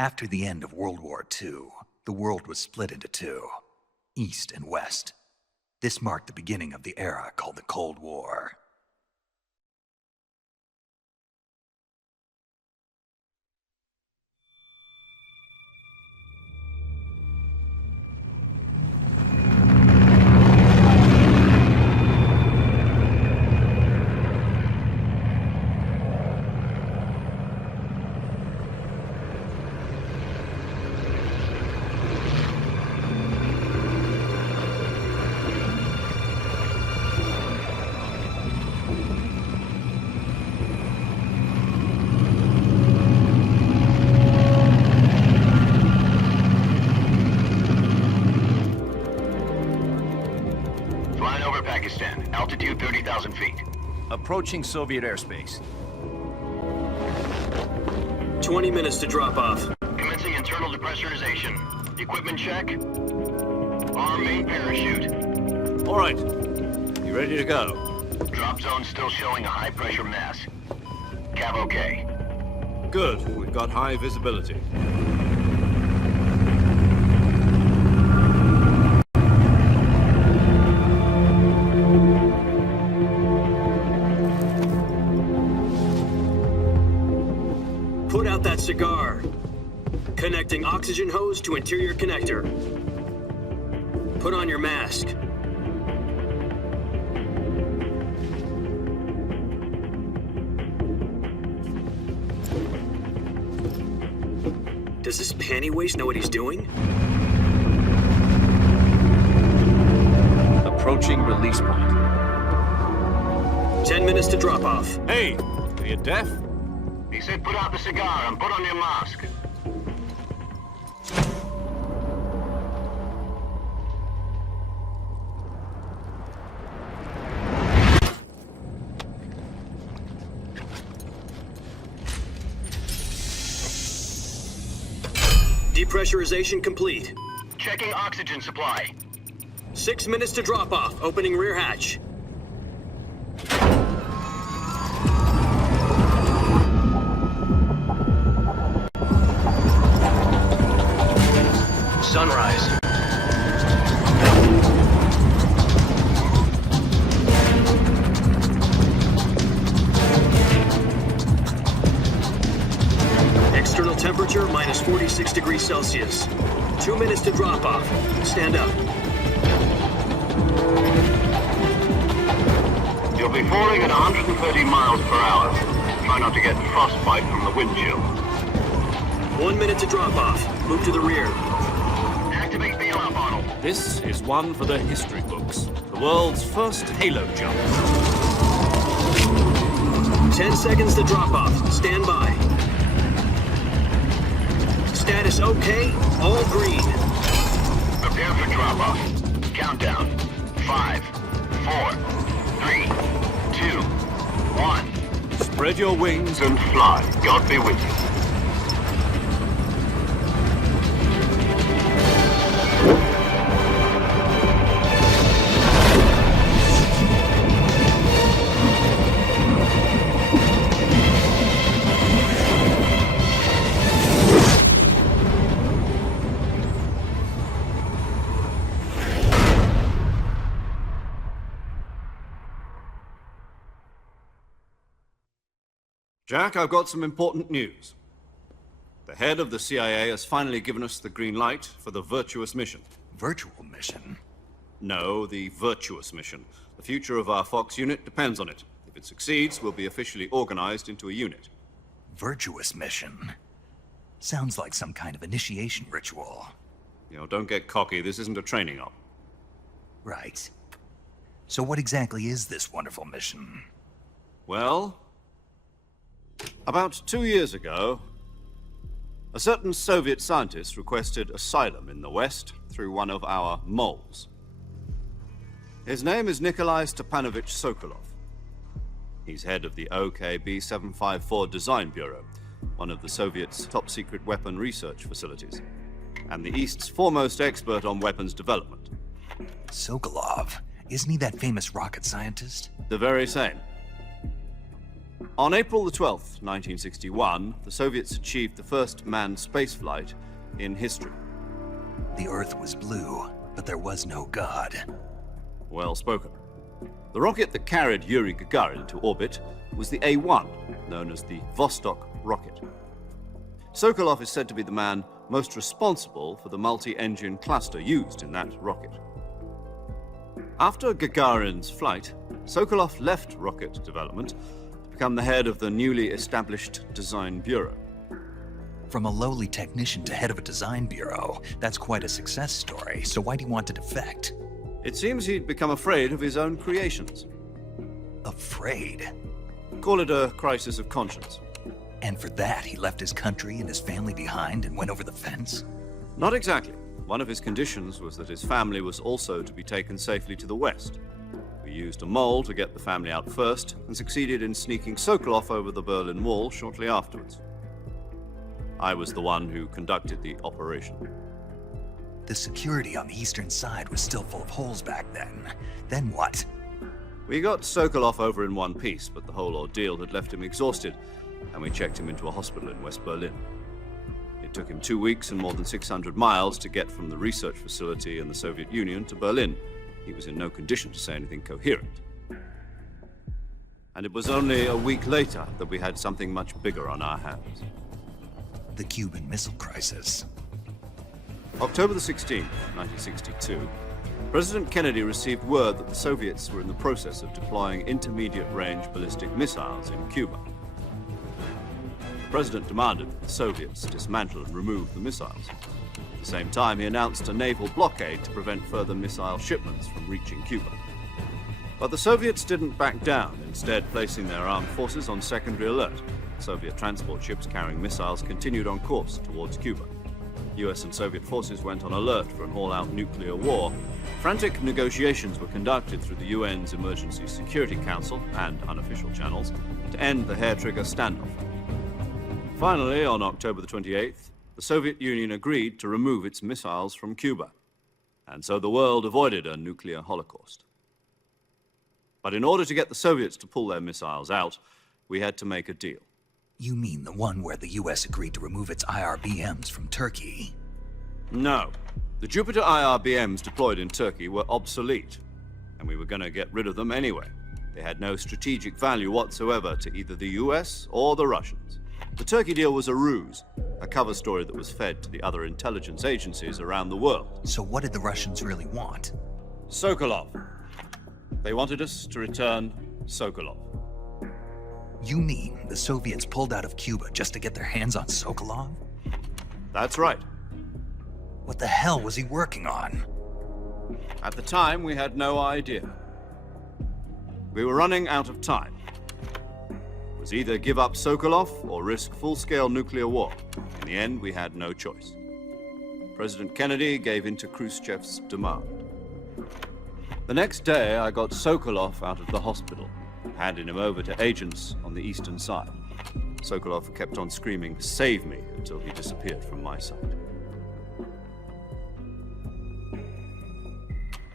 After the end of World War II, the world was split into two, East and West. This marked the beginning of the era called the Cold War. Altitude 30,000 feet. Approaching Soviet airspace. 20 minutes to drop off. Commencing internal depressurization. Equipment check. Arm main parachute. All right. You ready to go? Drop zone still showing a high pressure mass. Cav okay. Good. We've got high visibility. Put out that cigar. Connecting oxygen hose to interior connector. Put on your mask. Does this panty waste know what he's doing? Approaching release point. 10 minutes to drop off. Hey, are you deaf? He said put out the cigar and put on your mask. Depressurization complete. Checking oxygen supply. 6 minutes to drop off. Opening rear hatch. Sunrise. External temperature minus 46 degrees Celsius. 2 minutes to drop off. Stand up. You'll be falling at 130 miles per hour. Try not to get frostbite from the wind chill. 1 minute to drop off. Move to the rear. Activate bailout bottle. This is one for the history books. The world's first halo jump. 10 seconds to drop off. Stand by. Status okay. All green. Prepare for drop off. Countdown. 5, 4, 3, 2, 1. Spread your wings And fly. God be with you. Jack, I've got some important news. The head of the CIA has finally given us the green light for the Virtuous Mission. Virtual mission? No, the Virtuous Mission. The future of our Fox unit depends on it. If it succeeds, we'll be officially organized into a unit. Virtuous mission? Sounds like some kind of initiation ritual. You know, don't get cocky. This isn't a training op. Right. So what exactly is this wonderful mission? Well, about 2 years ago, a certain Soviet scientist requested asylum in the West through one of our moles. His name is Nikolai Stepanovich Sokolov. He's head of the OKB 754 Design Bureau, one of the Soviets' top-secret weapon research facilities, and the East's foremost expert on weapons development. Sokolov? Isn't he that famous rocket scientist? The very same. On April the 12th, 1961, the Soviets achieved the first manned spaceflight in history. The Earth was blue, but there was no God. Well spoken. The rocket that carried Yuri Gagarin to orbit was the A-1, known as the Vostok rocket. Sokolov is said to be the man most responsible for the multi-engine cluster used in that rocket. After Gagarin's flight, Sokolov left rocket development to become the head of the newly established Design Bureau. From a lowly technician to head of a design bureau, that's quite a success story, so why'd he want to defect? It seems he'd become afraid of his own creations. Afraid? Call it a crisis of conscience. And for that, he left his country and his family behind and went over the fence? Not exactly. One of his conditions was that his family was also to be taken safely to the west. We used a mole to get the family out first and succeeded in sneaking Sokolov over the Berlin Wall shortly afterwards. I was the one who conducted the operation. The security on the eastern side was still full of holes back then. Then what? We got Sokolov over in one piece, but the whole ordeal had left him exhausted, and we checked him into a hospital in West Berlin. It took him 2 weeks and more than 600 miles to get from the research facility in the Soviet Union to Berlin. He was in no condition to say anything coherent. And it was only a week later that we had something much bigger on our hands. The Cuban Missile Crisis. October the 16th, 1962, President Kennedy received word that the Soviets were in the process of deploying intermediate-range ballistic missiles in Cuba. The President demanded that the Soviets dismantle and remove the missiles. At the same time, he announced a naval blockade to prevent further missile shipments from reaching Cuba. But the Soviets didn't back down, instead placing their armed forces on secondary alert. Soviet transport ships carrying missiles continued on course towards Cuba. US and Soviet forces went on alert for an all-out nuclear war. Frantic negotiations were conducted through the UN's Emergency Security Council and unofficial channels to end the hair-trigger standoff. Finally, on October the 28th, the Soviet Union agreed to remove its missiles from Cuba, and so the world avoided a nuclear holocaust. But in order to get the Soviets to pull their missiles out, we had to make a deal. You mean the one where the US agreed to remove its IRBMs from Turkey? No. The Jupiter IRBMs deployed in Turkey were obsolete, and we were going to get rid of them anyway. They had no strategic value whatsoever to either the US or the Russians. The Turkey deal was a ruse, a cover story that was fed to the other intelligence agencies around the world. So what did the Russians really want? Sokolov. They wanted us to return Sokolov. You mean the Soviets pulled out of Cuba just to get their hands on Sokolov? That's right. What the hell was he working on? At the time, we had no idea. We were running out of time. It was either give up Sokolov or risk full-scale nuclear war. In the end, we had no choice. President Kennedy gave in to Khrushchev's demand. The next day, I got Sokolov out of the hospital, handing him over to agents on the eastern side. Sokolov kept on screaming, "Save me," until he disappeared from my sight.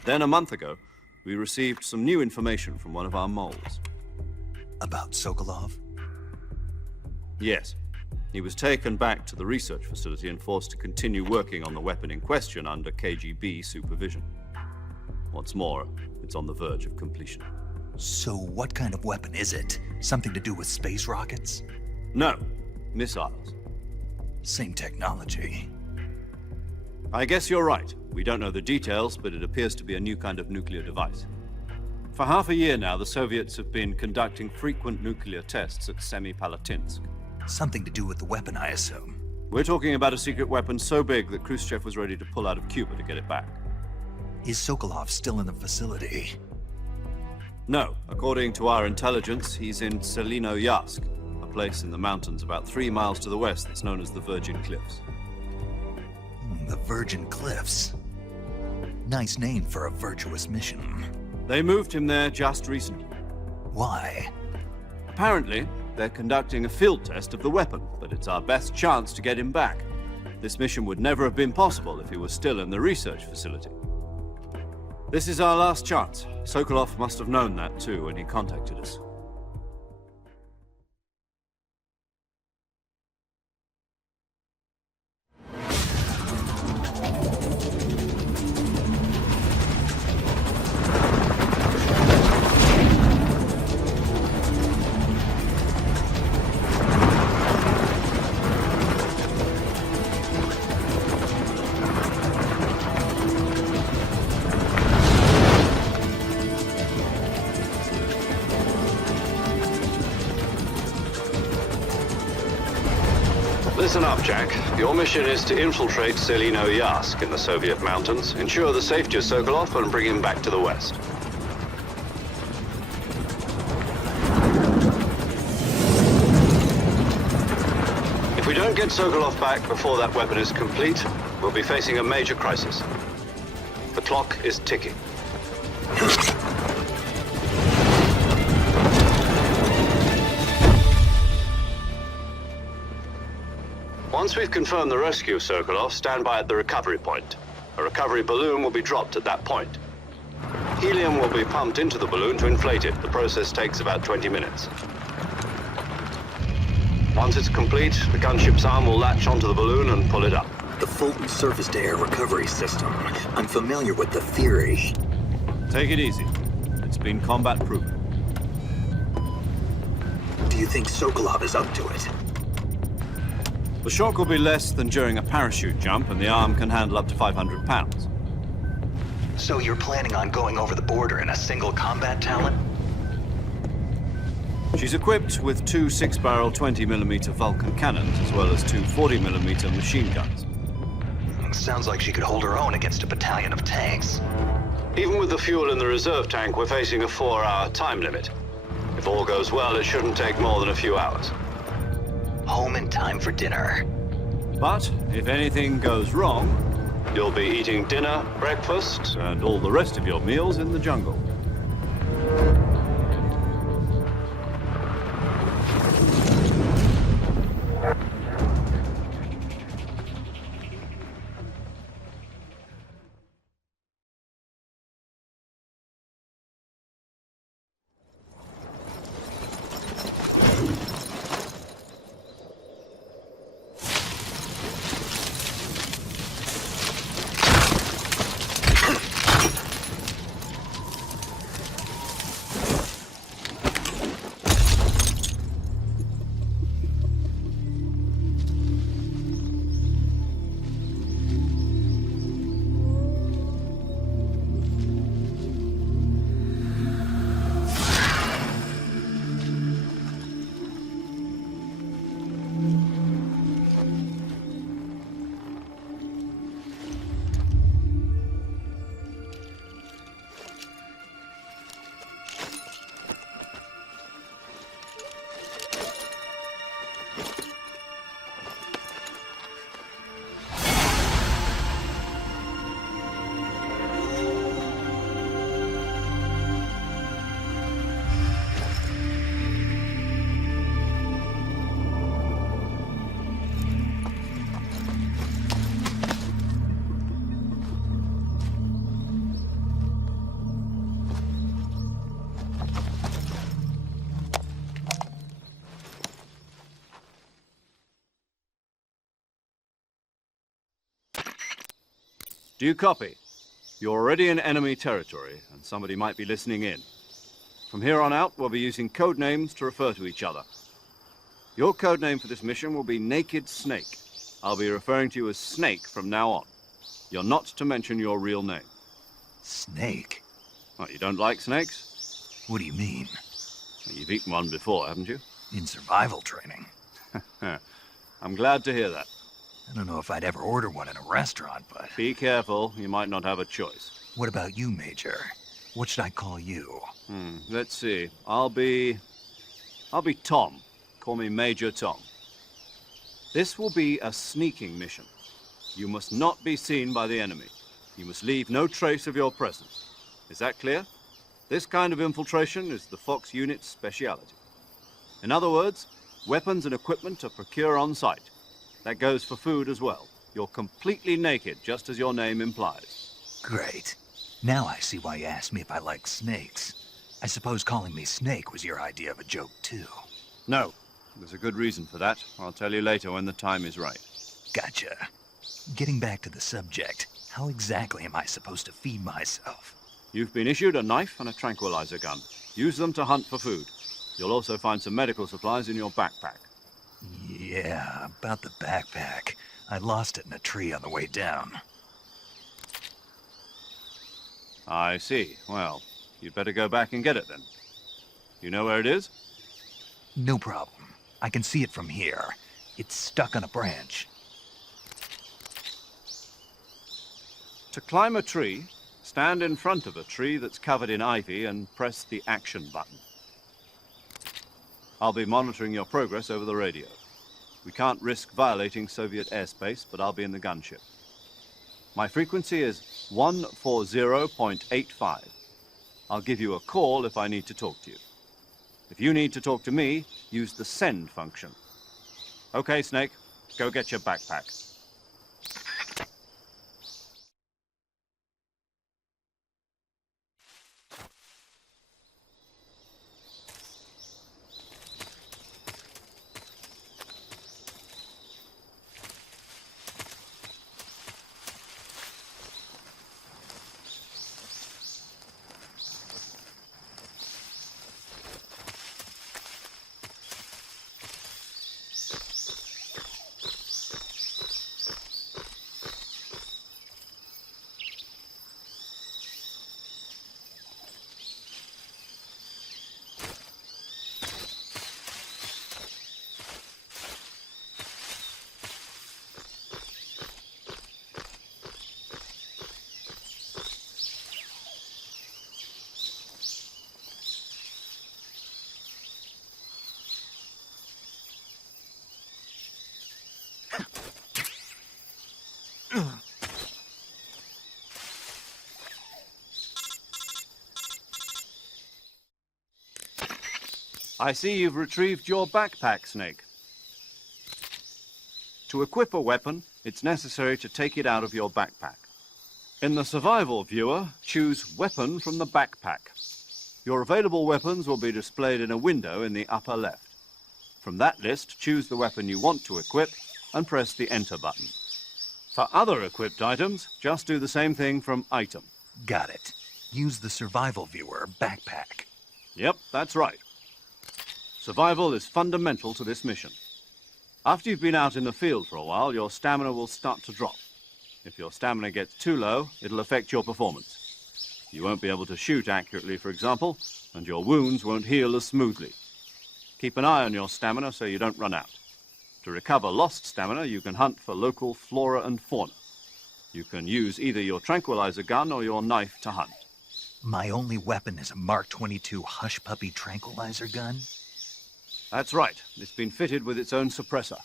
Then a month ago, we received some new information from one of our moles. About Sokolov? Yes. He was taken back to the research facility and forced to continue working on the weapon in question under KGB supervision. What's more, it's on the verge of completion. So what kind of weapon is it? Something to do with space rockets? No, missiles. Same technology. I guess you're right. We don't know the details, but it appears to be a new kind of nuclear device. For half a year now, the Soviets have been conducting frequent nuclear tests at Semipalatinsk. Something to do with the weapon, I assume. We're talking about a secret weapon so big that Khrushchev was ready to pull out of Cuba to get it back. Is Sokolov still in the facility? No. According to our intelligence, he's in Selinoyarsk, a place in the mountains about 3 miles to the west that's known as the Virgin Cliffs. The Virgin Cliffs. Nice name for a virtuous mission. They moved him there just recently. Why? Apparently, they're conducting a field test of the weapon, but it's our best chance to get him back. This mission would never have been possible if he was still in the research facility. This is our last chance. Sokolov must have known that too when he contacted us. Listen up, Jack. Your mission is to infiltrate Selino-Yask in the Soviet mountains, ensure the safety of Sokolov, and bring him back to the west. If we don't get Sokolov back before that weapon is complete, we'll be facing a major crisis. The clock is ticking. Once we've confirmed the rescue of Sokolov, stand by at the recovery point. A recovery balloon will be dropped at that point. Helium will be pumped into the balloon to inflate it. The process takes about 20 minutes. Once it's complete, the gunship's arm will latch onto the balloon and pull it up. The Fulton surface-to-air recovery system. I'm familiar with the theory. Take it easy. It's been combat-proven. Do you think Sokolov is up to it? The shock will be less than during a parachute jump, and the arm can handle up to 500 pounds. So you're planning on going over the border in a single combat talent? She's equipped with two 6-barrel 20mm Vulkan cannons, as well as two 40mm machine guns. Sounds like she could hold her own against a battalion of tanks. Even with the fuel in the reserve tank, we're facing a 4-hour time limit. If all goes well, it shouldn't take more than a few hours. Home in time for dinner. But if anything goes wrong, you'll be eating dinner, breakfast, and all the rest of your meals in the jungle. Do you copy? You're already in enemy territory, and somebody might be listening in. From here on out, we'll be using code names to refer to each other. Your code name for this mission will be Naked Snake. I'll be referring to you as Snake from now on. You're not to mention your real name. Snake? What, you don't like snakes? What do you mean? Well, you've eaten one before, haven't you? In survival training. I'm glad to hear that. I don't know if I'd ever order one in a restaurant, but... Be careful, you might not have a choice. What about you, Major? What should I call you? Let's see. I'll be Tom. Call me Major Tom. This will be a sneaking mission. You must not be seen by the enemy. You must leave no trace of your presence. Is that clear? This kind of infiltration is the Fox Unit's speciality. In other words, weapons and equipment are procured on site. That goes for food as well. You're completely naked, just as your name implies. Great. Now I see why you asked me if I like snakes. I suppose calling me Snake was your idea of a joke, too. No. There's a good reason for that. I'll tell you later when the time is right. Gotcha. Getting back to the subject, how exactly am I supposed to feed myself? You've been issued a knife and a tranquilizer gun. Use them to hunt for food. You'll also find some medical supplies in your backpack. Yeah, about the backpack. I lost it in a tree on the way down. I see. Well, you'd better go back and get it then. You know where it is? No problem. I can see it from here. It's stuck on a branch. To climb a tree, stand in front of a tree that's covered in ivy and press the action button. I'll be monitoring your progress over the radio. We can't risk violating Soviet airspace, but I'll be in the gunship. My frequency is 140.85. I'll give you a call if I need to talk to you. If you need to talk to me, use the send function. Okay, Snake, go get your backpack. I see you've retrieved your backpack, Snake. To equip a weapon, it's necessary to take it out of your backpack. In the survival viewer, choose Weapon from the backpack. Your available weapons will be displayed in a window in the upper left. From that list, choose the weapon you want to equip and press the Enter button. For other equipped items, just do the same thing from Item. Got it. Use the survival viewer backpack. Yep, that's right. Survival is fundamental to this mission. After you've been out in the field for a while, your stamina will start to drop. If your stamina gets too low, it'll affect your performance. You won't be able to shoot accurately, for example, and your wounds won't heal as smoothly. Keep an eye on your stamina so you don't run out. To recover lost stamina, you can hunt for local flora and fauna. You can use either your tranquilizer gun or your knife to hunt. My only weapon is a Mark 22 Hush Puppy tranquilizer gun? That's right. It's been fitted with its own suppressor.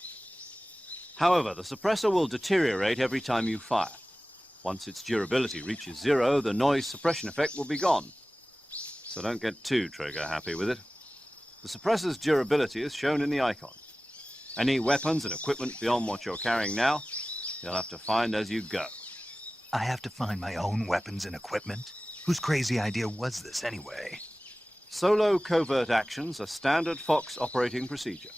However, the suppressor will deteriorate every time you fire. Once its durability reaches 0, the noise suppression effect will be gone. So don't get too trigger happy with it. The suppressor's durability is shown in the icon. Any weapons and equipment beyond what you're carrying now, you'll have to find as you go. I have to find my own weapons and equipment? Whose crazy idea was this anyway? Solo covert actions are standard Fox operating procedure.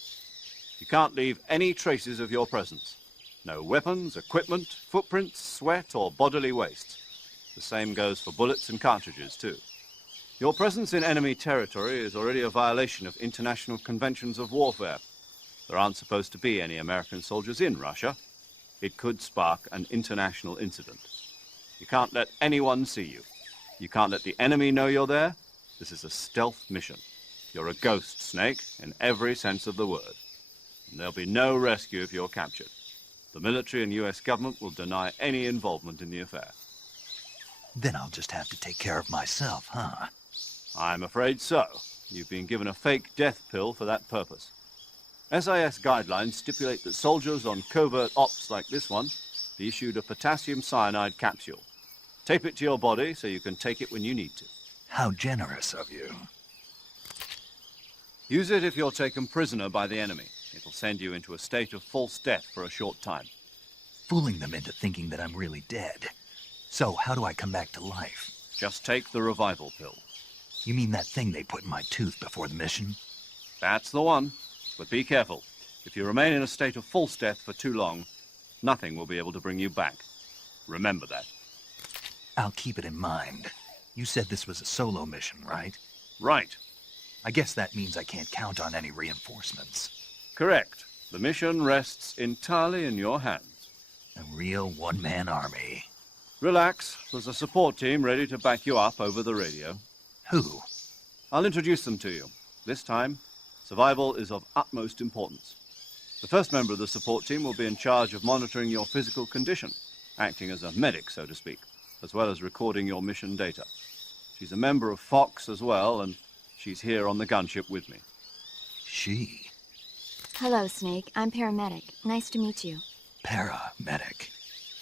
You can't leave any traces of your presence. No weapons, equipment, footprints, sweat, or bodily waste. The same goes for bullets and cartridges, too. Your presence in enemy territory is already a violation of international conventions of warfare. There aren't supposed to be any American soldiers in Russia. It could spark an international incident. You can't let anyone see you. You can't let the enemy know you're there. This is a stealth mission. You're a ghost, Snake, in every sense of the word. And there'll be no rescue if you're captured. The military and US government will deny any involvement in the affair. Then I'll just have to take care of myself, huh? I'm afraid so. You've been given a fake death pill for that purpose. SIS guidelines stipulate that soldiers on covert ops like this one be issued a potassium cyanide capsule. Tape it to your body so you can take it when you need to. How generous of you. Use it if you're taken prisoner by the enemy. It'll send you into a state of false death for a short time. Fooling them into thinking that I'm really dead. So how do I come back to life? Just take the revival pill. You mean that thing they put in my tooth before the mission? That's the one. But be careful. If you remain in a state of false death for too long, nothing will be able to bring you back. Remember that. I'll keep it in mind. You said this was a solo mission, right? Right. I guess that means I can't count on any reinforcements. Correct. The mission rests entirely in your hands. A real one-man army. Relax. There's a support team ready to back you up over the radio. Who? I'll introduce them to you. This time, survival is of utmost importance. The first member of the support team will be in charge of monitoring your physical condition, acting as a medic, so to speak, as well as recording your mission data. She's a member of Fox as well, and she's here on the gunship with me. She? Hello, Snake. I'm paramedic. Nice to meet you. Paramedic.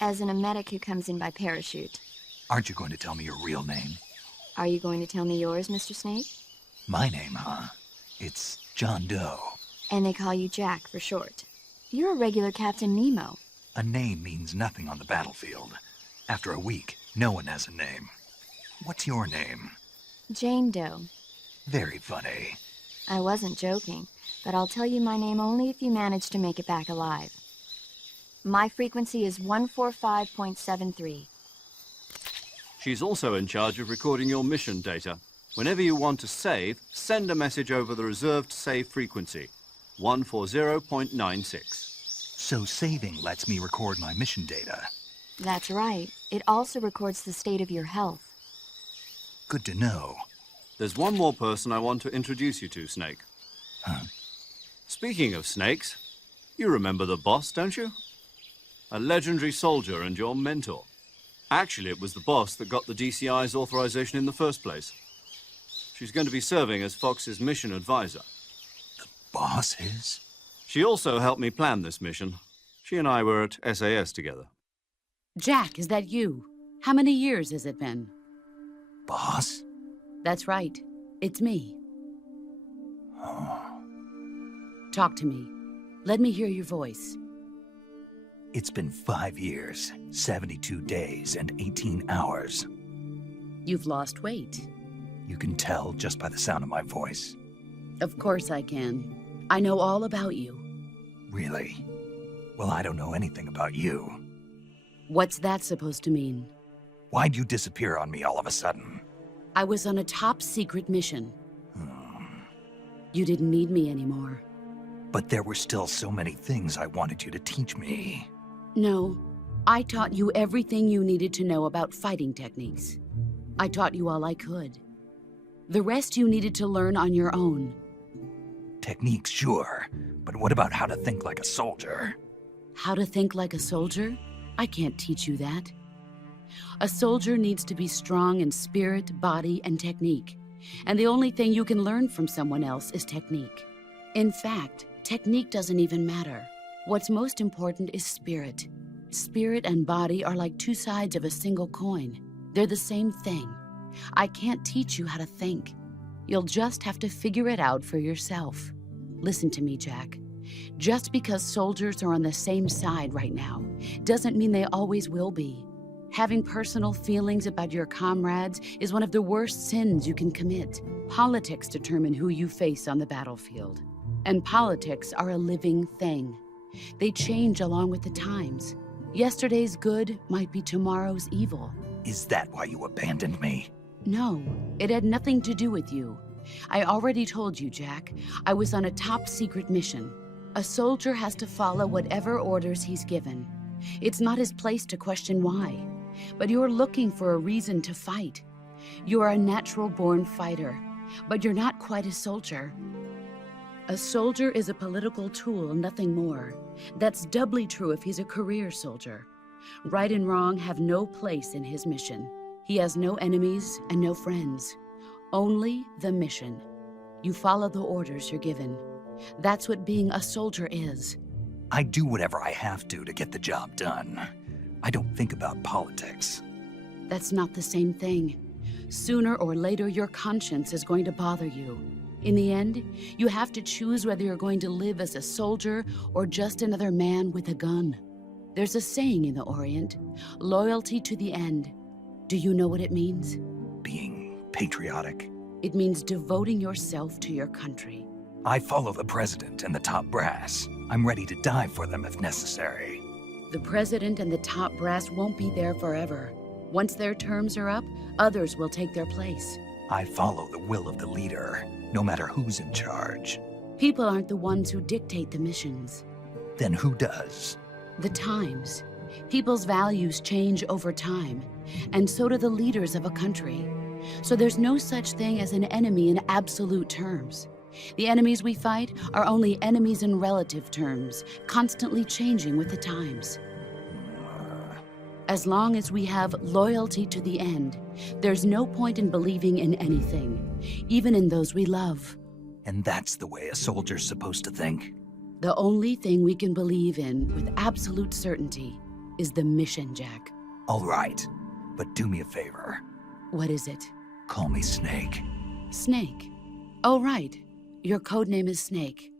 As in a medic who comes in by parachute. Aren't you going to tell me your real name? Are you going to tell me yours, Mr. Snake? My name, huh? It's John Doe. And they call you Jack for short. You're a regular Captain Nemo. A name means nothing on the battlefield. After a week, no one has a name. What's your name? Jane Doe. Very funny. I wasn't joking, but I'll tell you my name only if you manage to make it back alive. My frequency is 145.73. She's also in charge of recording your mission data. Whenever you want to save, send a message over the reserved save frequency, 140.96. So saving lets me record my mission data. That's right. It also records the state of your health. Good to know. There's one more person I want to introduce you to, Snake. Huh? Speaking of snakes, you remember the boss, don't you? A legendary soldier and your mentor. Actually, it was the boss that got the DCI's authorization in the first place. She's going to be serving as Fox's mission advisor. Boss is? She also helped me plan this mission. She and I were at SAS together. Jack, is that you? How many years has it been? Boss? That's right. It's me. Talk to me. Let me hear your voice. It's been 5 years, 72 days, and 18 hours. You've lost weight. You can tell just by the sound of my voice. Of course I can. I know all about you. Really? Well, I don't know anything about you. What's that supposed to mean? Why'd you disappear on me all of a sudden? I was on a top-secret mission. You didn't need me anymore. But there were still so many things I wanted you to teach me. No, I taught you everything you needed to know about fighting techniques. I taught you all I could. The rest you needed to learn on your own. Techniques, sure. But what about how to think like a soldier? How to think like a soldier? I can't teach you that. A soldier needs to be strong in spirit, body, and technique. And the only thing you can learn from someone else is technique. In fact, technique doesn't even matter. What's most important is spirit. Spirit and body are like two sides of a single coin. They're the same thing. I can't teach you how to think. You'll just have to figure it out for yourself. Listen to me, Jack. Just because soldiers are on the same side right now doesn't mean they always will be. Having personal feelings about your comrades is one of the worst sins you can commit. Politics determine who you face on the battlefield. And politics are a living thing. They change along with the times. Yesterday's good might be tomorrow's evil. Is that why you abandoned me? No, it had nothing to do with you. I already told you, Jack. I was on a top-secret mission. A soldier has to follow whatever orders he's given. It's not his place to question why. But you're looking for a reason to fight. You are a natural-born fighter, but you're not quite a soldier. A soldier is a political tool, nothing more. That's doubly true if he's a career soldier. Right and wrong have no place in his mission. He has no enemies and no friends. Only the mission. You follow the orders you're given. That's what being a soldier is. I do whatever I have to get the job done. I don't think about politics. That's not the same thing. Sooner or later, your conscience is going to bother you. In the end, you have to choose whether you're going to live as a soldier or just another man with a gun. There's a saying in the Orient, loyalty to the end. Do you know what it means? Being patriotic. It means devoting yourself to your country. I follow the president and the top brass. I'm ready to die for them if necessary. The president and the top brass won't be there forever. Once their terms are up, others will take their place. I follow the will of the leader, no matter who's in charge. People aren't the ones who dictate the missions. Then who does? The times. People's values change over time, and so do the leaders of a country. So there's no such thing as an enemy in absolute terms. The enemies we fight are only enemies in relative terms, constantly changing with the times. As long as we have loyalty to the end, there's no point in believing in anything, even in those we love. And that's the way a soldier's supposed to think? The only thing we can believe in with absolute certainty is the mission, Jack. All right, but do me a favor. What is it? Call me Snake. Snake. Oh, right. Your codename is Snake.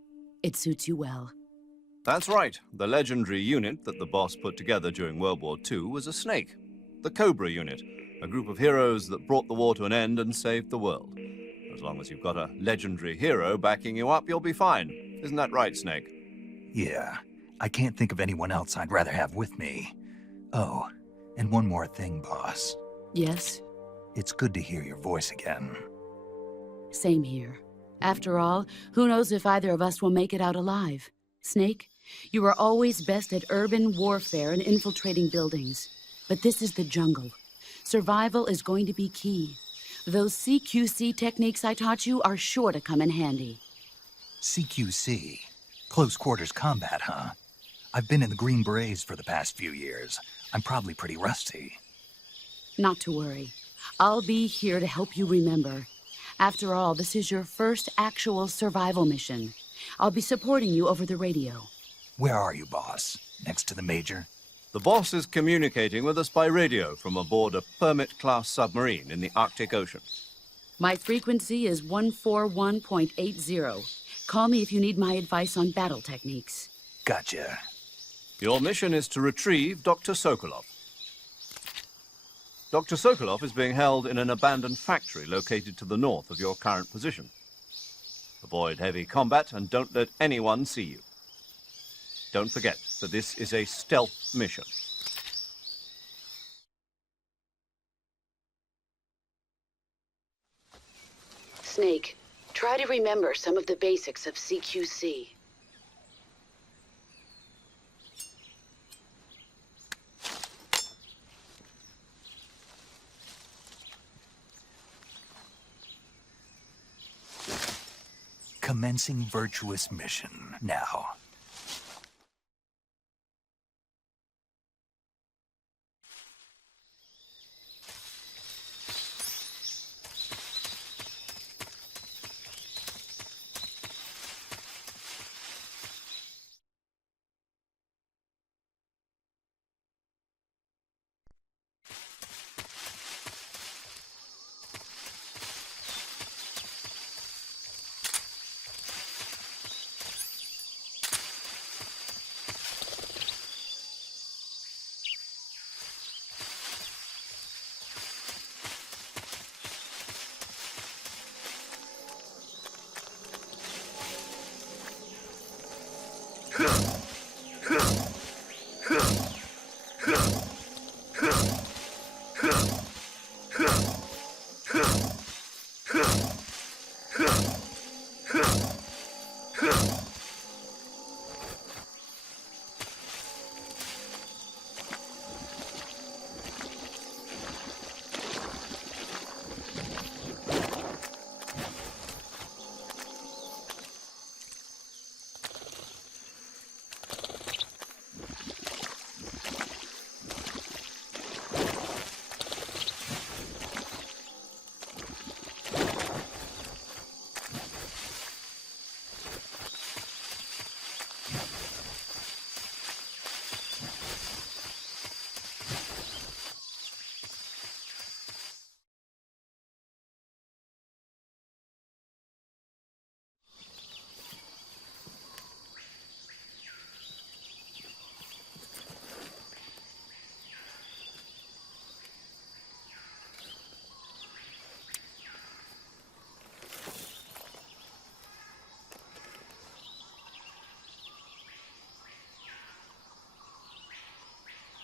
It suits you well. That's right. The legendary unit that the boss put together during World War II was a snake. The Cobra Unit, a group of heroes that brought the war to an end and saved the world. As long as you've got a legendary hero backing you up, you'll be fine. Isn't that right, Snake? Yeah, I can't think of anyone else I'd rather have with me. Oh, and one more thing, boss. Yes? It's good to hear your voice again. Same here. After all, who knows if either of us will make it out alive? Snake, you are always best at urban warfare and infiltrating buildings. But this is the jungle. Survival is going to be key. Those CQC techniques I taught you are sure to come in handy. CQC? Close quarters combat, huh? I've been in the Green Berets for the past few years. I'm probably pretty rusty. Not to worry. I'll be here to help you remember. After all, this is your first actual survival mission. I'll be supporting you over the radio. Where are you, boss? Next to the Major? The boss is communicating with us by radio from aboard a Permit-class submarine in the Arctic Ocean. My frequency is 141.80. Call me if you need my advice on battle techniques. Gotcha. Your mission is to retrieve Dr. Sokolov. Dr. Sokolov is being held in an abandoned factory located to the north of your current position. Avoid heavy combat and don't let anyone see you. Don't forget that this is a stealth mission. Snake, try to remember some of the basics of CQC. Commencing Virtuous Mission now.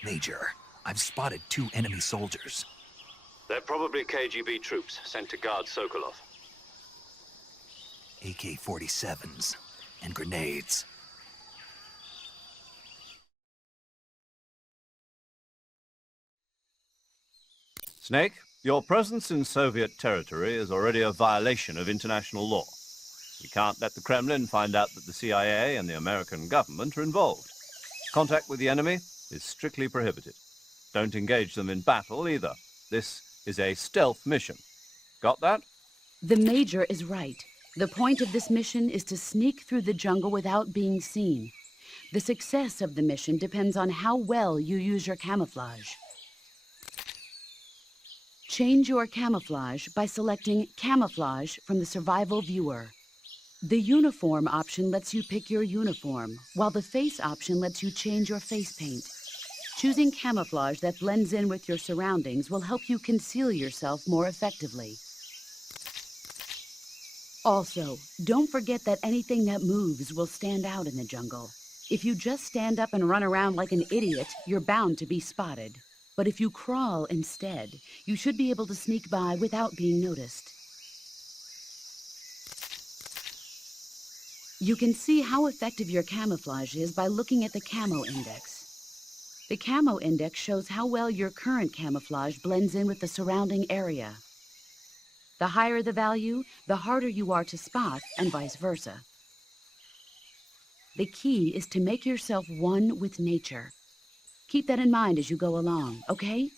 Major, I've spotted 2 enemy soldiers. They're probably KGB troops sent to guard Sokolov. AK-47s and grenades. Snake, your presence in Soviet territory is already a violation of international law. We can't let the Kremlin find out that the CIA and the American government are involved. Contact with the enemy is strictly prohibited. Don't engage them in battle either. This is a stealth mission. Got that? The Major is right. The point of this mission is to sneak through the jungle without being seen. The success of the mission depends on how well you use your camouflage. Change your camouflage by selecting Camouflage from the Survival Viewer. The Uniform option lets you pick your uniform, while the Face option lets you change your face paint. Choosing camouflage that blends in with your surroundings will help you conceal yourself more effectively. Also, don't forget that anything that moves will stand out in the jungle. If you just stand up and run around like an idiot, you're bound to be spotted. But if you crawl instead, you should be able to sneak by without being noticed. You can see how effective your camouflage is by looking at the Camo Index. The Camo Index shows how well your current camouflage blends in with the surrounding area. The higher the value, the harder you are to spot, and vice versa. The key is to make yourself one with nature. Keep that in mind as you go along, okay?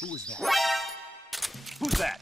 Who was that? Who's that?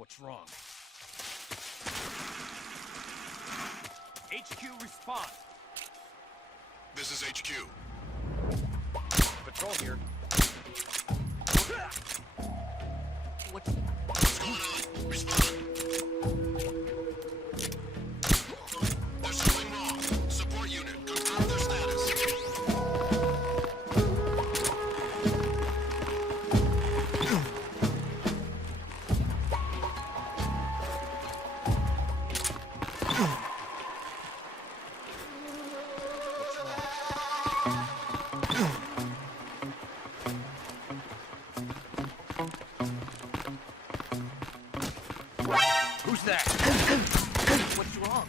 What's wrong? HQ respond. This is HQ. Patrol here. What's going on? Respond. There's something wrong. Support unit, confirm their status. Who's that? What's wrong?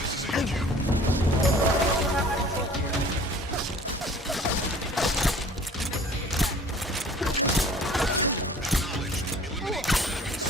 This is HQ. Acknowledged. Eliminate all enemies.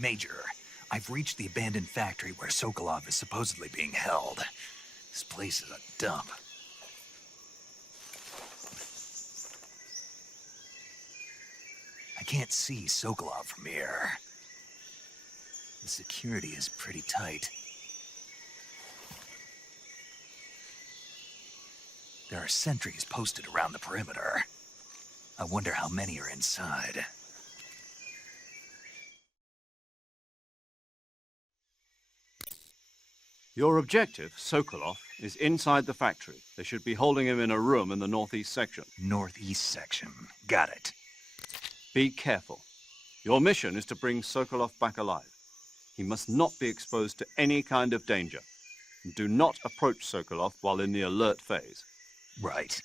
Major, I've reached the abandoned factory where Sokolov is supposedly being held. This place is a dump. I can't see Sokolov from here. The security is pretty tight. There are sentries posted around the perimeter. I wonder how many are inside. Your objective, Sokolov, is inside the factory. They should be holding him in a room in the northeast section. Northeast section. Got it. Be careful. Your mission is to bring Sokolov back alive. He must not be exposed to any kind of danger. Do not approach Sokolov while in the alert phase. Right.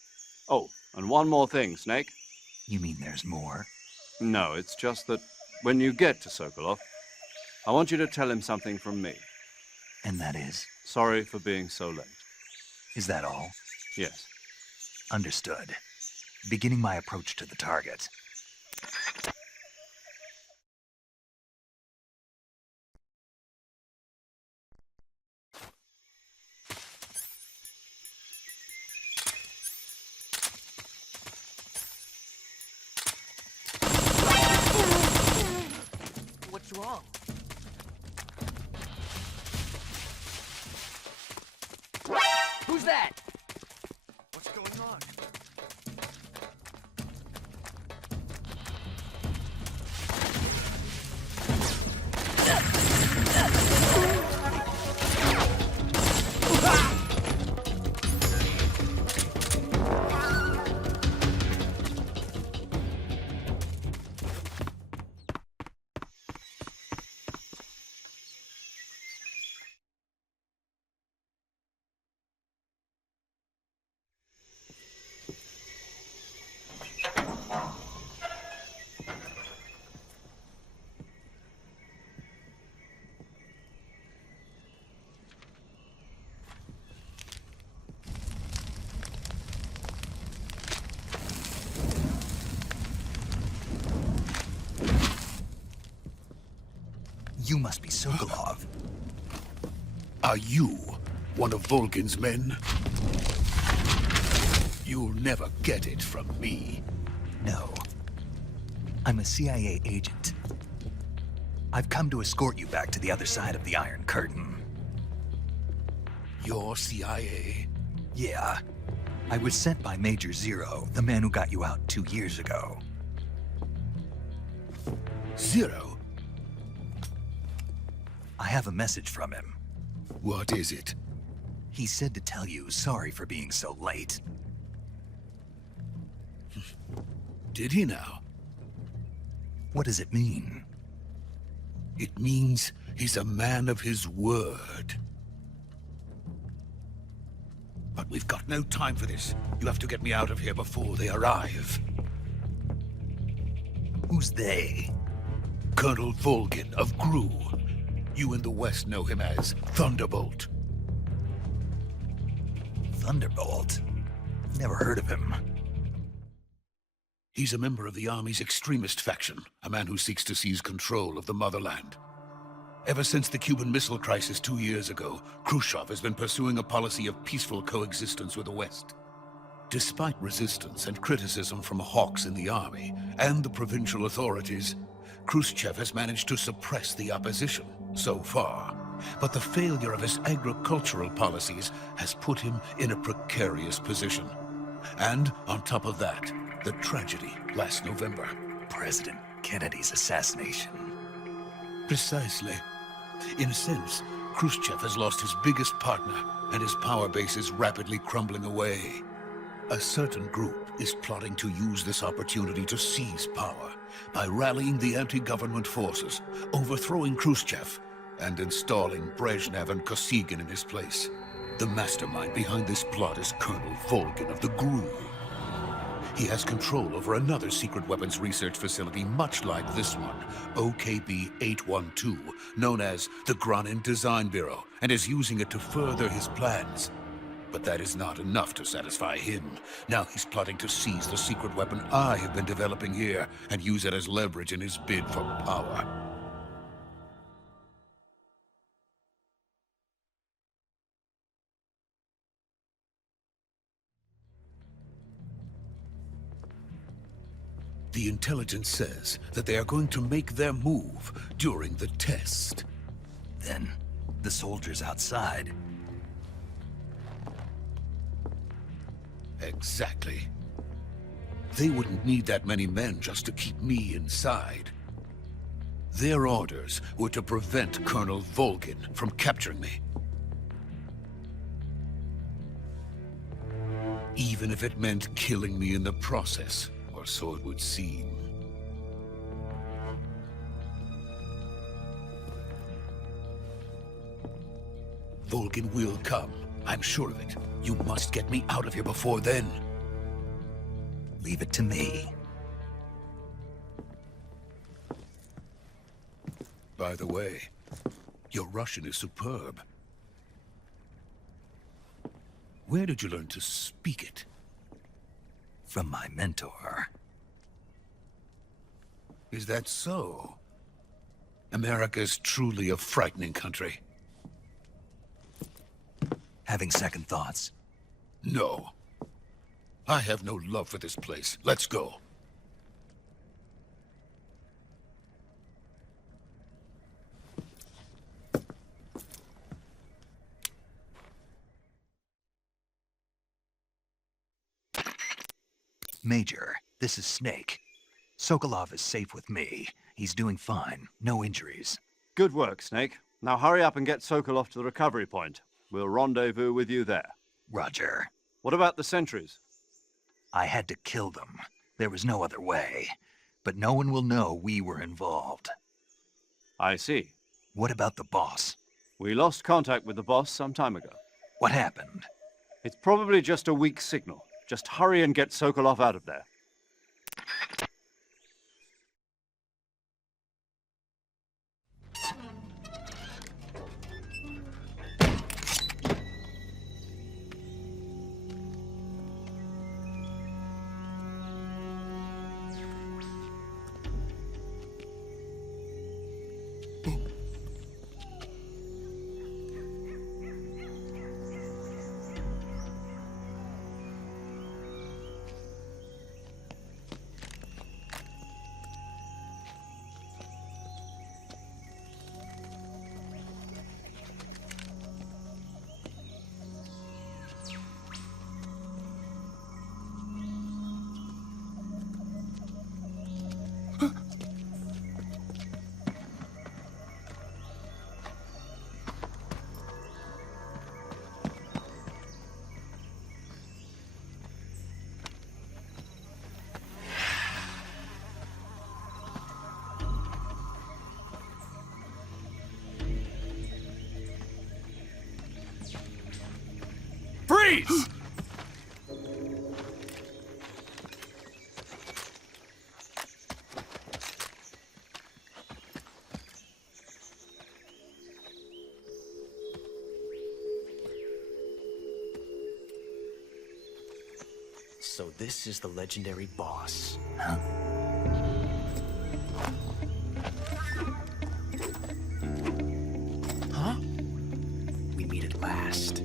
Oh, and one more thing, Snake. You mean there's more? No, it's just that when you get to Sokolov, I want you to tell him something from me. And that is? Sorry for being so late. Is that all? Yes. Understood. Beginning my approach to the target. What's wrong? Who's that? What's going on? You must be Sokolov. Are you one of Volgin's men? You'll never get it from me. No. I'm a CIA agent. I've come to escort you back to the other side of the Iron Curtain. You're CIA? Yeah. I was sent by Major Zero, the man who got you out 2 years ago. Zero? I have a message from him. What is it? He said to tell you sorry for being so late. Did he now? What does it mean? It means he's a man of his word. But we've got no time for this. You have to get me out of here before they arrive. Who's they? Colonel Volgin of Gru. You in the West know him as Thunderbolt. Thunderbolt? Never heard of him. He's a member of the Army's extremist faction, a man who seeks to seize control of the motherland. Ever since the Cuban Missile Crisis 2 years ago, Khrushchev has been pursuing a policy of peaceful coexistence with the West. Despite resistance and criticism from hawks in the army and the provincial authorities, Khrushchev has managed to suppress the opposition so far. But the failure of his agricultural policies has put him in a precarious position. And on top of that, the tragedy last November. President Kennedy's assassination. Precisely. In a sense, Khrushchev has lost his biggest partner, and his power base is rapidly crumbling away. A certain group is plotting to use this opportunity to seize power by rallying the anti-government forces, overthrowing Khrushchev, and installing Brezhnev and Kosygin in his place. The mastermind behind this plot is Colonel Volgin of the Gru. He has control over another secret weapons research facility much like this one, OKB-812, known as the Graniny Design Bureau, and is using it to further his plans. But that is not enough to satisfy him. Now he's plotting to seize the secret weapon I have been developing here and use it as leverage in his bid for power. The intelligence says that they are going to make their move during the test. Then, the soldiers outside. Exactly. They wouldn't need that many men just to keep me inside. Their orders were to prevent Colonel Volgin from capturing me. Even if it meant killing me in the process. Or so it would seem. Volgin will come. I'm sure of it. You must get me out of here before then. Leave it to me. By the way, your Russian is superb. Where did you learn to speak it? From my mentor. Is that so? America's truly a frightening country. Having second thoughts? No. I have no love for this place. Let's go. Major, this is Snake. Sokolov is safe with me. He's doing fine. No injuries. Good work, Snake. Now hurry up and get Sokolov to the recovery point. We'll rendezvous with you there. Roger. What about the sentries? I had to kill them. There was no other way. But no one will know we were involved. I see. What about the boss? We lost contact with the boss some time ago. What happened? It's probably just a weak signal. Just hurry and get Sokolov out of there. Freeze! So this is the legendary boss. Huh? We meet at last.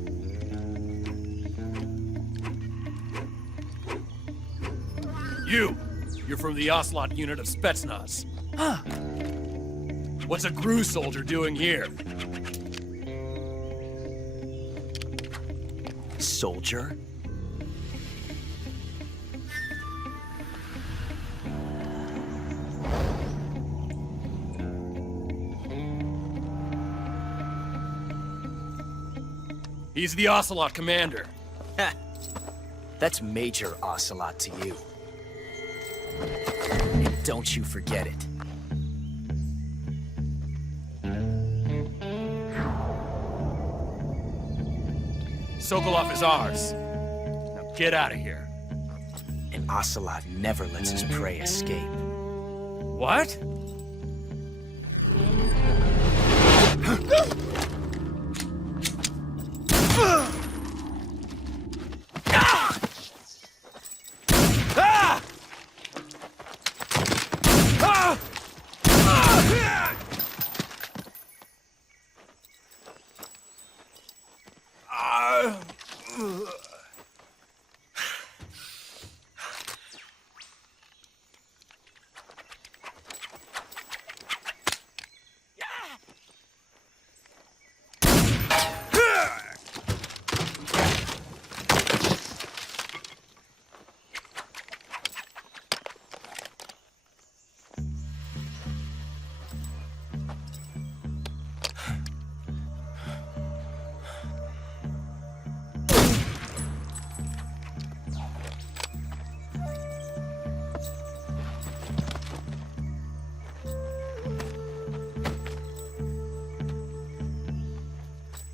You're from the Ocelot Unit of Spetsnaz. Huh. What's a GRU soldier doing here? Soldier? He's the Ocelot commander. That's Major Ocelot to you. And don't you forget it. Sokolov is ours. Now get out of here. And Ocelot never lets his prey escape. What?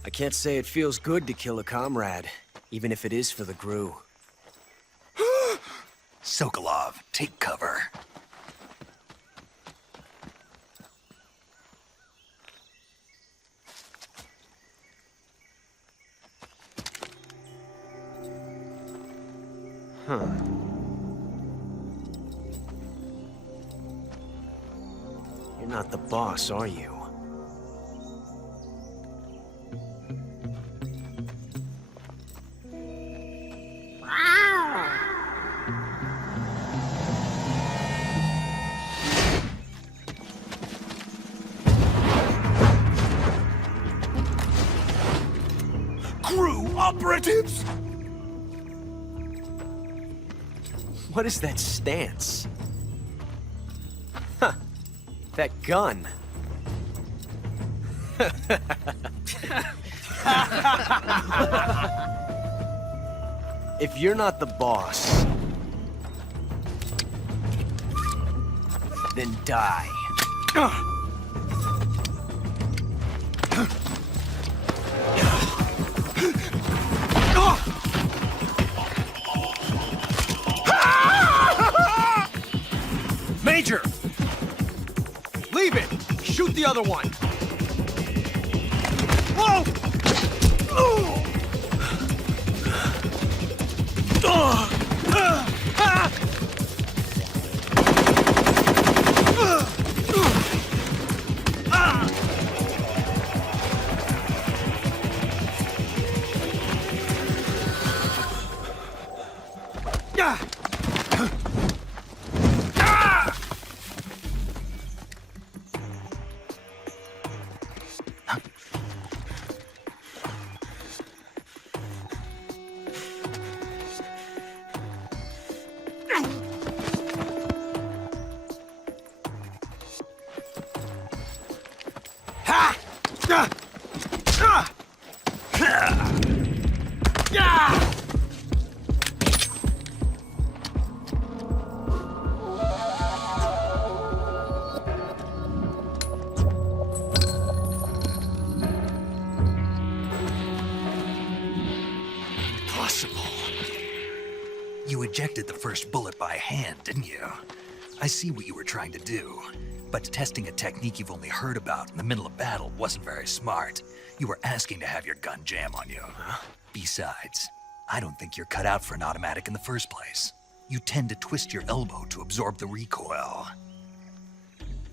I can't say it feels good to kill a comrade, even if it is for the GRU. Sokolov, take cover. Huh. You're not the boss, are you? GRU operatives! What is that stance? Huh. That gun. If you're not the boss, then die. Major! Leave it! Shoot the other one! Whoa! ejected the first bullet by hand, didn't you? I see what you were trying to do. But testing a technique you've only heard about in the middle of battle wasn't very smart. You were asking to have your gun jam on you. Besides, I don't think you're cut out for an automatic in the first place. You tend to twist your elbow to absorb the recoil.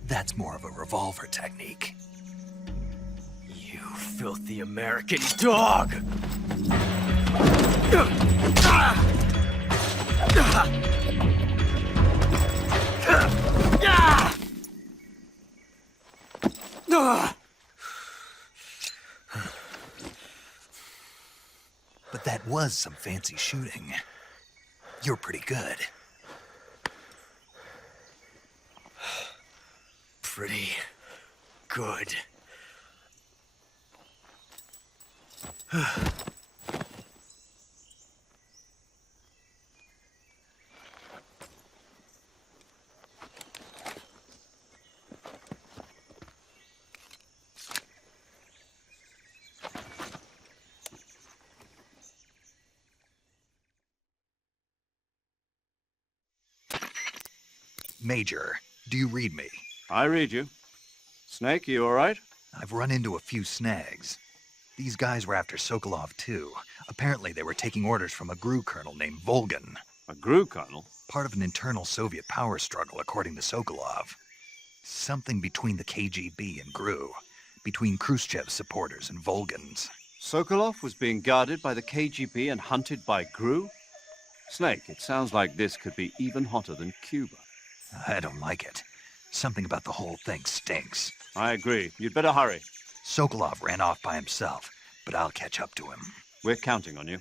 That's more of a revolver technique. You filthy American dog! But that was some fancy shooting. You're pretty good. Pretty good. Major, do you read me? I read you. Snake, you all right? I've run into a few snags. These guys were after Sokolov too. Apparently they were taking orders from a GRU colonel named Volgin. A GRU colonel? Part of an internal Soviet power struggle, according to Sokolov. Something between the KGB and GRU. Between Khrushchev's supporters and Volgin's. Sokolov was being guarded by the KGB and hunted by GRU? Snake, it sounds like this could be even hotter than Cuba. I don't like it. Something about the whole thing stinks. I agree. You'd better hurry. Sokolov ran off by himself, but I'll catch up to him. We're counting on you.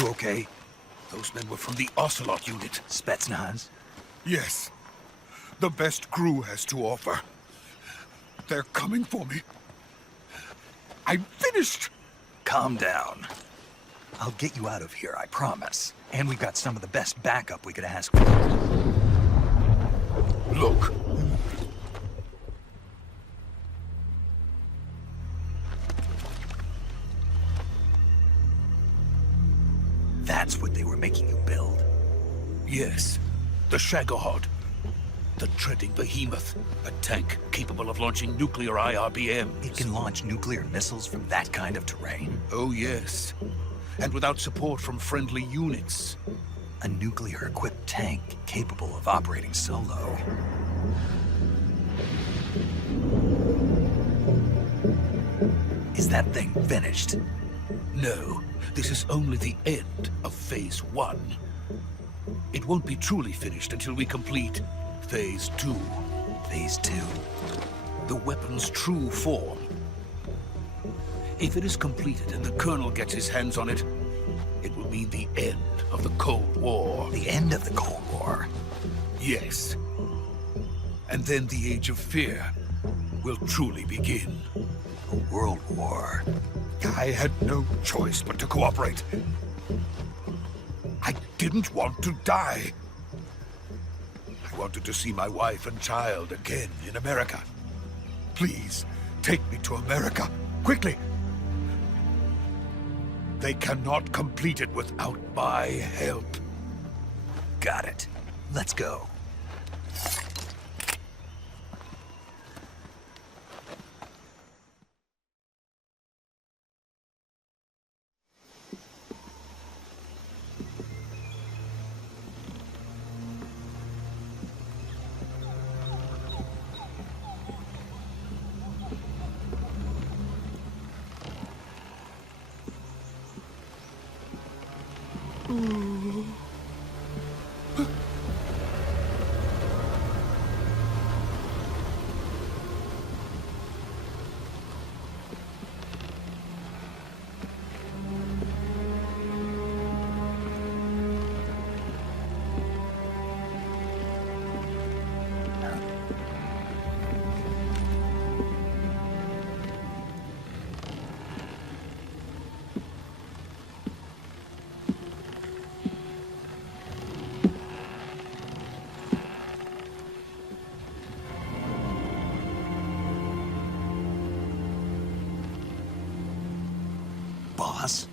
You okay? Those men were from the Ocelot Unit. Spetsnaz? Yes. The best GRU has to offer. They're coming for me. I'm finished! Calm down. I'll get you out of here, I promise. And we've got some of the best backup we could ask for. Look. That's what they were making you build? Yes. The Shagohod. The treading behemoth. A tank capable of launching nuclear IRBMs. It can launch nuclear missiles from that kind of terrain? Oh, yes. And without support from friendly units. A nuclear-equipped tank capable of operating solo. Is that thing finished? No. This is only the end of Phase 1. It won't be truly finished until we complete Phase 2. Phase 2? The weapon's true form. If it is completed and the Colonel gets his hands on it, it will mean the end of the Cold War. The end of the Cold War? Yes. And then the Age of Fear will truly begin. A world war. I had no choice but to cooperate. I didn't want to die. I wanted to see my wife and child again in America. Please, take me to America, quickly. They cannot complete it without my help. Got it. Let's go. Boss?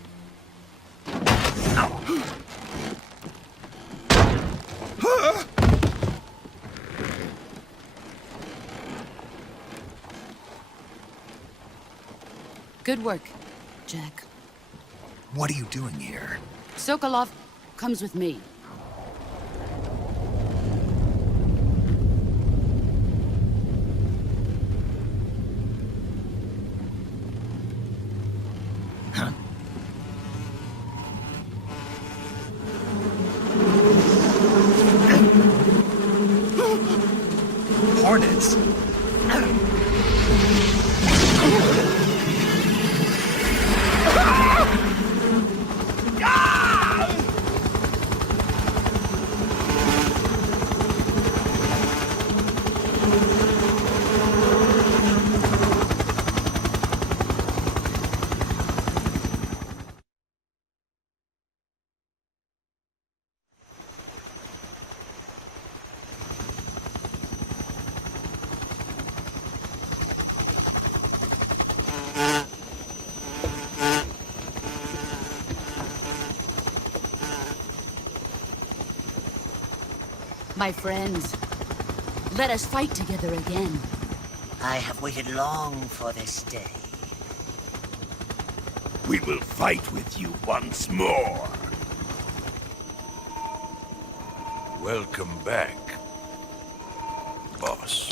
Good work, Jack. What are you doing here? Sokolov comes with me. Huh? Hornets? My friends, let us fight together again. I have waited long for this day. We will fight with you once more. Welcome back, boss.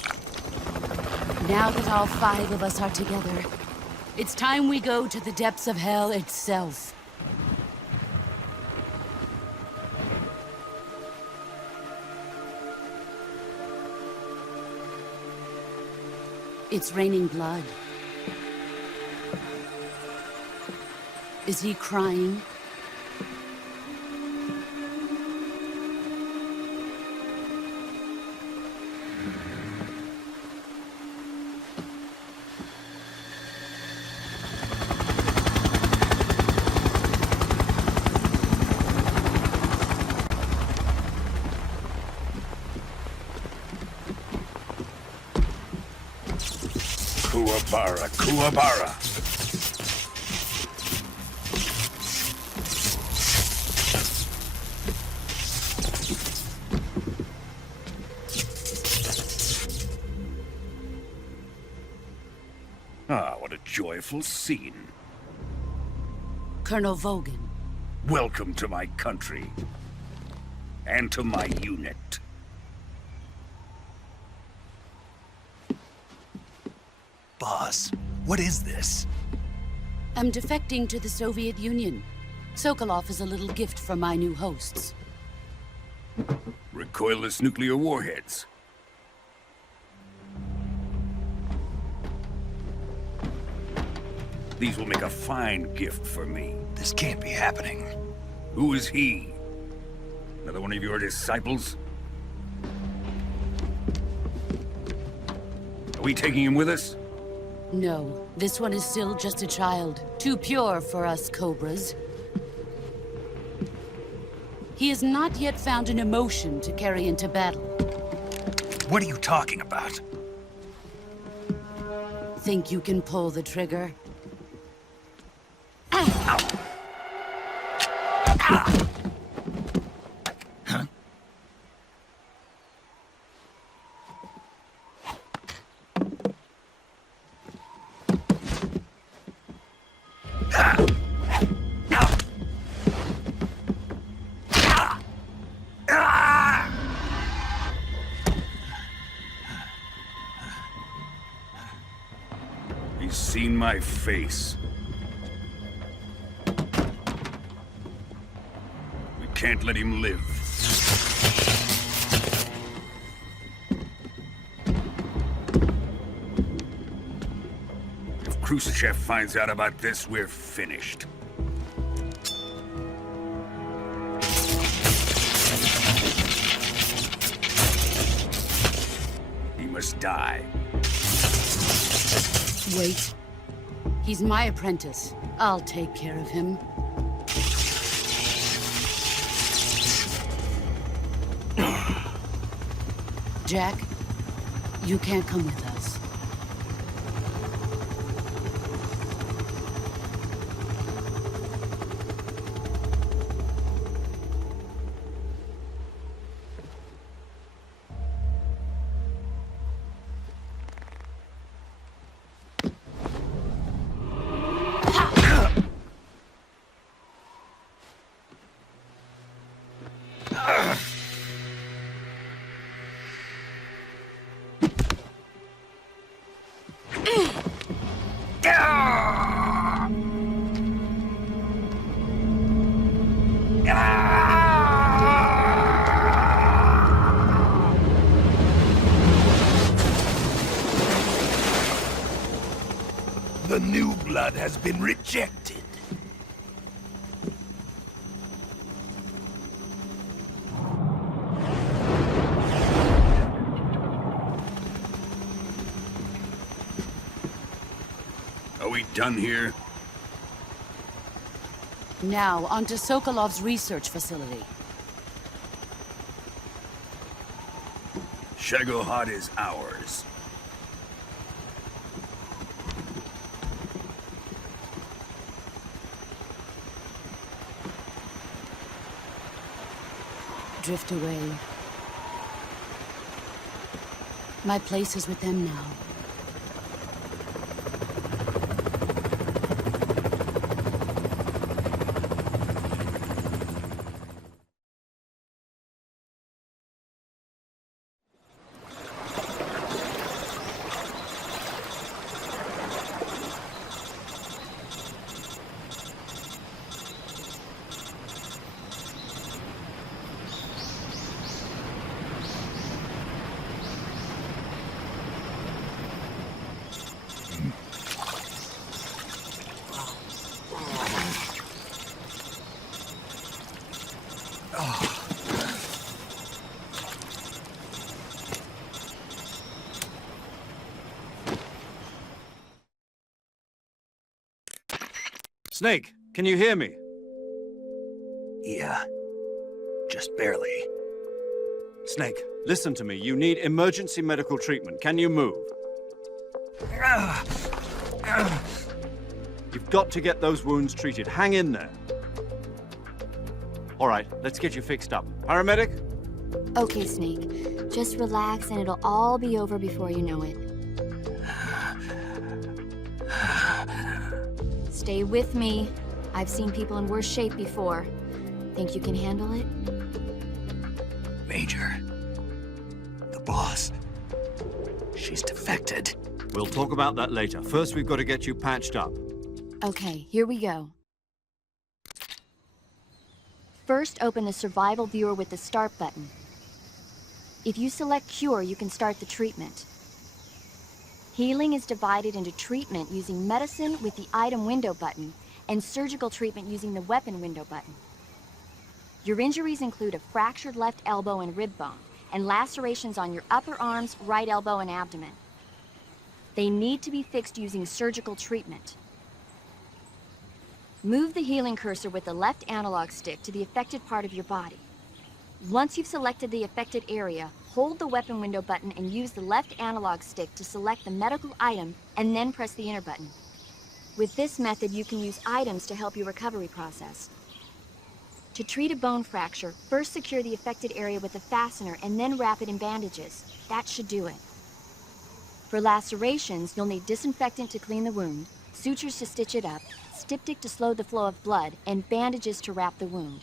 Now that all 5 of us are together, it's time we go to the depths of hell itself. It's raining blood. Is he crying? Kuwabara, Kuwabara. Ah, what a joyful scene. Colonel Volgin. Welcome to my country. And to my unit. Boss, what is this? I'm defecting to the Soviet Union. Sokolov is a little gift from my new hosts. Recoilless nuclear warheads. These will make a fine gift for me. This can't be happening. Who is he? Another one of your disciples? Are we taking him with us? No, this one is still just a child. Too pure for us Cobras. He has not yet found an emotion to carry into battle. What are you talking about? Think you can pull the trigger? He's seen my face. We can't let him live. If Khrushchev finds out about this, we're finished. He must die. Wait. He's my apprentice. I'll take care of him. Jack, you can't come with us. The new blood has been rejected. Are we done here? Now, onto Sokolov's research facility. Shagohod is ours. Drift away. My place is with them now. Snake, can you hear me? Yeah. Just barely. Snake, listen to me. You need emergency medical treatment. Can you move? You've got to get those wounds treated. Hang in there. All right, let's get you fixed up. Paramedic? Okay, Snake. Just relax and it'll all be over before you know it. Stay with me. I've seen people in worse shape before. Think you can handle it? Major. The boss. She's defected. We'll talk about that later. First, we've got to get you patched up. Okay, here we go. First, open the survival viewer with the start button. If you select cure, you can start the treatment. Healing is divided into treatment using medicine with the item window button and surgical treatment using the weapon window button. Your injuries include a fractured left elbow and rib bone and lacerations on your upper arms, right elbow, and abdomen. They need to be fixed using surgical treatment. Move the healing cursor with the left analog stick to the affected part of your body. Once you've selected the affected area, hold the weapon window button and use the left analog stick to select the medical item and then press the enter button. With this method, you can use items to help your recovery process. To treat a bone fracture, first secure the affected area with a fastener and then wrap it in bandages. That should do it. For lacerations, you'll need disinfectant to clean the wound, sutures to stitch it up, styptic to slow the flow of blood, and bandages to wrap the wound.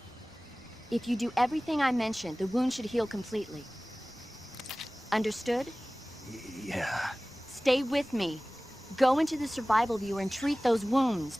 If you do everything I mentioned, the wound should heal completely. Understood? Yeah. Stay with me. Go into the survival viewer and treat those wounds.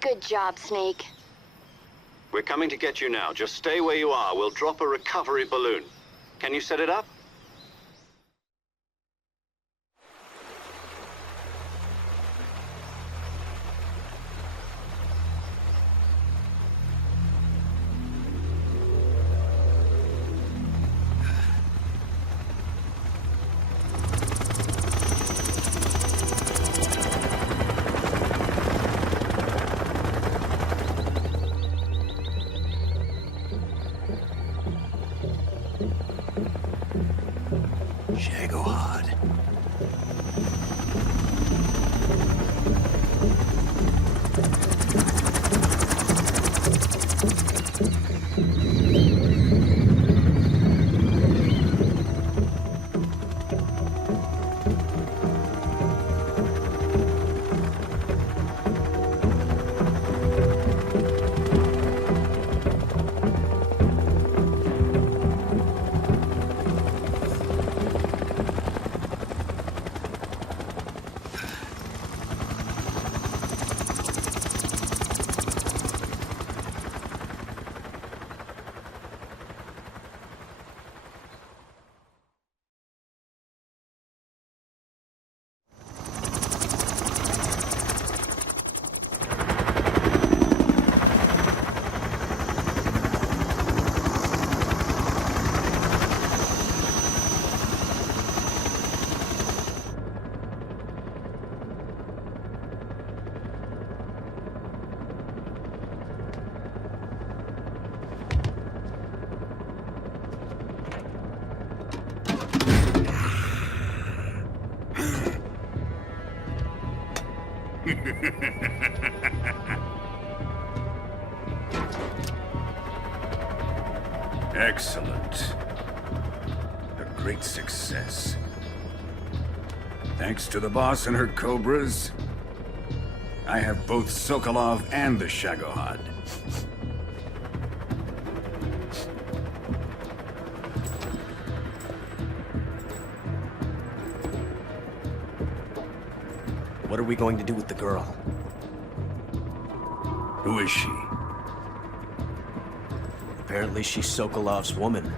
Good job, Snake. We're coming to get you now. Just stay where you are. We'll drop a recovery balloon. Can you set it up? Shagohod. Excellent. A great success. Thanks to the boss and her cobras, I have both Sokolov and the Shagohod. What are we going to do with the girl? Who is she? Apparently she's Sokolov's woman.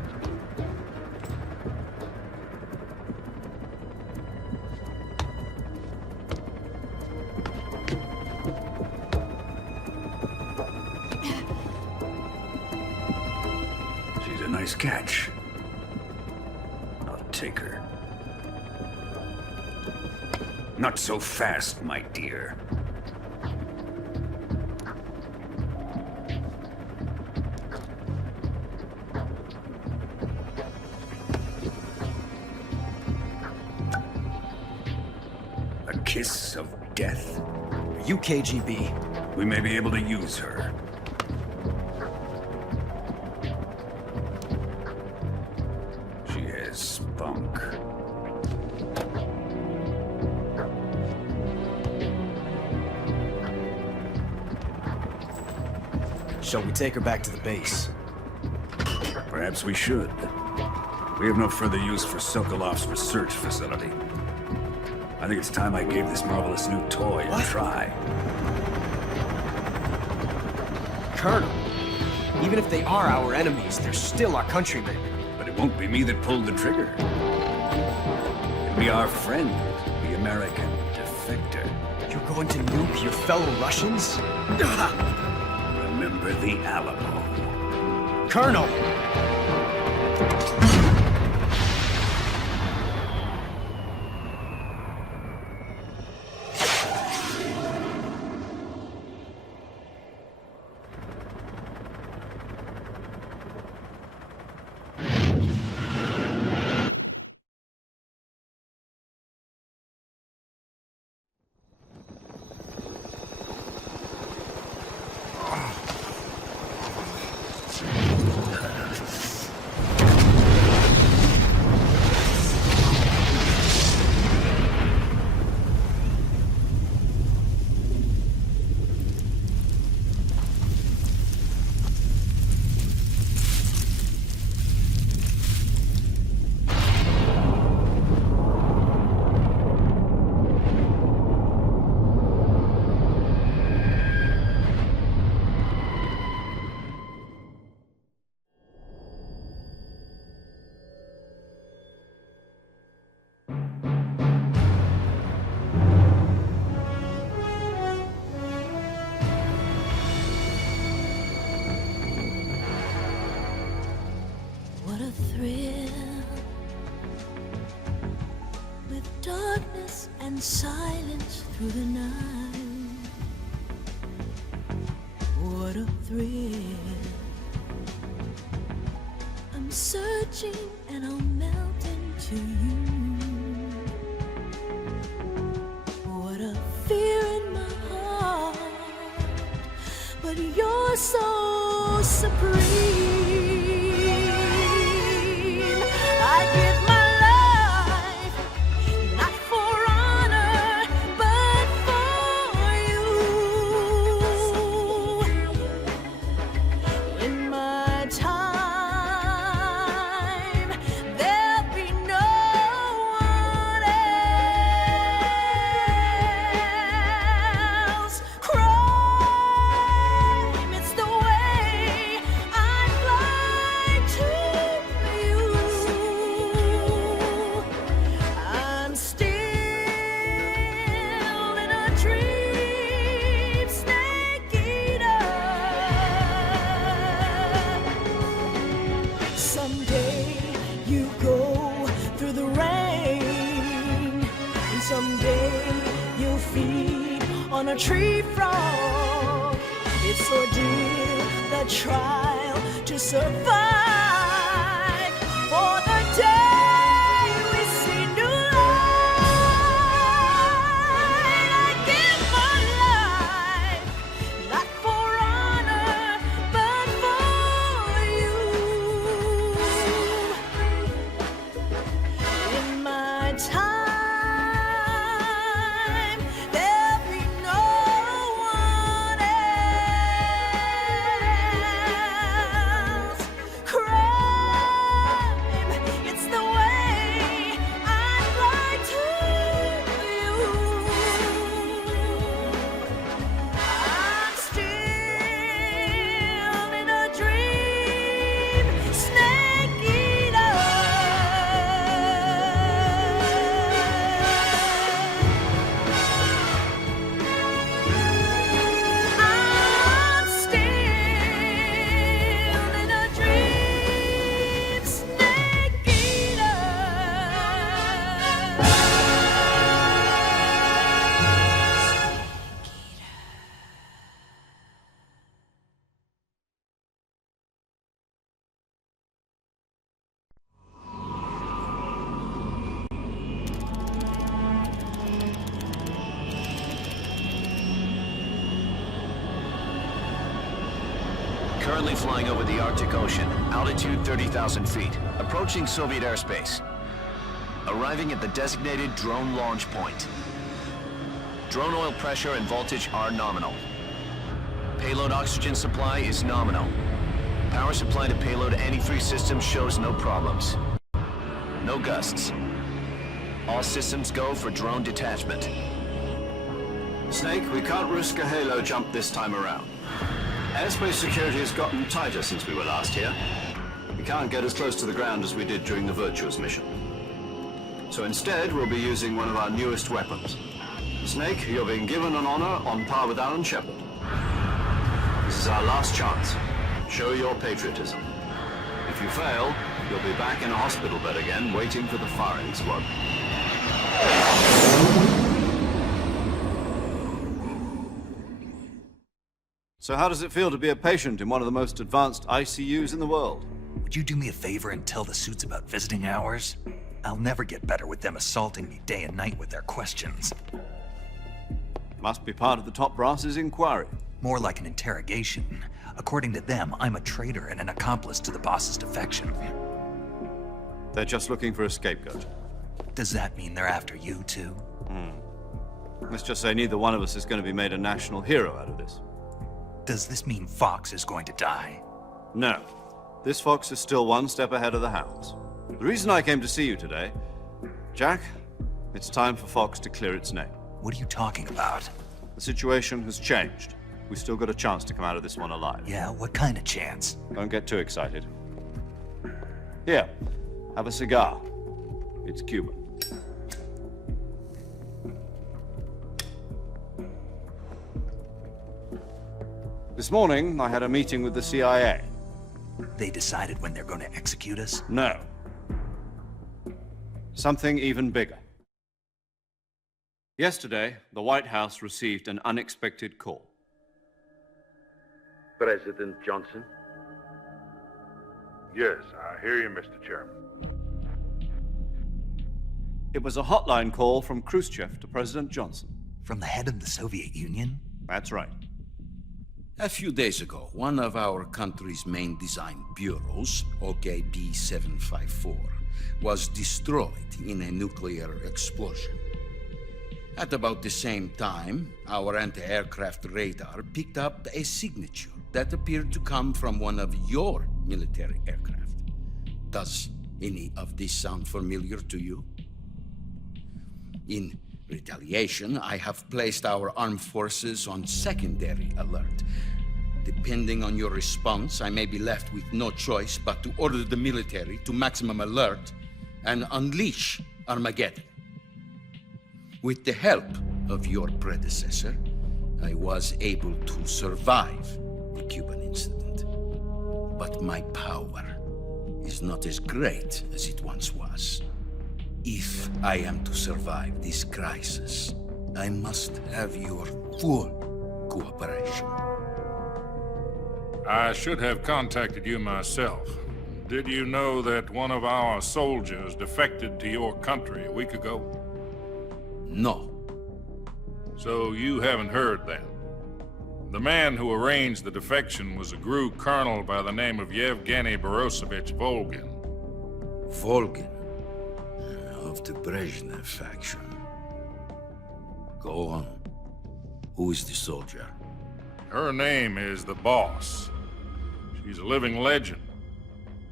She's a nice catch. I'll take her. Not so fast, my dear. A kiss of death? Are you KGB? We may be able to use her. She has spunk. Shall we take her back to the base? Perhaps we should. We have no further use for Sokolov's research facility. I think it's time I gave this marvelous new toy a try. Colonel, even if they are our enemies, they're still our countrymen. But it won't be me that pulled the trigger. It'll be our friend, the American defector. You're going to nuke your fellow Russians? Remember the Alamo. and silence through the night. What a thrill. I'm searching and I'll melt into you. What a fear in my heart, but you're so supreme. I give my life, not for honor, but for you. In my time, there'll be no one else. Crime, it's the way I fly to you. I'm still in a dream, snake eater. Someday you go through the rain, and someday you'll feed on a tree frog. It's ordeal, the trial to survive for the day we see new light. I give my life, not for honor, but for you. In my time, there'll be no one else. Crime, it's the way I fly to you. I'm still in a dream, snake eater. I'm still in a dream, snake eater. Currently flying over the Arctic Ocean, altitude 30,000 feet, approaching Soviet airspace. Arriving at the designated drone launch point. Drone oil pressure and voltage are nominal. Payload oxygen supply is nominal. Power supply to payload anti-freeze systems shows no problems. No gusts. All systems go for drone detachment. Snake, we can't risk a halo jump this time around. Airspace security has gotten tighter since we were last here. We can't get as close to the ground as we did during the Virtuous Mission. So instead, we'll be using one of our newest weapons. Snake, you're being given an honor on par with Alan Shepard. This is our last chance. Show your patriotism. If you fail, you'll be back in a hospital bed again, waiting for the firing squad. So how does it feel to be a patient in one of the most advanced ICUs in the world? Would you do me a favor and tell the suits about visiting hours? I'll never get better with them assaulting me day and night with their questions. Must be part of the top brass's inquiry. More like an interrogation. According to them, I'm a traitor and an accomplice to the boss's defection. They're just looking for a scapegoat. Does that mean they're after you, too? Let's just say neither one of us is going to be made a national hero out of this. Does this mean Fox is going to die? No. This fox is still one step ahead of the hounds. The reason I came to see you today, Jack, it's time for Fox to clear its name. What are you talking about? The situation has changed. We've still got a chance to come out of this one alive. Yeah, what kind of chance? Don't get too excited. Here, have a cigar. It's Cuban. This morning, I had a meeting with the CIA. They decided when they're going to execute us? No. Something even bigger. Yesterday, the White House received an unexpected call. President Johnson? Yes, I hear you, Mr. Chairman. It was a hotline call from Khrushchev to President Johnson. From the head of the Soviet Union? That's right. A few days ago, one of our country's main design bureaus, OKB 754, was destroyed in a nuclear explosion. At about the same time, our anti-aircraft radar picked up a signature that appeared to come from one of your military aircraft. Does any of this sound familiar to you? In retaliation, I have placed our armed forces on secondary alert. Depending on your response, I may be left with no choice but to order the military to maximum alert and unleash Armageddon. With the help of your predecessor, I was able to survive the Cuban incident. But my power is not as great as it once was. If I am to survive this crisis, I must have your full cooperation. I should have contacted you myself. Did you know that one of our soldiers defected to your country a week ago? No. So you haven't heard then? The man who arranged the defection was a GRU colonel by the name of Yevgeny Borosovich Volgin. Volgin? Of the Brezhnev faction. Go on. Who is the soldier? Her name is the Boss. She's a living legend.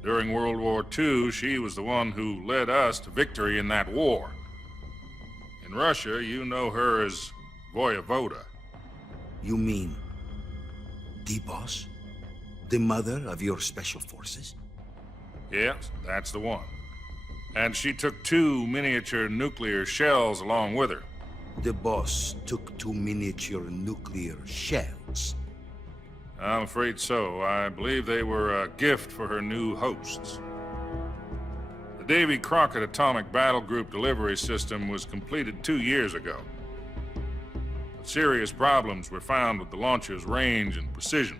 During World War II, she was the one who led us to victory in that war. In Russia, you know her as Voyevoda. You mean the Boss? The mother of your special forces? Yes, that's the one. And she took 2 miniature nuclear shells along with her. The Boss took 2 miniature nuclear shells? I'm afraid so. I believe they were a gift for her new hosts. The Davy Crockett Atomic Battle Group delivery system was completed 2 years ago. But serious problems were found with the launcher's range and precision.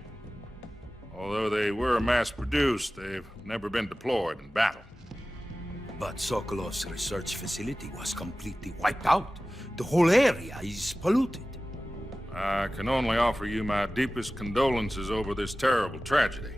Although they were mass-produced, they've never been deployed in battle. But Sokolov's research facility was completely wiped out. The whole area is polluted. I can only offer you my deepest condolences over this terrible tragedy.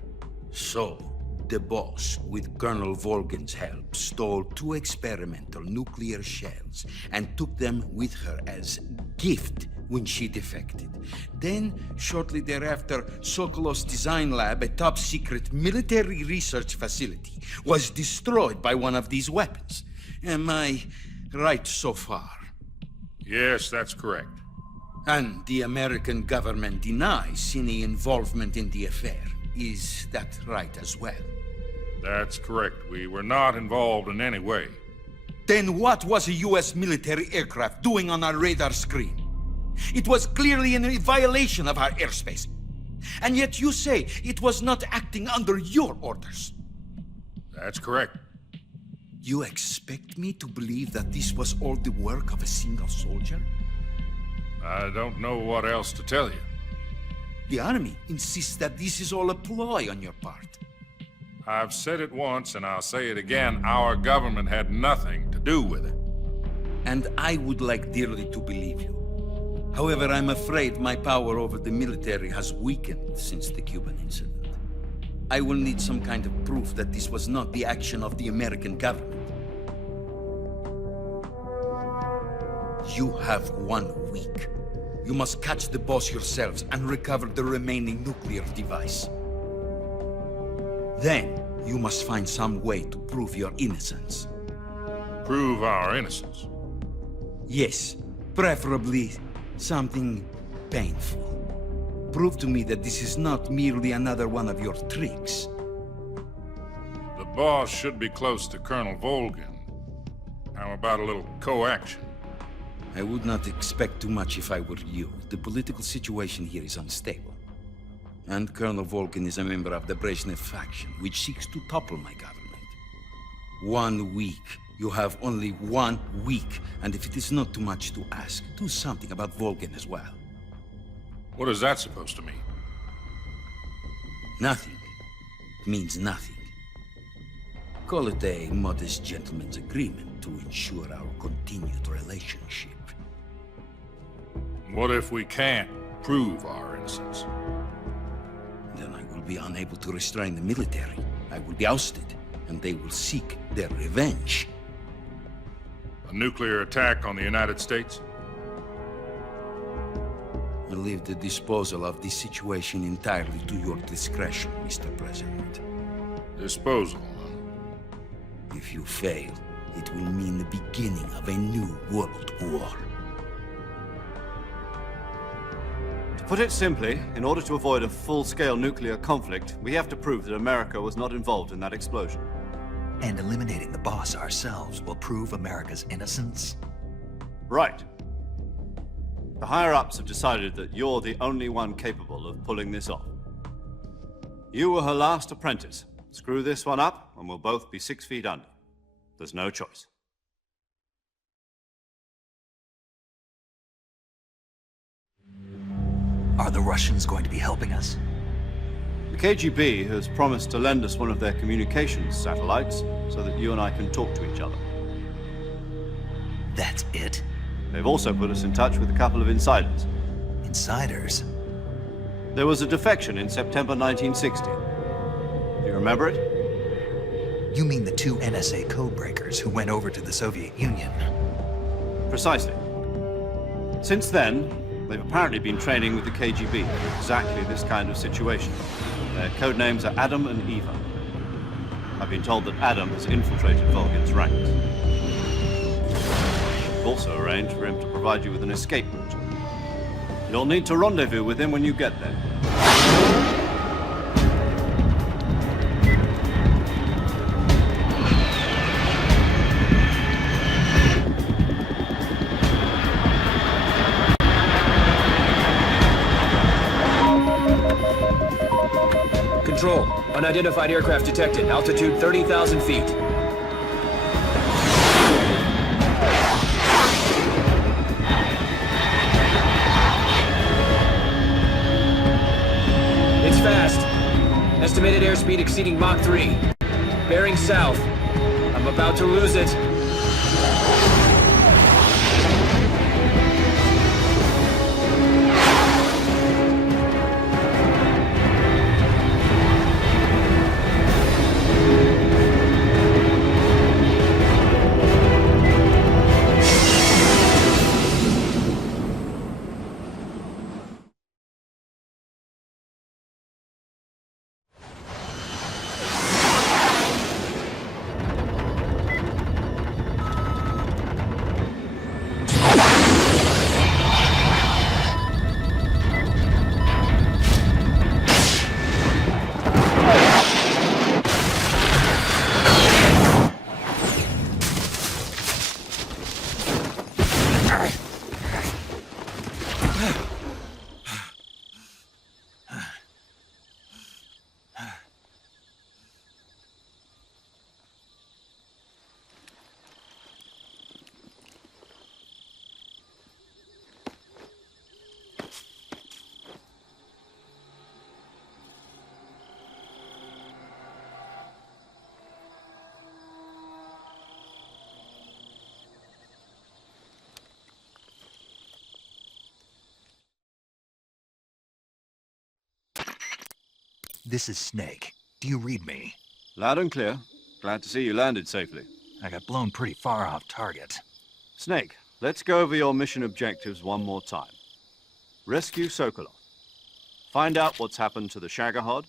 So, the Boss, with Colonel Volgin's help, stole 2 experimental nuclear shells and took them with her as gift when she defected. Then, shortly thereafter, Sokolov's design lab, a top-secret military research facility, was destroyed by one of these weapons. Am I right so far? Yes, that's correct. And the American government denies any involvement in the affair. Is that right as well? That's correct. We were not involved in any way. Then what was a U.S. military aircraft doing on our radar screen? It was clearly in violation of our airspace. And yet you say it was not acting under your orders. That's correct. You expect me to believe that this was all the work of a single soldier? I don't know what else to tell you. The army insists that this is all a ploy on your part. I've said it once and I'll say it again. Our government had nothing to do with it. And I would like dearly to believe you. However, I'm afraid my power over the military has weakened since the Cuban incident. I will need some kind of proof that this was not the action of the American government. You have 1 week. You must catch the Boss yourselves and recover the remaining nuclear device. Then, you must find some way to prove your innocence. Prove our innocence? Yes, preferably something painful. Prove to me that this is not merely another one of your tricks. The Boss should be close to Colonel Volgin. How about a little co-action? I would not expect too much if I were you. The political situation here is unstable. And Colonel Volgin is a member of the Brezhnev faction, which seeks to topple my government. 1 week You have only 1 week, and if it is not too much to ask, do something about Volgin as well. What is that supposed to mean? Nothing. It means nothing. Call it a modest gentleman's agreement to ensure our continued relationship. What if we can't prove our innocence? Then I will be unable to restrain the military. I will be ousted, and they will seek their revenge. A nuclear attack on the United States? I leave the disposal of this situation entirely to your discretion, Mr. President. Disposal, huh? If you fail, it will mean the beginning of a new world war. To put it simply, in order to avoid a full-scale nuclear conflict, we have to prove that America was not involved in that explosion. And eliminating the boss ourselves will prove America's innocence? Right. The higher-ups have decided that you're the only one capable of pulling this off. You were her last apprentice. Screw this one up, and we'll both be 6 feet under. There's no choice. Are the Russians going to be helping us? The KGB has promised to lend us one of their communications satellites so that you and I can talk to each other. That's it? They've also put us in touch with a couple of insiders. Insiders? There was a defection in September 1960. Do you remember it? You mean the 2 NSA codebreakers who went over to the Soviet Union? Precisely. Since then, they've apparently been training with the KGB for exactly this kind of situation. Their codenames are Adam and Eva. I've been told that Adam has infiltrated Volgin's ranks. We've also arranged for him to provide you with an escape route. You'll need to rendezvous with him when you get there. Control. Unidentified aircraft detected. Altitude 30,000 feet. It's fast. Estimated airspeed exceeding Mach 3. Bearing south. I'm about to lose it. This is Snake. Do you read me? Loud and clear. Glad to see you landed safely. I got blown pretty far off target. Snake, let's go over your mission objectives one more time. Rescue Sokolov. Find out what's happened to the Shagohod,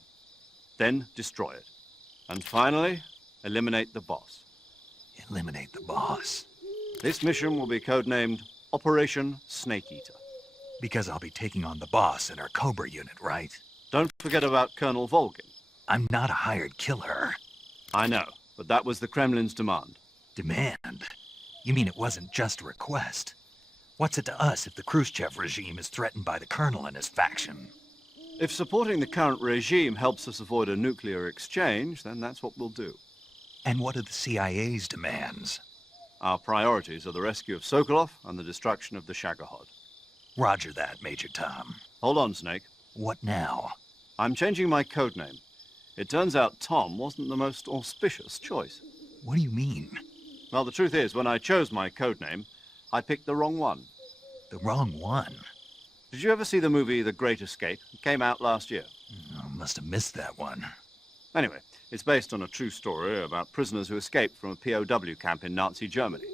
then destroy it. And finally, eliminate the boss. Eliminate the boss? This mission will be codenamed Operation Snake Eater. Because I'll be taking on the boss in our Cobra unit, right? Don't forget about Colonel Volgin. I'm not a hired killer. I know, but that was the Kremlin's demand. Demand? You mean it wasn't just a request? What's it to us if the Khrushchev regime is threatened by the Colonel and his faction? If supporting the current regime helps us avoid a nuclear exchange, then that's what we'll do. And what are the CIA's demands? Our priorities are the rescue of Sokolov and the destruction of the Shagohod. Roger that, Major Tom. Hold on, Snake. What now? I'm changing my codename. It turns out Tom wasn't the most auspicious choice. What do you mean? Well, the truth is, when I chose my codename, I picked the wrong one. The wrong one? Did you ever see the movie The Great Escape? It came out last year. I must have missed that one. Anyway, it's based on a true story about prisoners who escaped from a POW camp in Nazi Germany.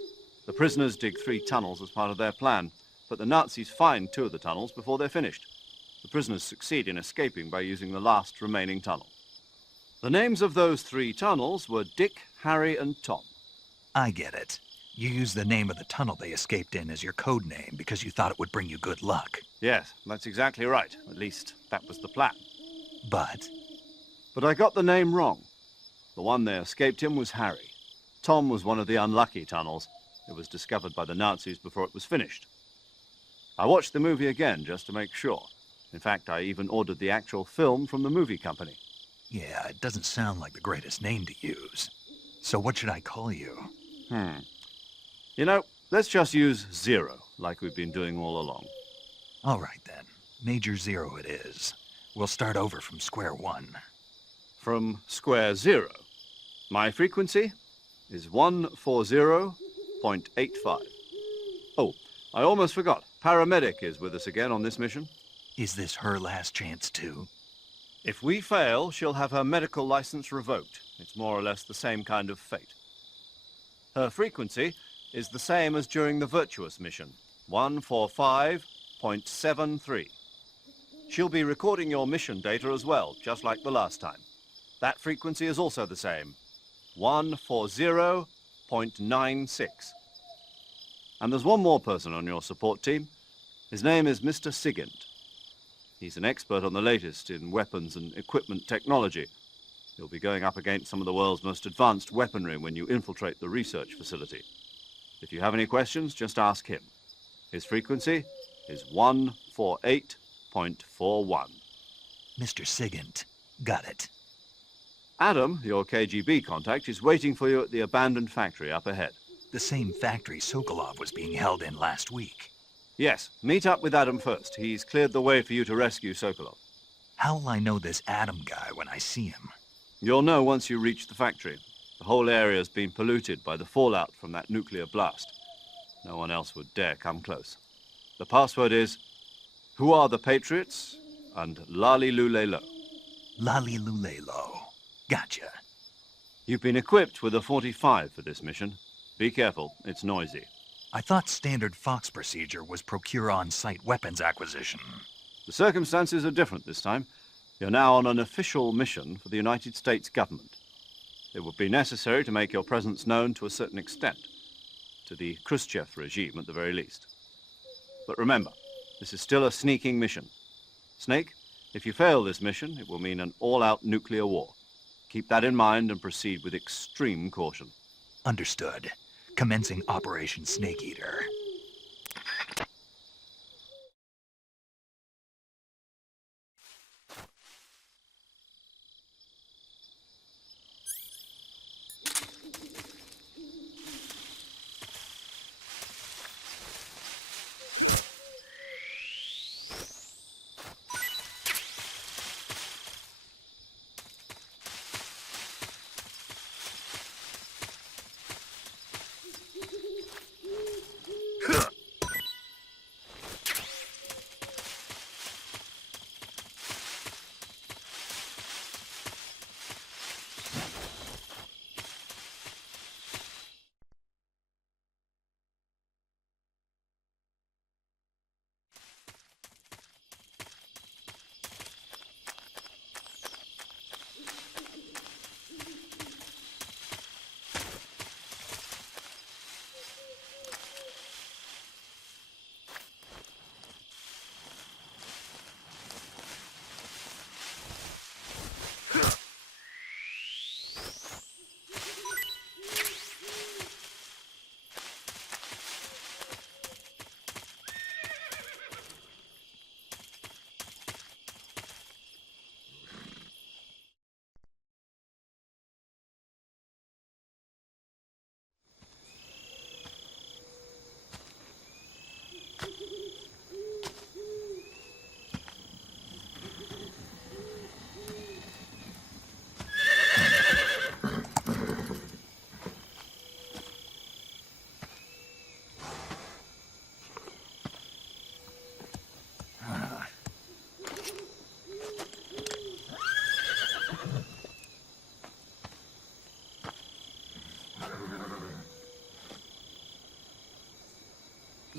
The prisoners dig 3 tunnels as part of their plan, but the Nazis find 2 of the tunnels before they're finished. The prisoners succeed in escaping by using the last remaining tunnel. The names of those 3 tunnels were Dick, Harry, and Tom. I get it. You used the name of the tunnel they escaped in as your code name because you thought it would bring you good luck. Yes, that's exactly right. At least, that was the plan. But I got the name wrong. The one they escaped in was Harry. Tom was one of the unlucky tunnels. It was discovered by the Nazis before it was finished. I watched the movie again just to make sure. In fact, I even ordered the actual film from the movie company. yeah, it doesn't sound like the greatest name to use. So what should I call you? You know, let's just use Zero, like we've been doing all along. All right, then. Major Zero it is. We'll start over from square one. From square 0. My frequency is 140.85. Oh, I almost forgot. Paramedic is with us again on this mission. Is this her last chance, too? If we fail, she'll have her medical license revoked. It's more or less the same kind of fate. Her frequency is the same as during the Virtuous Mission, 145.73. She'll be recording your mission data as well, just like the last time. That frequency is also the same, 140.96. And there's one more person on your support team. His name is Mr. Sigint. He's an expert on the latest in weapons and equipment technology. You'll be going up against some of the world's most advanced weaponry when you infiltrate the research facility. If you have any questions, just ask him. His frequency is 148.41. Mr. Sigint. Got it. Adam, your KGB contact, is waiting for you at the abandoned factory up ahead. The same factory Sokolov was being held in last week. Yes, meet up with Adam first. He's cleared the way for you to rescue Sokolov. How'll I know this Adam guy when I see him? You'll know once you reach the factory. The whole area's been polluted by the fallout from that nuclear blast. No one else would dare come close. The password is, "Who are the Patriots?" and Lali Lulelo. Lali Lulelo. Gotcha. You've been equipped with a 45 for this mission. Be careful, it's noisy. I thought standard Fox procedure was procure on-site weapons acquisition. The circumstances are different this time. You're now on an official mission for the United States government. It would be necessary to make your presence known to a certain extent, to the Khrushchev regime at the very least. But remember, this is still a sneaking mission. Snake, if you fail this mission, it will mean an all-out nuclear war. Keep that in mind and proceed with extreme caution. Understood. Commencing Operation Snake Eater.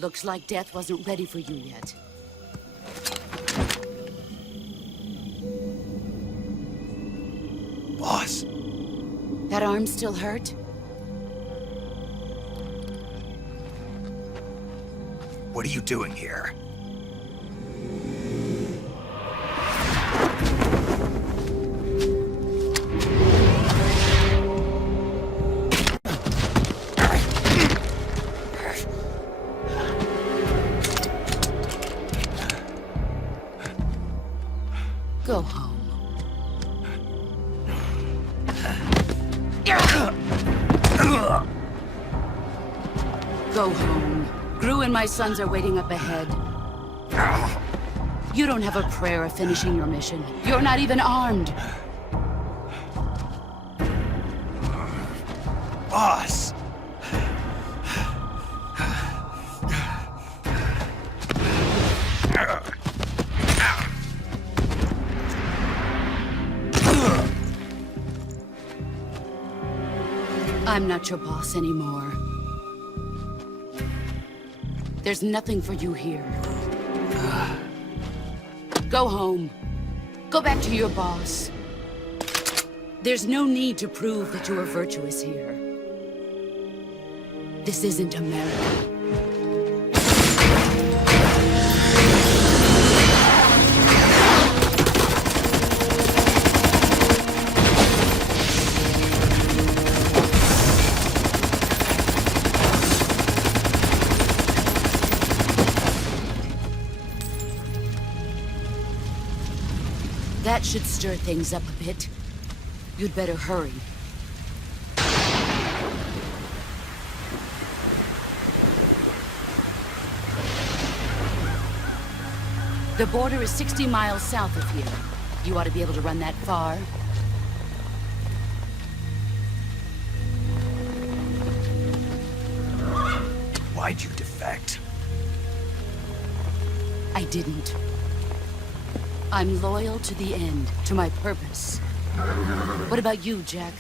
Looks like death wasn't ready for you yet. Boss. That arm still hurt? What are you doing here? Go home. Go home. Gru and my sons are waiting up ahead. You don't have a prayer of finishing your mission. You're not even armed. Boss! I'm not your boss anymore. There's nothing for you here. Go home. Go back to your boss. There's no need to prove that you are virtuous here. This isn't America. That should stir things up a bit. You'd better hurry. The border is 60 miles south of here. You ought to be able to run that far. Why'd you defect? I didn't. I'm loyal to the end, to my purpose. What about you, Jack?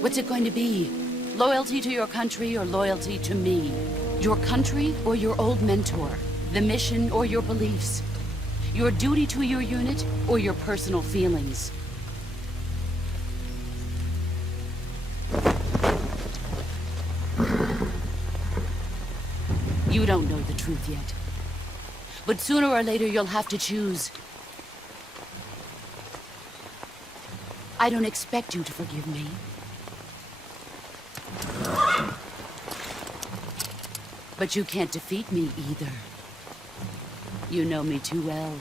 What's it going to be? Loyalty to your country or loyalty to me? Your country or your old mentor? The mission or your beliefs? Your duty to your unit or your personal feelings? You don't know the truth yet. But sooner or later, you'll have to choose. I don't expect you to forgive me. But you can't defeat me either. You know me too well.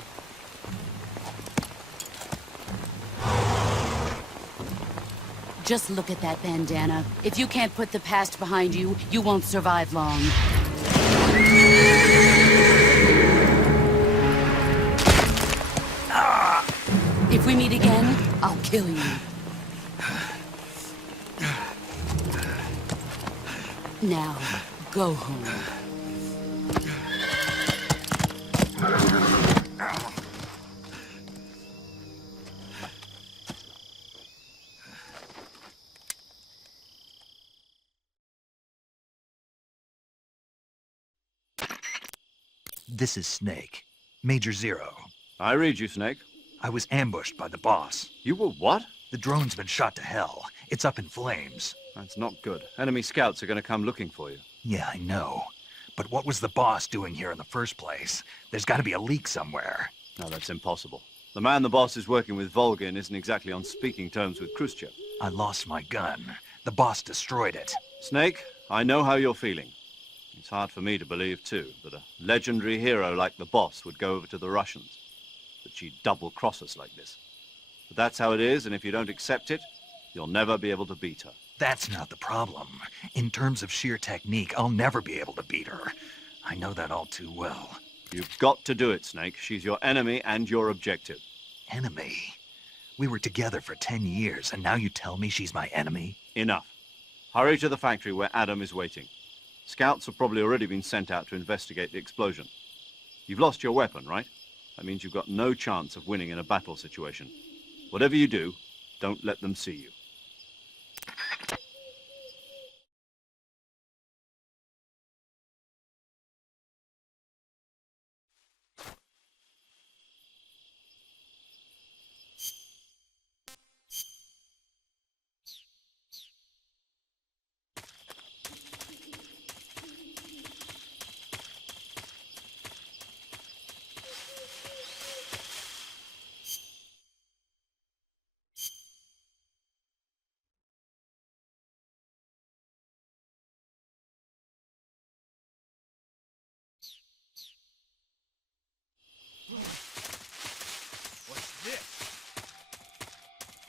Just look at that bandana. If you can't put the past behind you, you won't survive long. If we meet again, I'll kill you. Now, go home. This is Snake. Major Zero. I read you, Snake. I was ambushed by the boss. You were what? The drone's been shot to hell. It's up in flames. That's not good. Enemy scouts are going to come looking for you. Yeah, I know. But what was the boss doing here in the first place? There's got to be a leak somewhere. No, that's impossible. The man the boss is working with, Volgin, isn't exactly on speaking terms with Khrushchev. I lost my gun. The boss destroyed it. Snake, I know how you're feeling. It's hard for me to believe, too, that a legendary hero like the boss would go over to the Russians. That she'd double-cross us like this. But that's how it is, and if you don't accept it, you'll never be able to beat her. That's not the problem. In terms of sheer technique, I'll never be able to beat her. I know that all too well. You've got to do it, Snake. She's your enemy and your objective. Enemy? We were together for 10 years, and now you tell me she's my enemy? Enough. Hurry to the factory where Adam is waiting. Scouts have probably already been sent out to investigate the explosion. You've lost your weapon, right? That means you've got no chance of winning in a battle situation. Whatever you do, don't let them see you.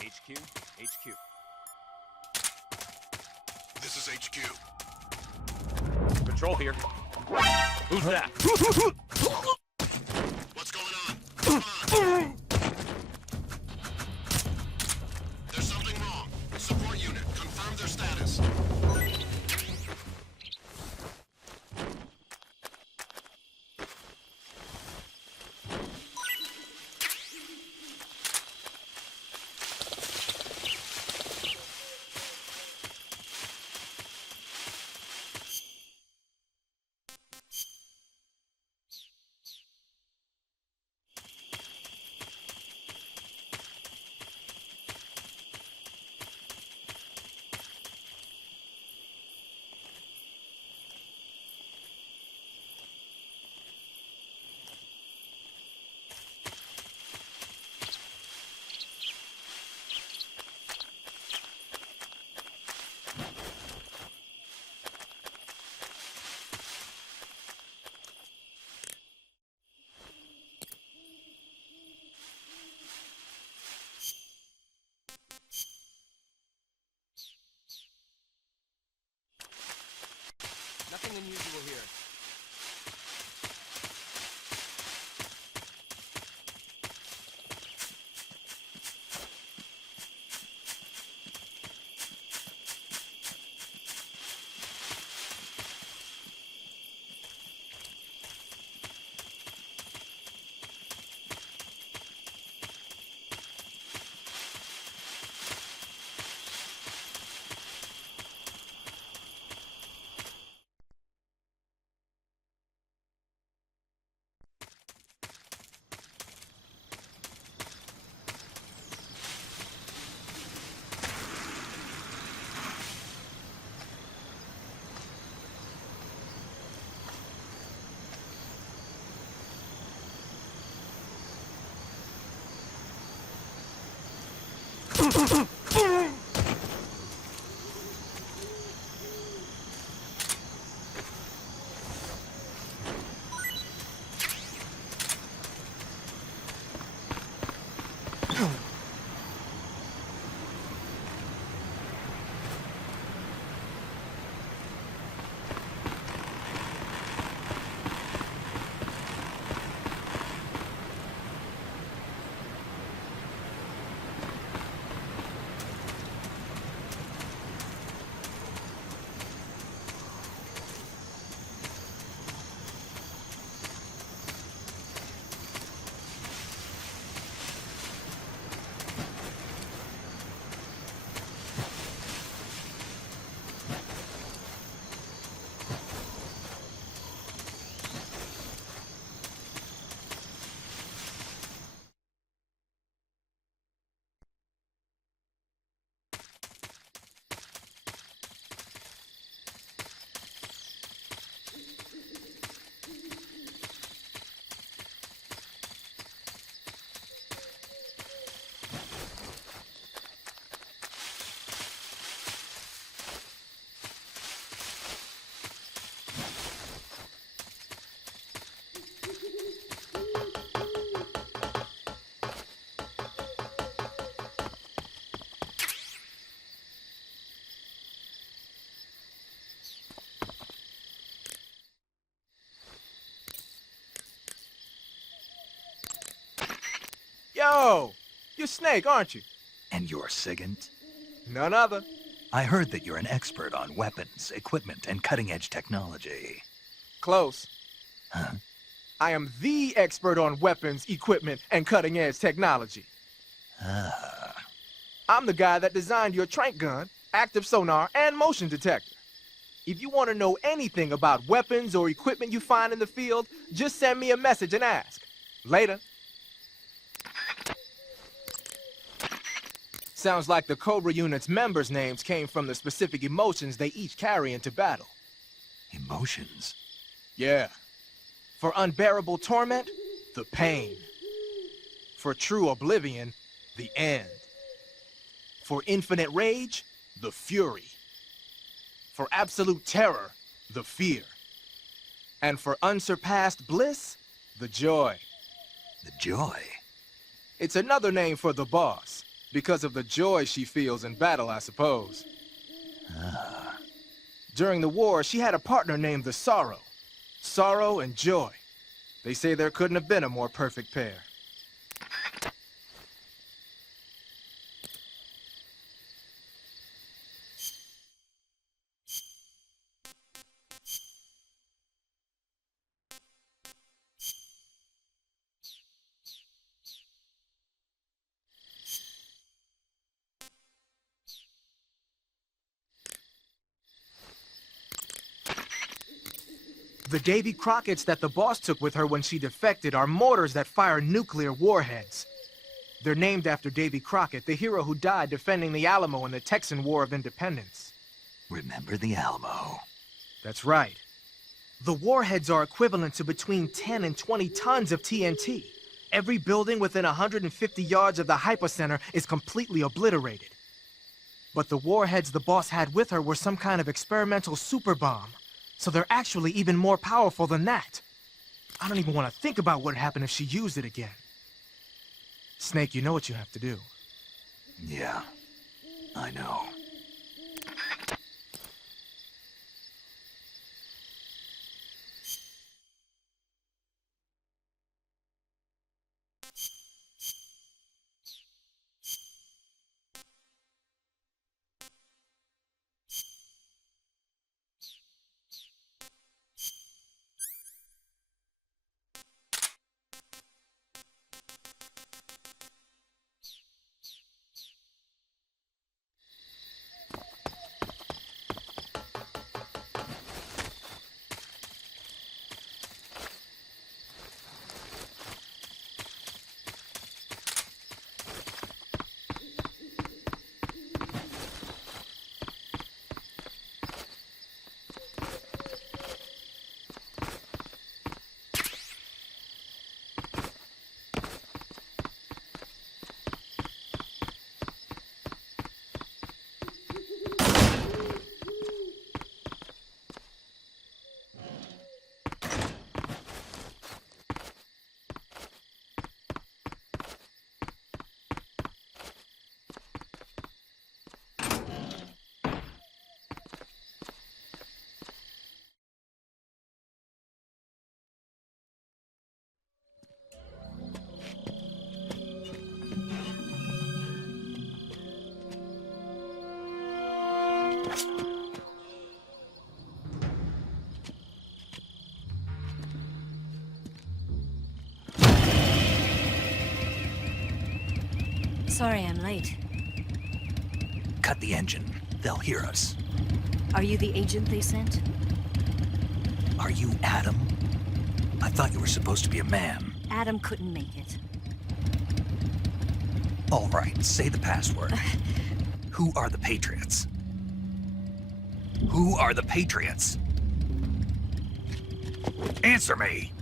HQ, HQ. This is HQ. Patrol here. Who's that? What's going on? Come on. There's something wrong. Support unit, confirm their status. Nothing unusual here. Yo! You're Snake, aren't you? And you're Sigint? None other. I heard that you're an expert on weapons, equipment, and cutting-edge technology. Close. Huh? I am the expert on weapons, equipment, and cutting-edge technology. Ah. I'm the guy that designed your trank gun, active sonar, and motion detector. If you want to know anything about weapons or equipment you find in the field, just send me a message and ask. Later. Sounds like the Cobra Unit's members' names came from the specific emotions they each carry into battle. Emotions? Yeah. For unbearable torment, the pain. For true oblivion, the end. For infinite rage, the fury. For absolute terror, the fear. And for unsurpassed bliss, the joy. The joy? It's another name for the boss, Because of the joy she feels in battle, I suppose. During the war, she had a partner named the Sorrow. Sorrow and joy. They say there couldn't have been a more perfect pair. The Davy Crockett's that the boss took with her when she defected are mortars that fire nuclear warheads. They're named after Davy Crockett, the hero who died defending the Alamo in the Texan War of Independence. Remember the Alamo. That's right. The warheads are equivalent to between 10 and 20 tons of TNT. Every building within 150 yards of the hypocenter is completely obliterated. But the warheads the boss had with her were some kind of experimental super bomb. So they're actually even more powerful than that. I don't even want to think about what would happen if she used it again. Snake, you know what you have to do. Yeah, I know. Sorry I'm late. Cut the engine. They'll hear us. Are you the agent they sent? Are you Adam? I thought you were supposed to be a man. Adam couldn't make it. All right, say the password. Who are the Patriots? Who are the Patriots? Answer me!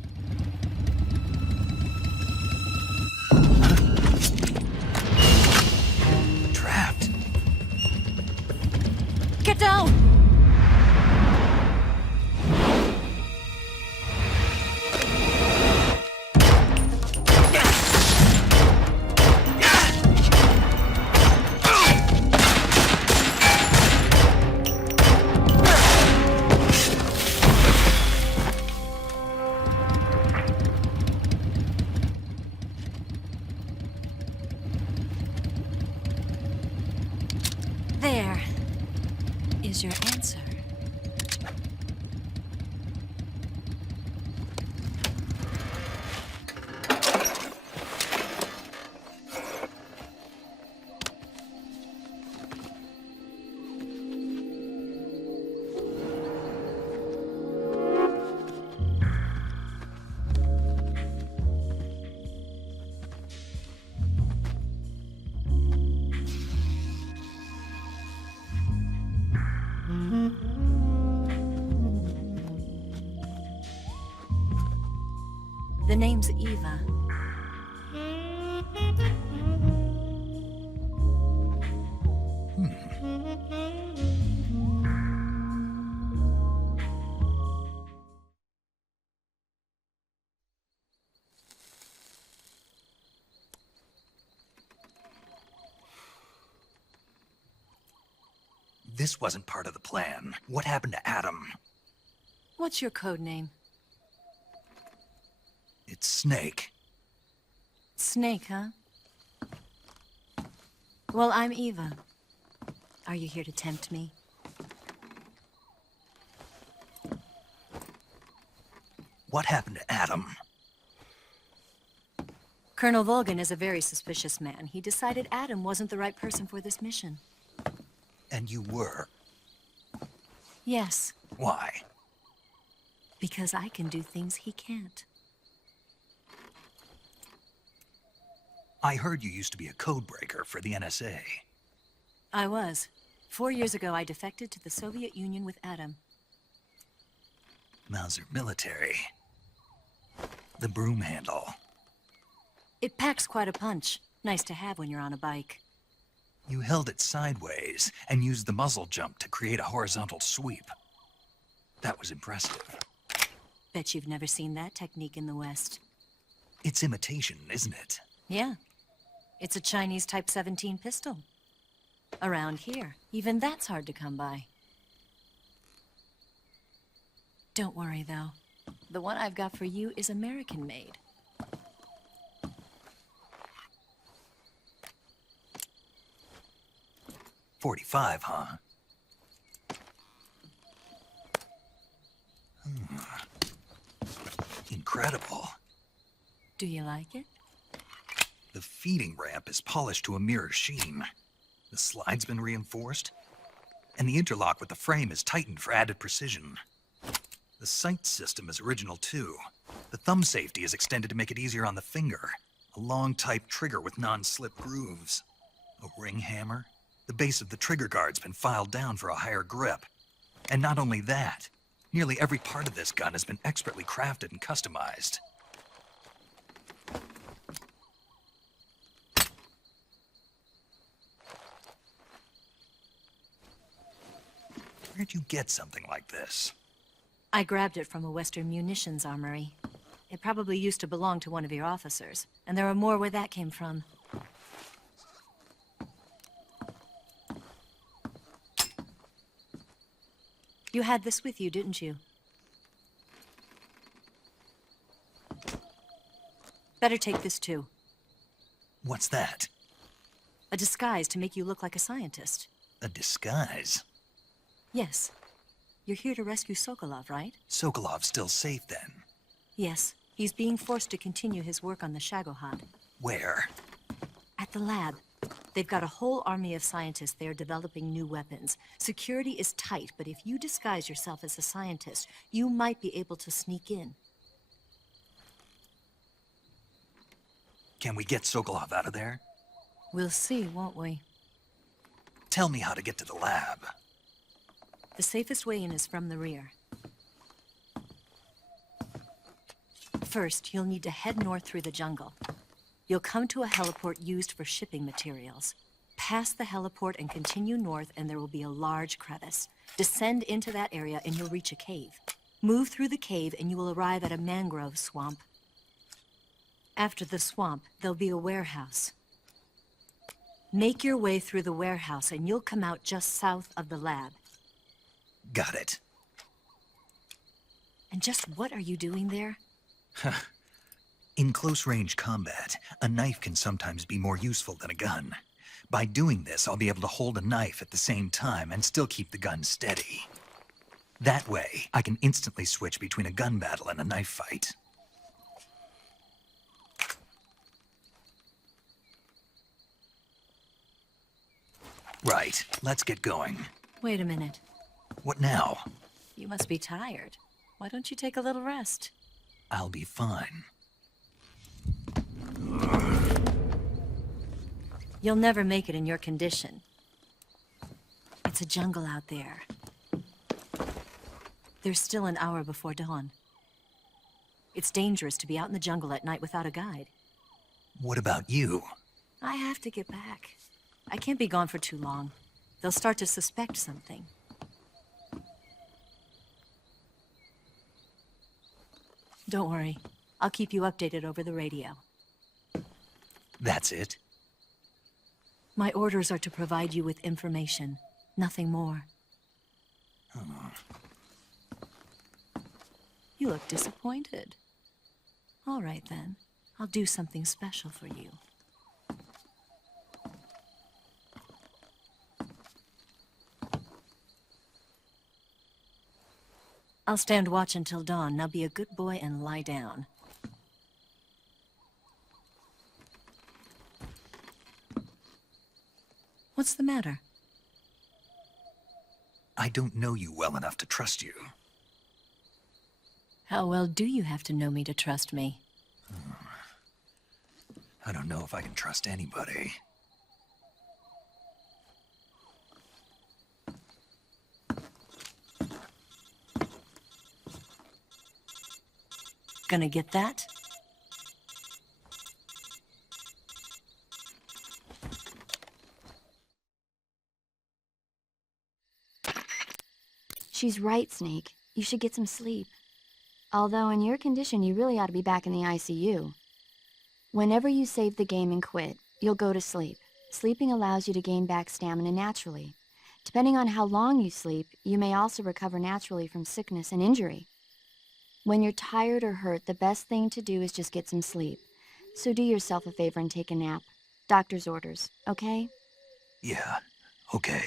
Trapped. Get down! There is your answer. The name's Eva. This wasn't part of the plan. What happened to Adam? What's your code name? It's Snake. Snake, huh? Well, I'm Eva. Are you here to tempt me? What happened to Adam? Colonel Volgin is a very suspicious man. He decided Adam wasn't the right person for this mission. And you were? Yes, Why? because I can do things he can't. I heard you used to be a codebreaker for the NSA. I was. 4 years ago, I defected to the Soviet Union with Adam. Mauser military. The broom handle. It packs quite a punch. Nice to have when you're on a bike. You held it sideways and used the muzzle jump to create a horizontal sweep. That was impressive. Bet you've never seen that technique in the West. It's imitation, isn't it? Yeah. It's a Chinese Type 17 pistol. Around here, even that's hard to come by. Don't worry, though. The one I've got for you is American-made. .45, huh? Incredible. Do you like it? The feeding ramp is polished to a mirror sheen. The slide's been reinforced, and the interlock with the frame is tightened for added precision. The sight system is original too. The thumb safety is extended to make it easier on the finger. A long type trigger with non-slip grooves. A ring hammer. The base of the trigger guard's been filed down for a higher grip. And not only that, nearly every part of this gun has been expertly crafted and customized. Where'd you get something like this? I grabbed it from a Western munitions armory. It probably used to belong to one of your officers, and there are more where that came from. You had this with you, didn't you? Better take this too. What's that? A disguise to make you look like a scientist. A disguise? Yes. You're here to rescue Sokolov, right? Sokolov's still safe then? Yes. He's being forced to continue his work on the Shagohod. Where? At the lab. They've got a whole army of scientists there developing new weapons. Security is tight, but if you disguise yourself as a scientist, you might be able to sneak in. Can we get Sokolov out of there? We'll see, won't we? Tell me how to get to the lab. The safest way in is from the rear. First, you'll need to head north through the jungle. You'll come to a heliport used for shipping materials. Pass the heliport and continue north, and there will be a large crevice. Descend into that area and you'll reach a cave. Move through the cave and you will arrive at a mangrove swamp. After the swamp, there'll be a warehouse. Make your way through the warehouse and you'll come out just south of the lab. Got it. And just what are you doing there? In close-range combat, a knife can sometimes be more useful than a gun. By doing this, I'll be able to hold a knife at the same time and still keep the gun steady. That way, I can instantly switch between a gun battle and a knife fight. Right, let's get going. Wait a minute. What now? You must be tired. Why don't you take a little rest? I'll be fine. You'll never make it in your condition. It's a jungle out there. There's still an hour before dawn. It's dangerous to be out in the jungle at night without a guide. What about you? I have to get back. I can't be gone for too long. They'll start to suspect something. Don't worry. I'll keep you updated over the radio. That's it? My orders are to provide you with information, nothing more. You look disappointed. All right, then. I'll do something special for you. I'll stand watch until dawn. Now be a good boy and lie down. What's the matter? I don't know you well enough to trust you. How well do you have to know me to trust me? I don't know if I can trust anybody. Gonna get that? She's right, Snake. You should get some sleep. Although in your condition, you really ought to be back in the ICU. Whenever you save the game and quit, you'll go to sleep. Sleeping allows you to gain back stamina naturally. Depending on how long you sleep, you may also recover naturally from sickness and injury. When you're tired or hurt, the best thing to do is just get some sleep. So do yourself a favor and take a nap. Doctor's orders, okay? Yeah, okay.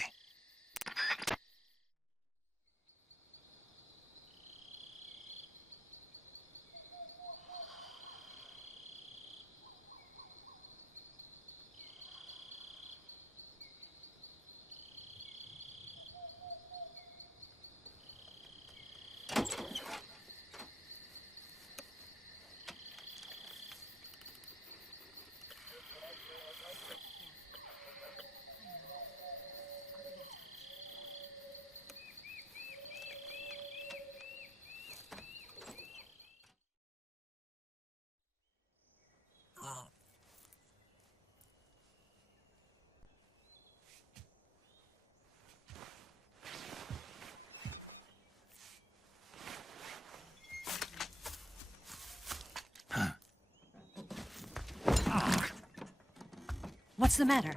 What's the matter?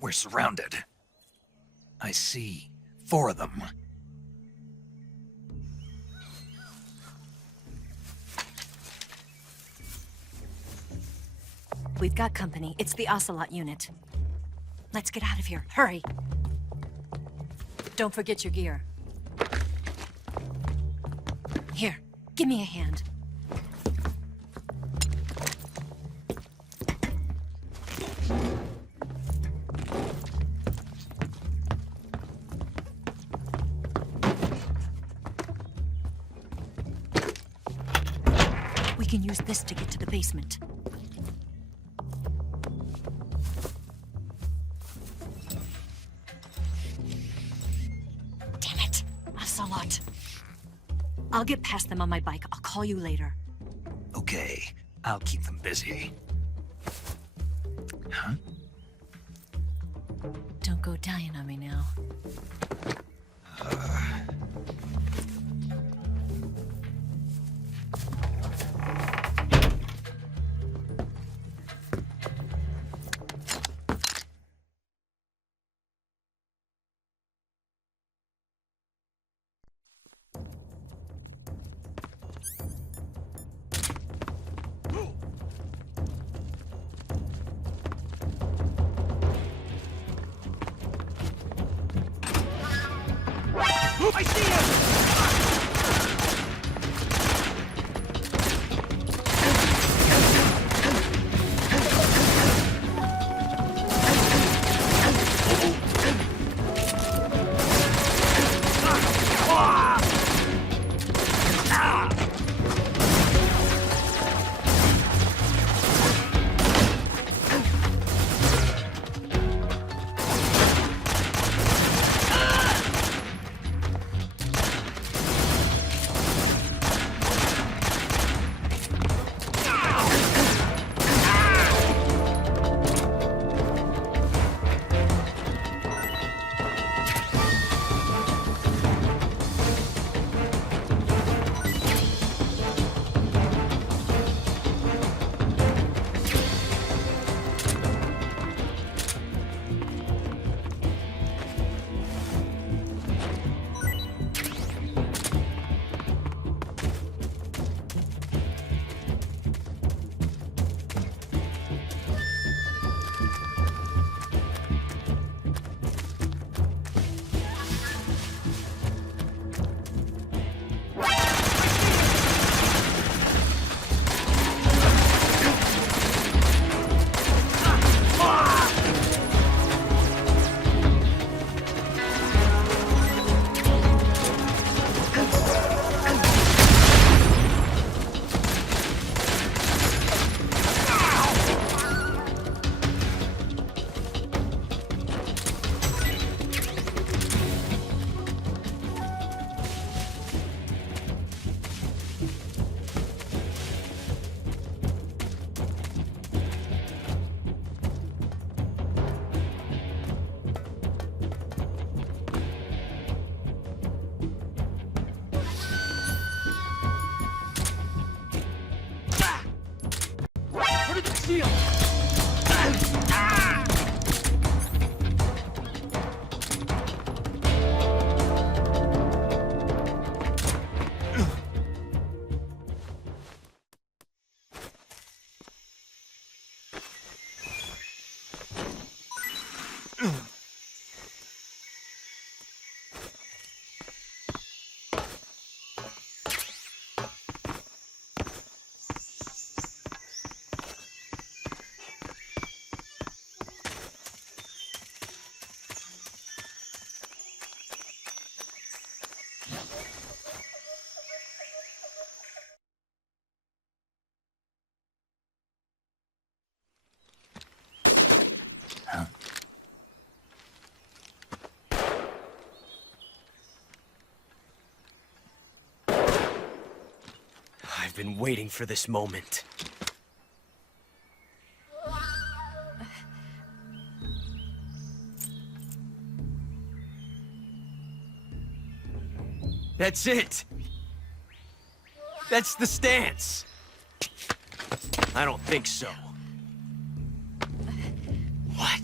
We're surrounded. I see 4 of them. We've got company. It's the Ocelot Unit. Let's get out of here. Hurry! Don't forget your gear. Here, give me a hand. We can use this to get to the basement. Damn it! Ocelot. I'll get past them on my bike. I'll call you later. Okay, I'll keep them busy. Huh? Don't go dying on me now. I see him! I've been waiting for this moment. That's it! That's the stance! I don't think so. What?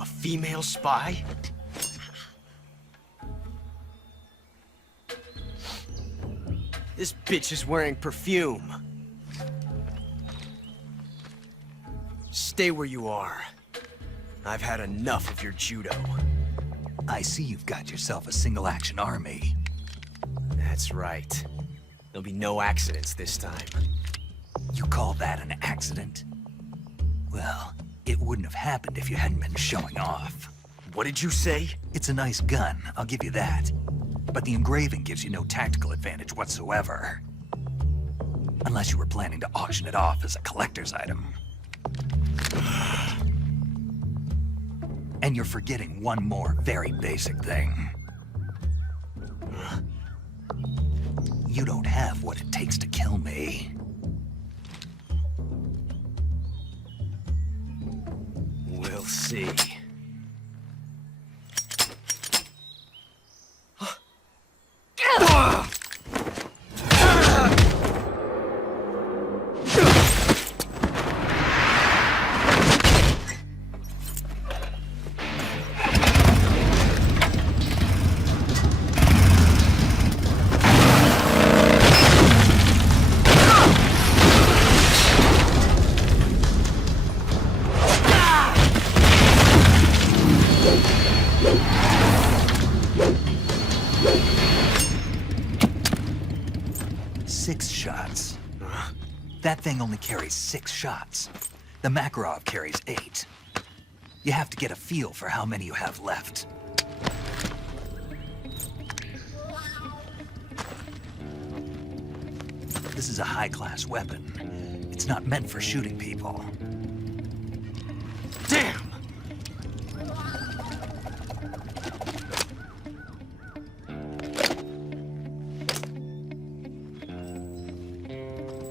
A female spy? This bitch is wearing perfume. Stay where you are. I've had enough of your judo. I see you've got yourself a single-action army. That's right. There'll be no accidents this time. You call that an accident? Well, it wouldn't have happened if you hadn't been showing off. What did you say? It's a nice gun, I'll give you that. But the engraving gives you no tactical advantage whatsoever. Unless you were planning to auction it off as a collector's item. And you're forgetting one more very basic thing. You don't have what it takes to kill me. We'll see. That thing only carries 6 shots. The Makarov carries 8. You have to get a feel for how many you have left. This is a high-class weapon. It's not meant for shooting people. Damn!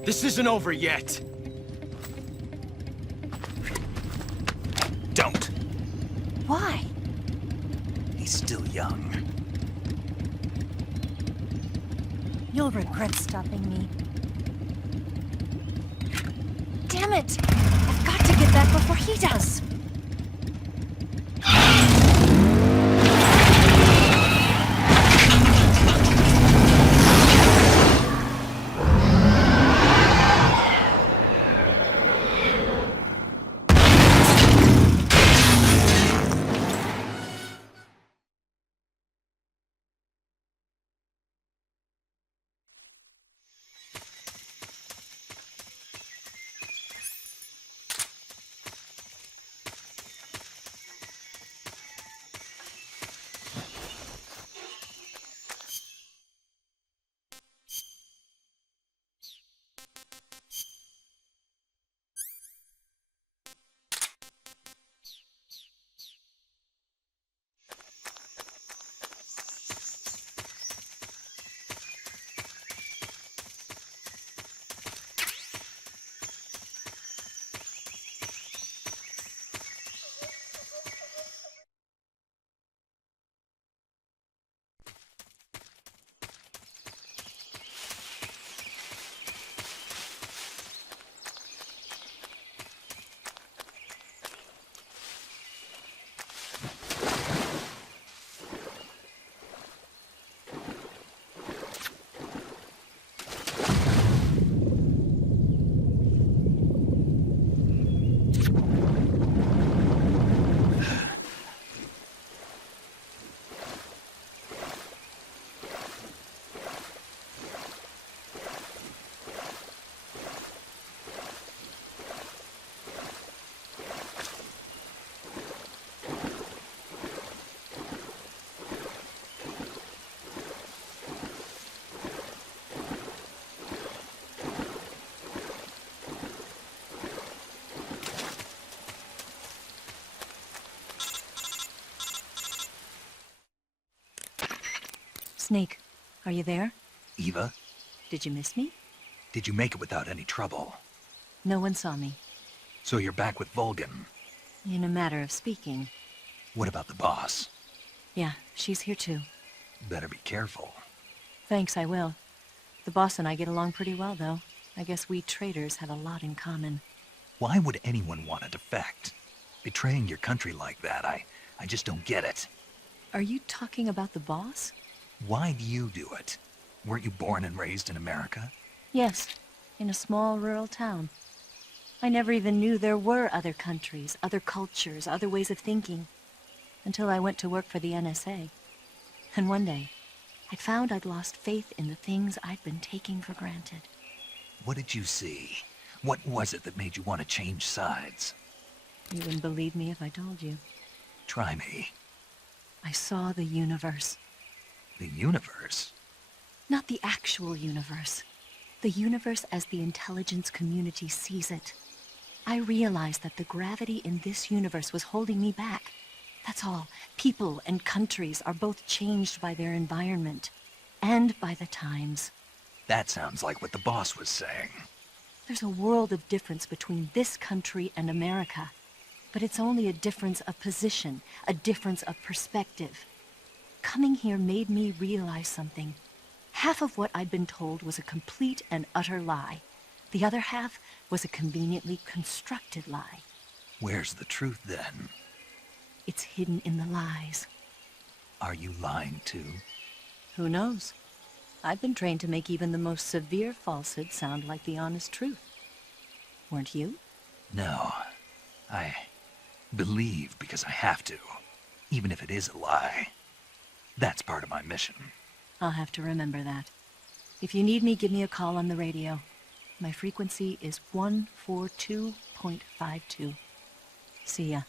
This isn't over yet. Don't. Why? He's still young. You'll regret stopping me. Damn it! I've got to get back before he does. Snake, are you there? Eva, Did you miss me? did you make it without any trouble? No one saw me. So you're back with Volgin. In a matter of speaking. What about the boss? Yeah, she's here too. Better be careful. Thanks, I will. The boss and I get along pretty well, though. I guess we traders have a lot in common. Why would anyone want to defect? Betraying your country like that, I just don't get it. Are you talking about the boss? Why do you do it? Weren't you born and raised in America? Yes, in a small rural town. I never even knew there were other countries, other cultures, other ways of thinking, until I went to work for the NSA. And one day, I found I'd lost faith in the things I'd been taking for granted. What did you see? What was it that made you want to change sides? You wouldn't believe me if I told you. Try me. I saw the universe. The universe? Not the actual universe. The universe as the intelligence community sees it. I realized that the gravity in this universe was holding me back. That's all. People and countries are both changed by their environment. And by the times. That sounds like what the boss was saying. There's a world of difference between this country and America. But it's only a difference of position, a difference of perspective. Coming here made me realize something. Half of what I'd been told was a complete and utter lie. The other half was a conveniently constructed lie. Where's the truth, then? It's hidden in the lies. Are you lying, too? Who knows? I've been trained to make even the most severe falsehood sound like the honest truth. Weren't you? No. I believe because I have to, even if it is a lie. That's part of my mission. I'll have to remember that. If you need me, give me a call on the radio. My frequency is 142.52. See ya.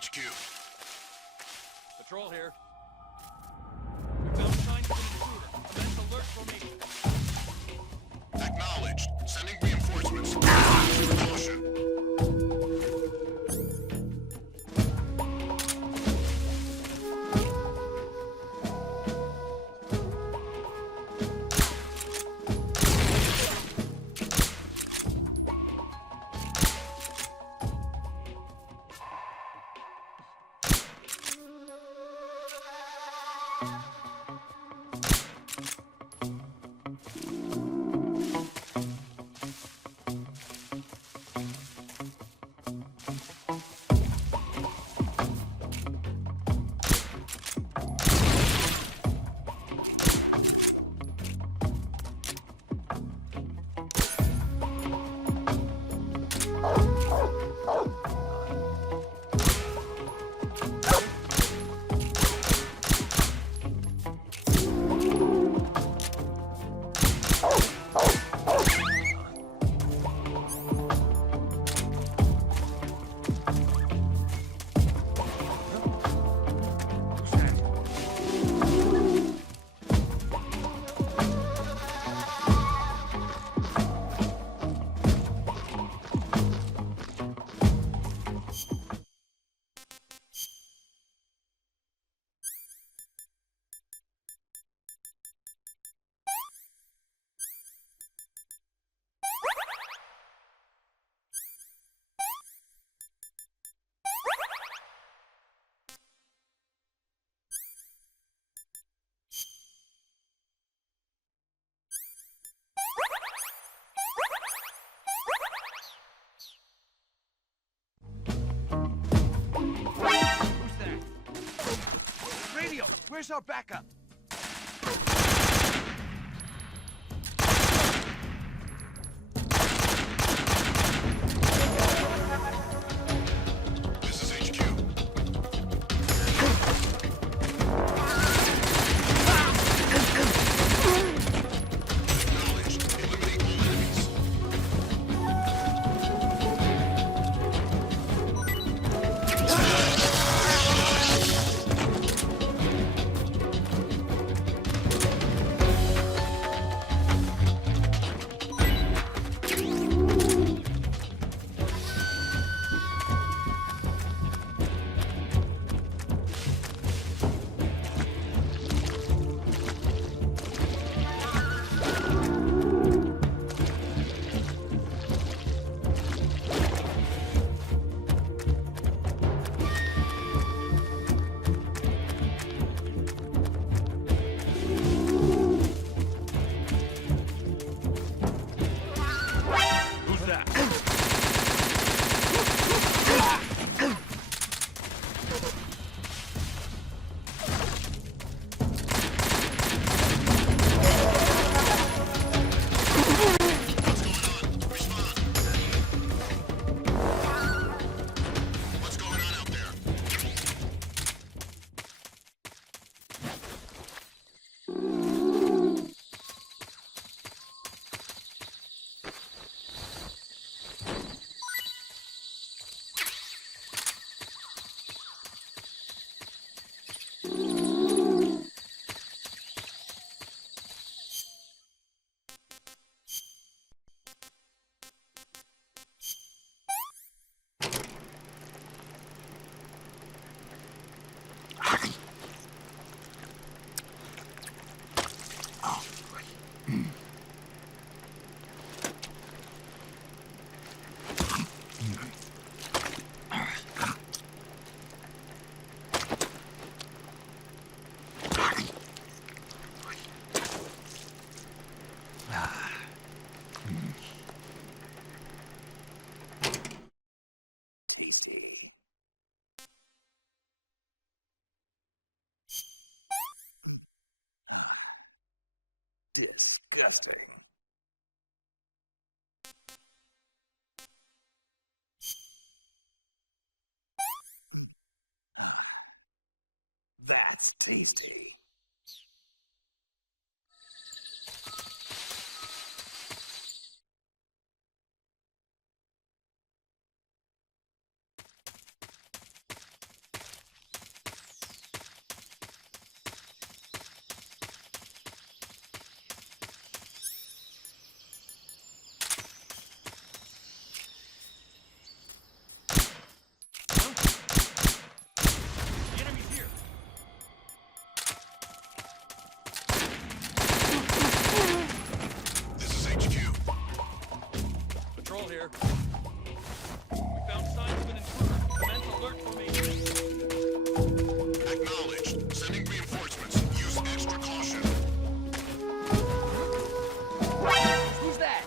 HQ. Patrol here. We found signs of an intruder. Commence alert formation. Acknowledged. Sending reinforcements. Caution. Where's our backup? This is HQ. Acknowledged. Eliminate all enemies. Who's that? What's going on out there? Tasty. Disgusting. That's tasty. The enemy's here. This is HQ. Patrol here. We found signs of an intruder. Commence alert formation. Acknowledged. Sending reinforcements. Use extra caution. Who's that?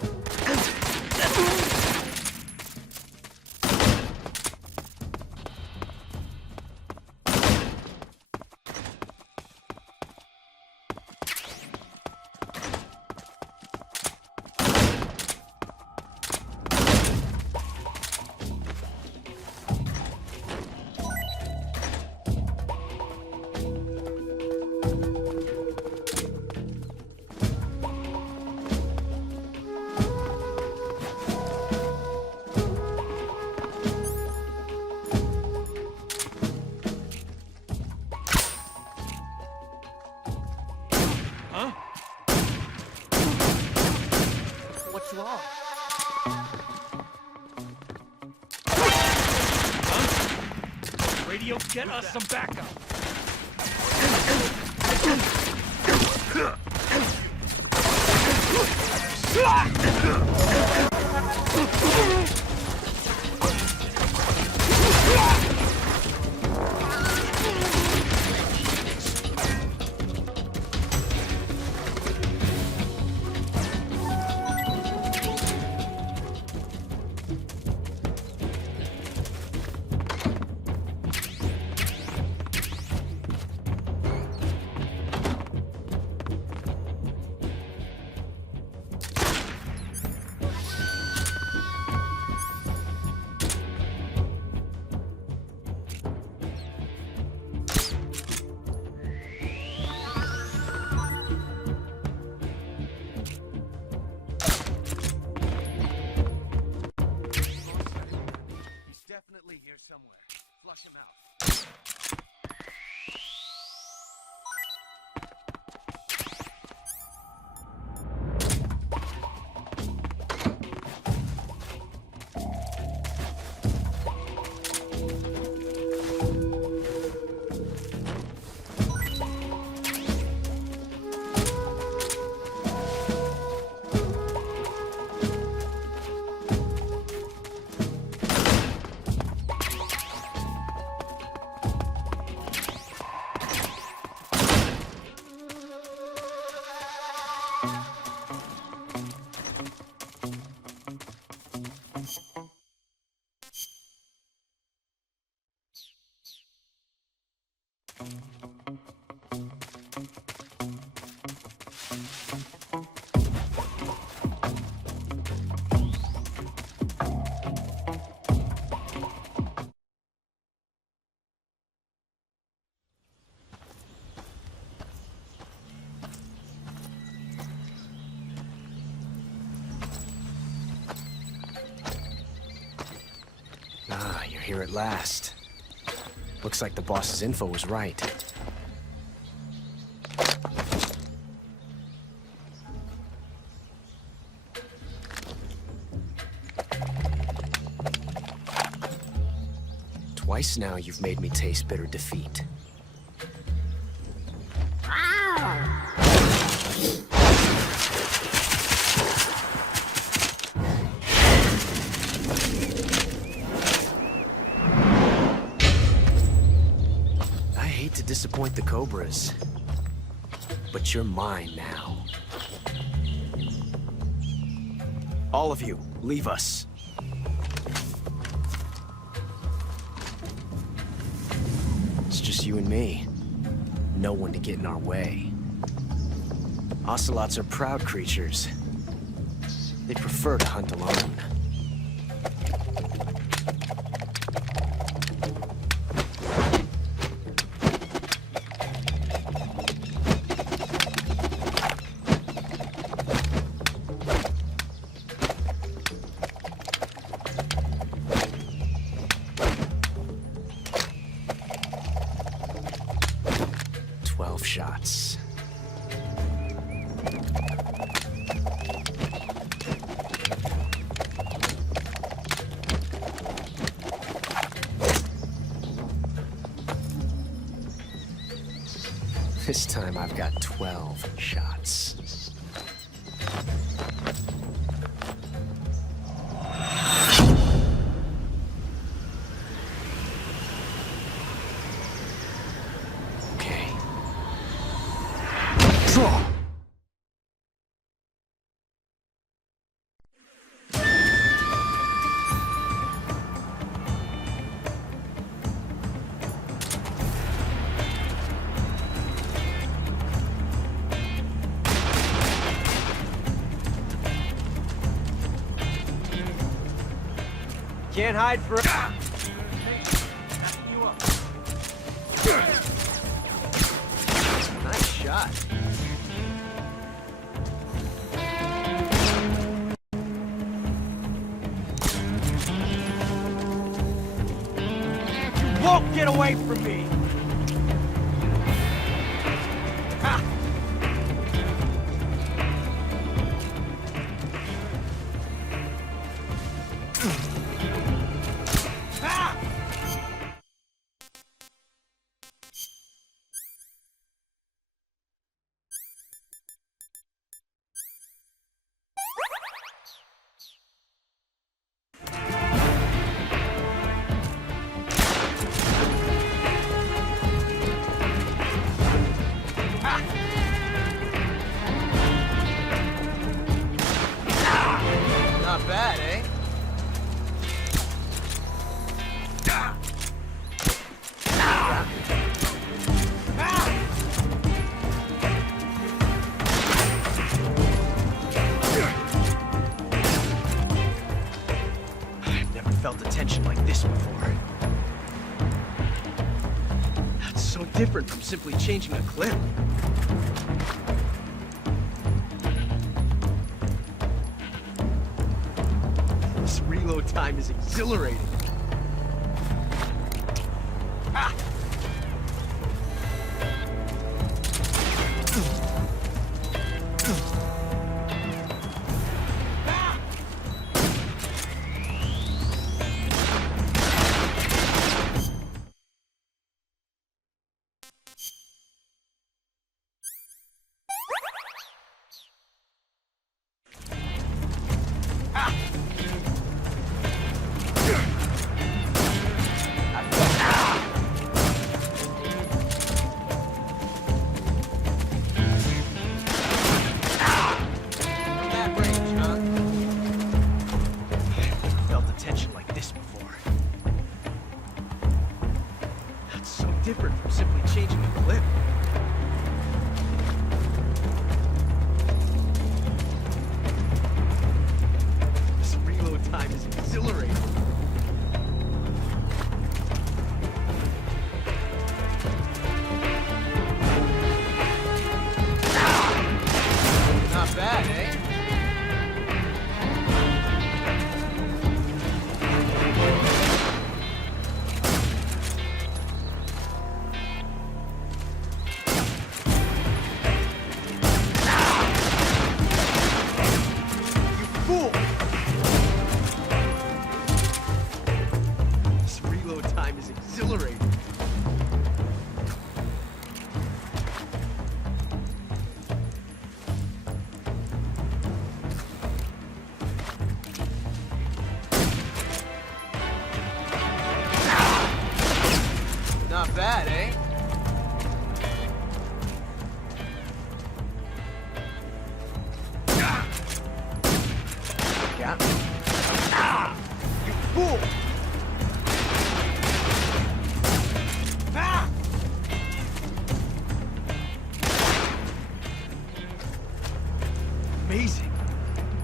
What's wrong? Radio, get us some backup. Ah, you're here at last. Looks like the boss's info was right. Twice now you've made me taste bitter defeat. Disappoint the Cobras, but you're mine now. All of you, leave us. It's just you and me. No one to get in our way. Ocelots are proud creatures. They prefer to hunt alone. Shots. This time I've got 12 shots. Can't hide for. Nice shot. You won't get away from me. Not bad, eh? I've never felt a tension like this before. That's so different from simply changing a clip. This reload time is exhilarating. Ah! amazing.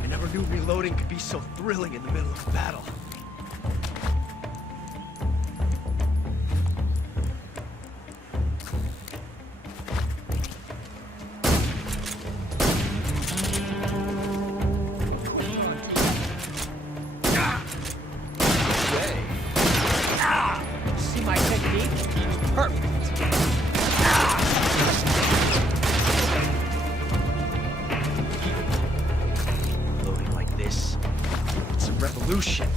I never knew reloading could be so thrilling in the middle of a battle. See my technique? Perfect. Loading like this, it's a revolution.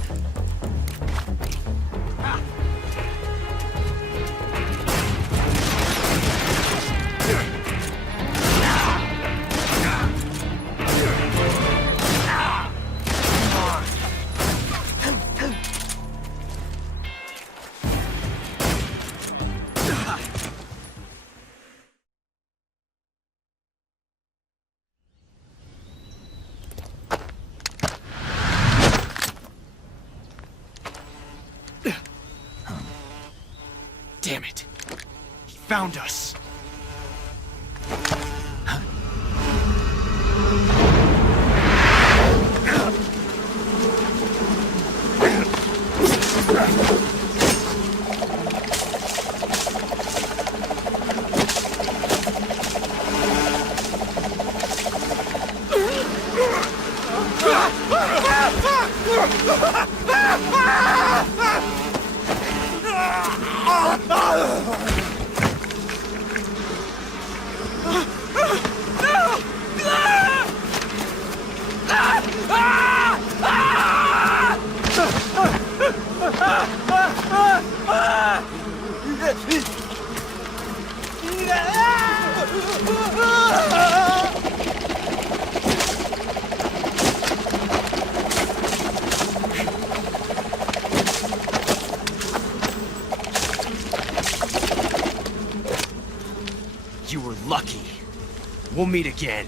Damn it! He found us! You were lucky. We'll meet again.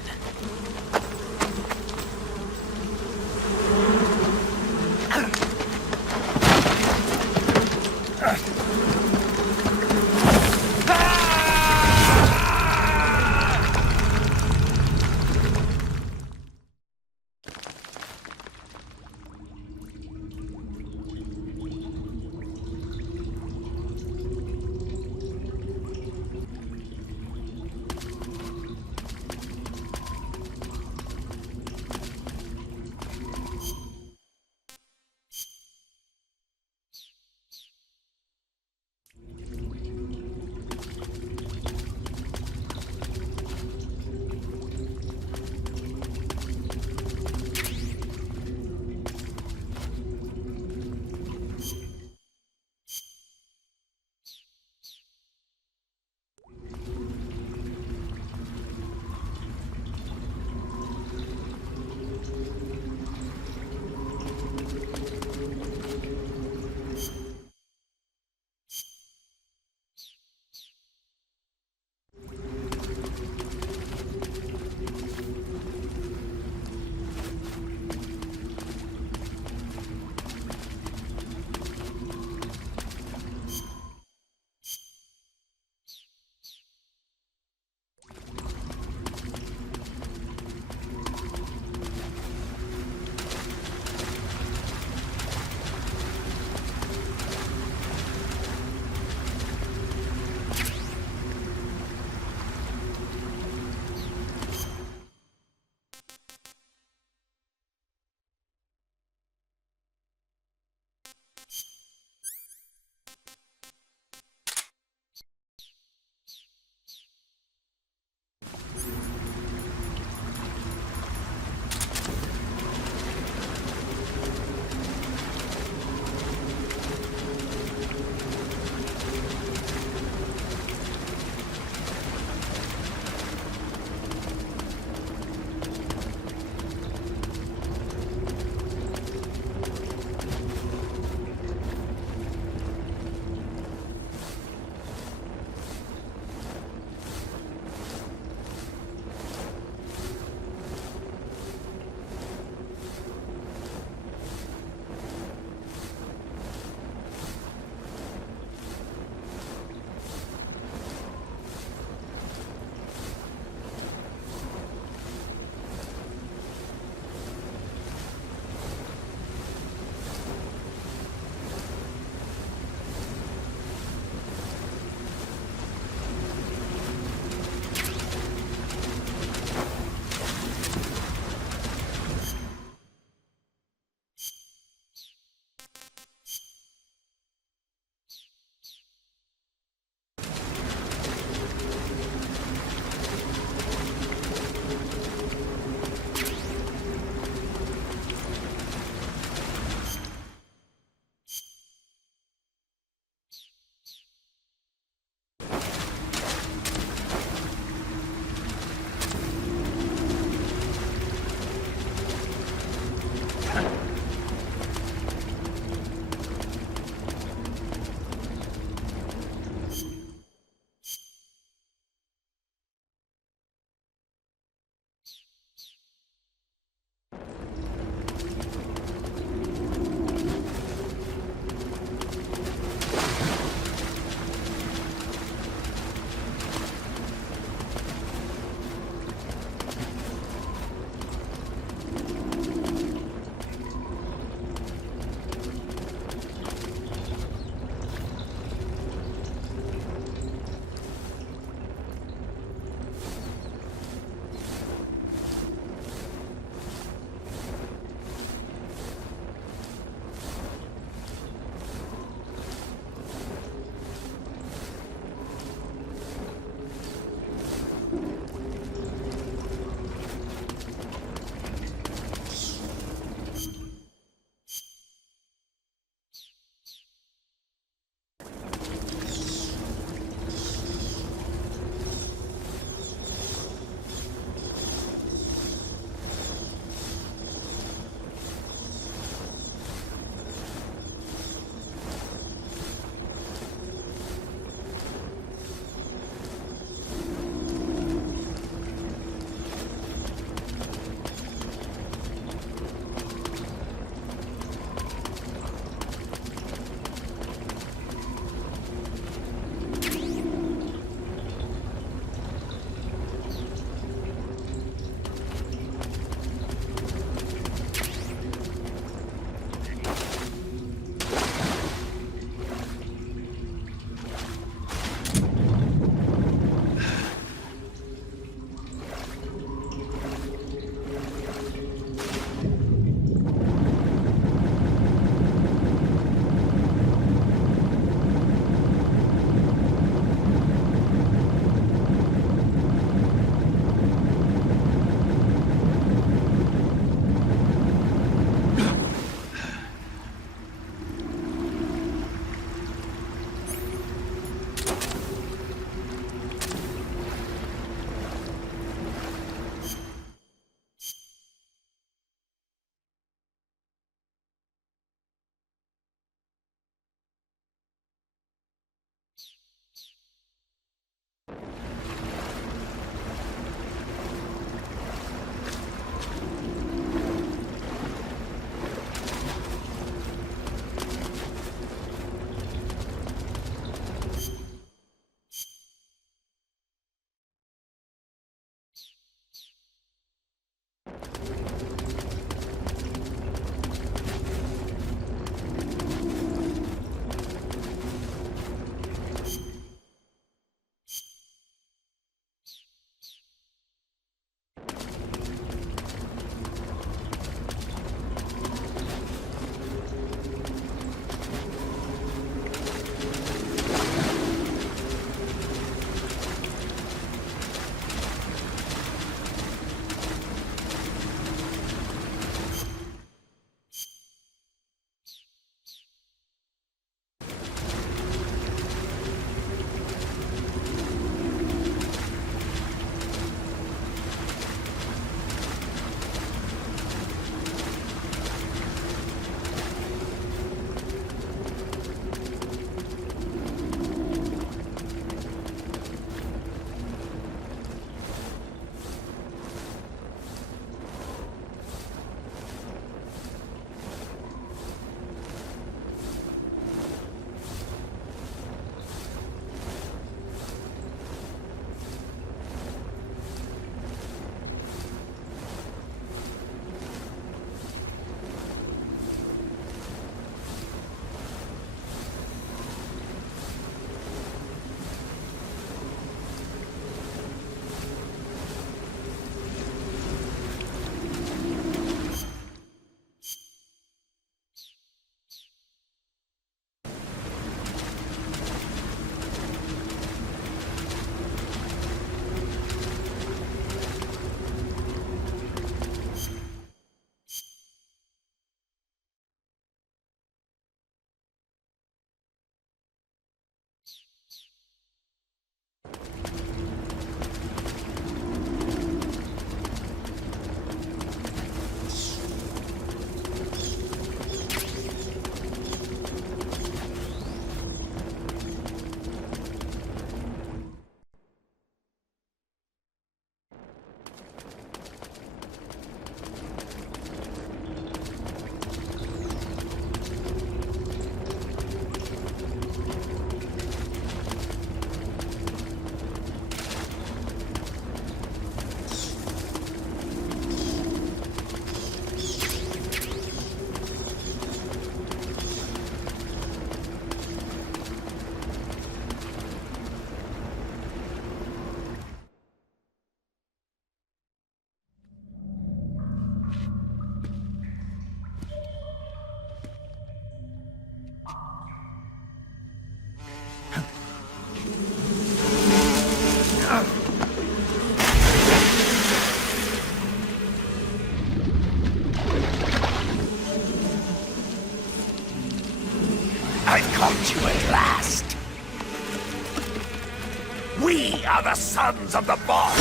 sons of the boss!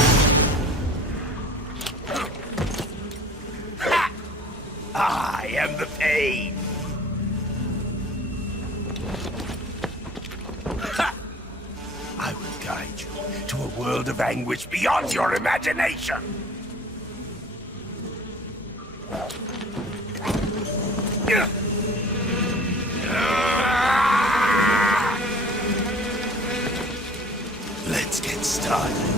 Ha! I am the pain! Ha! I will guide you to a world of anguish beyond your imagination! Let's get started.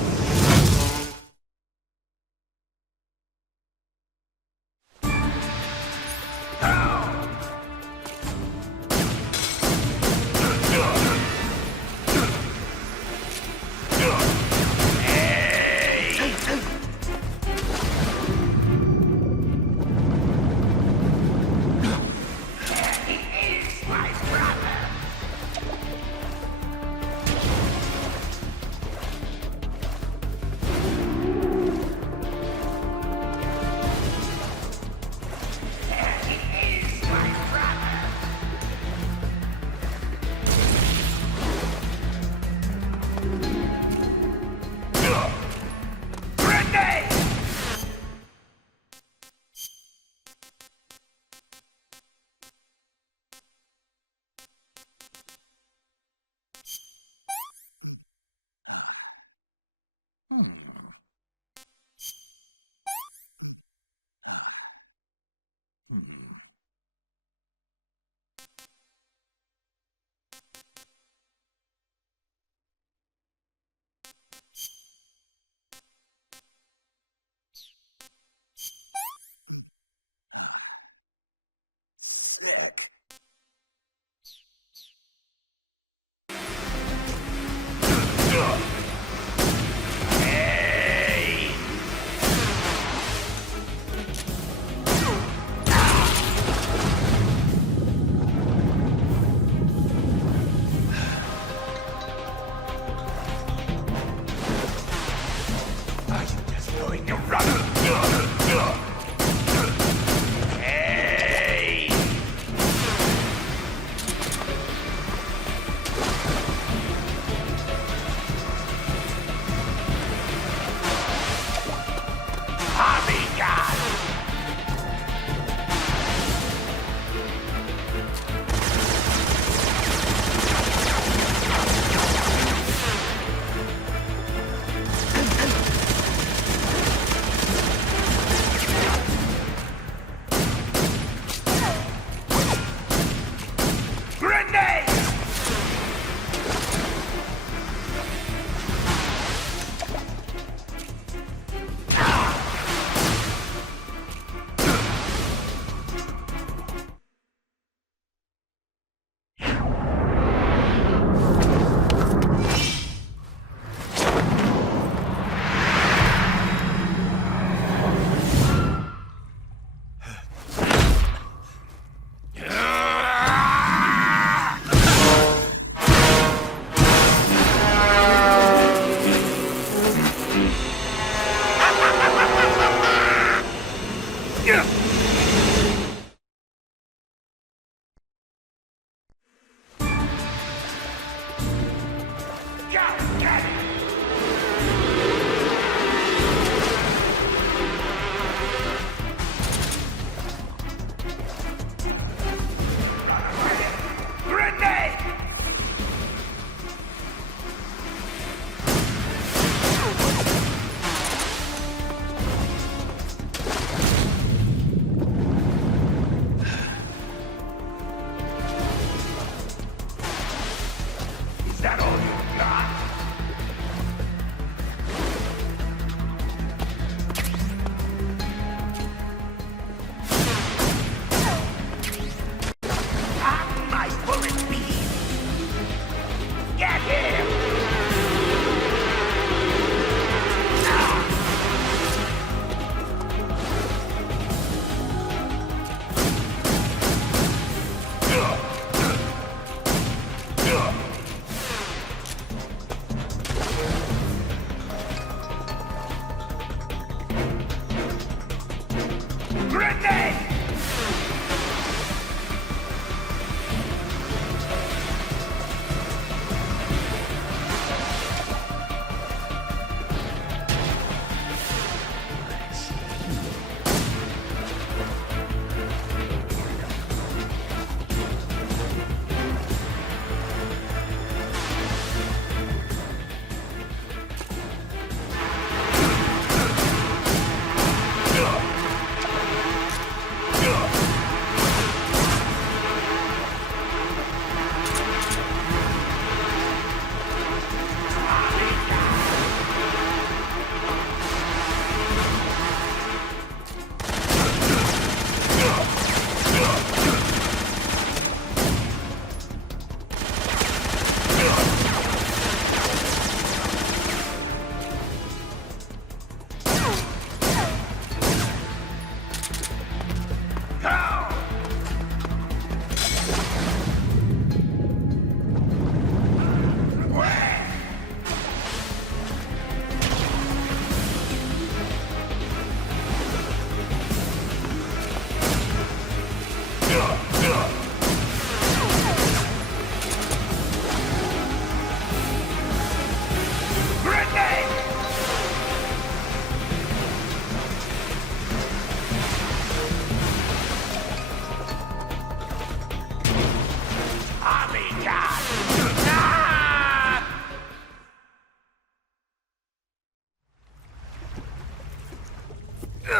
The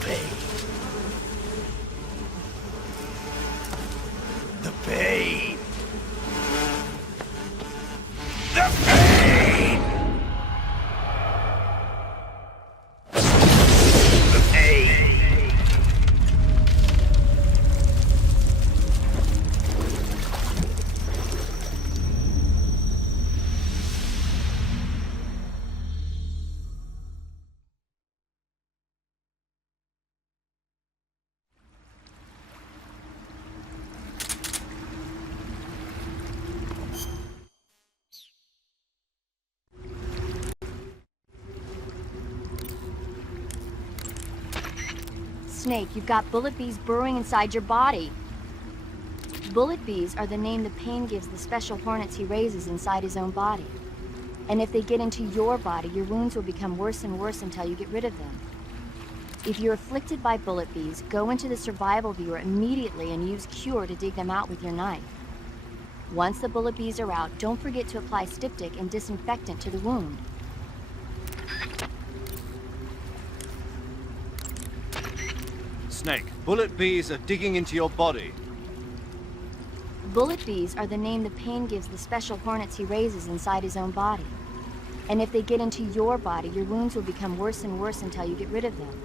pain. The pain. The pain. The pain. Snake, you've got bullet bees burrowing inside your body. Bullet bees are the name the pain gives the special hornets he raises inside his own body. And if they get into your body, your wounds will become worse and worse until you get rid of them. If you're afflicted by bullet bees, go into the survival viewer immediately and use Cure to dig them out with your knife. Once the bullet bees are out, don't forget to apply styptic and disinfectant to the wound. Snake, bullet bees are digging into your body. Bullet bees are the name the pain gives the special hornets he raises inside his own body. And if they get into your body, your wounds will become worse and worse until you get rid of them.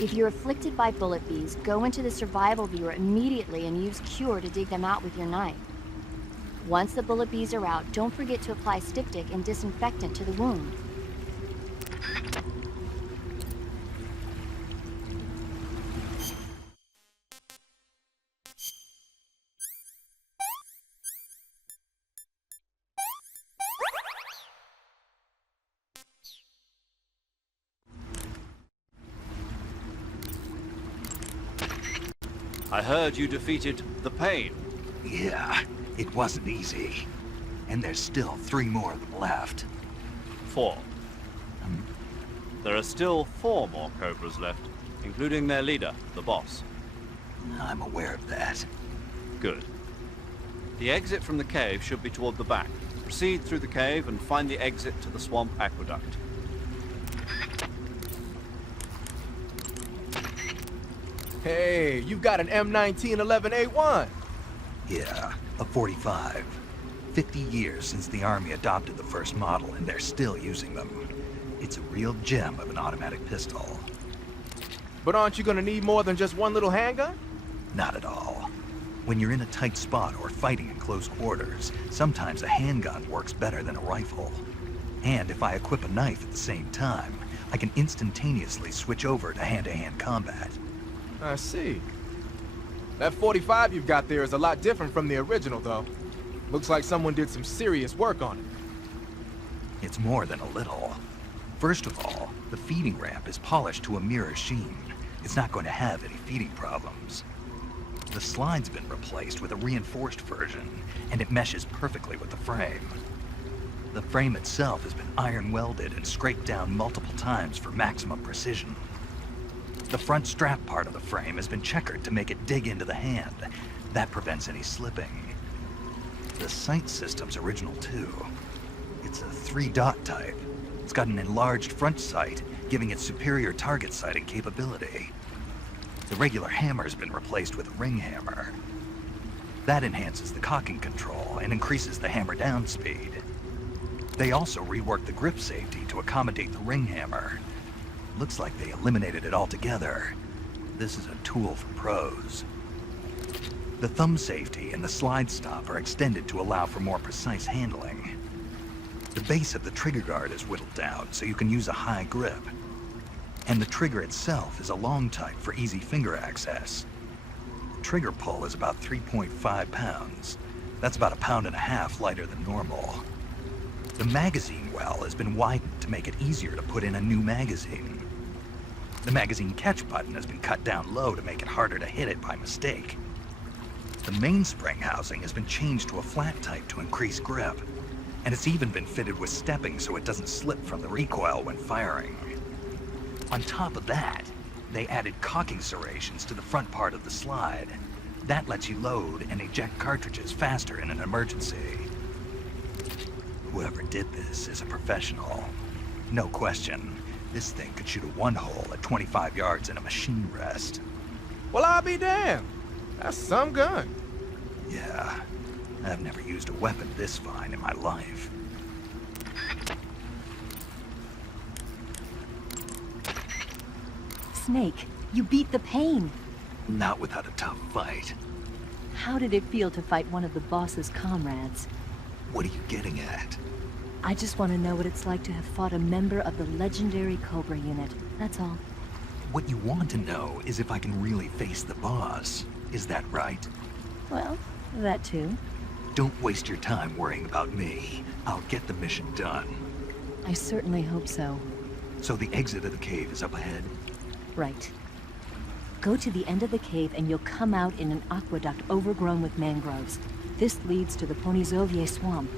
If you're afflicted by bullet bees, go into the survival viewer immediately and use Cure to dig them out with your knife. Once the bullet bees are out, don't forget to apply styptic and disinfectant to the wound. I heard you defeated the pain. Yeah, it wasn't easy. And there's still 3 more of them left. 4. There are still 4 more Cobras left, including their leader, the boss. I'm aware of that. Good. The exit from the cave should be toward the back. Proceed through the cave and find the exit to the swamp aqueduct. Hey, you've got an M1911A1. Yeah, a 45. 50 years since the Army adopted the first model, and they're still using them. It's a real gem of an automatic pistol. But aren't you gonna need more than just one little handgun? Not at all. When you're in a tight spot or fighting in close quarters, sometimes a handgun works better than a rifle. And if I equip a knife at the same time, I can instantaneously switch over to hand-to-hand combat. I see. That 45 you've got there is a lot different from the original, though. Looks like someone did some serious work on it. It's more than a little. First of all, the feeding ramp is polished to a mirror sheen. It's not going to have any feeding problems. The slide's been replaced with a reinforced version, and it meshes perfectly with the frame. The frame itself has been iron welded and scraped down multiple times for maximum precision. The front strap part of the frame has been checkered to make it dig into the hand. That prevents any slipping. The sight system's original too. It's a 3-dot type. It's got an enlarged front sight, giving it superior target sighting capability. The regular hammer's been replaced with a ring hammer. That enhances the cocking control and increases the hammer down speed. They also reworked the grip safety to accommodate the ring hammer. Looks like they eliminated it altogether. This is a tool for pros. The thumb safety and the slide stop are extended to allow for more precise handling. The base of the trigger guard is whittled down so you can use a high grip. And the trigger itself is a long type for easy finger access. The trigger pull is about 3.5 pounds. That's about 1.5 pounds lighter than normal. The magazine well has been widened to make it easier to put in a new magazine. The magazine catch button has been cut down low to make it harder to hit it by mistake. The mainspring housing has been changed to a flat type to increase grip, and it's even been fitted with stepping so it doesn't slip from the recoil when firing. On top of that, they added cocking serrations to the front part of the slide. That lets you load and eject cartridges faster in an emergency. Whoever did this is a professional. No question. This thing could shoot a one-hole at 25 yards in a machine rest. Well, I'll be damned. That's some gun. Yeah. I've never used a weapon this fine in my life. Snake, you beat the pain. Not without a tough fight. How did it feel to fight one of the boss's comrades? What are you getting at? I just want to know what it's like to have fought a member of the legendary Cobra Unit. That's all. What you want to know is if I can really face the boss. Is that right? Well, that too. Don't waste your time worrying about me. I'll get the mission done. I certainly hope so. So the exit of the cave is up ahead? Right. Go to the end of the cave and you'll come out in an aqueduct overgrown with mangroves. This leads to the Ponizovje swamp.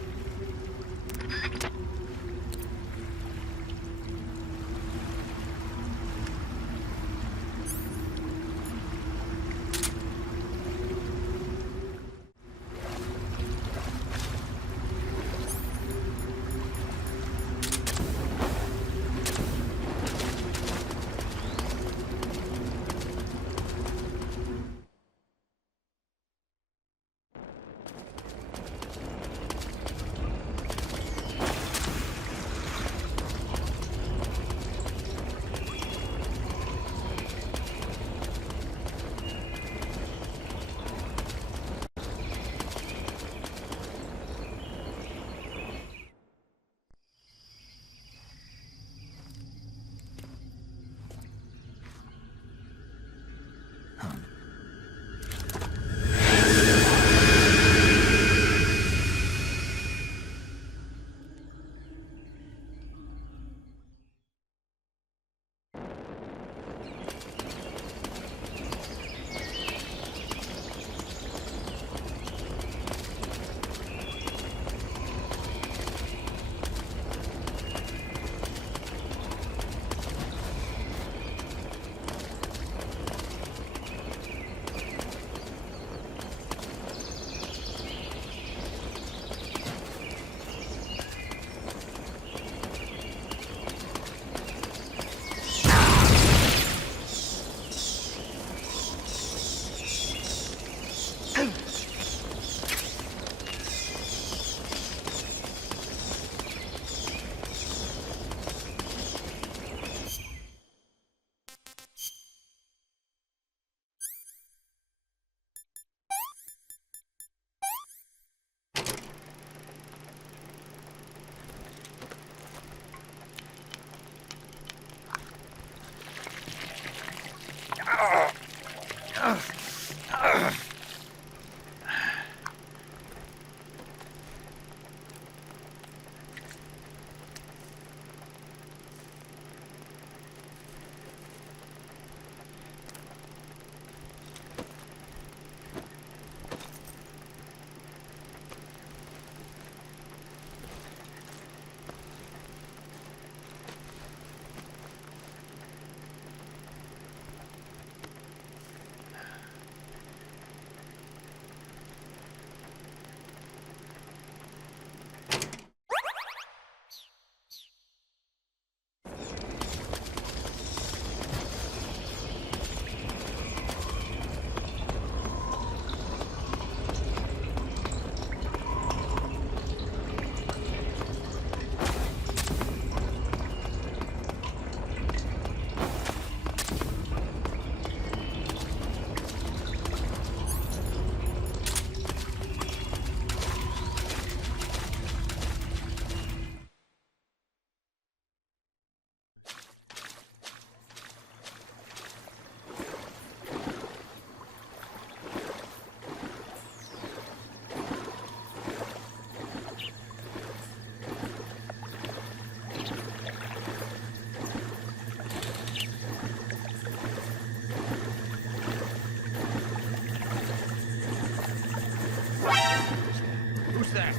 that?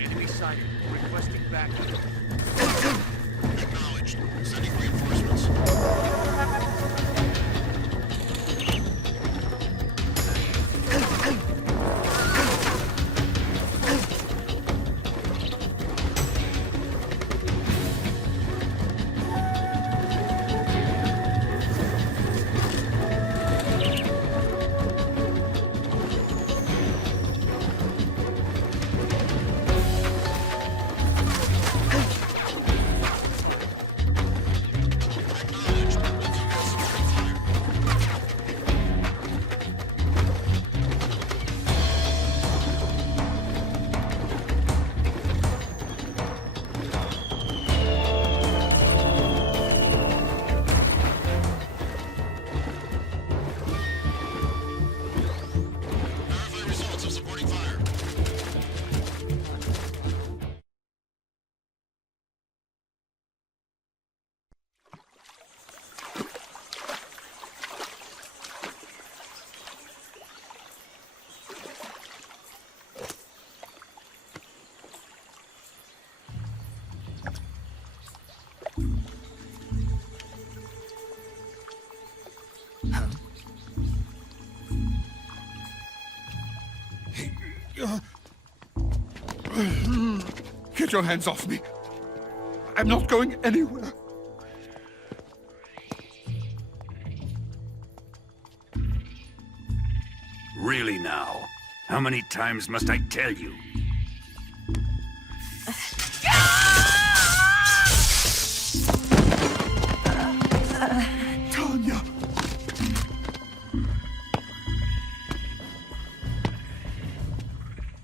Enemy sighted. Requesting backup. Acknowledged. Sending reinforcements. Get your hands off me. I'm not going anywhere. Really now? How many times must I tell you? Tanya!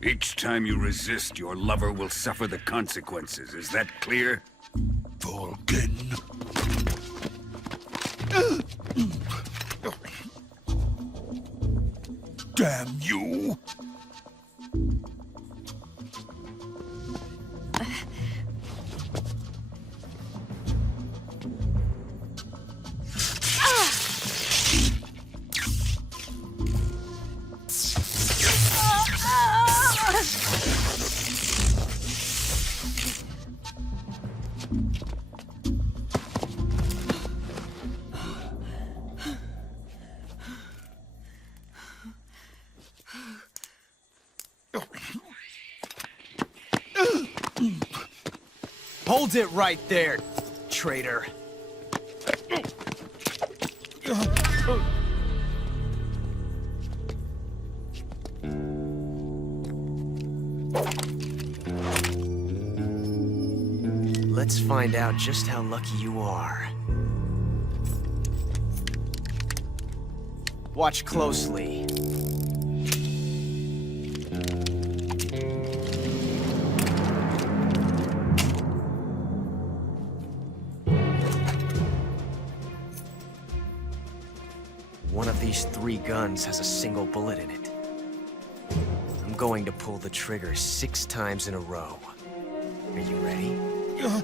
Each time you resist, your lover will suffer the consequences. Is that clear? Volgin. Damn you! Hold it right there, traitor. Let's find out just how lucky you are. Watch closely. One of these 3 guns has a single bullet in it. I'm going to pull the trigger 6 times in a row. Are you ready? Huh.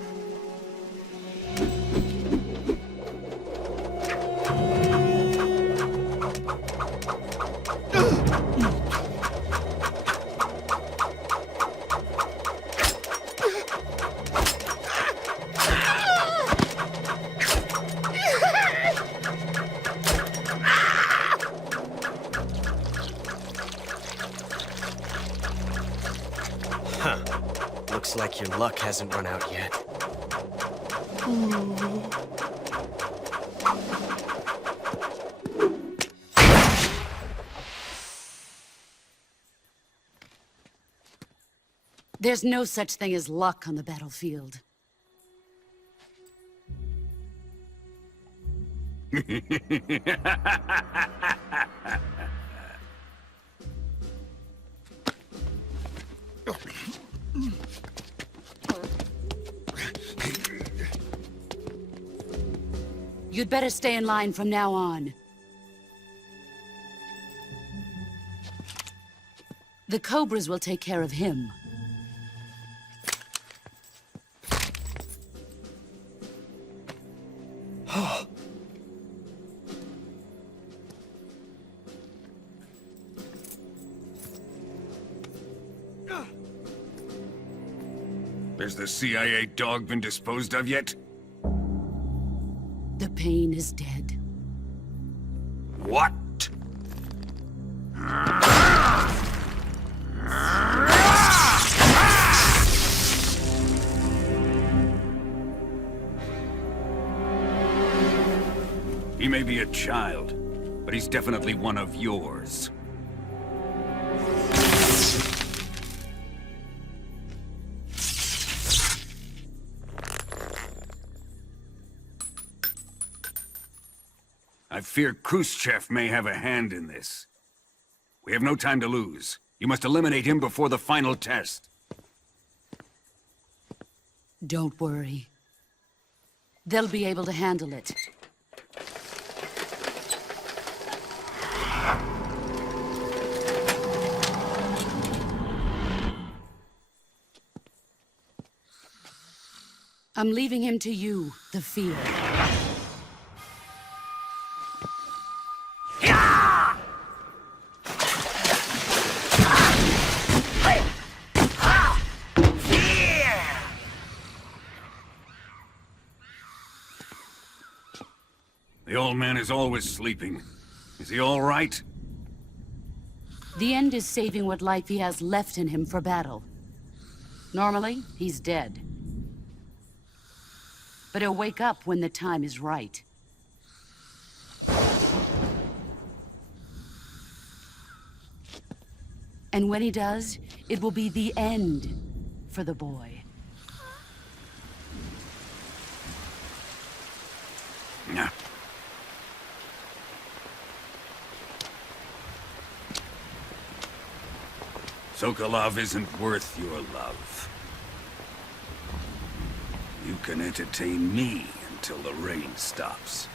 Looks like your luck hasn't run out yet. There's no such thing as luck on the battlefield. You'd better stay in line from now on. The Cobras will take care of him. Has the CIA dog been disposed of yet? The pain is dead. What? He may be a child, but he's definitely one of yours. I fear Khrushchev may have a hand in this. We have no time to lose. You must eliminate him before the final test. Don't worry. They'll be able to handle it. I'm leaving him to you, the field. The old man is always sleeping. Is he all right? The end is saving what life he has left in him for battle. Normally, he's dead. But he'll wake up when the time is right. And when he does, it will be the end for the boy. Yeah. Sokolov isn't worth your love. You can entertain me until the rain stops.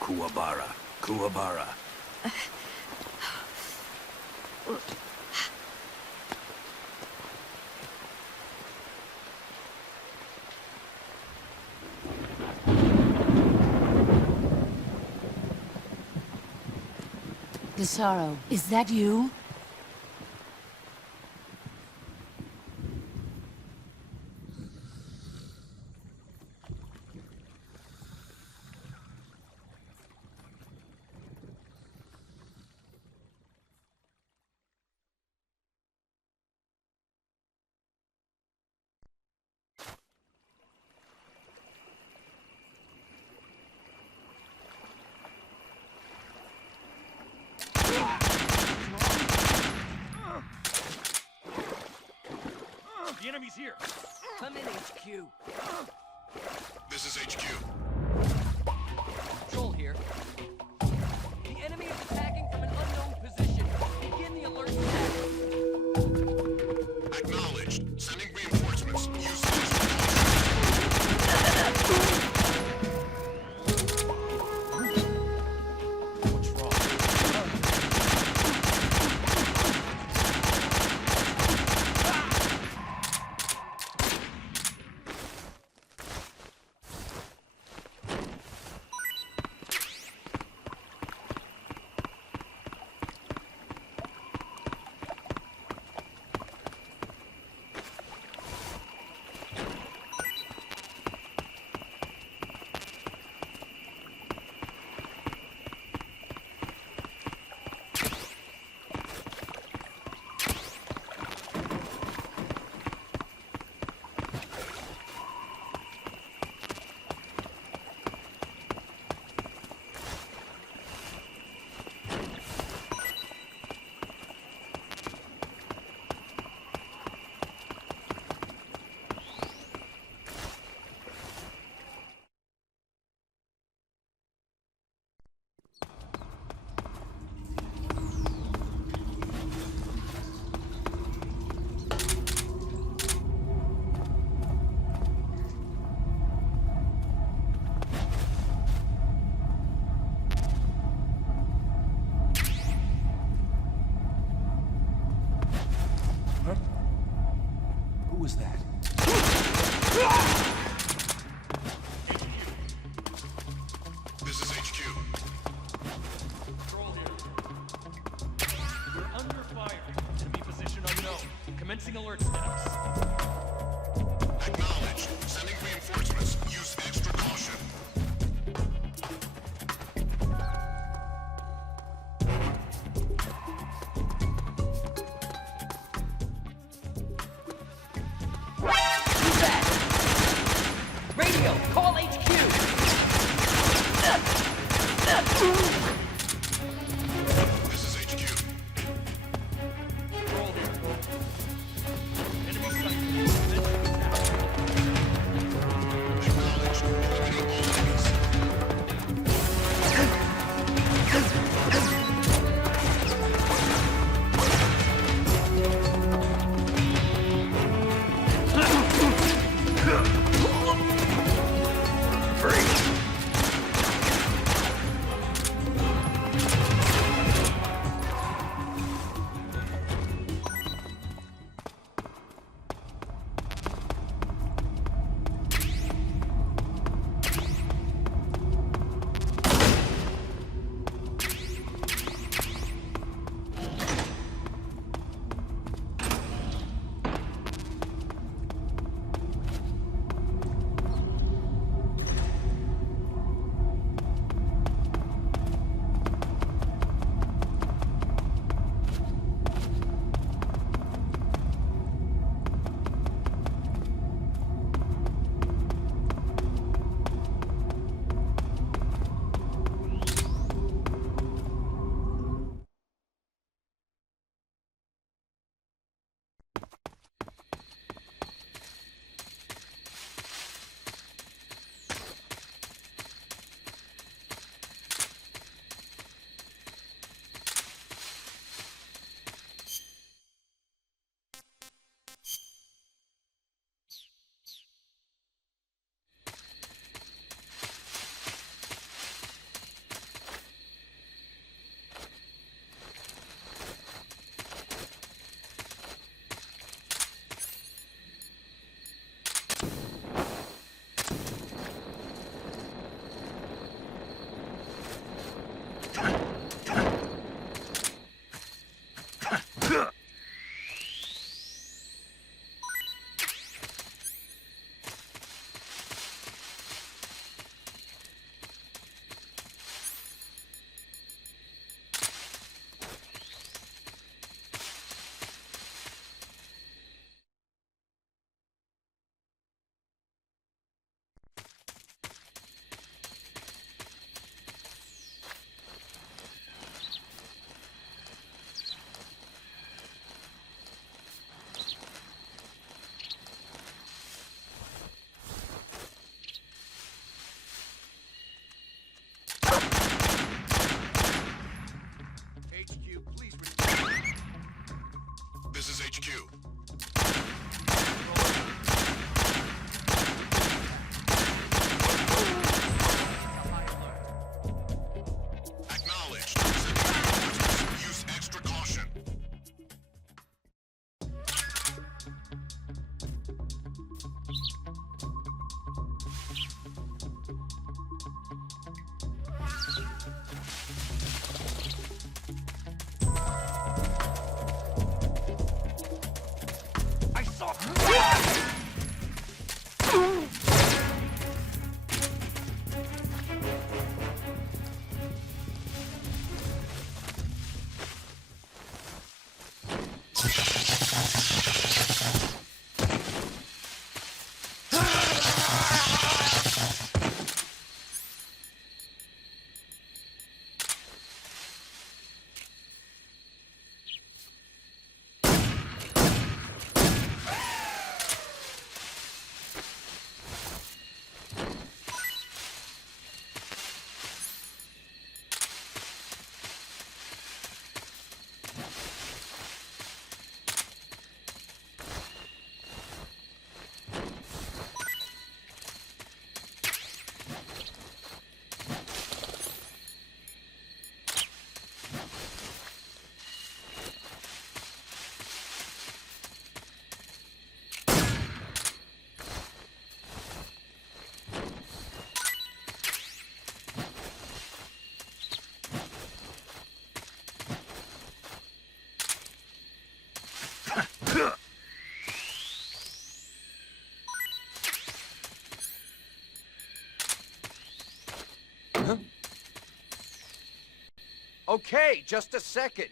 Kuwabara, Kuwabara. Desaro, is that you? The enemy's here. Come in, HQ. This is HQ. Patrol here. The enemy is attacking from an unknown position. Begin the alert status. Acknowledged. Sending reinforcements. Use this. What's wrong? Okay, just a second.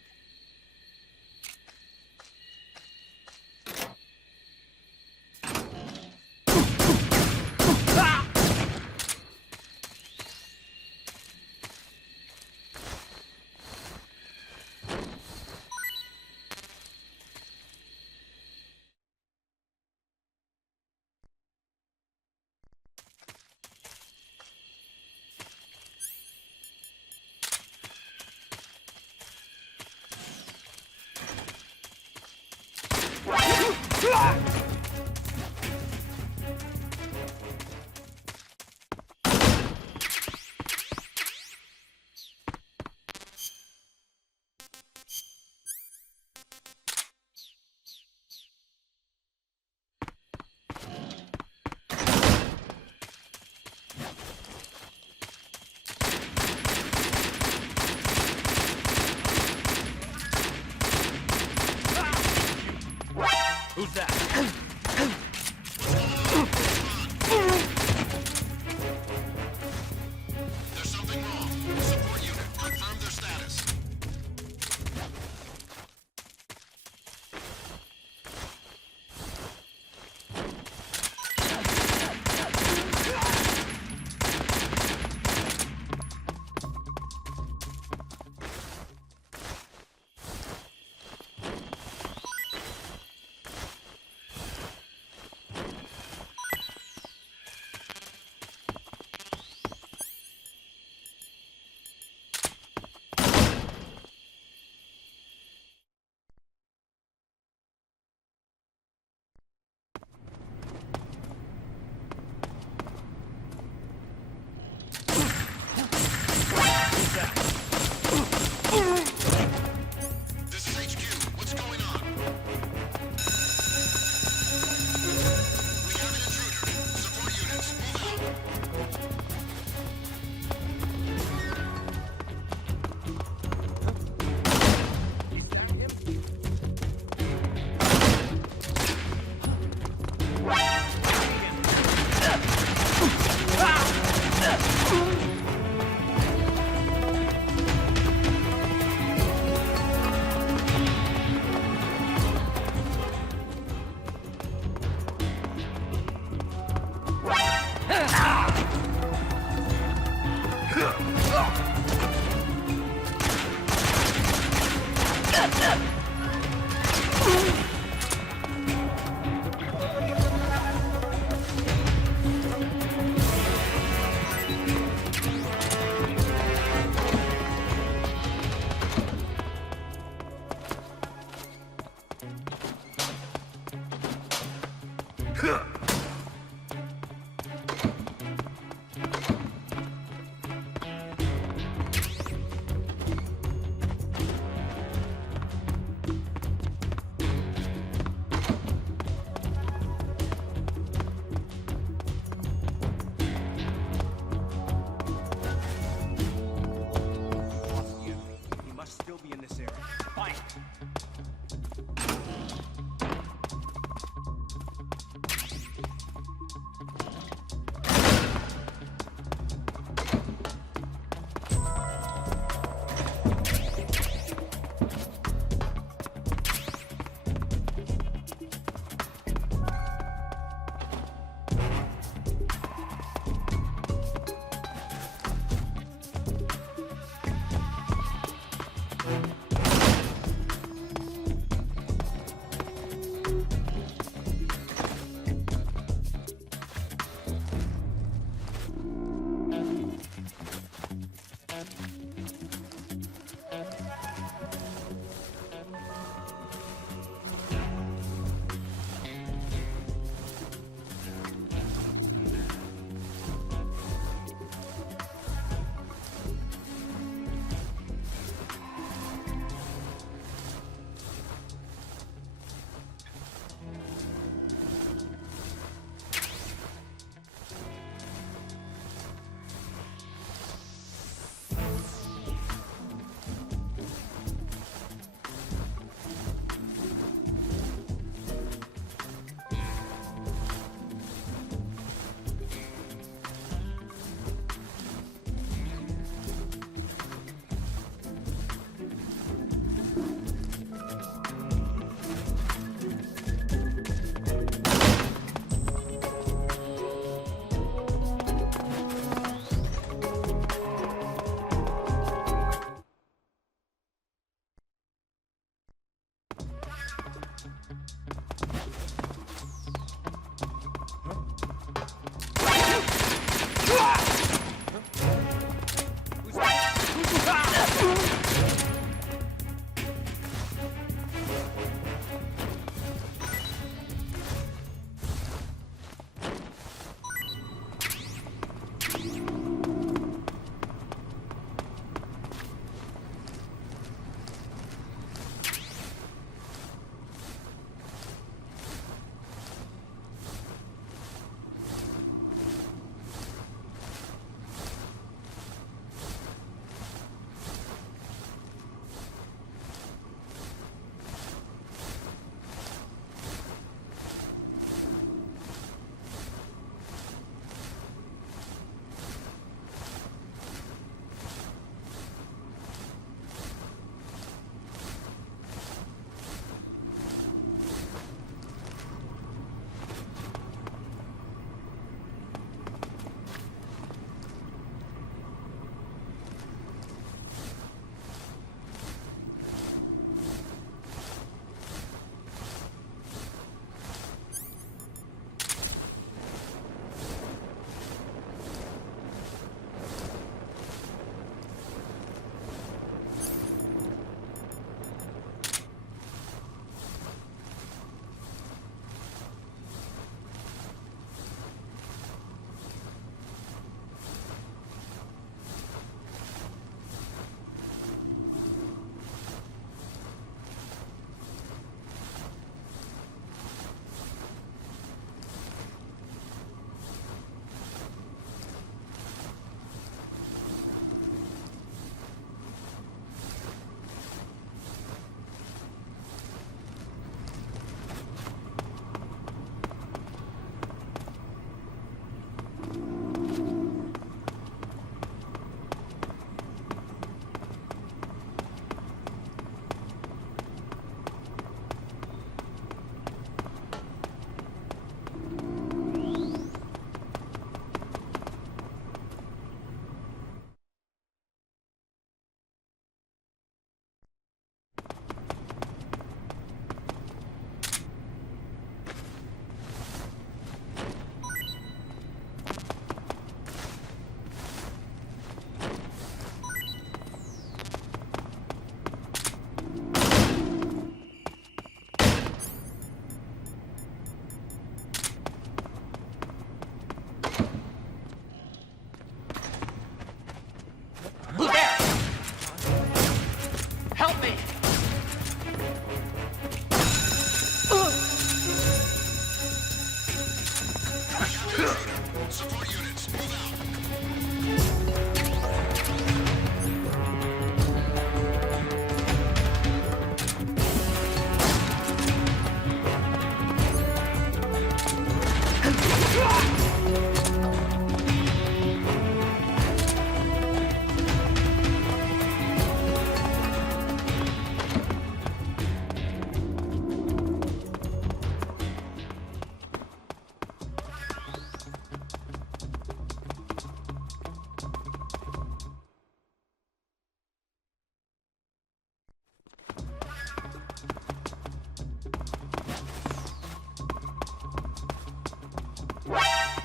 Support units, move out.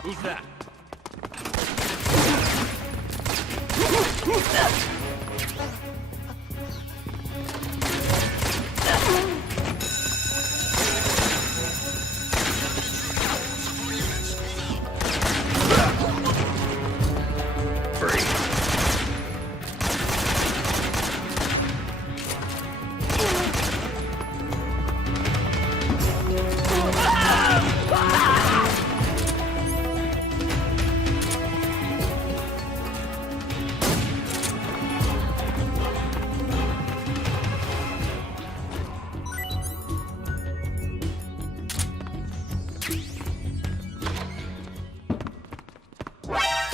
Who's that?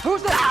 Who's that?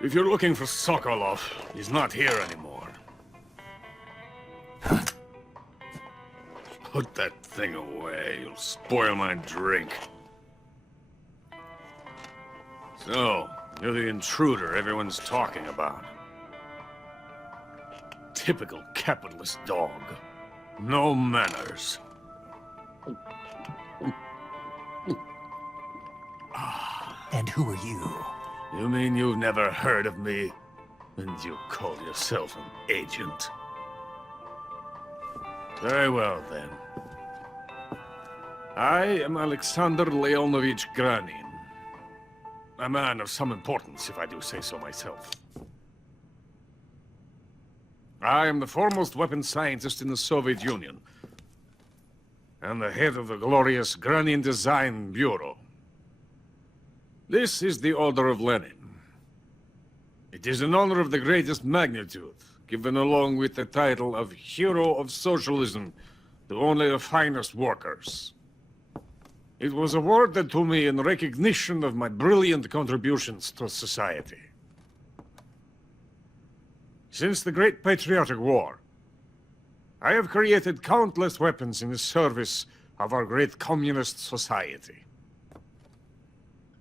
If you're looking for Sokolov, he's not here anymore. Put that thing away. You'll spoil my drink. So, you're the intruder everyone's talking about. Typical capitalist dog. No manners. And who are you? You mean you've never heard of me? And you call yourself an agent? Very well, then. I am Alexander Leonovich Granin. A man of some importance, if I do say so myself. I am the foremost weapons scientist in the Soviet Union, and the head of the glorious Granin Design Bureau. This is the Order of Lenin. It is an honor of the greatest magnitude, given along with the title of Hero of Socialism to only the finest workers. It was awarded to me in recognition of my brilliant contributions to society. Since the Great Patriotic War, I have created countless weapons in the service of our great communist society.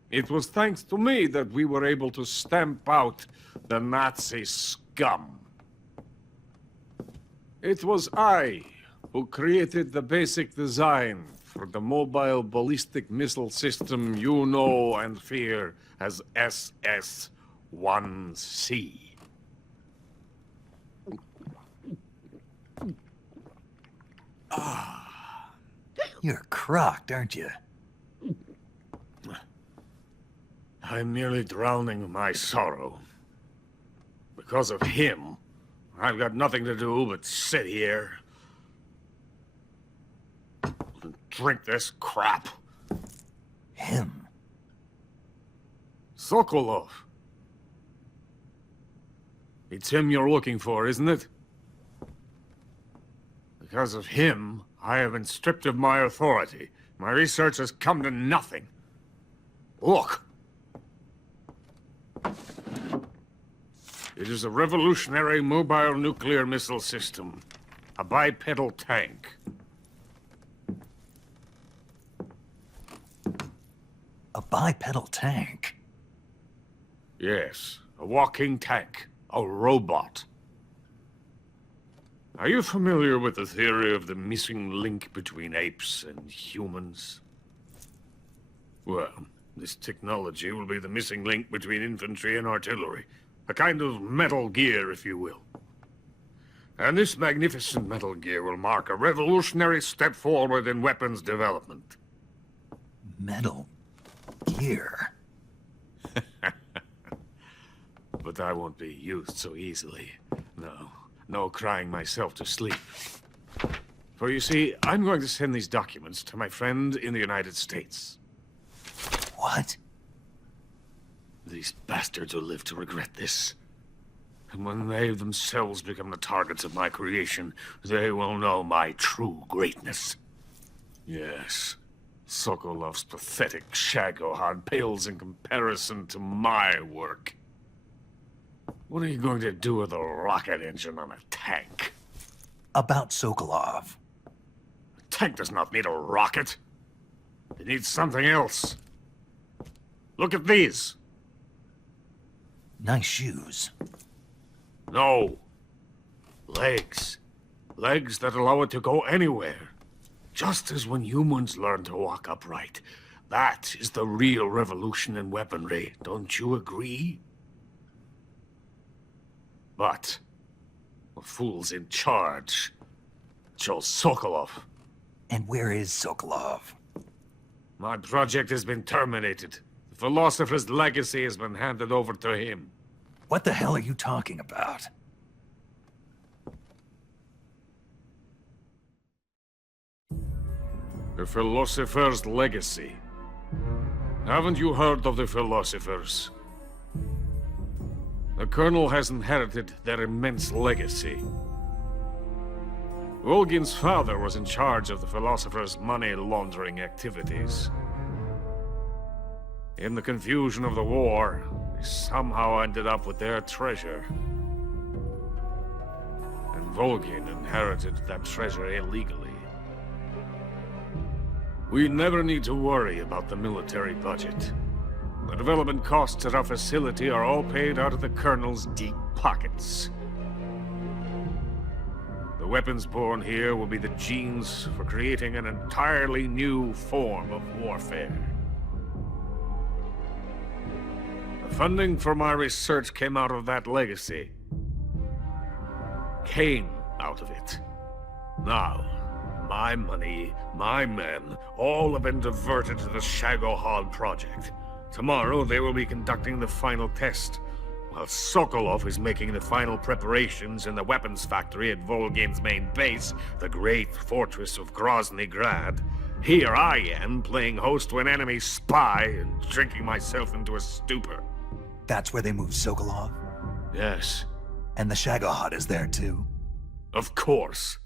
It was thanks to me that we were able to stamp out the Nazi scum. It was I who created the basic design for the mobile ballistic missile system you know and fear as SS-1C. You're crocked, aren't you? I'm merely drowning my sorrow. Because of him, I've got nothing to do but sit here and drink this crap. Him? Sokolov. It's him you're looking for, isn't it? Because of him, I have been stripped of my authority. My research has come to nothing. Look. It is a revolutionary mobile nuclear missile system. A bipedal tank. A bipedal tank? Yes, a walking tank. A robot. Are you familiar with the theory of the missing link between apes and humans? Well, this technology will be the missing link between infantry and artillery. A kind of Metal Gear, if you will. And this magnificent Metal Gear will mark a revolutionary step forward in weapons development. Metal Gear? But I won't be used so easily. No crying myself to sleep. For you see, I'm going to send these documents to my friend in the United States. What? These bastards will live to regret this. And when they themselves become the targets of my creation, they will know my true greatness. Yes, Sokolov's pathetic Shagohod pales in comparison to my work. What are you going to do with a rocket engine on a tank? About Sokolov. A tank does not need a rocket. It needs something else. Look at these. Nice shoes. No. Legs. Legs that allow it to go anywhere. Just as when humans learn to walk upright. That is the real revolution in weaponry. Don't you agree? But the fool's in charge. Joe Sokolov. And where is Sokolov? My project has been terminated. The philosopher's legacy has been handed over to him. What the hell are you talking about? The philosopher's legacy. Haven't you heard of the philosophers? The Colonel has inherited their immense legacy. Volgin's father was in charge of the philosophers' money laundering activities. In the confusion of the war, they somehow ended up with their treasure. And Volgin inherited that treasure illegally. We never need to worry about the military budget. The development costs at our facility are all paid out of the Colonel's deep pockets. The weapons born here will be the genes for creating an entirely new form of warfare. The funding for my research came out of that legacy. Came out of it. Now, my money, my men, all have been diverted to the Shagohod project. Tomorrow, they will be conducting the final test, while Sokolov is making the final preparations in the weapons factory at Volgin's main base, the great fortress of Groznyj Grad. Here I am, playing host to an enemy spy and drinking myself into a stupor. That's where they moved Sokolov? Yes. And the Shagohod is there too? Of course.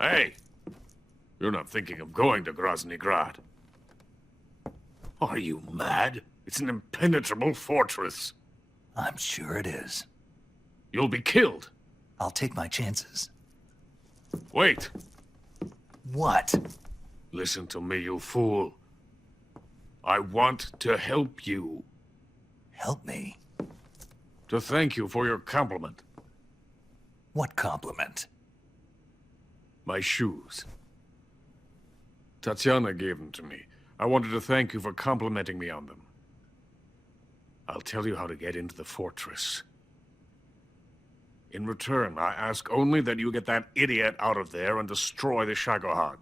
Hey! You're not thinking of going to Groznyj Grad. Are you mad? It's an impenetrable fortress. I'm sure it is. You'll be killed. I'll take my chances. Wait. What? Listen to me, you fool. I want to help you. Help me? To thank you for your compliment. What compliment? My shoes. Tatiana gave them to me. I wanted to thank you for complimenting me on them. I'll tell you how to get into the fortress. In return, I ask only that you get that idiot out of there and destroy the Shagohod.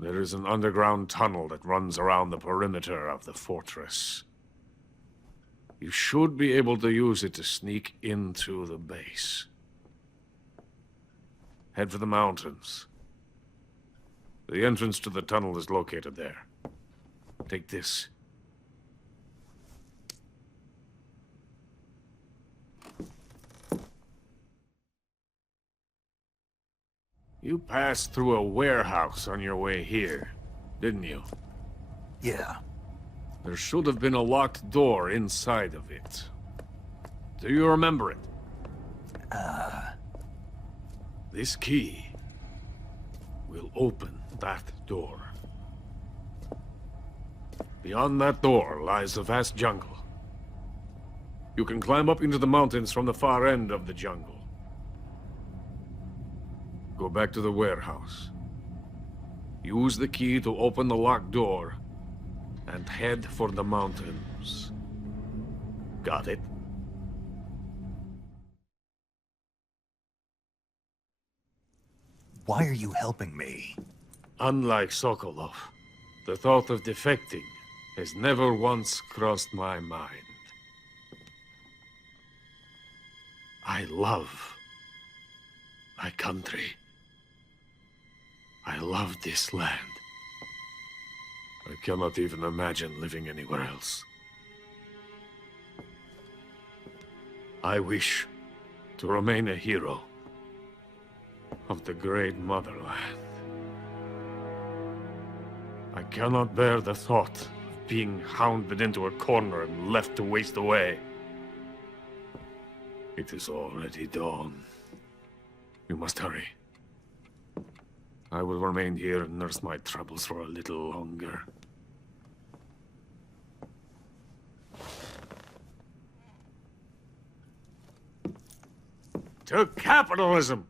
There is an underground tunnel that runs around the perimeter of the fortress. You should be able to use it to sneak into the base. Head for the mountains. The entrance to the tunnel is located there. Take this. You passed through a warehouse on your way here, didn't you? Yeah. There should have been a locked door inside of it. Do you remember it? This key will open that door. Beyond that door lies a vast jungle. You can climb up into the mountains from the far end of the jungle. Go back to the warehouse. Use the key to open the locked door and head for the mountains. Got it? Why are you helping me? Unlike Sokolov, the thought of defecting has never once crossed my mind. I love my country. I love this land. I cannot even imagine living anywhere else. I wish to remain a hero of the great motherland. I cannot bear the thought of being hounded into a corner and left to waste away. It is already dawn. You must hurry. I will remain here and nurse my troubles for a little longer. To capitalism!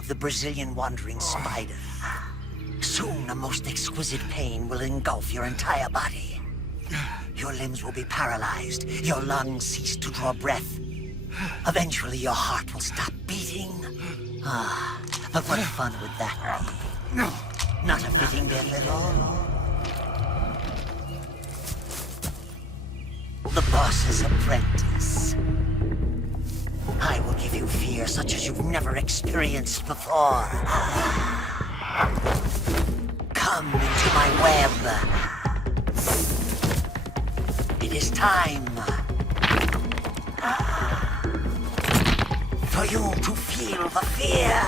of the Brazilian wandering spider. Soon, a most exquisite pain will engulf your entire body. Your limbs will be paralyzed, your lungs cease to draw breath. Eventually, your heart will stop beating. But what fun would that be? Not a fitting death at all. The boss's apprentice. I will give you fear such as you've never experienced before. Come into my web. It is time for you to feel the fear.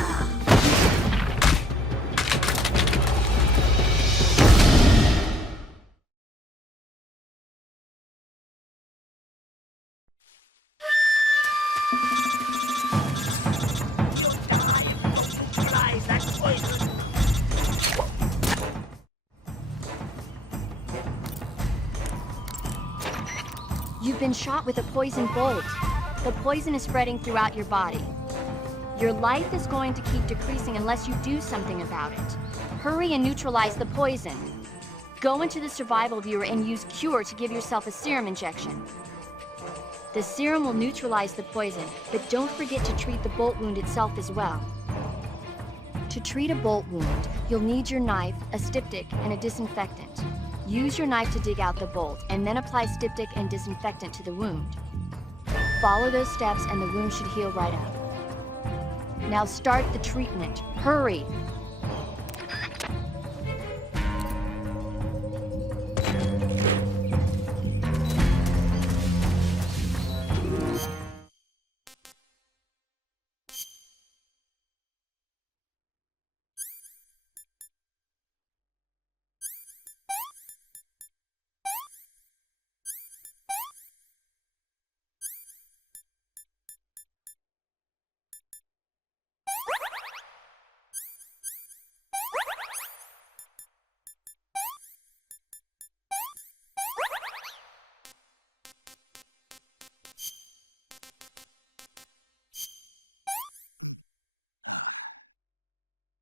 You've been shot with a poison bolt. The poison is spreading throughout your body. Your life is going to keep decreasing unless you do something about it. Hurry and neutralize the poison. Go into the survival viewer and use Cure to give yourself a serum injection. The serum will neutralize the poison, but don't forget to treat the bolt wound itself as well. To treat a bolt wound, you'll need your knife, a styptic, and a disinfectant. Use your knife to dig out the bolt, and then apply styptic and disinfectant to the wound. Follow those steps and the wound should heal right up. Now start the treatment. Hurry!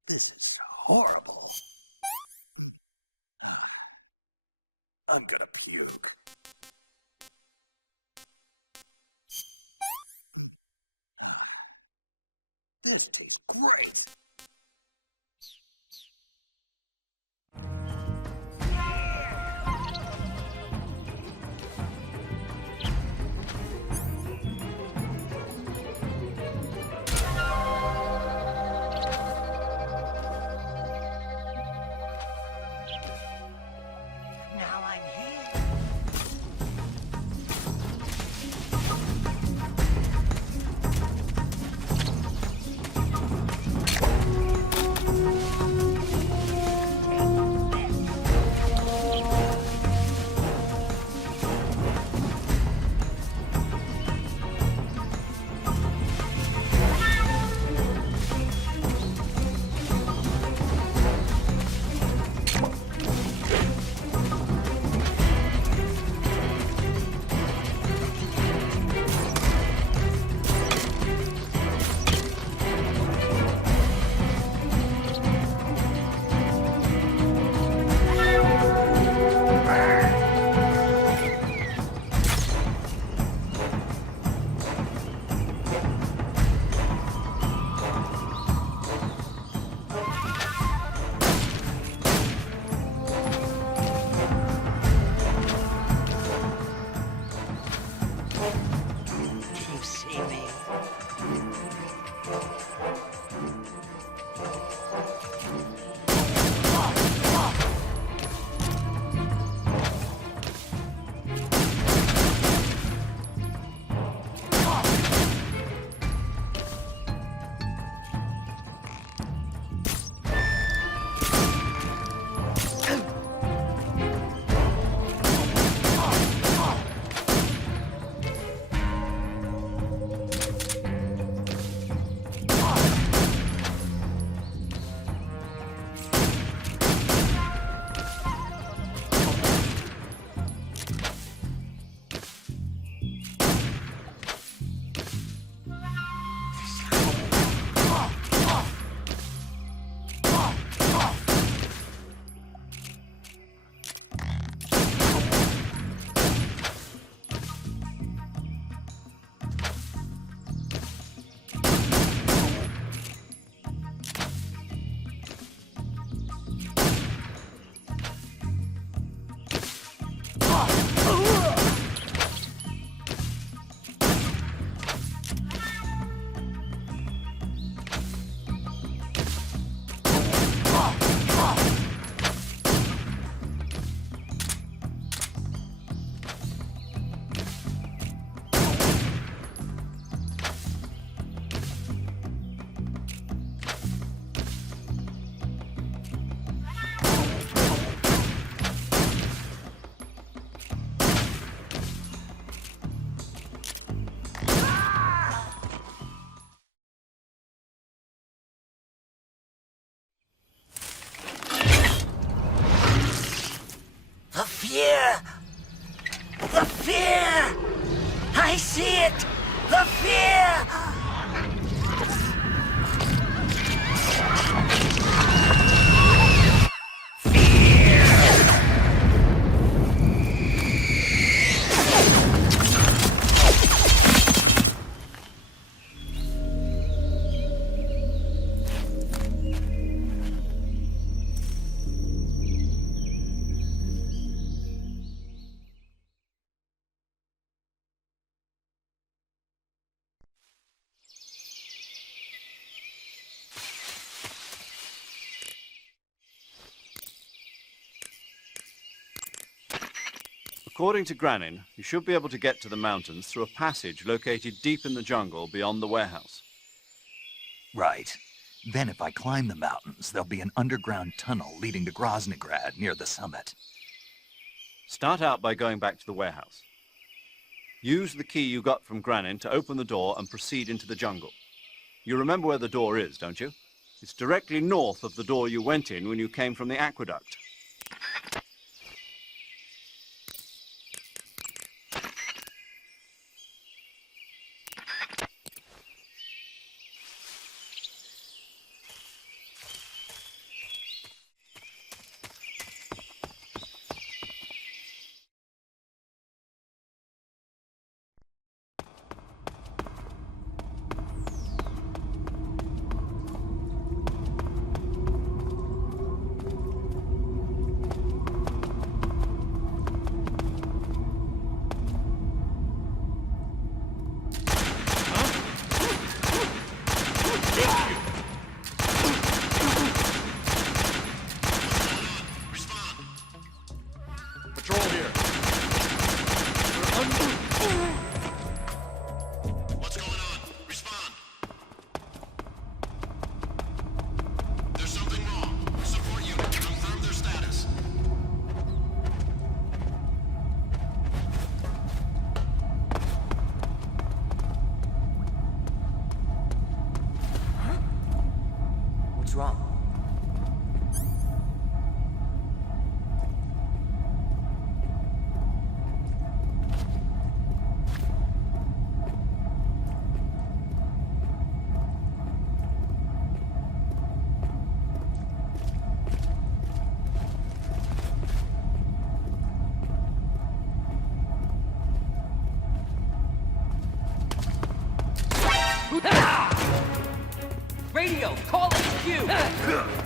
This is horrible. I'm gonna puke. This tastes great. fear! I see it! The fear! According to Graniny, you should be able to get to the mountains through a passage located deep in the jungle beyond the warehouse. Right. Then if I climb the mountains, there'll be an underground tunnel leading to Groznyj Grad near the summit. Start out by going back to the warehouse. Use the key you got from Graniny to open the door and proceed into the jungle. You remember where the door is, don't you? It's directly north of the door you went in when you came from the aqueduct. What's wrong? Radio, call HQ!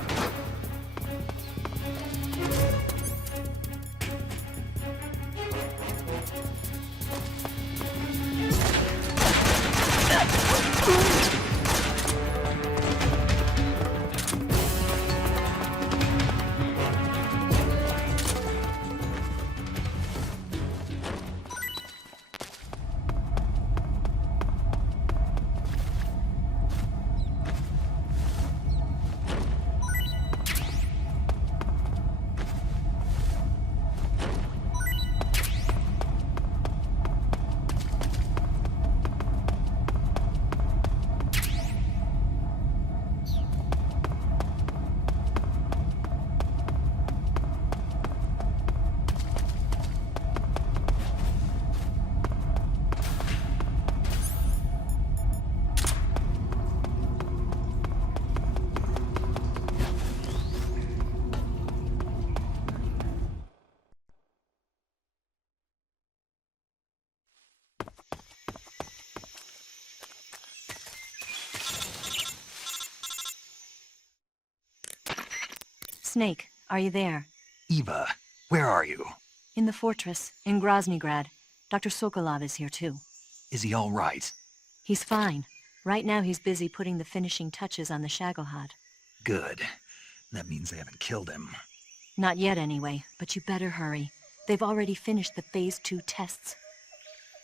Snake, are you there? Eva, where are you? In the fortress, in Groznyj Grad. Dr. Sokolov is here too. Is he all right? He's fine. Right now he's busy putting the finishing touches on the Shagohod. Good. That means they haven't killed him. Not yet anyway, but you better hurry. They've already finished the Phase 2 tests.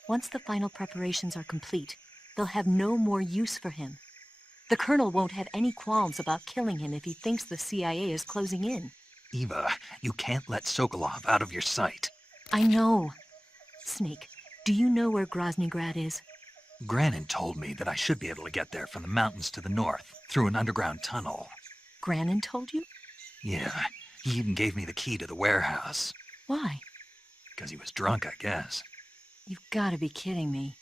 Once the final preparations are complete, they'll have no more use for him. The Colonel won't have any qualms about killing him if he thinks the CIA is closing in. Eva, you can't let Sokolov out of your sight. I know. Snake, do you know where Groznyj Grad is? Graniny told me that I should be able to get there from the mountains to the north, through an underground tunnel. Graniny told you? Yeah, he even gave me the key to the warehouse. Why? Because he was drunk, I guess. You've gotta be kidding me.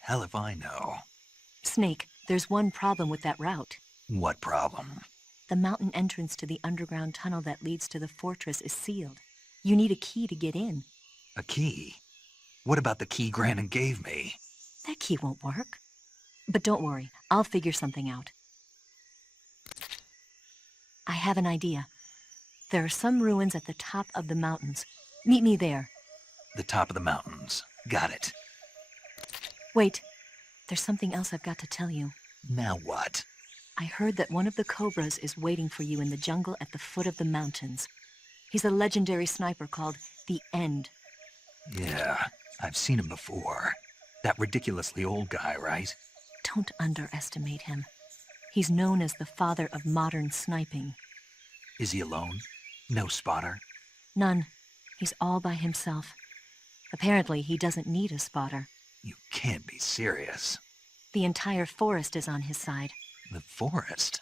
Hell if I know. Snake, there's one problem with that route. What problem? The mountain entrance to the underground tunnel that leads to the fortress is sealed. You need a key to get in. A key? What about the key Grannon gave me? That key won't work. But don't worry, I'll figure something out. I have an idea. There are some ruins at the top of the mountains. Meet me there. The top of the mountains. Got it. Wait, there's something else I've got to tell you. Now what? I heard that one of the Cobras is waiting for you in the jungle at the foot of the mountains. He's a legendary sniper called The End. Yeah, I've seen him before. That ridiculously old guy, right? Don't underestimate him. He's known as the father of modern sniping. Is he alone? No spotter? None. He's all by himself. Apparently, he doesn't need a spotter. You can't be serious. The entire forest is on his side. The forest?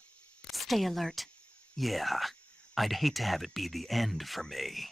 Stay alert. Yeah, I'd hate to have it be the end for me.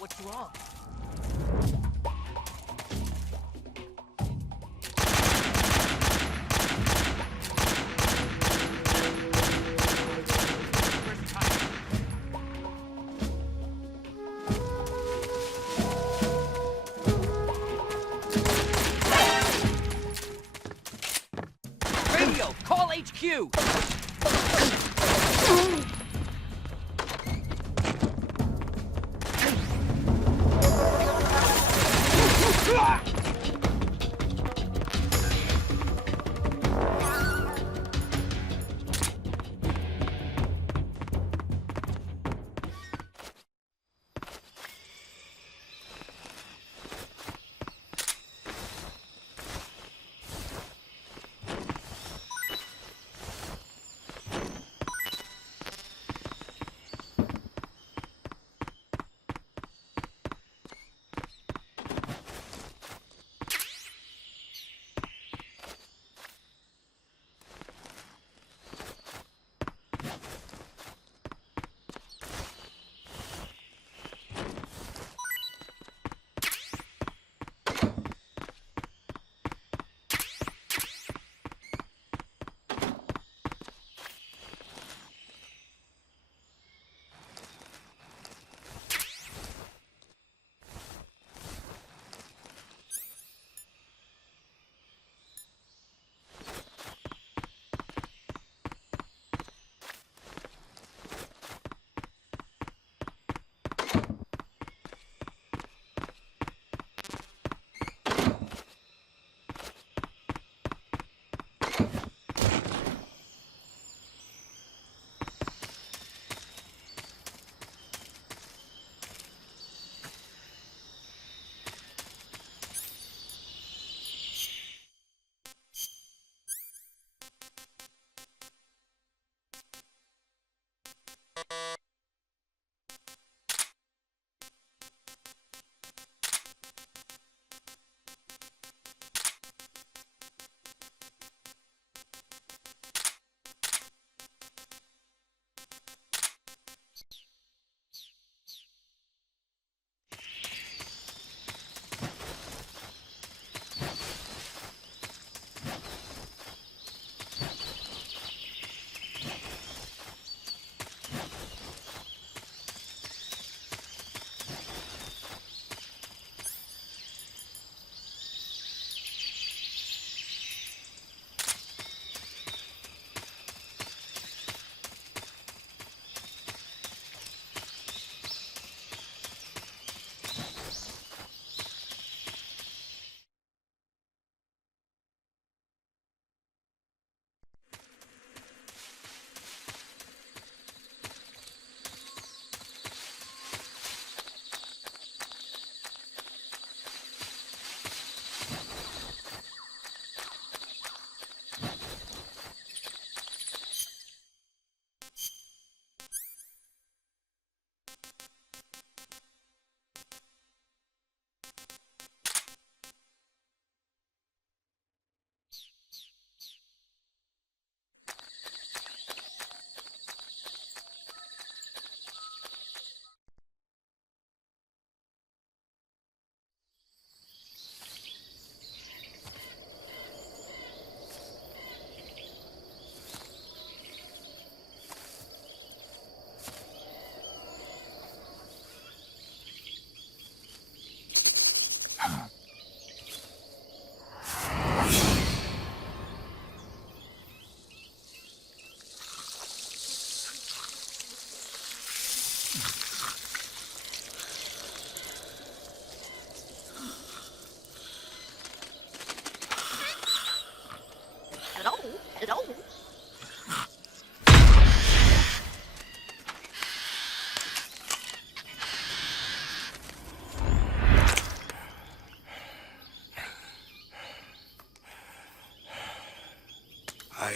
What's wrong? Radio, call HQ!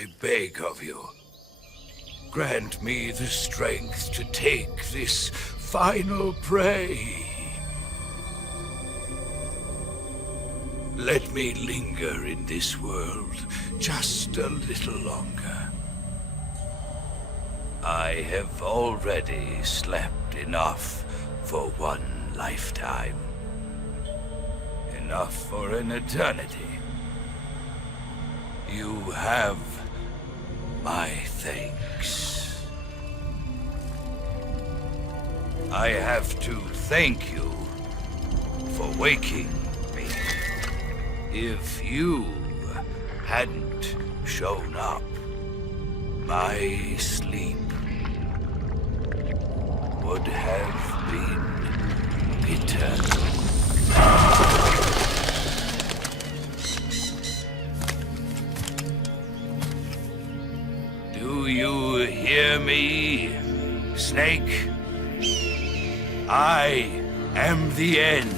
I beg of you, grant me the strength to take this final prey. Let me linger in this world just a little longer. I have already slept enough for one lifetime. Enough for an eternity. You have my thanks. I have to thank you for waking me. If you hadn't shown up, my sleep would have been eternal. Do you hear me, Snake? I am the end.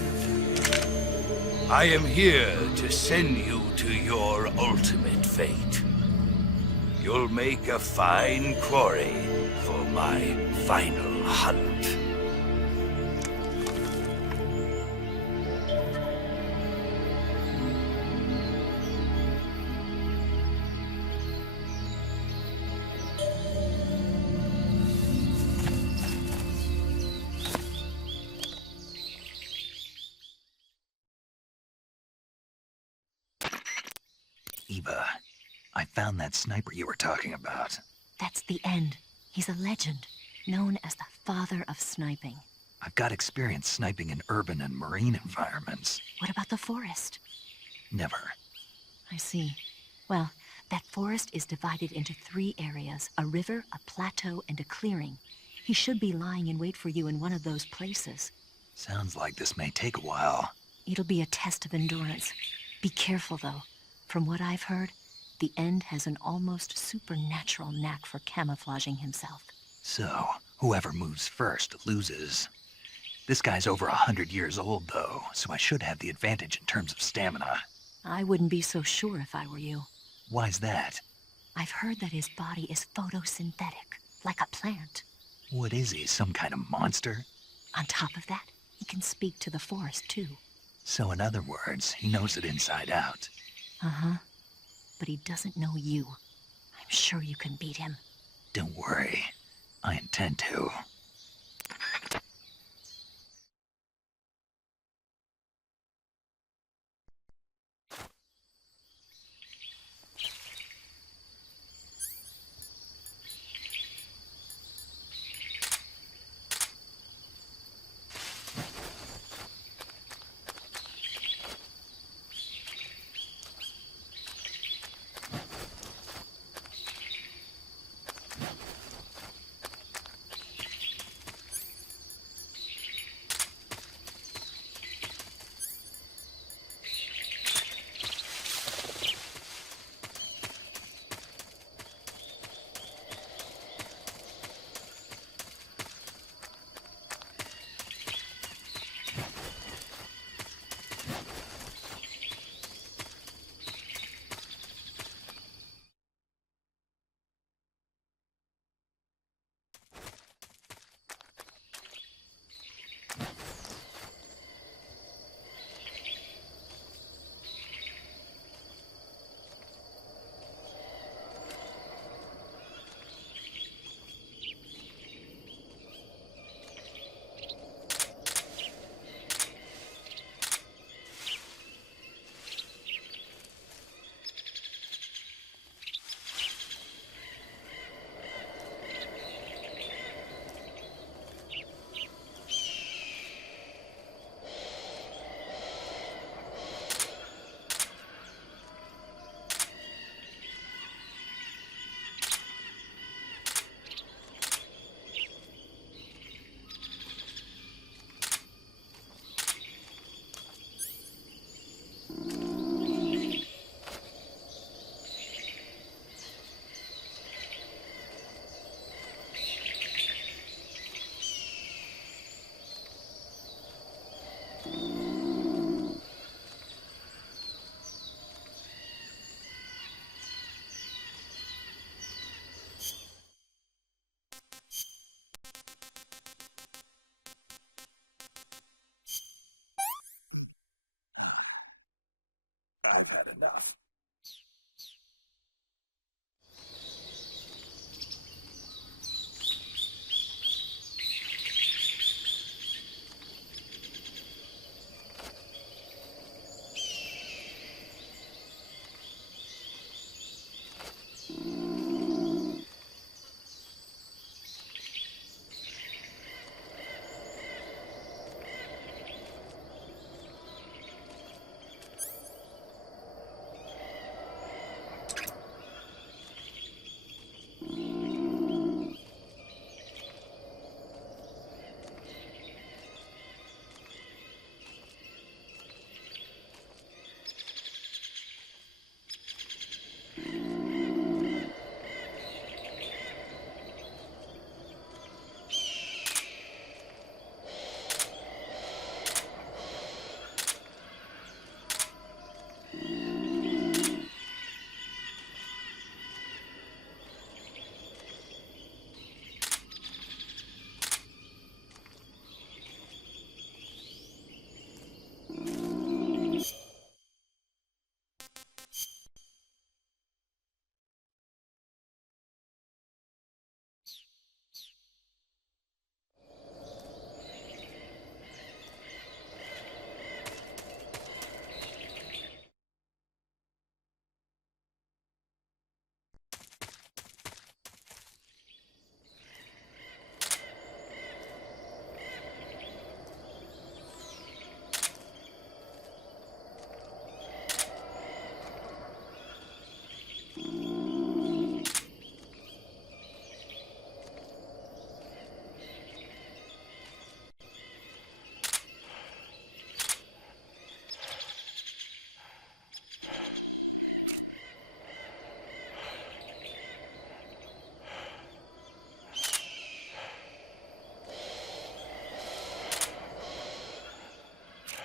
I am here to send you to your ultimate fate. You'll make a fine quarry for my final hunt. Eva, I found that sniper you were talking about. That's the end. He's a legend, known as the father of sniping. I've got experience sniping in urban and marine environments. What about the forest? Never. I see. Well, that forest is divided into 3 areas, a river, a plateau, and a clearing. He should be lying in wait for you in one of those places. Sounds like this may take a while. It'll be a test of endurance. Be careful, though. From what I've heard, the End has an almost supernatural knack for camouflaging himself. So, whoever moves first loses. This guy's over 100 years old, though, so I should have the advantage in terms of stamina. I wouldn't be so sure if I were you. Why's that? I've heard that his body is photosynthetic, like a plant. What is he, some kind of monster? On top of that, he can speak to the forest, too. So in other words, he knows it inside out. Uh-huh. But he doesn't know you. I'm sure you can beat him. Don't worry. I intend to. enough.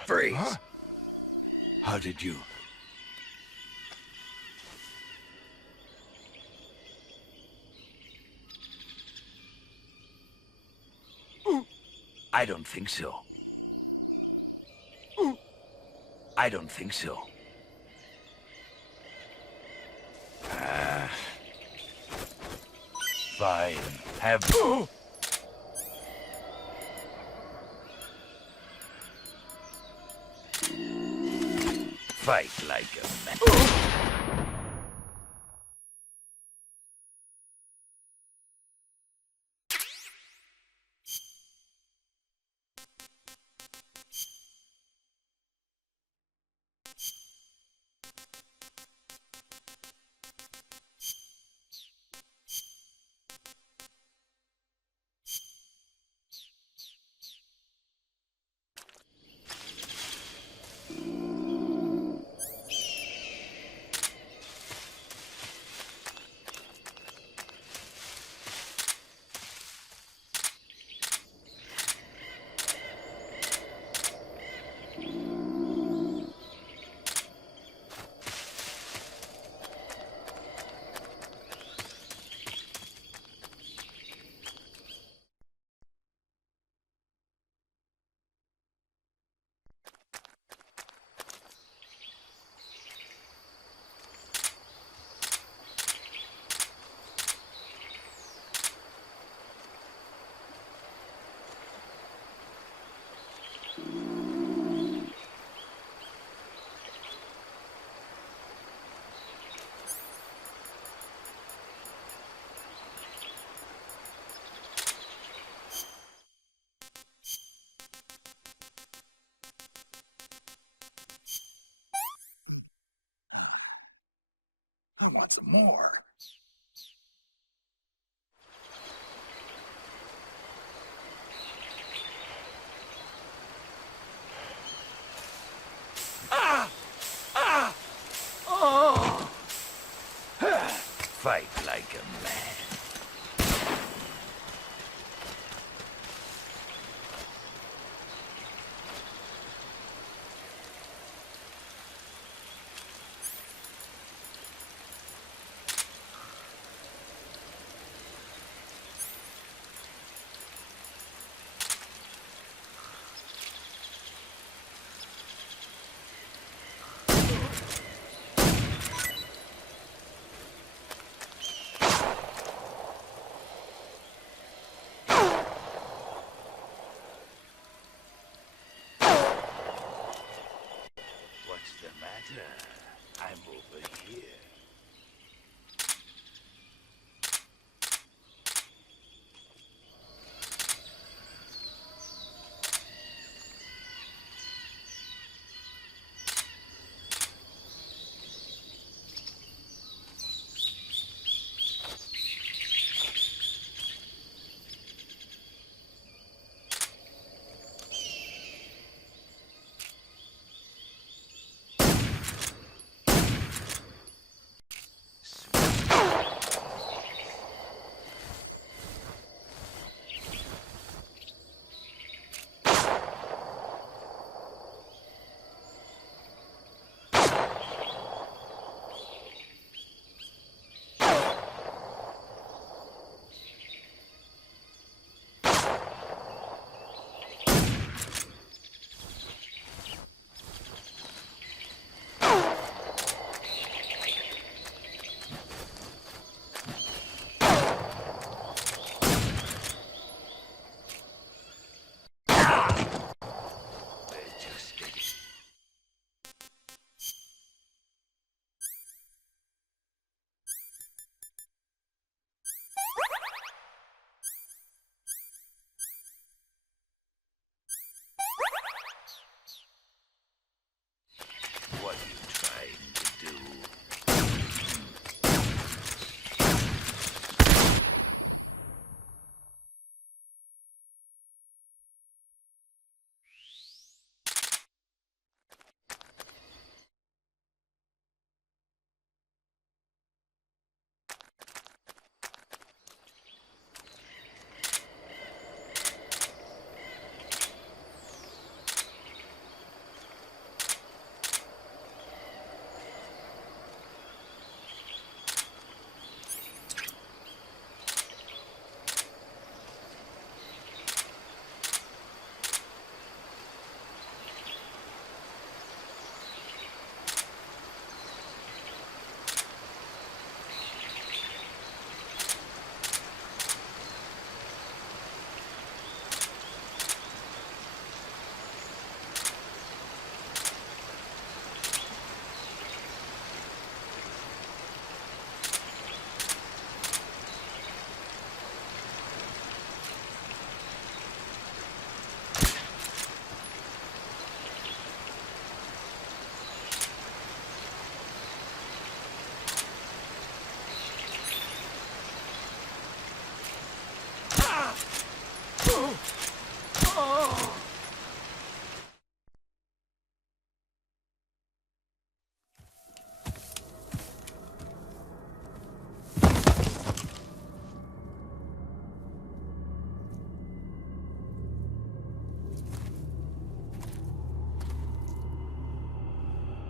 Freeze! Huh? How did you... I don't think so. I don't think so. Fine. Have... Fight like a man. I want some more. Fight like a man. I'm over here. What are you trying to do?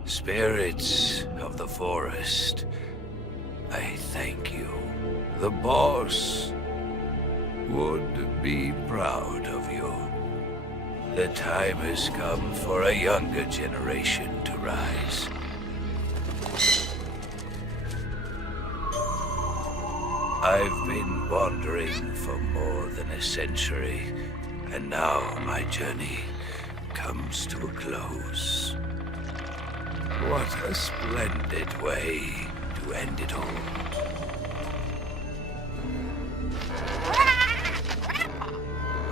Spirits of the forest, I thank you. The boss would be proud of you. The time has come for a younger generation to rise. I've been wandering for more than a century, and now my journey comes to a close. What a splendid way to end it all.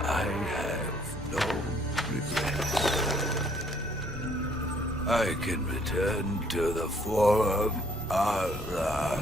I have no regrets. I can return to the Forum Allah.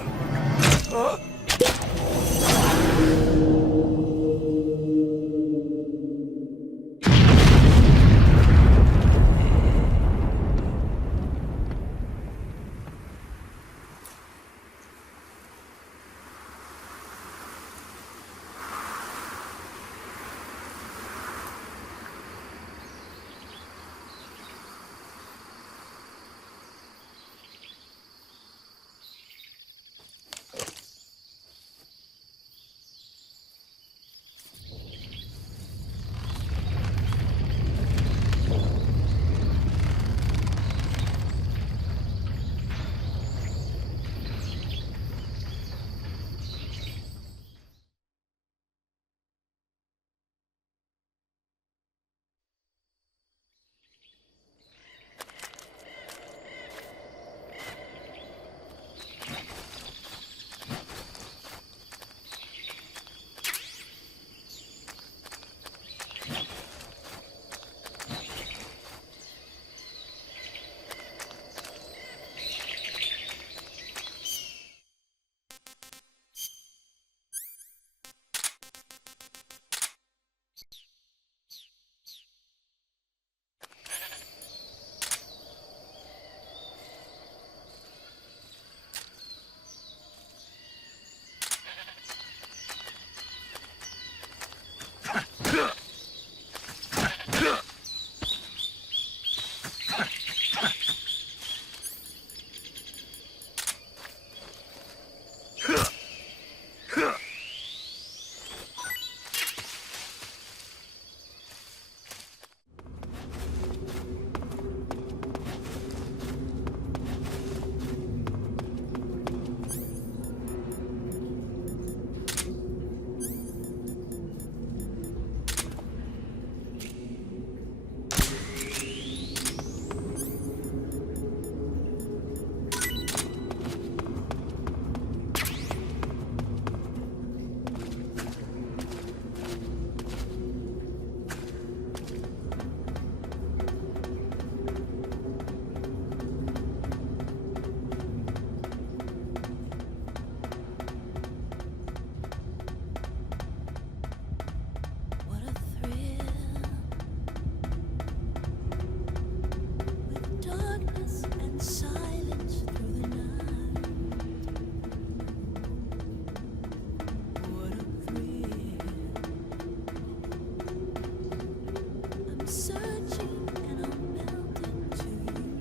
searching and I'm melting to you.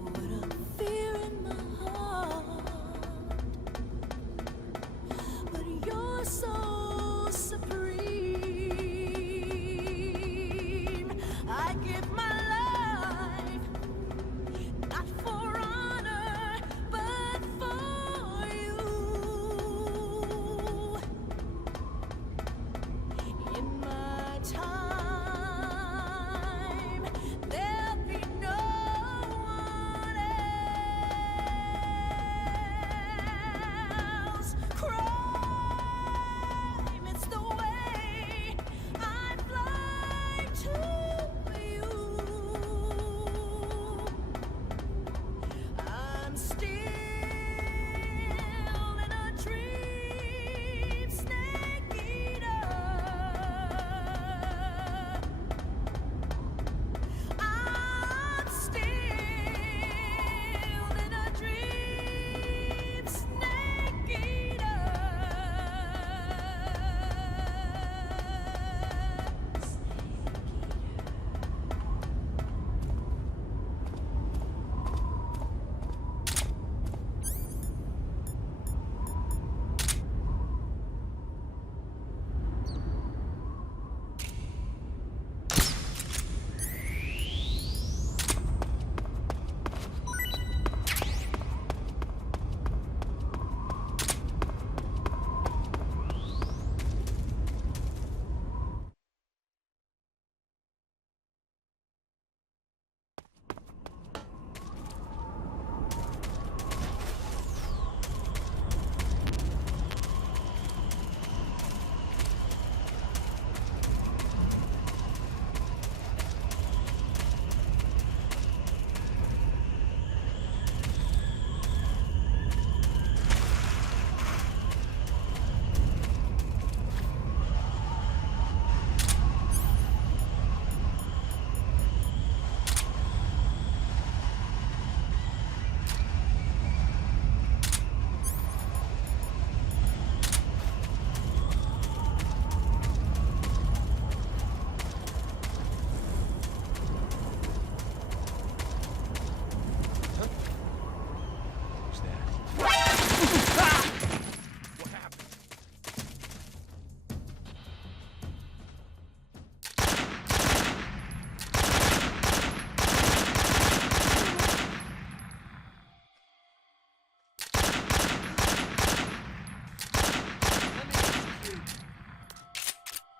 What a fear in my heart, but you're so supreme. I give my life, not for honor, but for you. In my time, there'll be no one else. Crime, it's the way I fly to you. I'm still in a dream, snake eater. I'm still in a dream, snake eater.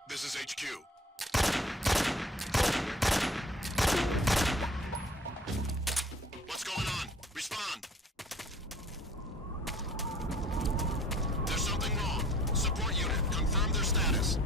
This is HQ. What's going on? Respond. There's something wrong. Support unit, confirm their status.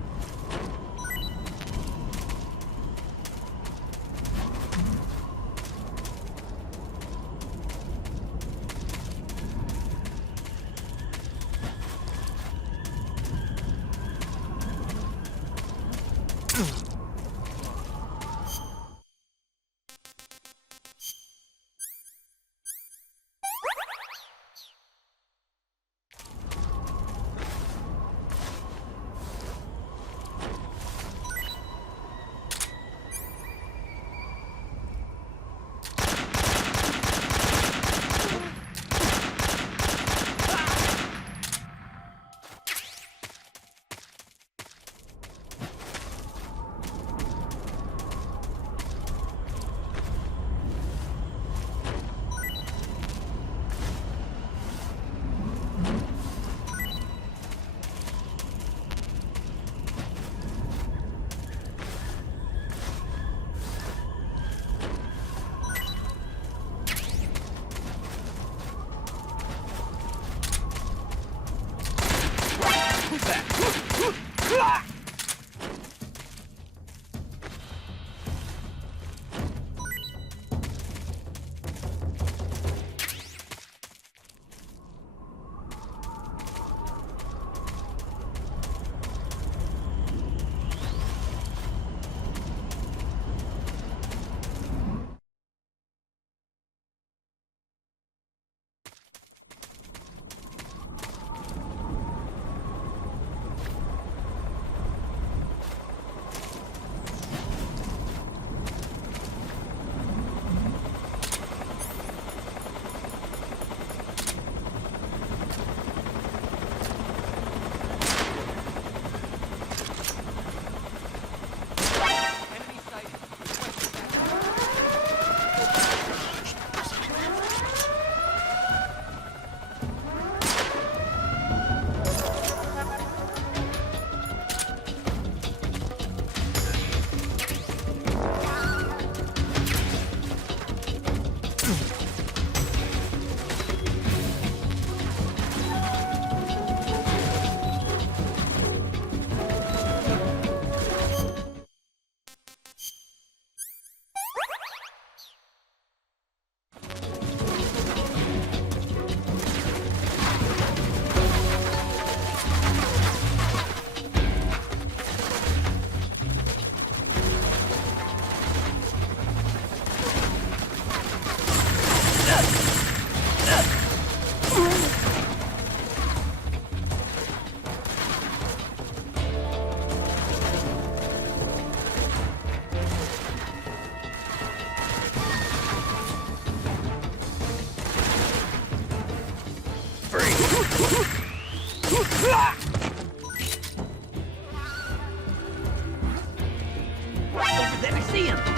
see him!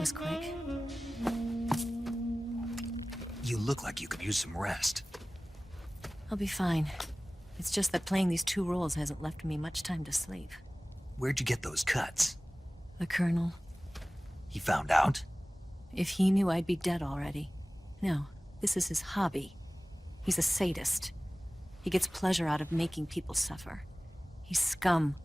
was quick. You look like you could use some rest. I'll be fine. It's just that playing these 2 roles hasn't left me much time to sleep. Where'd you get those cuts? The Colonel. He found out? If he knew, I'd be dead already. No, this is his hobby. He's a sadist. He gets pleasure out of making people suffer. He's scum.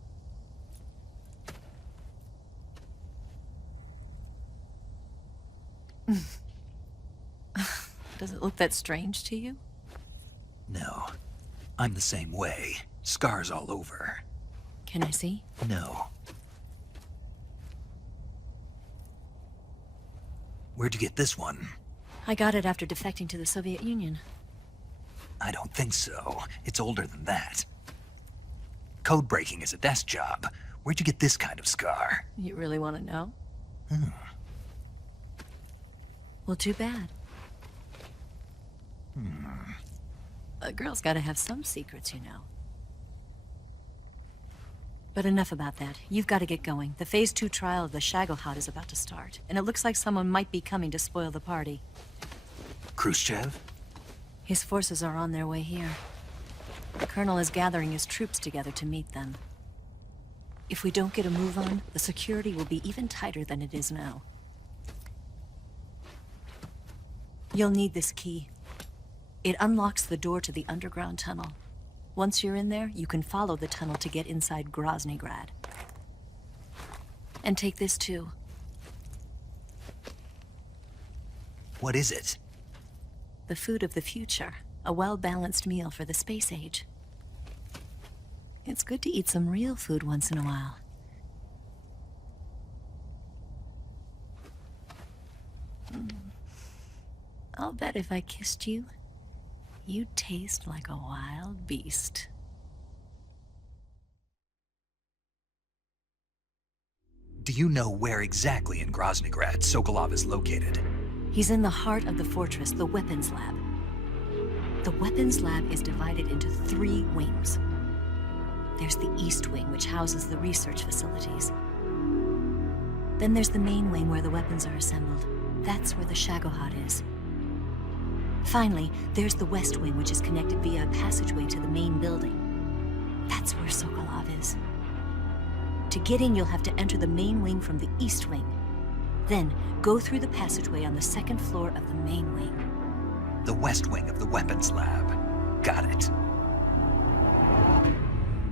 Does it look that strange to you? No. I'm the same way. Scars all over. Can I see? No. Where'd you get this one? I got it after defecting to the Soviet Union. I don't think so. It's older than that. Code breaking is a desk job. Where'd you get this kind of scar? You really want to know? Well, too bad. A girl's gotta have some secrets, you know. But enough about that. You've got to get going. The Phase 2 trial of the Shagohod is about to start, and it looks like someone might be coming to spoil the party. Khrushchev? His forces are on their way here. The Colonel is gathering his troops together to meet them. If we don't get a move on, the security will be even tighter than it is now. You'll need this key. It unlocks the door to the underground tunnel. Once you're in there, you can follow the tunnel to get inside Groznyj Grad. And take this too. What is it? The food of the future. A well-balanced meal for the space age. It's good to eat some real food once in a while. I'll bet if I kissed you, you'd taste like a wild beast. Do you know where exactly in Groznyj Grad Sokolov is located? He's in the heart of the fortress, the weapons lab. The weapons lab is divided into 3 wings. There's the East Wing, which houses the research facilities. Then there's the main wing where the weapons are assembled. That's where the Shagohod is. Finally, there's the West Wing, which is connected via a passageway to the main building. That's where Sokolov is. To get in, you'll have to enter the main wing from the East Wing. Then, go through the passageway on the 2nd floor of the main wing. The West Wing of the weapons lab. Got it.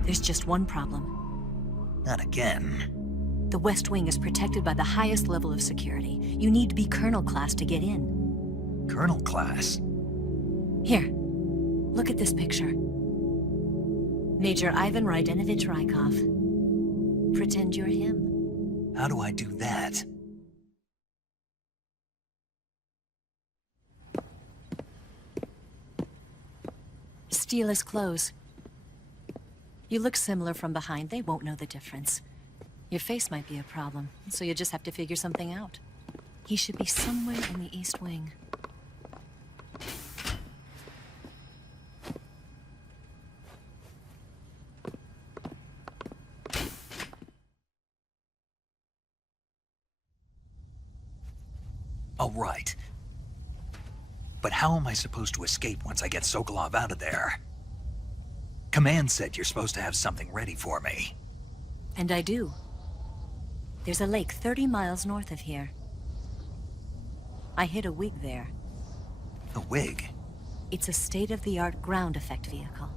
There's just one problem. Not again. The West Wing is protected by the highest level of security. You need to be Colonel class to get in. Colonel class? Here, look at this picture. Major Ivan Rydenovich Rykov. Pretend you're him. How do I do that? Steal his clothes. You look similar from behind. They won't know the difference. Your face might be a problem, so you just have to figure something out. He should be somewhere in the East Wing. All right. But how am I supposed to escape once I get Sokolov out of there? Command said you're supposed to have something ready for me. And I do. There's a lake 30 miles north of here. I hid a wig there. A wig? It's a state-of-the-art ground effect vehicle.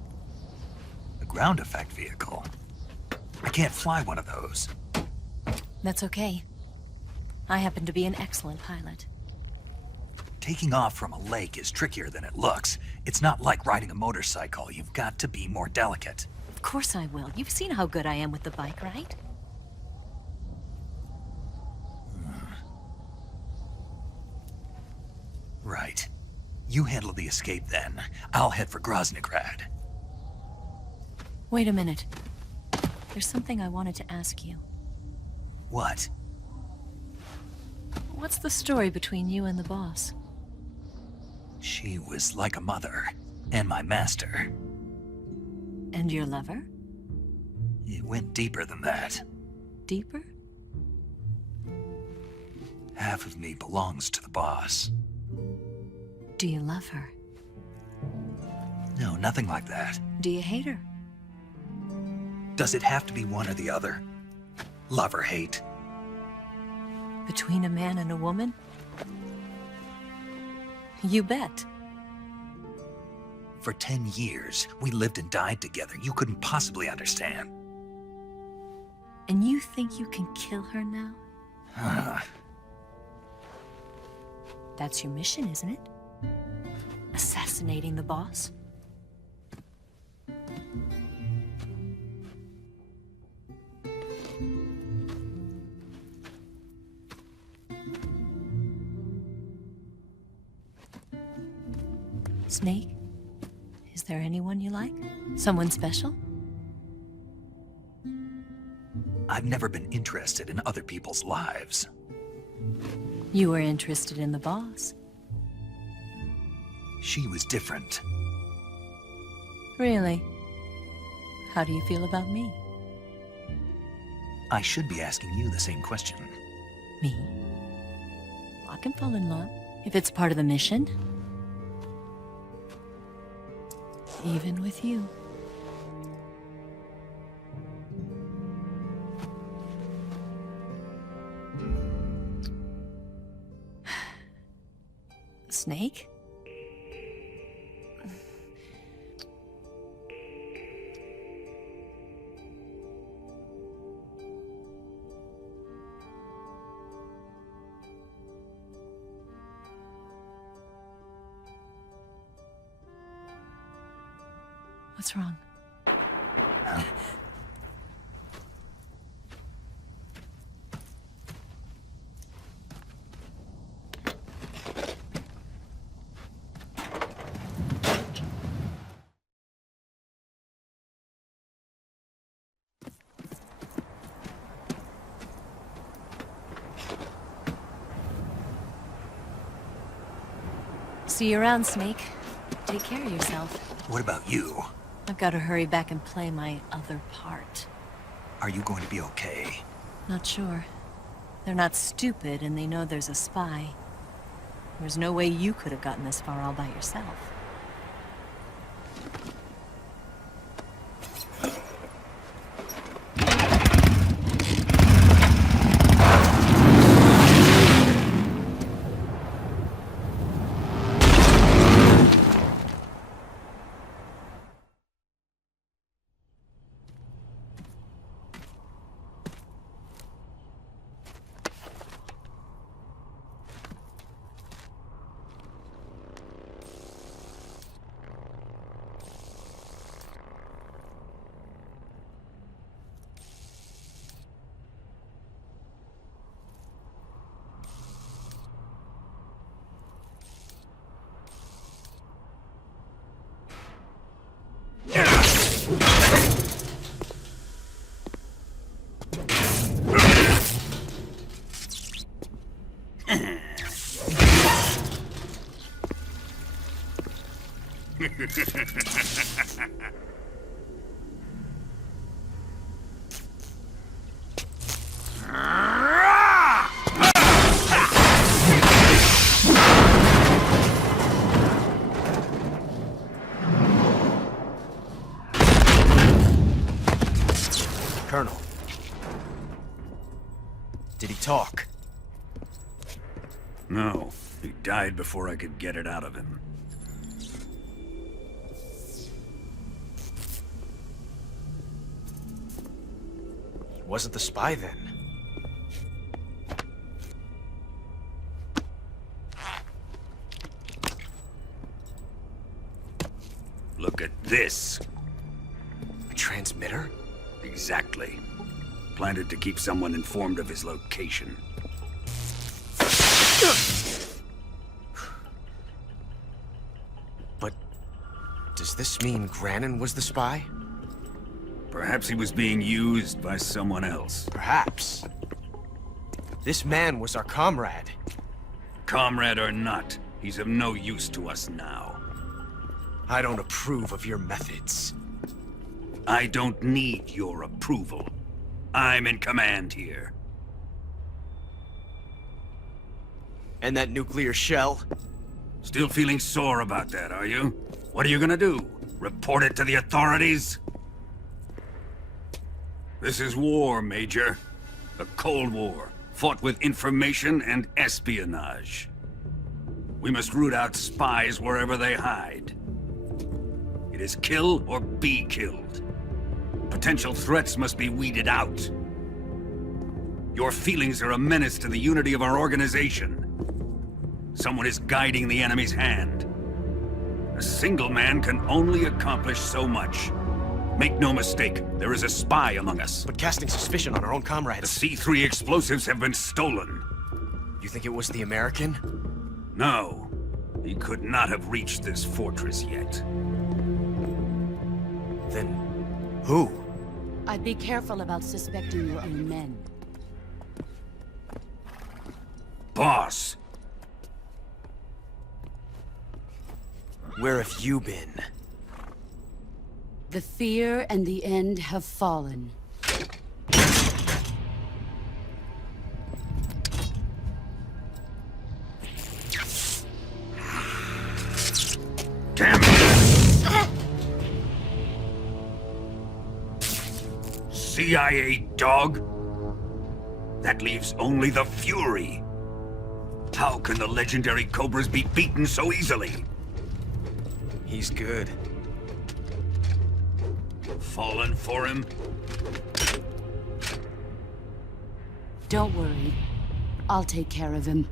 A ground effect vehicle? I can't fly one of those. That's okay. I happen to be an excellent pilot. Taking off from a lake is trickier than it looks. It's not like riding a motorcycle. You've got to be more delicate. Of course I will. You've seen how good I am with the bike, right? Right. You handle the escape then. I'll head for Groznyj Grad. Wait a minute. There's something I wanted to ask you. What? What's the story between you and the boss? She was like a mother, and my master. And your lover? It went deeper than that. Deeper? Half of me belongs to the boss. Do you love her? No, nothing like that. Do you hate her? Does it have to be one or the other? Love or hate? Between a man and a woman? You bet. For 10 years, we lived and died together. You couldn't possibly understand. And you think you can kill her now? That's your mission, isn't it? Assassinating the boss? Snake? Is there anyone you like? Someone special? I've never been interested in other people's lives. You were interested in the boss. She was different. Really? How do you feel about me? I should be asking you the same question. Me? I can fall in love, if it's part of the mission. Even with you. Snake? What's wrong? See you around, Snake. Take care of yourself. What about you? I've got to hurry back and play my other part. Are you going to be okay? Not sure. They're not stupid, and they know there's a spy. There's no way you could have gotten this far all by yourself. Colonel. Did he talk? No. He died before I could get it out of him. He wasn't the spy then. Look at this. A transmitter? Exactly. Planted to keep someone informed of his location. But does this mean Grannin was the spy? Perhaps he was being used by someone else. Perhaps. This man was our comrade. Comrade or not, he's of no use to us now. I don't approve of your methods. I don't need your approval. I'm in command here. And that nuclear shell? Still feeling sore about that, are you? What are you gonna do? Report it to the authorities? This is war, Major. A Cold War, fought with information and espionage. We must root out spies wherever they hide. It is kill or be killed. Potential threats must be weeded out. Your feelings are a menace to the unity of our organization. Someone is guiding the enemy's hand. A single man can only accomplish so much. Make no mistake, there is a spy among us. But casting suspicion on our own comrades... The C3 explosives have been stolen. You think it was the American? No. He could not have reached this fortress yet. Then... who? I'd be careful about suspecting your own men. Boss! Where have you been? The fear and the end have fallen. Damn it! CIA dog? That leaves only the Fury. How can the legendary Cobras be beaten so easily? He's good. Fallen for him? Don't worry. I'll take care of him.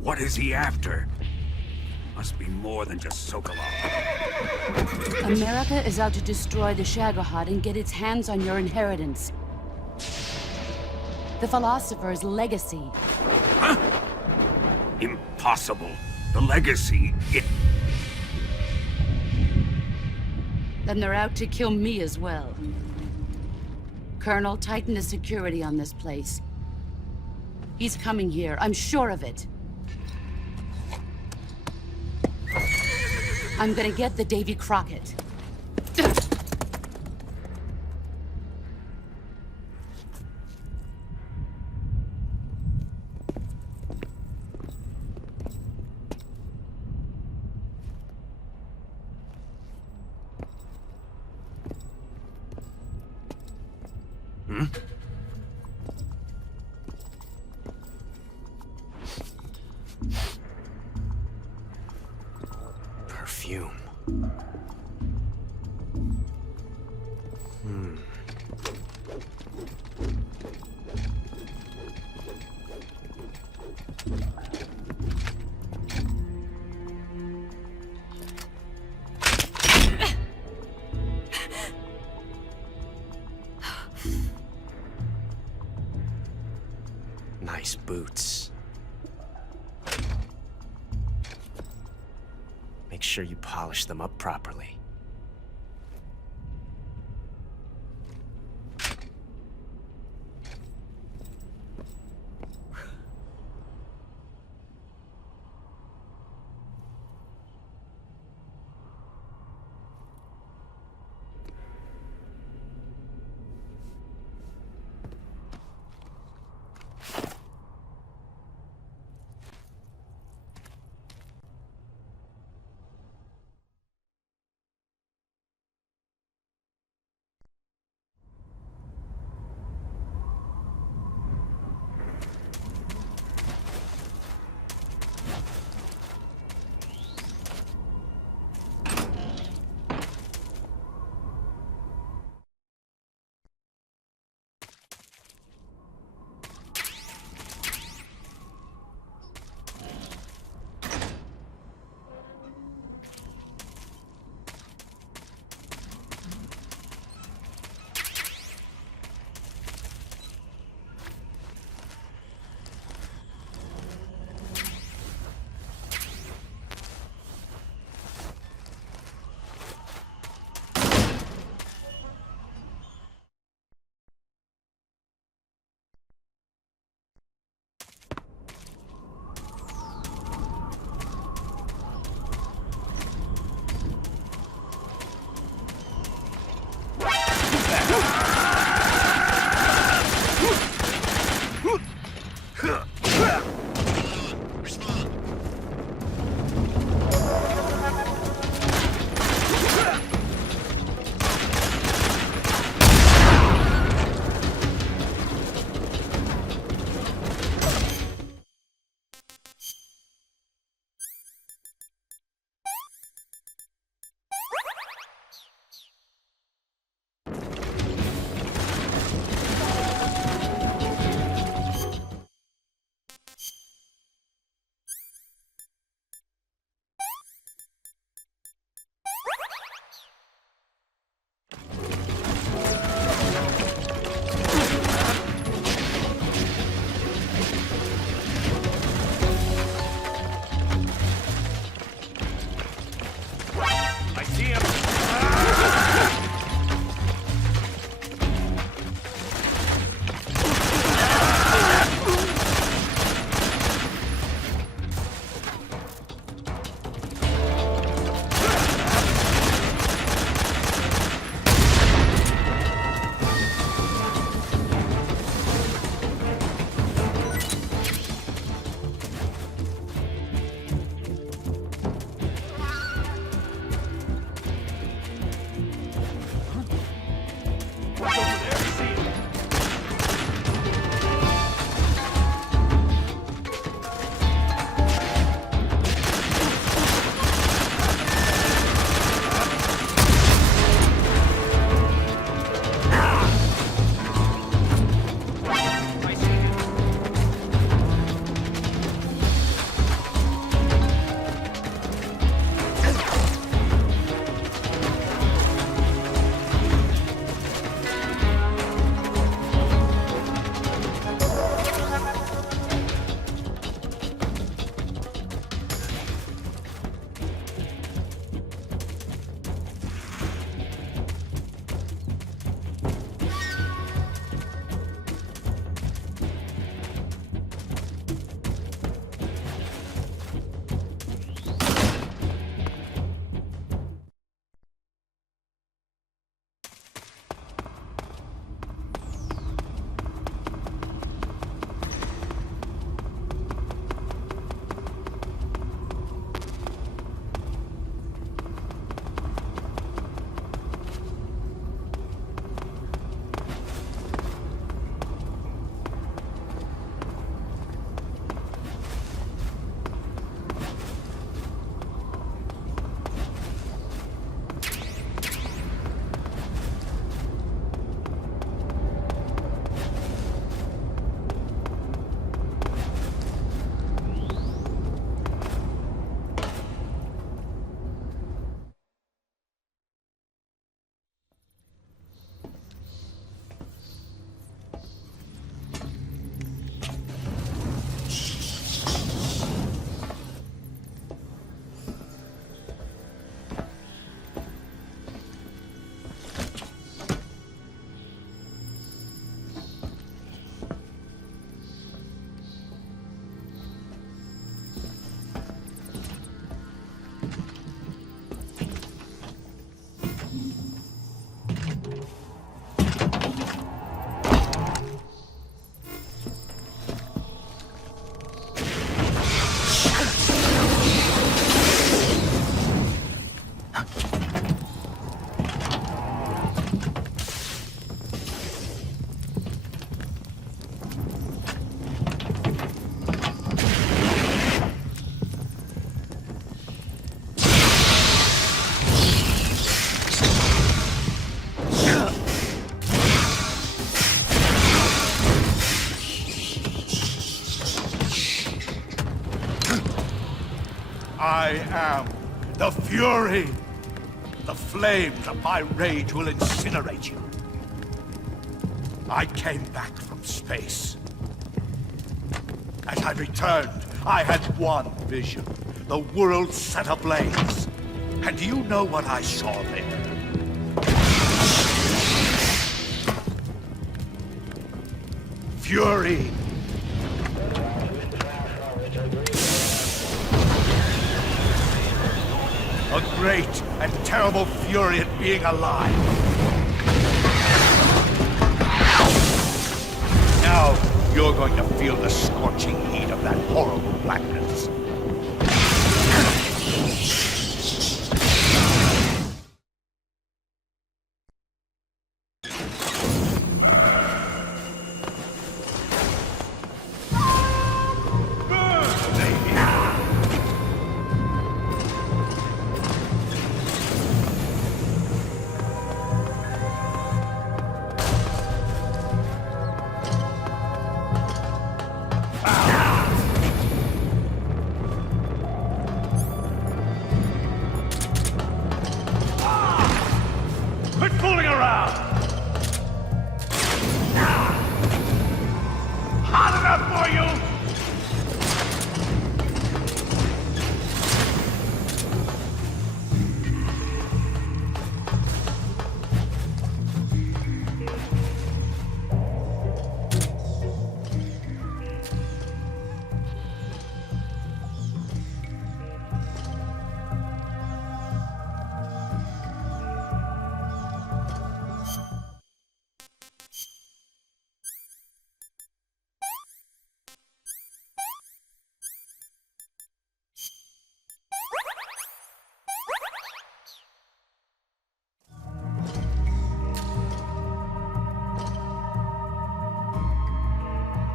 What is he after? Must be more than just Sokolov. America is out to destroy the Shagohod and get its hands on your inheritance. The philosopher's legacy. Huh? Impossible. The legacy, it... Then they're out to kill me as well. Colonel, tighten the security on this place. He's coming here, I'm sure of it. I'm gonna get the Davy Crockett. Perfume. Nice boots. Make sure you polish them up properly. I am the Fury. The flames of my rage will incinerate you. I came back from space. As I returned, I had one vision. The world set ablaze. And do you know what I saw there? Fury. A great and terrible fury at being alive. Now, you're going to feel the scorching heat of that horrible blackness.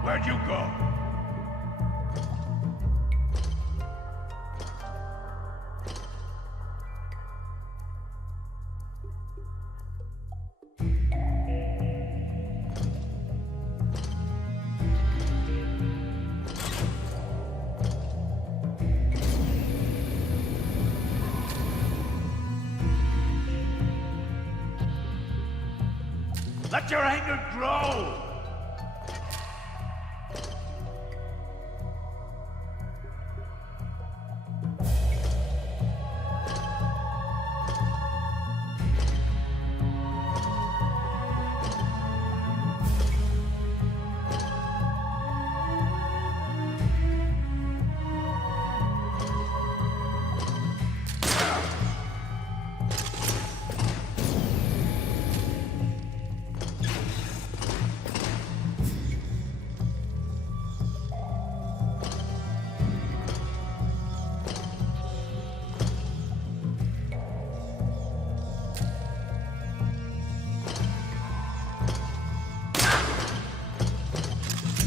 Where'd you go? Let your anger grow!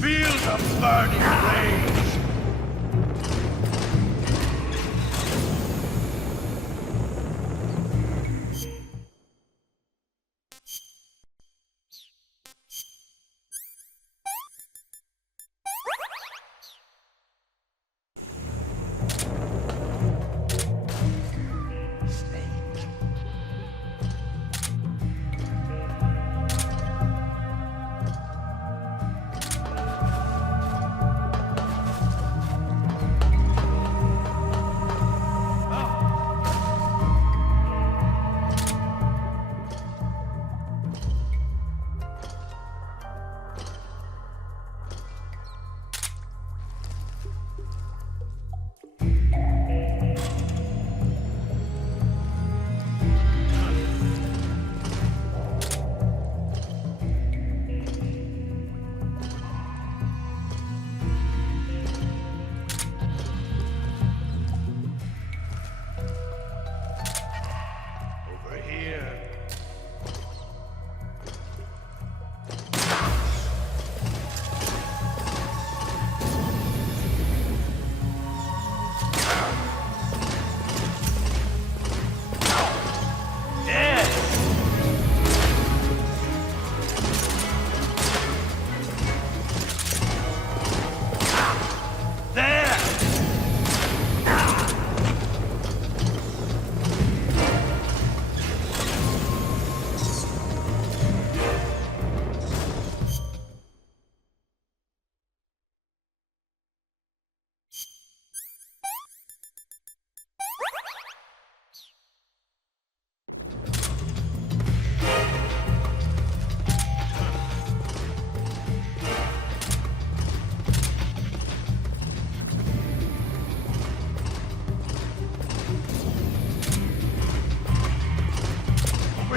Feel the burning rage!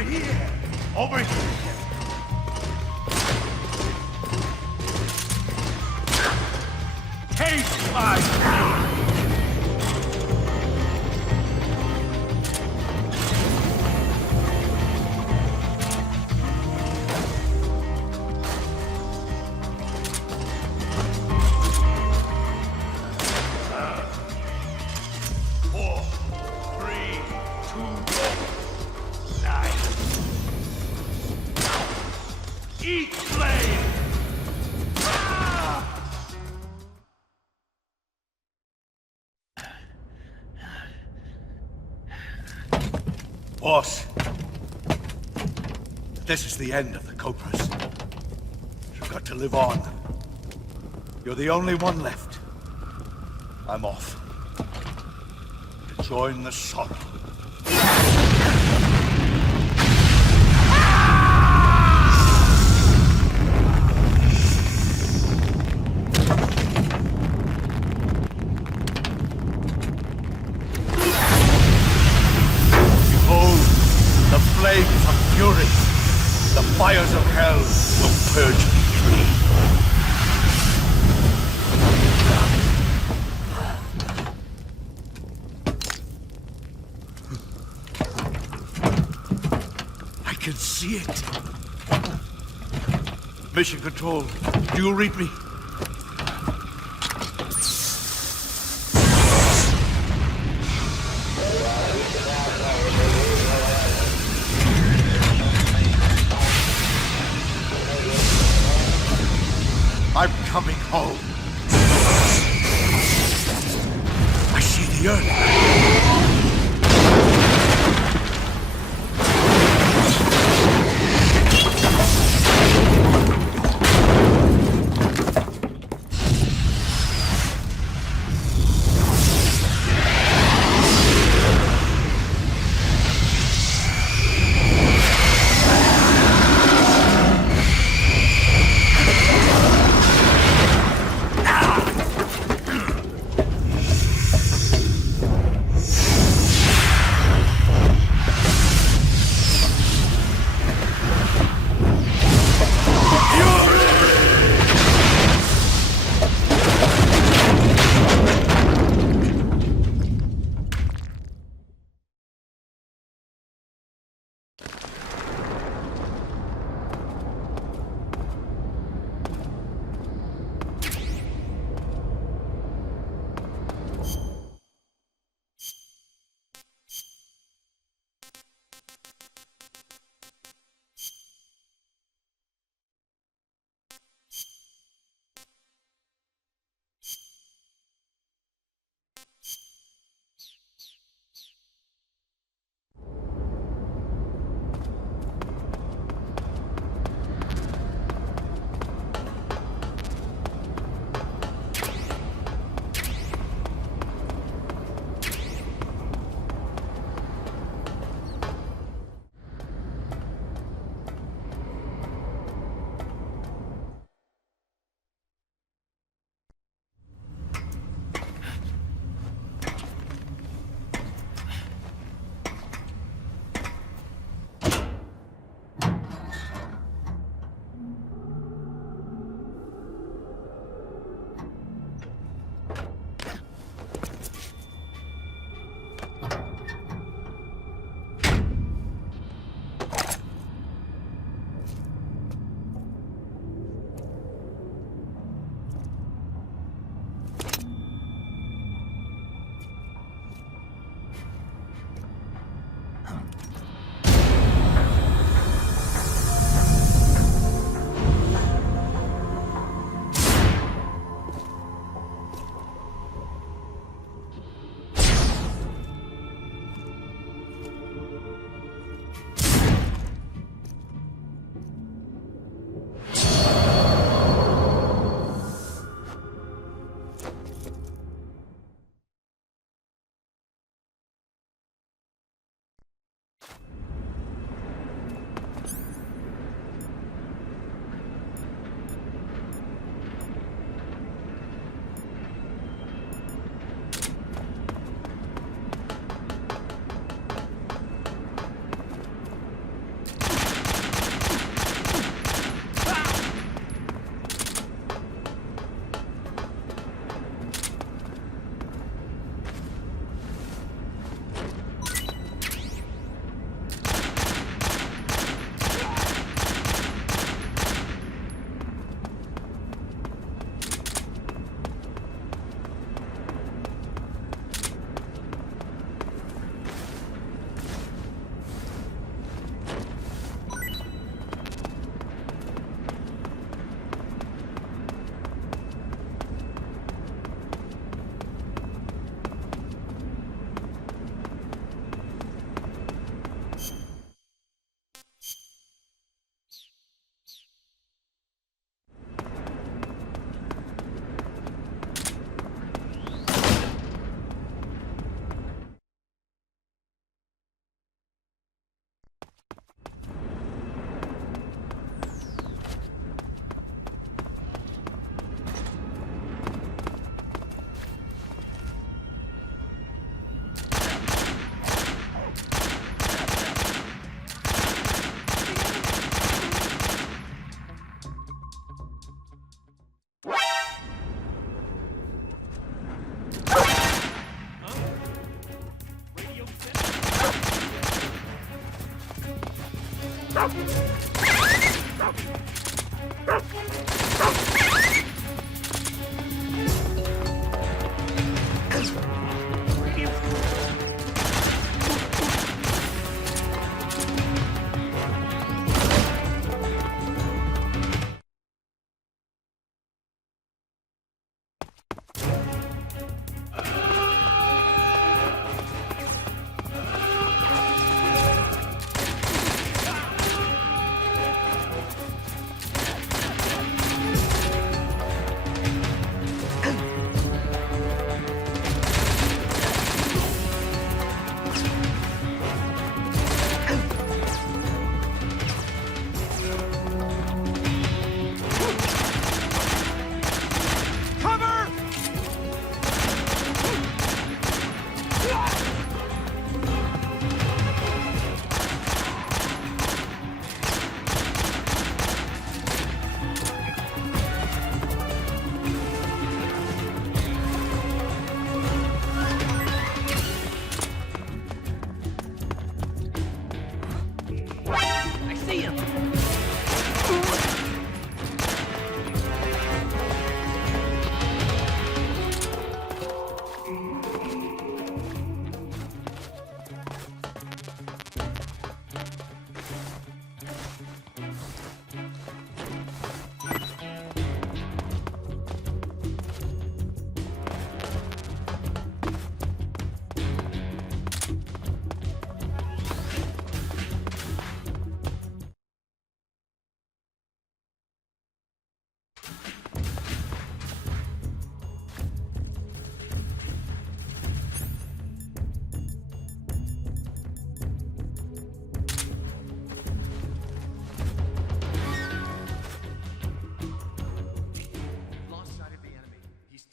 here! Over here! Taste my fury! Boss, this is the end of the Cobras. You've got to live on. You're the only one left. I'm off. To join the sorrow. Flames of fury, the fires of hell will purge me clean. I can see it. Mission Control, do you read me? I'm coming home. I see the earth.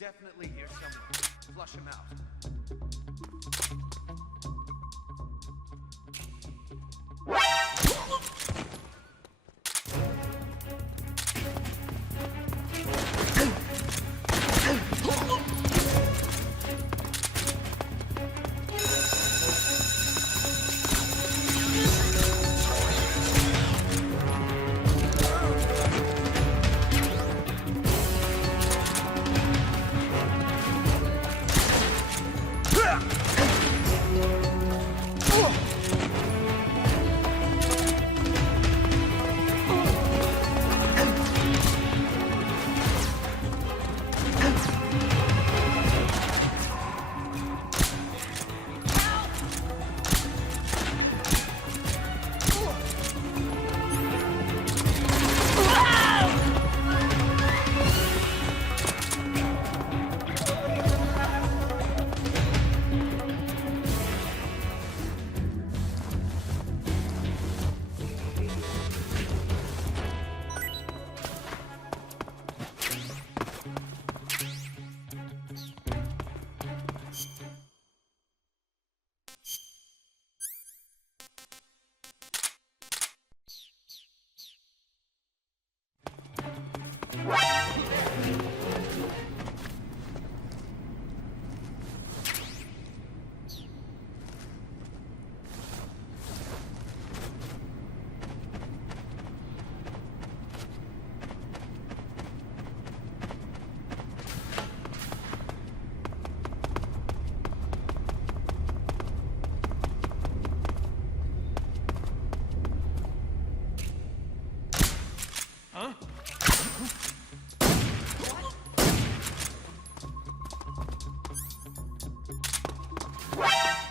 Definitely here somewhere. Flush him out.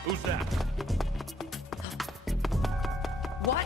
Who's that? What?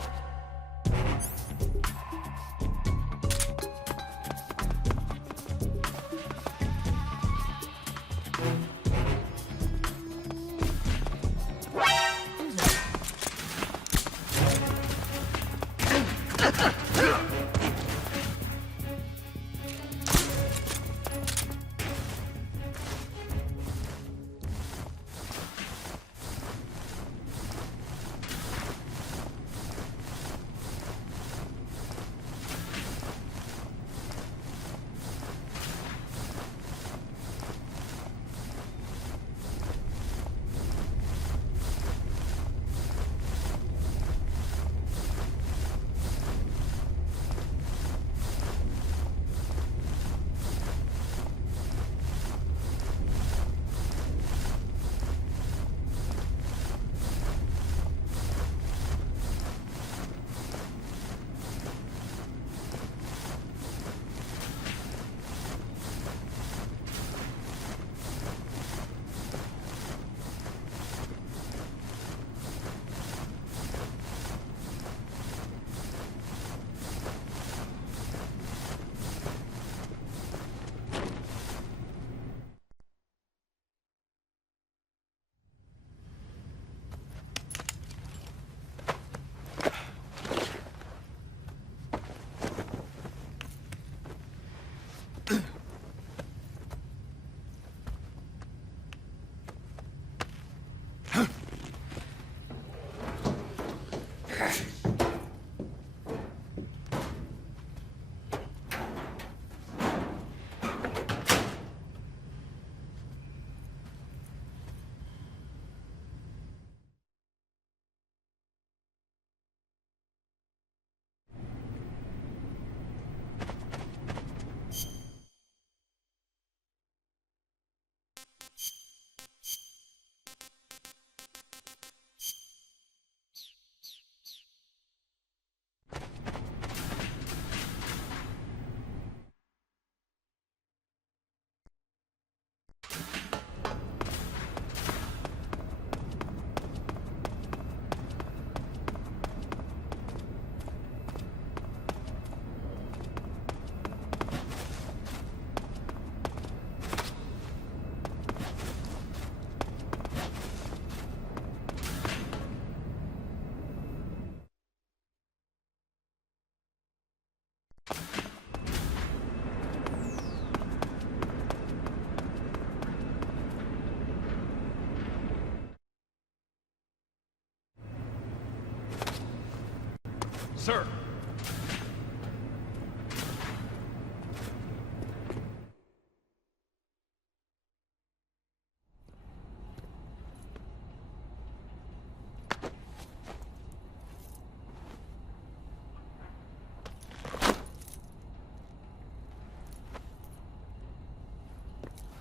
Sir!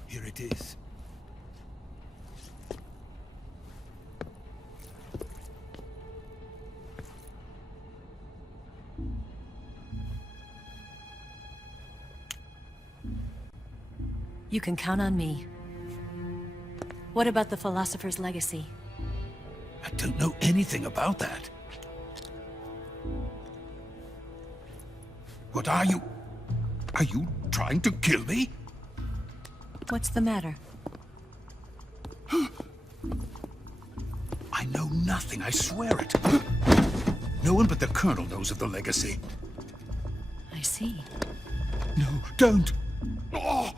Here it is. You can count on me. What about the philosopher's legacy? I don't know anything about that. What are you? Are you trying to kill me? What's the matter? I know nothing, I swear it. No one but the Colonel knows of the legacy. I see. No, don't! Oh.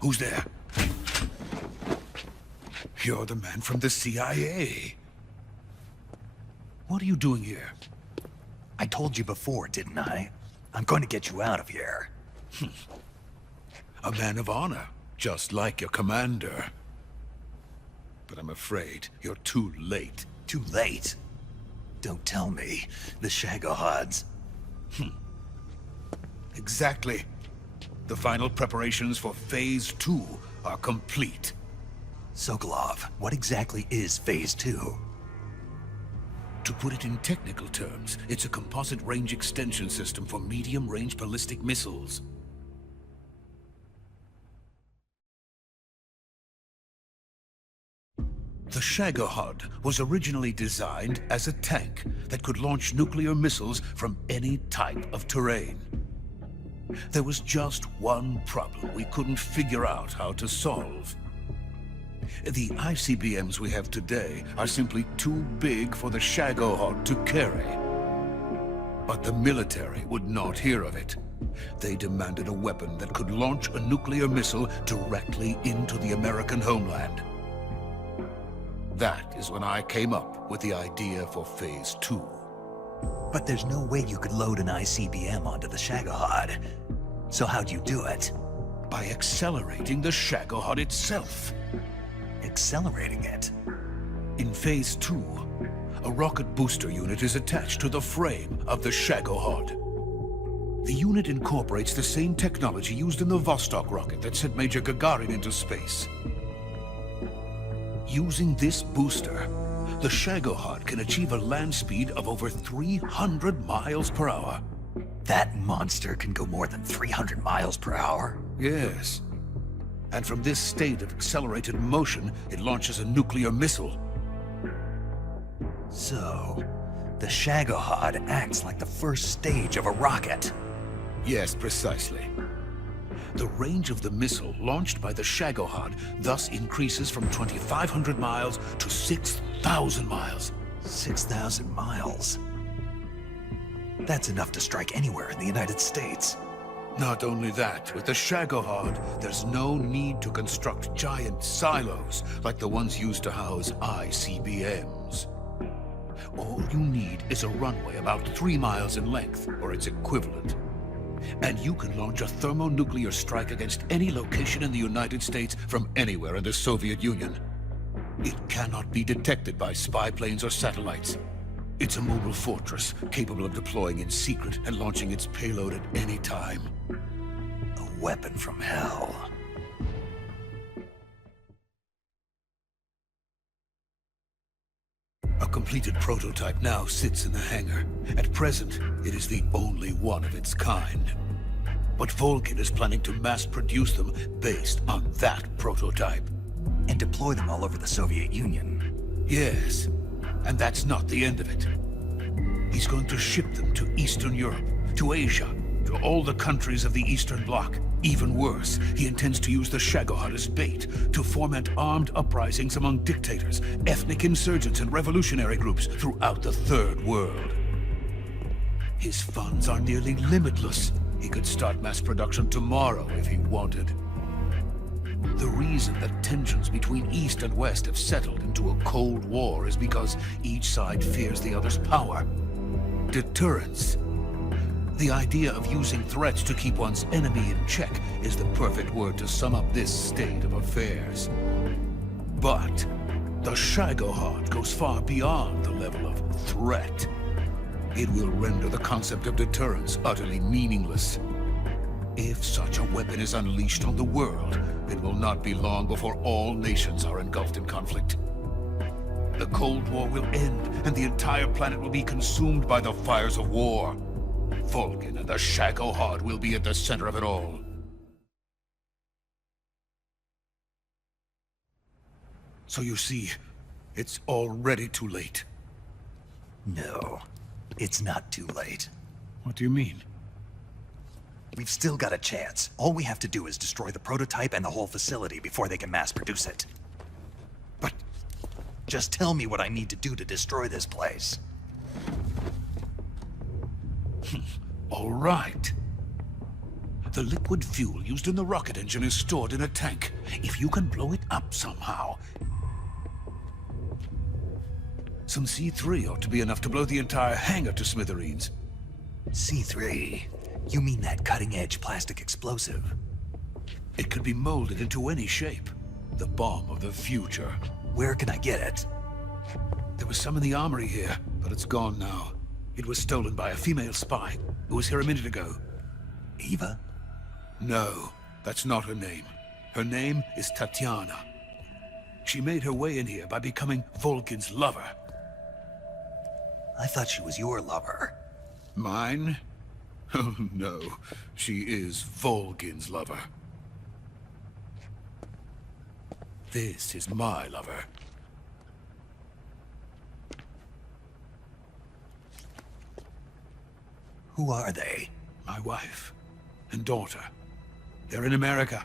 Who's there? You're the man from the CIA. What are you doing here? I told you before, didn't I? I'm going to get you out of here. A man of honor, just like your commander. But I'm afraid you're too late. Too late? Don't tell me. The Shagohods. Exactly. The final preparations for Phase 2 are complete. Sokolov, what exactly is Phase 2? To put it in technical terms, it's a composite range extension system for medium-range ballistic missiles. The Shagohod was originally designed as a tank that could launch nuclear missiles from any type of terrain. There was just one problem we couldn't figure out how to solve. The ICBMs we have today are simply too big for the Shagohod to carry. But the military would not hear of it. They demanded a weapon that could launch a nuclear missile directly into the American homeland. That is when I came up with the idea for Phase 2. But there's no way you could load an ICBM onto the Shagohod. So how'd you do it? By accelerating the Shagohod itself. Accelerating it? In Phase 2, a rocket booster unit is attached to the frame of the Shagohod. The unit incorporates the same technology used in the Vostok rocket that sent Major Gagarin into space. Using this booster, the Shagohod can achieve a land speed of over 300 miles per hour. That monster can go more than 300 miles per hour? Yes. And from this state of accelerated motion, it launches a nuclear missile. So, the Shagohod acts like the first stage of a rocket. Yes, precisely. The range of the missile launched by the Shagohod thus increases from 2,500 miles to 6,000 miles. 6,000 miles? That's enough to strike anywhere in the United States. Not only that, with the Shagohod, there's no need to construct giant silos like the ones used to house ICBMs. All you need is a runway about 3 miles in length, or its equivalent. And you can launch a thermonuclear strike against any location in the United States from anywhere in the Soviet Union. It cannot be detected by spy planes or satellites. It's a mobile fortress, capable of deploying in secret and launching its payload at any time. A weapon from hell. A completed prototype now sits in the hangar. At present, it is the only one of its kind. But Volgin is planning to mass-produce them based on that prototype. And deploy them all over the Soviet Union. Yes, and that's not the end of it. He's going to ship them to Eastern Europe, to Asia, to all the countries of the Eastern Bloc. Even worse, he intends to use the Shagohod as bait to foment armed uprisings among dictators, ethnic insurgents, and revolutionary groups throughout the Third World. His funds are nearly limitless. He could start mass production tomorrow if he wanted. The reason that tensions between East and West have settled into a Cold War is because each side fears the other's power. Deterrence. The idea of using threats to keep one's enemy in check is the perfect word to sum up this state of affairs. But the Shagohod goes far beyond the level of threat. It will render the concept of deterrence utterly meaningless. If such a weapon is unleashed on the world, it will not be long before all nations are engulfed in conflict. The Cold War will end, and the entire planet will be consumed by the fires of war. Volgin and the Shagohod will be at the center of it all. So you see, it's already too late. No, it's not too late. What do you mean? We've still got a chance. All we have to do is destroy the prototype and the whole facility before they can mass produce it. But just tell me what I need to do to destroy this place. All right. The liquid fuel used in the rocket engine is stored in a tank. If you can blow it up somehow... Some C3 ought to be enough to blow the entire hangar to smithereens. C3? You mean that cutting-edge plastic explosive? It could be molded into any shape. The bomb of the future. Where can I get it? There was some in the armory here, but it's gone now. It was stolen by a female spy who was here a minute ago. Eva? No, that's not her name. Her name is Tatiana. She made her way in here by becoming Volgin's lover. I thought she was your lover. Mine? Oh no, she is Volgin's lover. This is my lover. Who are they? My wife and daughter. They're in America.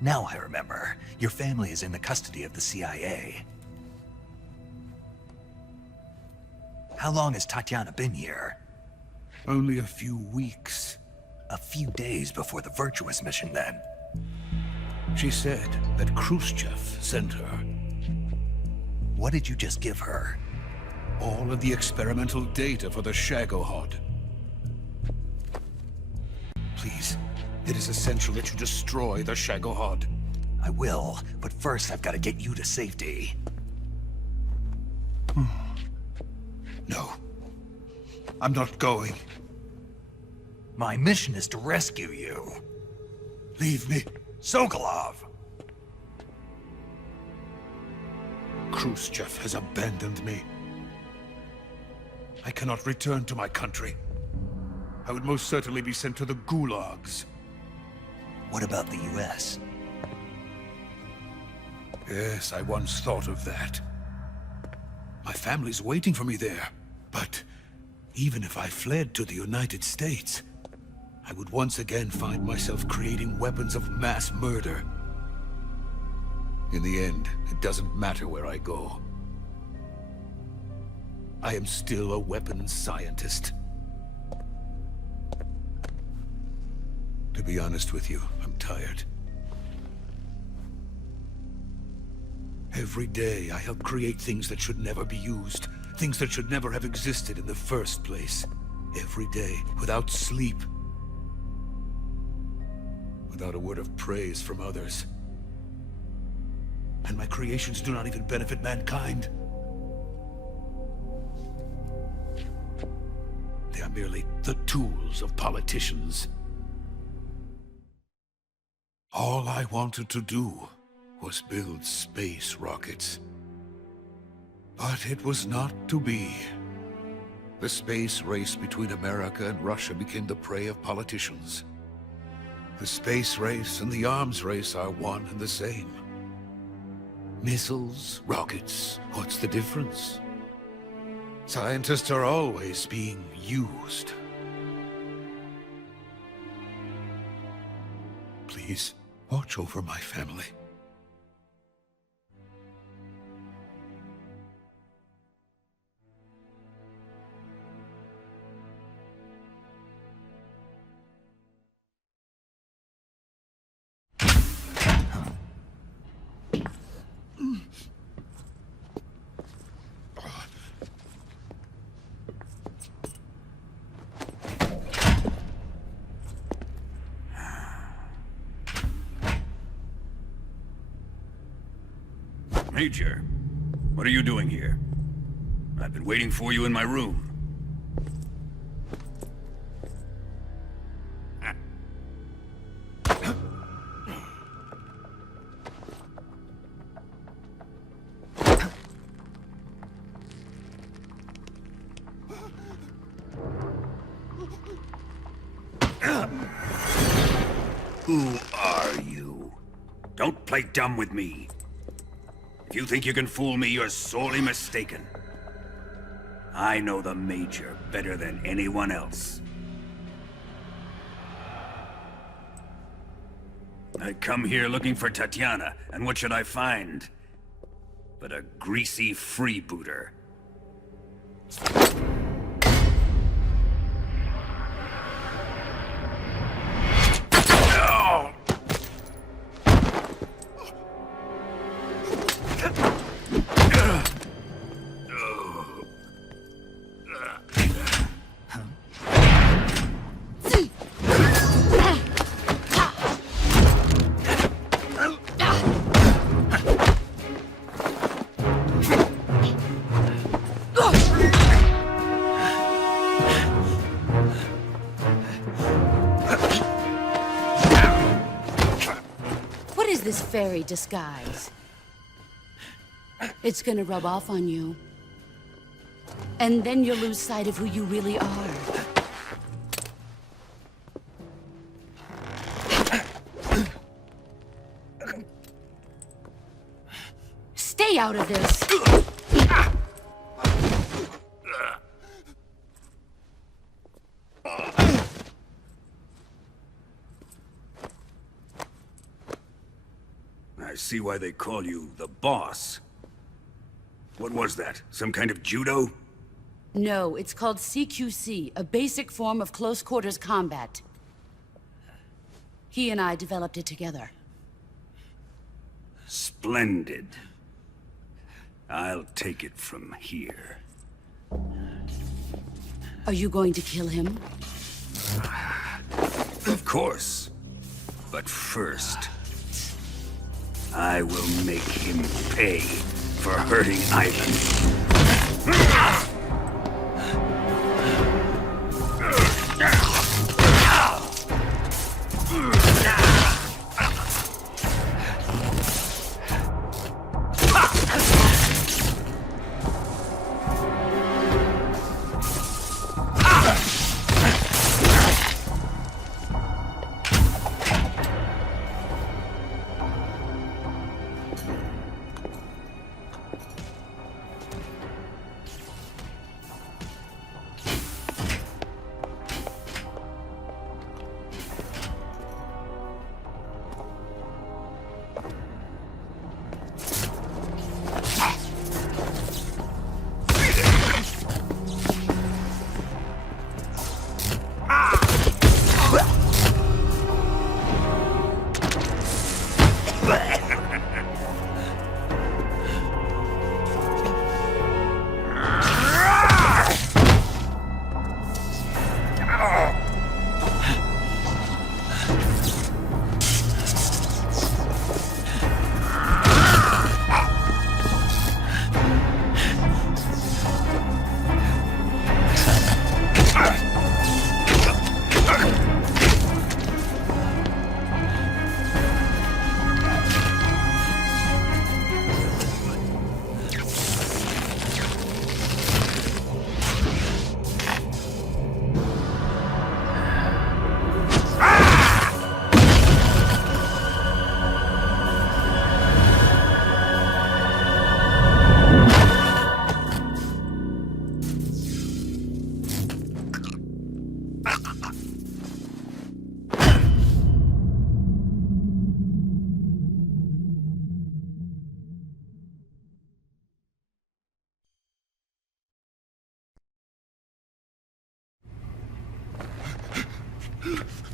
Now I remember. Your family is in the custody of the CIA. How long has Tatiana been here? Only a few weeks. A few days before the Virtuous Mission, then. She said that Khrushchev sent her. What did you just give her? All of the experimental data for the Shagohod. Please, it is essential that you destroy the Shagohod. I will, but first I've got to get you to safety. No. I'm not going. My mission is to rescue you. Leave me. Sokolov! Khrushchev has abandoned me. I cannot return to my country. I would most certainly be sent to the gulags. What about the US? Yes, I once thought of that. My family's waiting for me there. But even if I fled to the United States, I would once again find myself creating weapons of mass murder. In the end, it doesn't matter where I go. I am still a weapons scientist. To be honest with you, I'm tired. Every day, I help create things that should never be used. Things that should never have existed in the first place. Every day, without sleep. Without a word of praise from others. And my creations do not even benefit mankind. They are merely the tools of politicians. All I wanted to do was build space rockets. But it was not to be. The space race between America and Russia became the prey of politicians. The space race and the arms race are one and the same. Missiles, rockets, what's the difference? Scientists are always being used. Please, watch over my family. Major, what are you doing here? I've been waiting for you in my room. Who are you? Don't play dumb with me. If you think you can fool me, you're sorely mistaken. I know the Major better than anyone else. I come here looking for Tatiana, and what should I find? But a greasy freebooter. This fairy disguise. It's gonna rub off on you. And then you'll lose sight of who you really are. Stay out of this! I see why they call you the boss. What was that? Some kind of judo? No, it's called CQC, a basic form of close-quarters combat. He and I developed it together. Splendid. I'll take it from here. Are you going to kill him? Of course. But first, I will make him pay for hurting Ivan.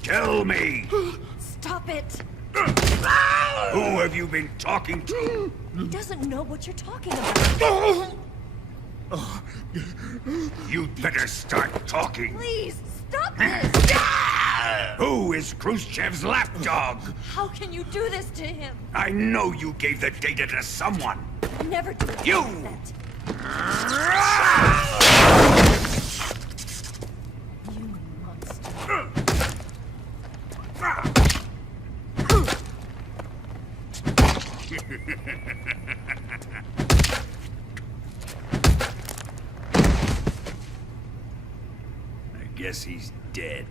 Tell me! Stop it! Who have you been talking to? He doesn't know what you're talking about. You'd better start talking. Please, stop this! Who is Khrushchev's lapdog? How can you do this to him? I know you gave the data to someone. Never do You! I guess he's dead.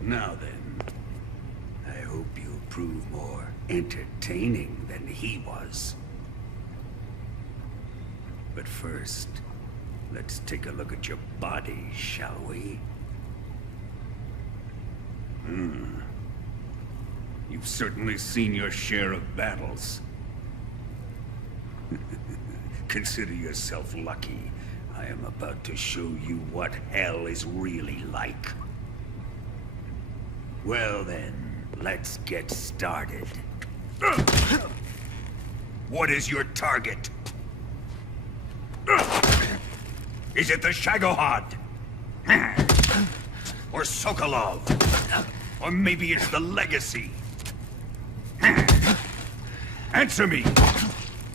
Now then, I hope you'll prove more entertaining than he was. But first, let's take a look at your body, shall we? You've certainly seen your share of battles. Consider yourself lucky. I am about to show you what hell is really like. Well then, let's get started. What is your target? Is it the Shagohod? Or Sokolov? Or maybe it's the Legacy? Answer me!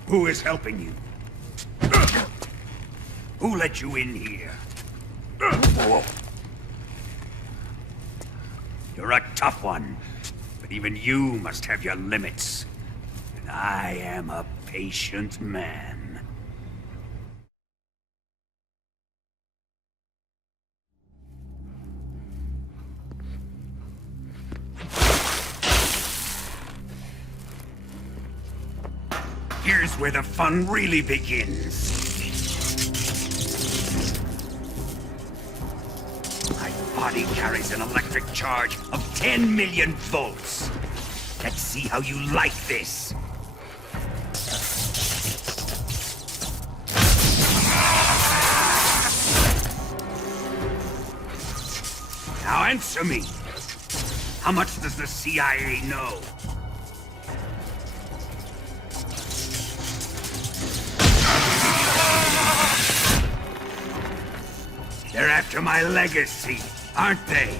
Who is helping you? Who let you in here? You're a tough one, but even you must have your limits. And I am a patient man. Here's where the fun really begins. My body carries an electric charge of 10 million volts. Let's see how you like this. Now answer me. How much does the CIA know? They're after my legacy, aren't they?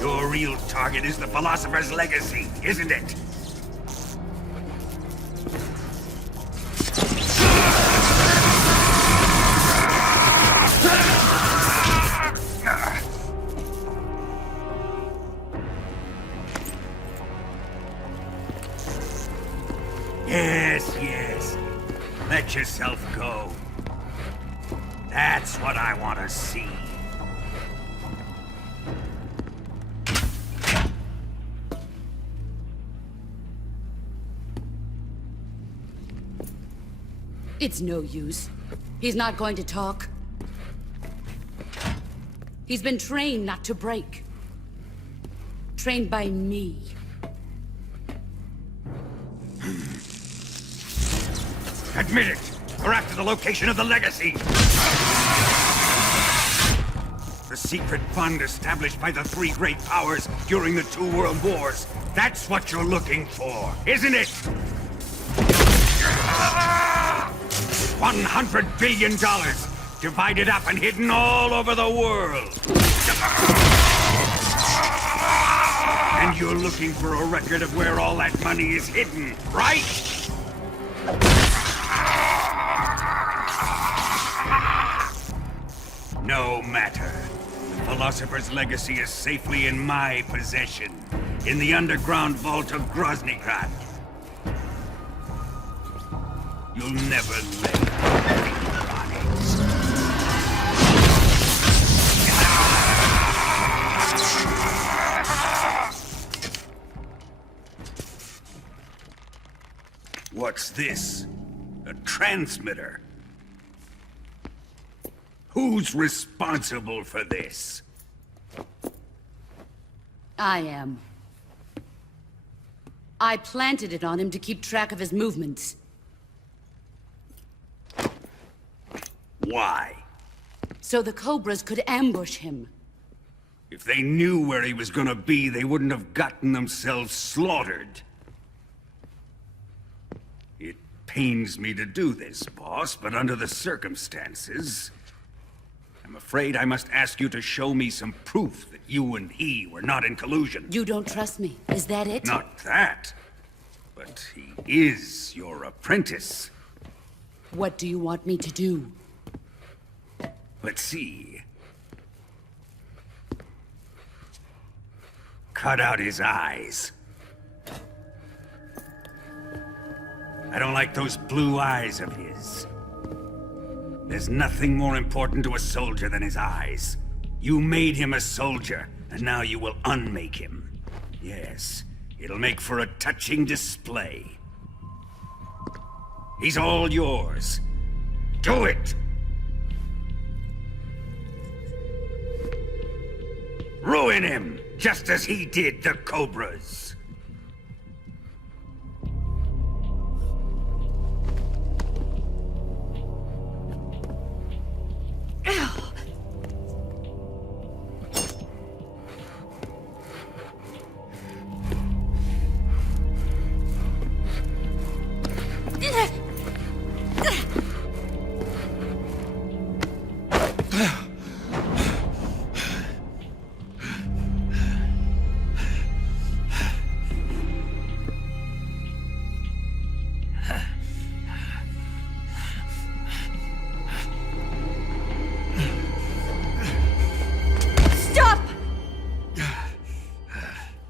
Your real target is the Philosopher's Legacy, isn't it? Yes. Let yourself go. That's what I want to see. It's no use. He's not going to talk. He's been trained not to break. Trained by me. Admit it! We're after the location of the Legacy! The secret fund established by the three great powers during the 2 world wars. That's what you're looking for, isn't it? $100 billion, divided up and hidden all over the world. And you're looking for a record of where all that money is hidden, right? No matter. The Philosopher's Legacy is safely in my possession, in the underground vault of Groznyj Grad. You'll never lay on it. What's this? A transmitter? Who's responsible for this? I am. I planted it on him to keep track of his movements. Why? So the Cobras could ambush him. If they knew where he was gonna be, they wouldn't have gotten themselves slaughtered. It pains me to do this, boss, but under the circumstances, I'm afraid I must ask you to show me some proof that you and he were not in collusion. You don't trust me, is that it? Not that, but he is your apprentice. What do you want me to do? Let's see. Cut out his eyes. I don't like those blue eyes of his. There's nothing more important to a soldier than his eyes. You made him a soldier, and now you will unmake him. Yes, it'll make for a touching display. He's all yours. Do it! Ruin him, just as he did the Cobras.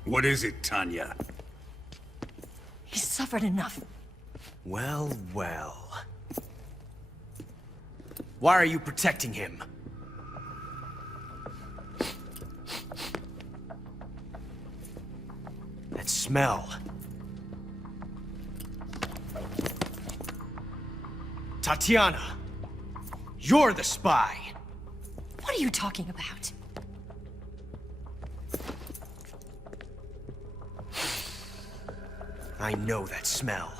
What is it, Tanya? He's suffered enough. Well, well. Why are you protecting him? That smell. Tatiana! You're the spy! What are you talking about? I know that smell.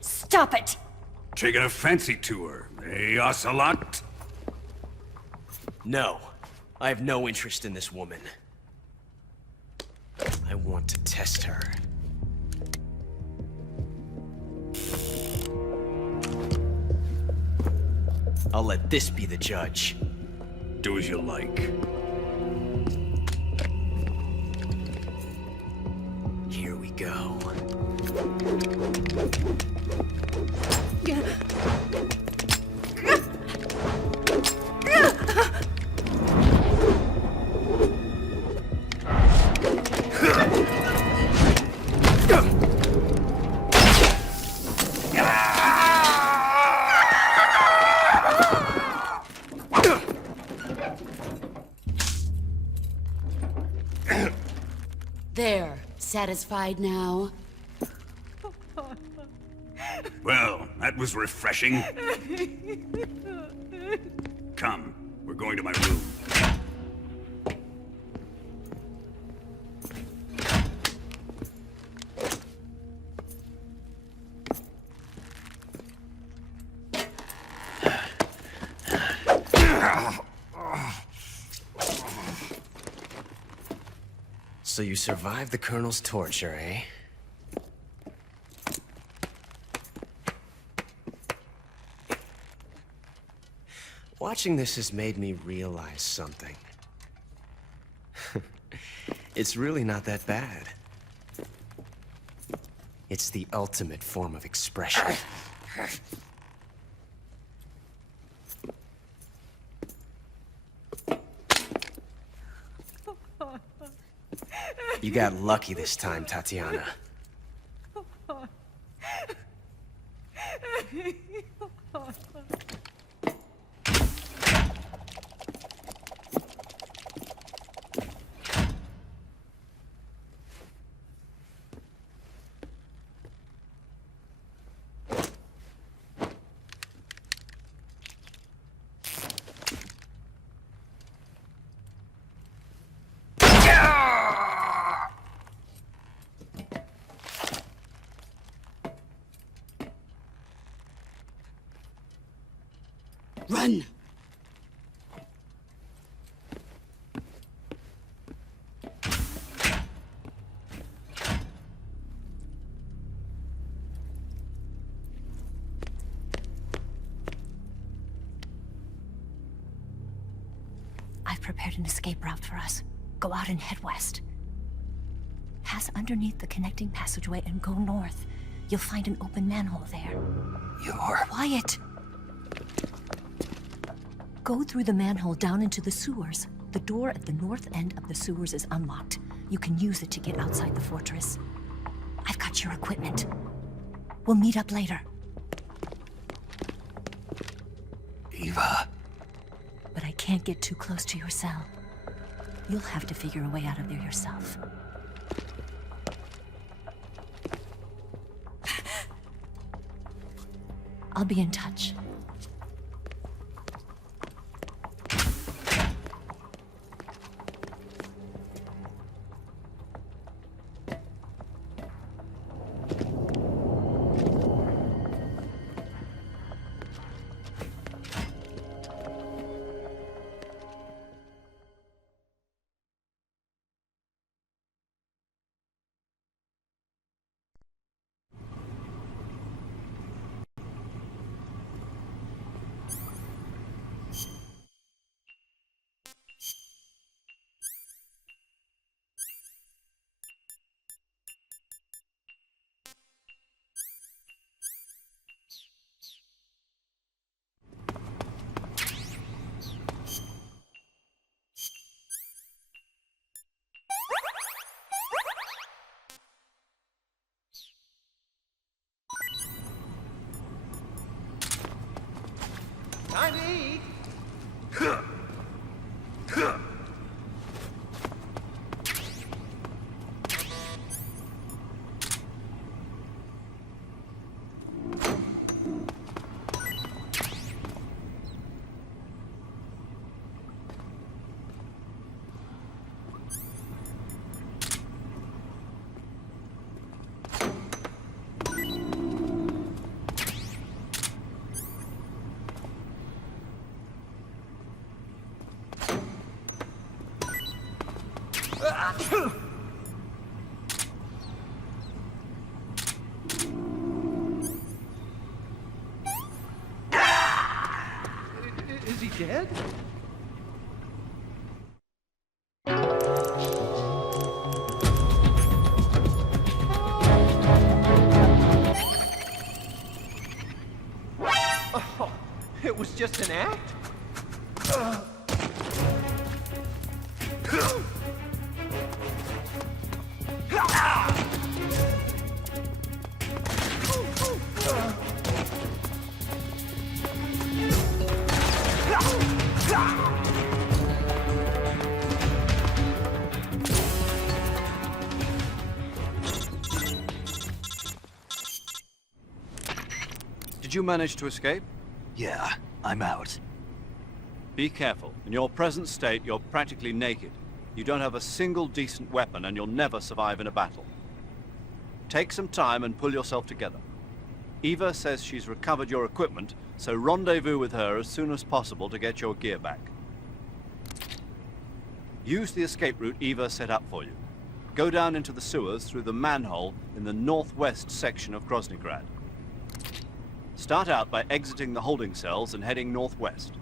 Stop it! Taking a fancy to her, eh, Ocelot? No. I have no interest in this woman. I want to test her. I'll let this be the judge. Do as you like. Here we go. There, satisfied now? Well, that was refreshing. Come, we're going to my room. So you survived the Colonel's torture, eh? Watching this has made me realize something. It's really not that bad. It's the ultimate form of expression. You got lucky this time, Tatiana. Run! I've prepared an escape route for us. Go out and head west. Pass underneath the connecting passageway and go north. You'll find an open manhole there. You're... Quiet! Go through the manhole down into the sewers. The door at the north end of the sewers is unlocked. You can use it to get outside the fortress. I've got your equipment. We'll meet up later. Eva. But I can't get too close to your cell. You'll have to figure a way out of there yourself. I'll be in touch. Time to eat. Is he dead? Oh, it was just an act? Did you manage to escape? Yeah, I'm out. Be careful. In your present state, you're practically naked. You don't have a single decent weapon, and you'll never survive in a battle. Take some time and pull yourself together. Eva says she's recovered your equipment, so rendezvous with her as soon as possible to get your gear back. Use the escape route Eva set up for you. Go down into the sewers through the manhole in the northwest section of Groznyj Grad. Start out by exiting the holding cells and heading northwest.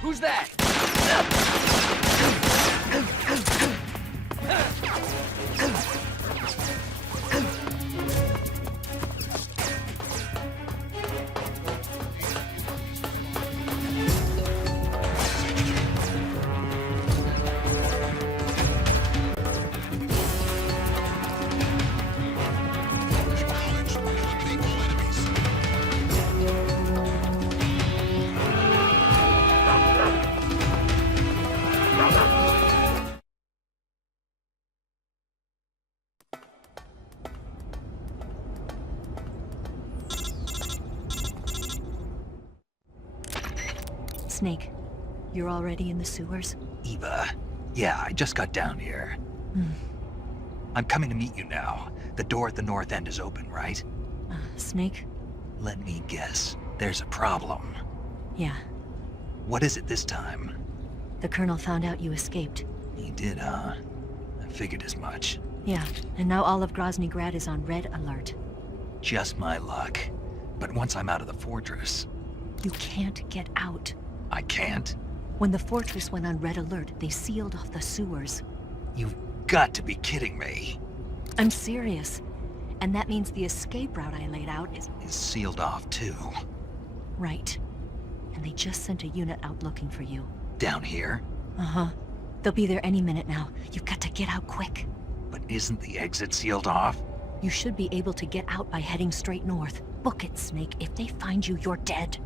Who's that? Snake, you're already in the sewers? Eva. Yeah, I just got down here. I'm coming to meet you now. The door at the north end is open, right? Snake? Let me guess. There's a problem. Yeah. What is it this time? The Colonel found out you escaped. He did, huh? I figured as much. Yeah, and now all of Groznyj Grad is on red alert. Just my luck. But once I'm out of the fortress... You can't get out. I can't? When the fortress went on red alert, they sealed off the sewers. You've got to be kidding me. I'm serious. And that means the escape route I laid out is sealed off, too. Right. And they just sent a unit out looking for you. Down here? Uh-huh. They'll be there any minute now. You've got to get out quick. But isn't the exit sealed off? You should be able to get out by heading straight north. Book it, Snake. If they find you, you're dead.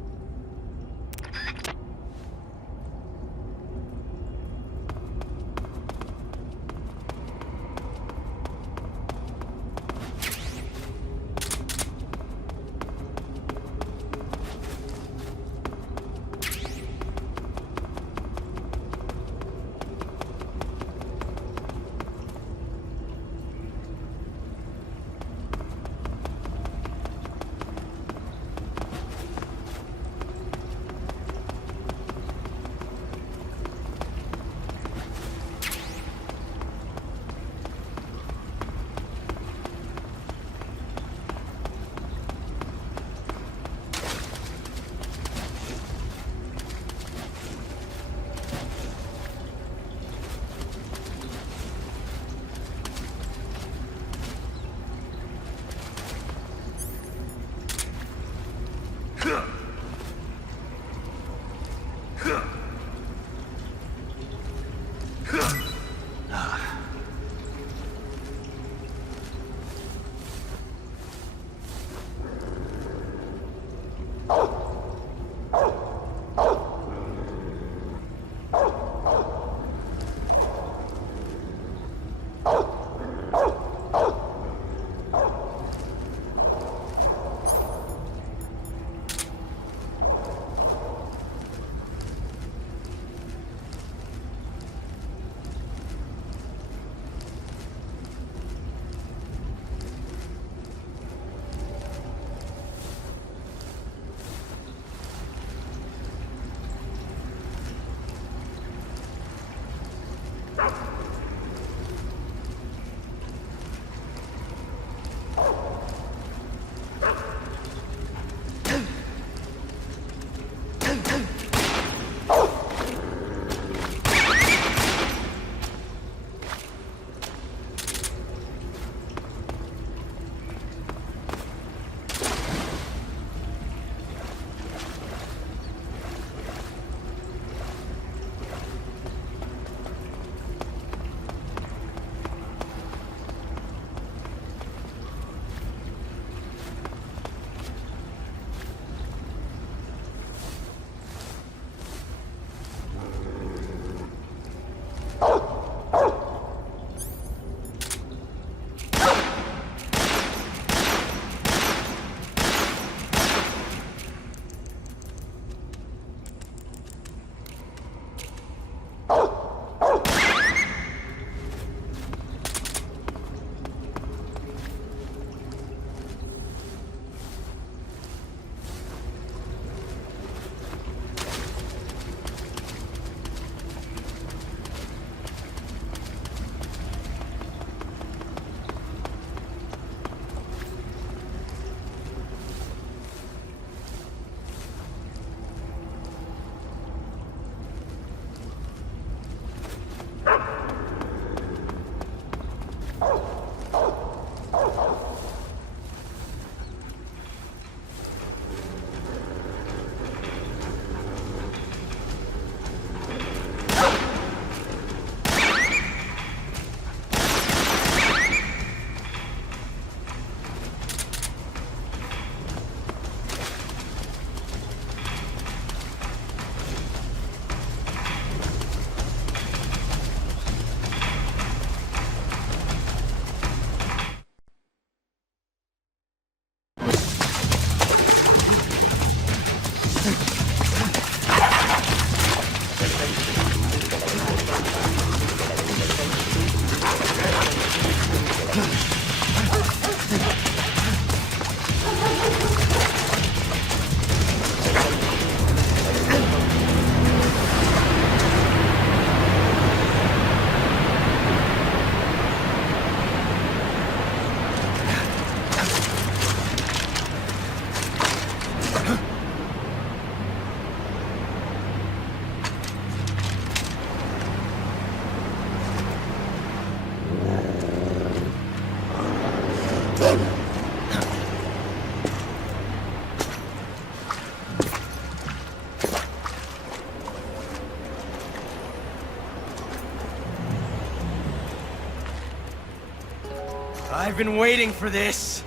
I've been waiting for this.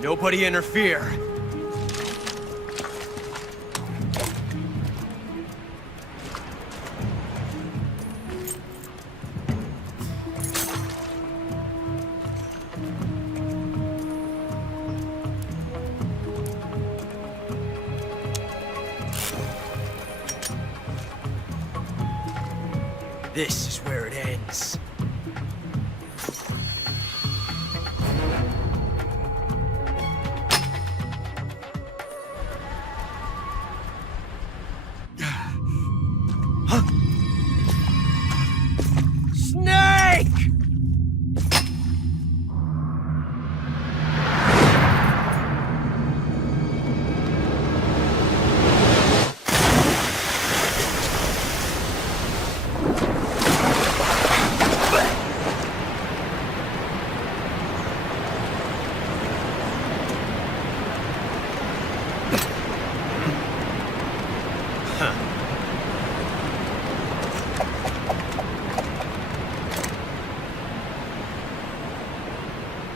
Nobody interfere. This is where it ends. Snake!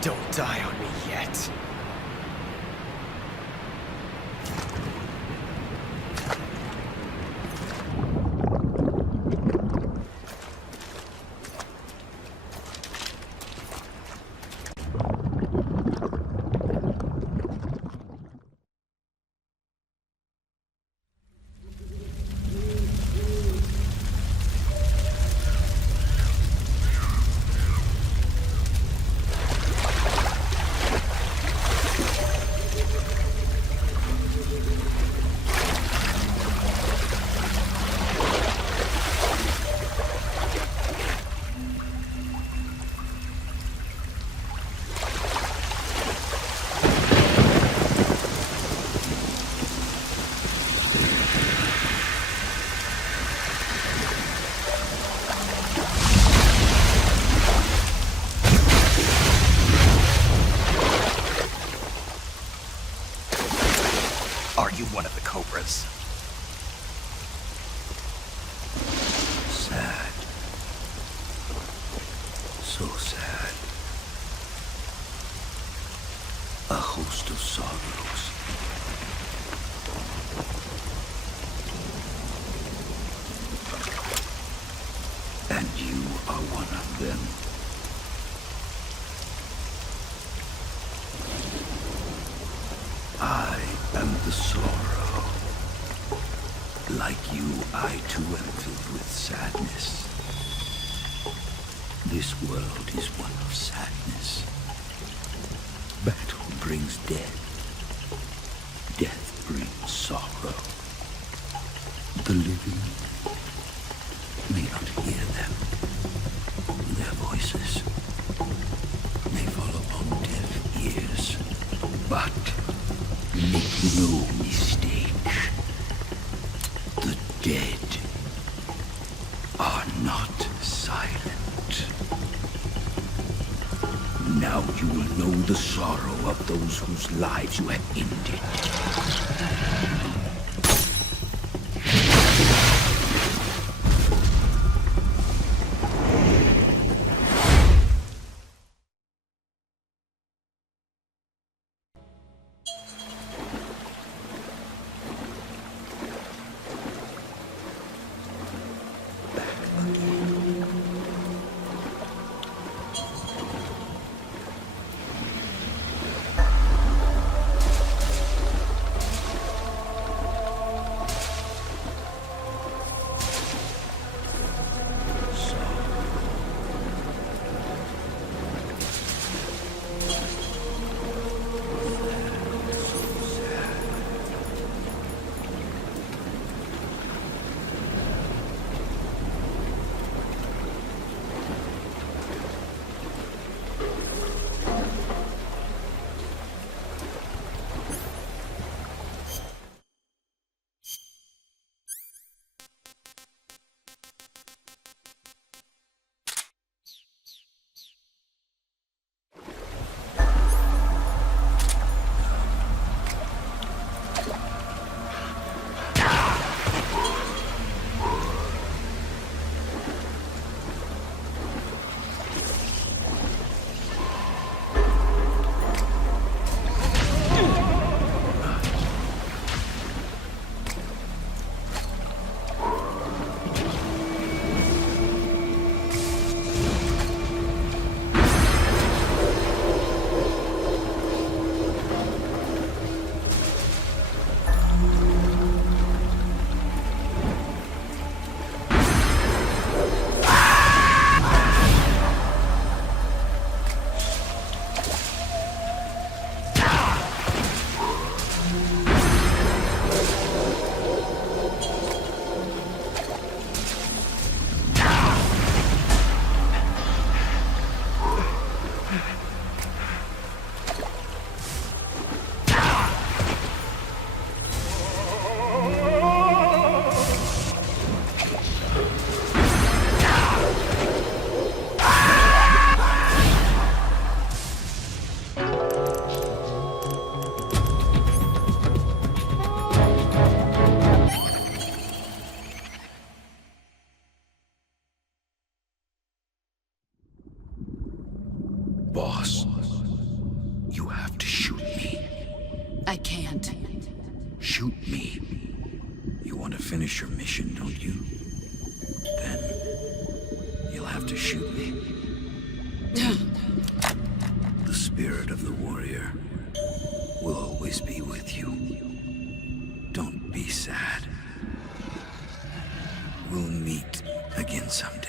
Don't die on me yet. Are you one of the Cobras? Sad. So sad. A host of sorrows. And you are one of them. I am the sorrow. Like you, I too am filled with sadness. This world is one of sadness. Battle brings death. Death brings sorrow. The living may not hear them. Their voices may fall upon deaf ears. But make no mistake. The dead are not silent. Now you will know the sorrow of those whose lives you have ended. can't. Shoot me. You want to finish your mission, don't you? Then you'll have to shoot me. The spirit of the warrior will always be with you. Don't be sad. We'll meet again someday.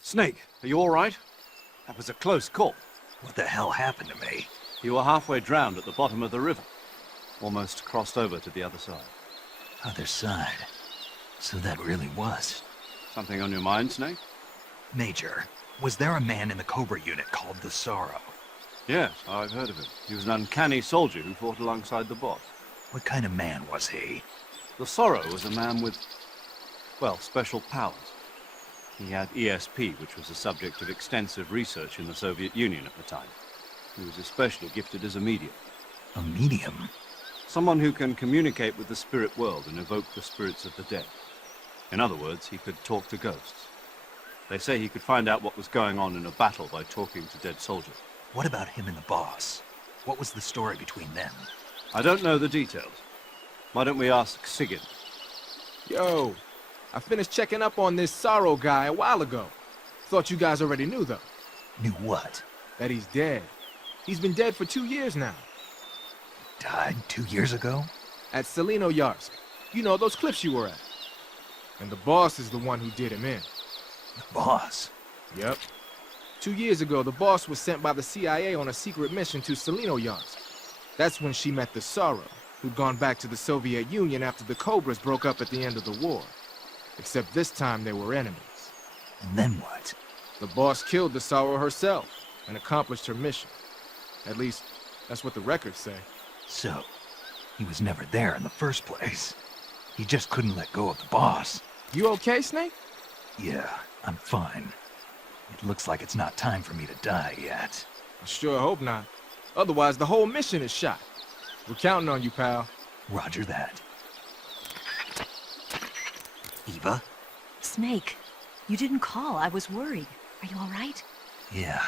Snake, are you all right? That was a close call. What the hell happened to me? You were halfway drowned at the bottom of the river. Almost crossed over to the other side. Other side? So that really was. Something on your mind, Snake? Major, was there a man in the Cobra unit called the Sorrow? Yes, I've heard of him. He was an uncanny soldier who fought alongside the boss. What kind of man was he? The Sorrow was a man with, well, special powers. He had ESP, which was the subject of extensive research in the Soviet Union at the time. He was especially gifted as a medium. A medium? Someone who can communicate with the spirit world and evoke the spirits of the dead. In other words, he could talk to ghosts. They say he could find out what was going on in a battle by talking to dead soldiers. What about him and the boss? What was the story between them? I don't know the details. Why don't we ask Sigurd? Yo, I finished checking up on this Sorrow guy a while ago. Thought you guys already knew, though. Knew what? That he's dead. He's been dead for 2 years now. Died 2 years ago? At Selinoyarsk. You know, those cliffs you were at. And the boss is the one who did him in. The boss? Yep. 2 years ago, the boss was sent by the CIA on a secret mission to Selinoyarsk. That's when she met the Sorrow, who'd gone back to the Soviet Union after the Cobras broke up at the end of the war. Except this time they were enemies. And then what? The boss killed the Sorrow herself and accomplished her mission. At least, that's what the records say. So, he was never there in the first place. He just couldn't let go of the boss. You okay, Snake? Yeah, I'm fine. It looks like it's not time for me to die yet. I sure hope not. Otherwise, the whole mission is shot. We're counting on you, pal. Roger that. Eva? Snake, you didn't call. I was worried. Are you all right? Yeah,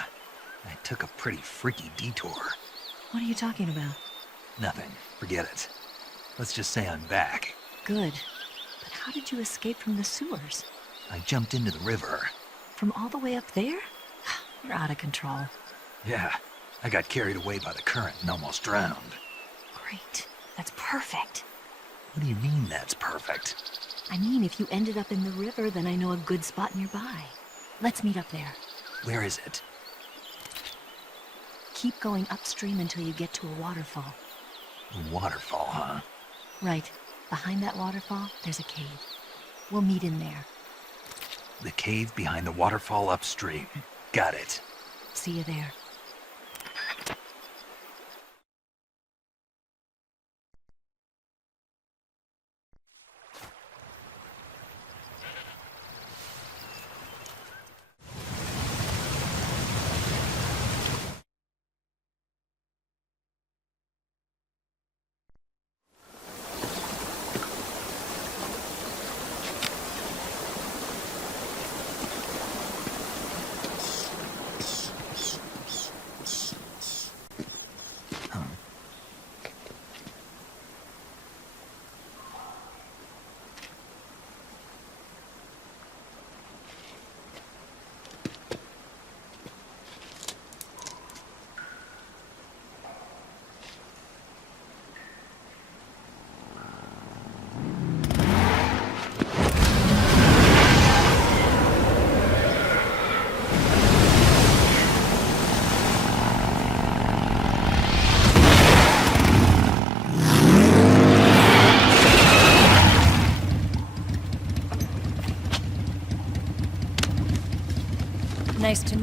I took a pretty freaky detour. What are you talking about? Nothing. Forget it. Let's just say I'm back. Good. But how did you escape from the sewers? I jumped into the river. From all the way up there? You're out of control. Yeah, I got carried away by the current and almost drowned. Great. That's perfect. What do you mean that's perfect? I mean, if you ended up in the river, then I know a good spot nearby. Let's meet up there. Where is it? Keep going upstream until you get to a waterfall. A waterfall, huh? Right. Behind that waterfall, there's a cave. We'll meet in there. The cave behind the waterfall upstream. Got it. See you there.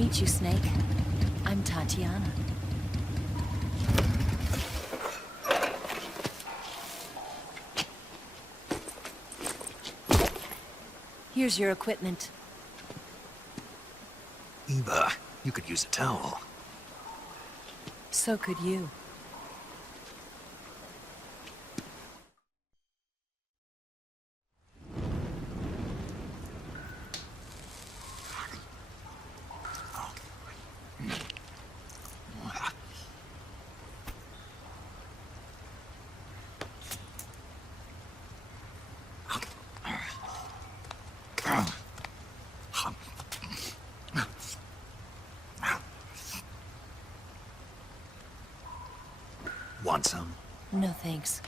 meet you, Snake. I'm Tatiana. Here's your equipment. Eva, you could use a towel. So could you. Want some? No thanks.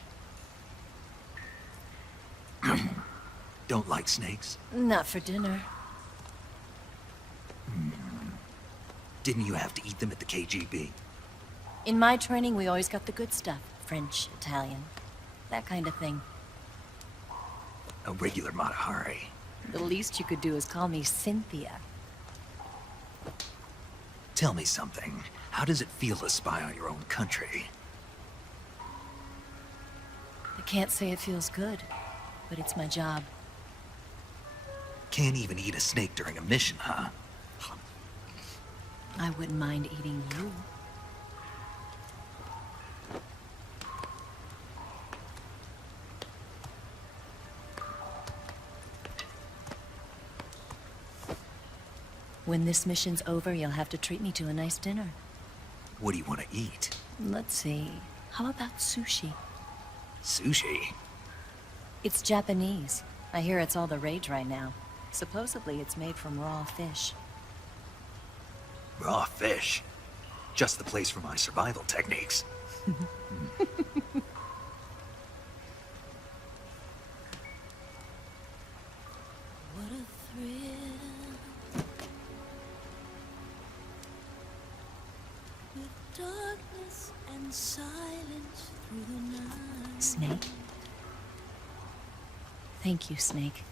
Don't like snakes? Not for dinner. Didn't you have to eat them at the KGB? In my training, we always got the good stuff. French, Italian, that kind of thing. A regular Matahari. The least you could do is call me Cynthia. Tell me something. How does it feel to spy on your own country? I can't say it feels good, but it's my job. Can't even eat a snake during a mission, huh? I wouldn't mind eating you. When this mission's over, you'll have to treat me to a nice dinner. What do you want to eat? Let's see. How about sushi? Sushi? It's Japanese. I hear it's all the rage right now. Supposedly it's made from raw fish. Raw fish? Just the place for my survival techniques. What a thrill. With darkness and silence through the night. Snake? Thank you, Snake.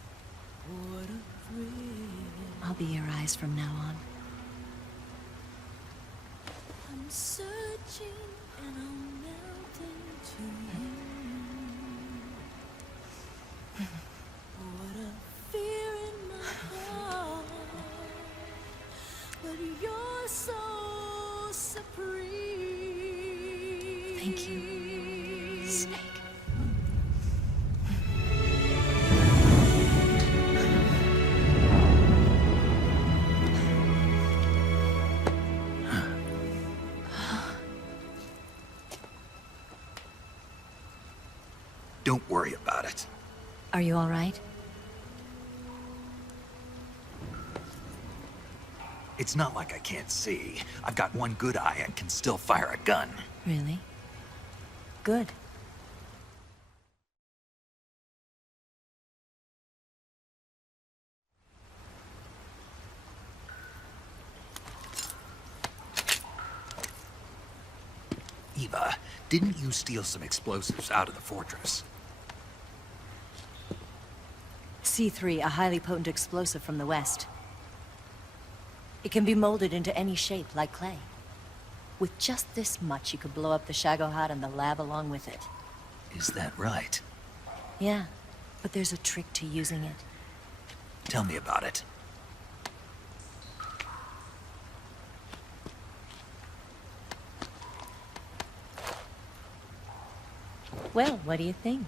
What a thrill. I'll be your eyes from now on. I'm searching and I'm melting to you. What a fear in my heart. But you're so supreme. Thank you, Snake. Don't worry about it. Are you all right? It's not like I can't see. I've got one good eye and can still fire a gun. Really? Good. Eva, didn't you steal some explosives out of the fortress? C3, a highly potent explosive from the west. It can be molded into any shape, like clay. With just this much, you could blow up the Shagohod and the lab along with it. Is that right? Yeah, but there's a trick to using it. Tell me about it. Well, what do you think?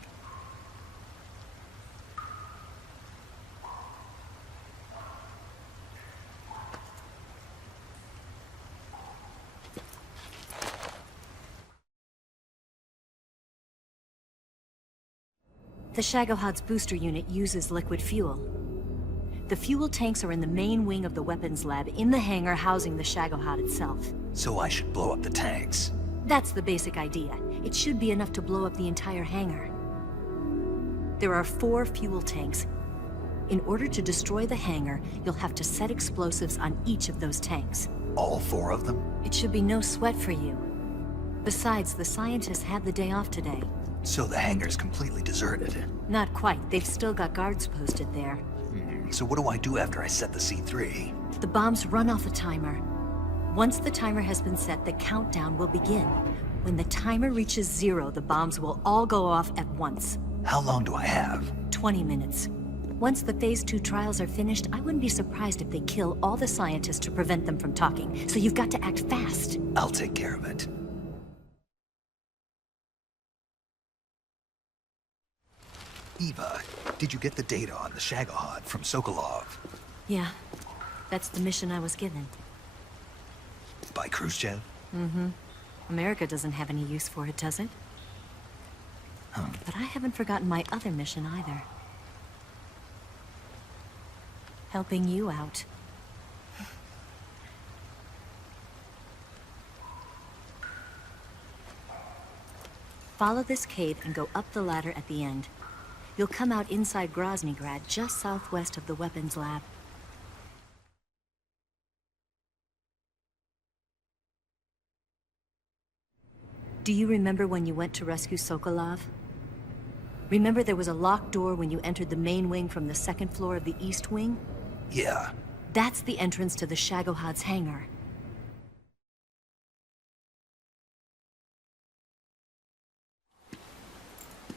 The Shagohod's booster unit uses liquid fuel. The fuel tanks are in the main wing of the weapons lab in the hangar housing the Shagohod itself. So I should blow up the tanks. That's the basic idea. It should be enough to blow up the entire hangar. There are 4 fuel tanks. In order to destroy the hangar, you'll have to set explosives on each of those tanks. All 4 of them? It should be no sweat for you. Besides, the scientists had the day off today. So the hangar's completely deserted. Not quite. They've still got guards posted there. So what do I do after I set the C3? The bombs run off a timer. Once the timer has been set, the countdown will begin. When the timer reaches 0, the bombs will all go off at once. How long do I have? 20 minutes. Once the Phase 2 trials are finished, I wouldn't be surprised if they kill all the scientists to prevent them from talking. So you've got to act fast. I'll take care of it. Eva, did you get the data on the Shagohod from Sokolov? Yeah, that's the mission I was given. By Khrushchev? Mm-hmm. America doesn't have any use for it, does it? But I haven't forgotten my other mission either. Helping you out. Follow this cave and go up the ladder at the end. You'll come out inside Groznyj Grad, just southwest of the weapons lab. Do you remember when you went to rescue Sokolov? Remember there was a locked door when you entered the main wing from the second floor of the east wing? Yeah. That's the entrance to the Shagohod's hangar.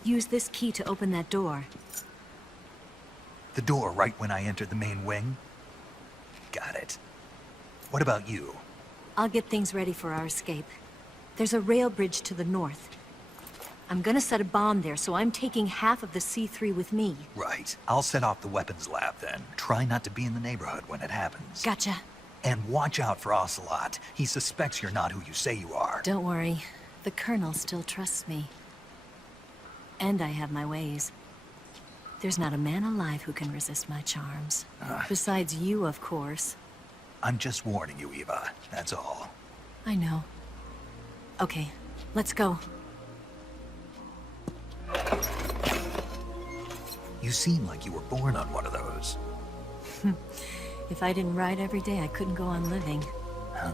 Use this key to open that door. The door right when I entered the main wing? Got it. What about you? I'll get things ready for our escape. There's a rail bridge to the north. I'm gonna set a bomb there, so I'm taking half of the C3 with me. Right. I'll set off the weapons lab then. Try not to be in the neighborhood when it happens. Gotcha. And watch out for Ocelot. He suspects you're not who you say you are. Don't worry. The Colonel still trusts me. And I have my ways. There's not a man alive who can resist my charms. Besides you, of course. I'm just warning you, Eva. That's all. I know. Okay, let's go. You seem like you were born on one of those. If I didn't ride every day, I couldn't go on living. Huh?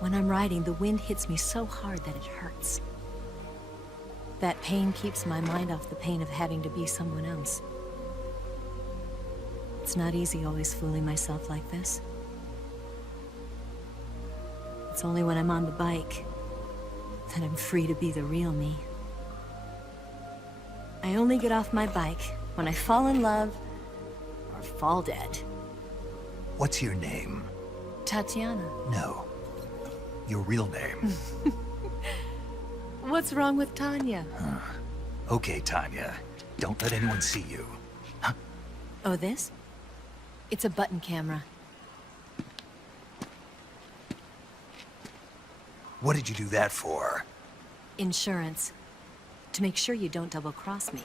When I'm riding, the wind hits me so hard that it hurts. That pain keeps my mind off the pain of having to be someone else. It's not easy always fooling myself like this. It's only when I'm on the bike that I'm free to be the real me. I only get off my bike when I fall in love or fall dead. What's your name? Tatiana. No. Your real name. What's wrong with Tanya? Okay, Tanya. Don't let anyone see you. Oh, this? It's a button camera. What did you do that for? Insurance. To make sure you don't double-cross me.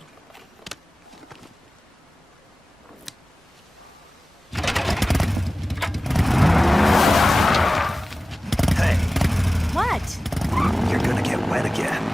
Hey. What? You're gonna get wet again.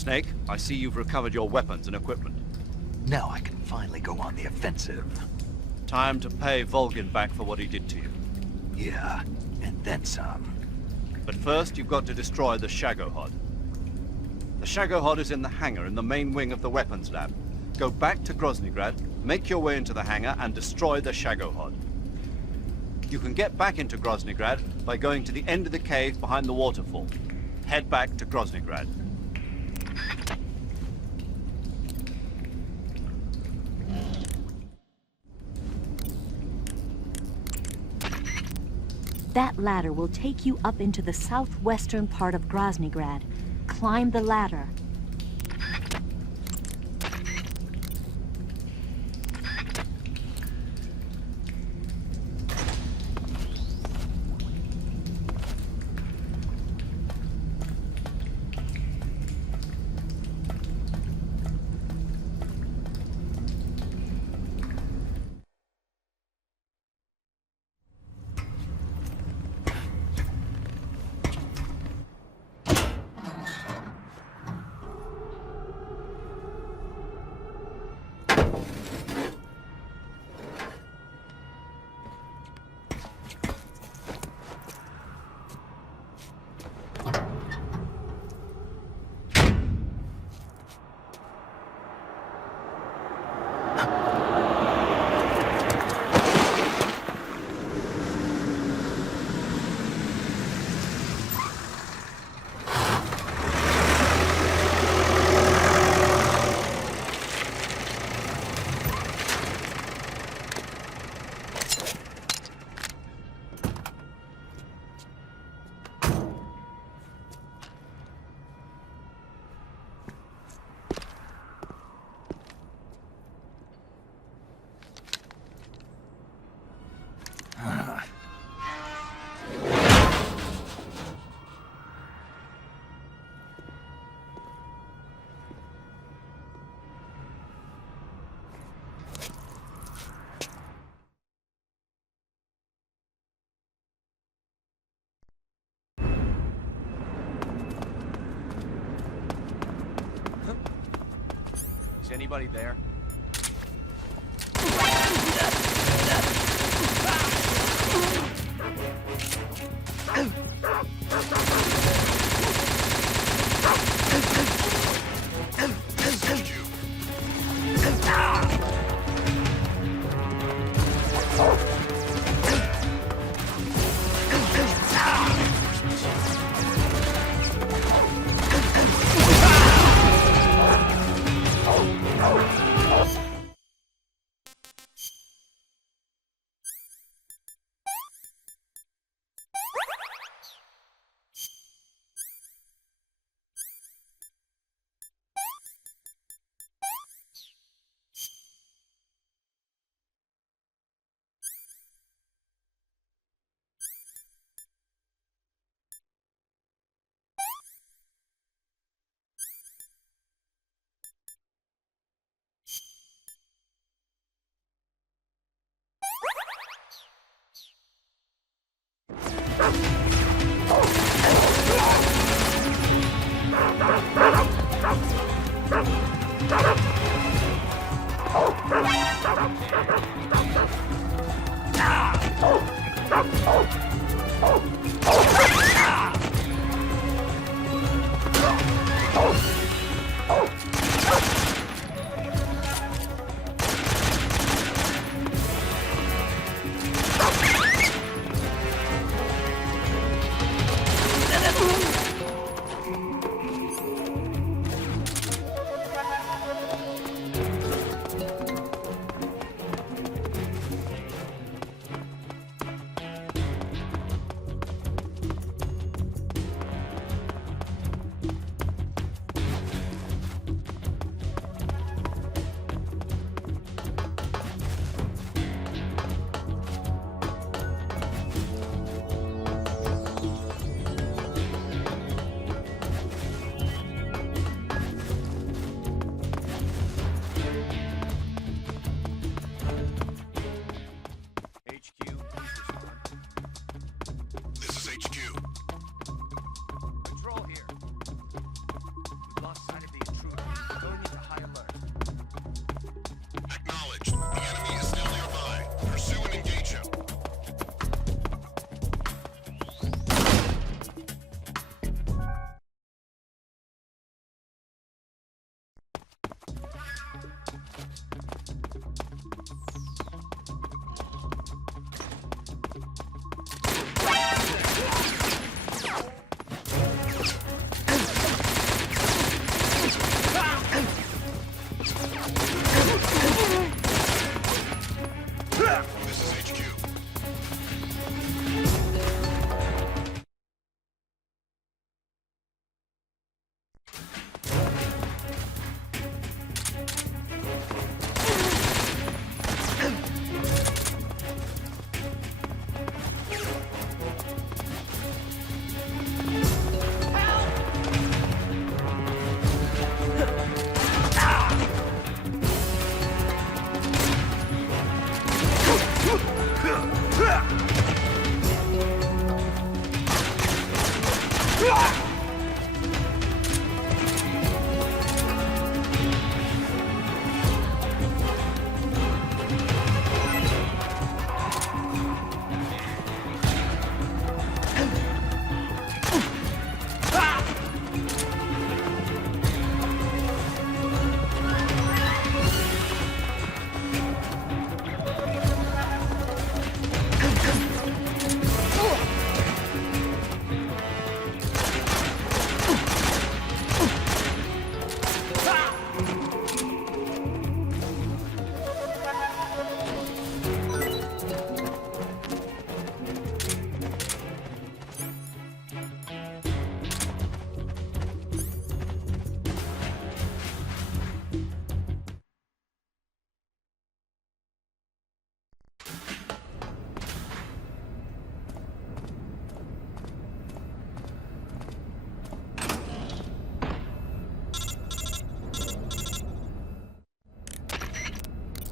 Snake, I see you've recovered your weapons and equipment. Now I can finally go on the offensive. Time to pay Volgin back for what he did to you. Yeah, and then some. But first, you've got to destroy the Shagohod. The Shagohod is in the hangar in the main wing of the weapons lab. Go back to Groznyj Grad, make your way into the hangar, and destroy the Shagohod. You can get back into Groznyj Grad by going to the end of the cave behind the waterfall. Head back to Groznyj Grad. That ladder will take you up into the southwestern part of Groznyj Grad. Climb the ladder. Is anybody there?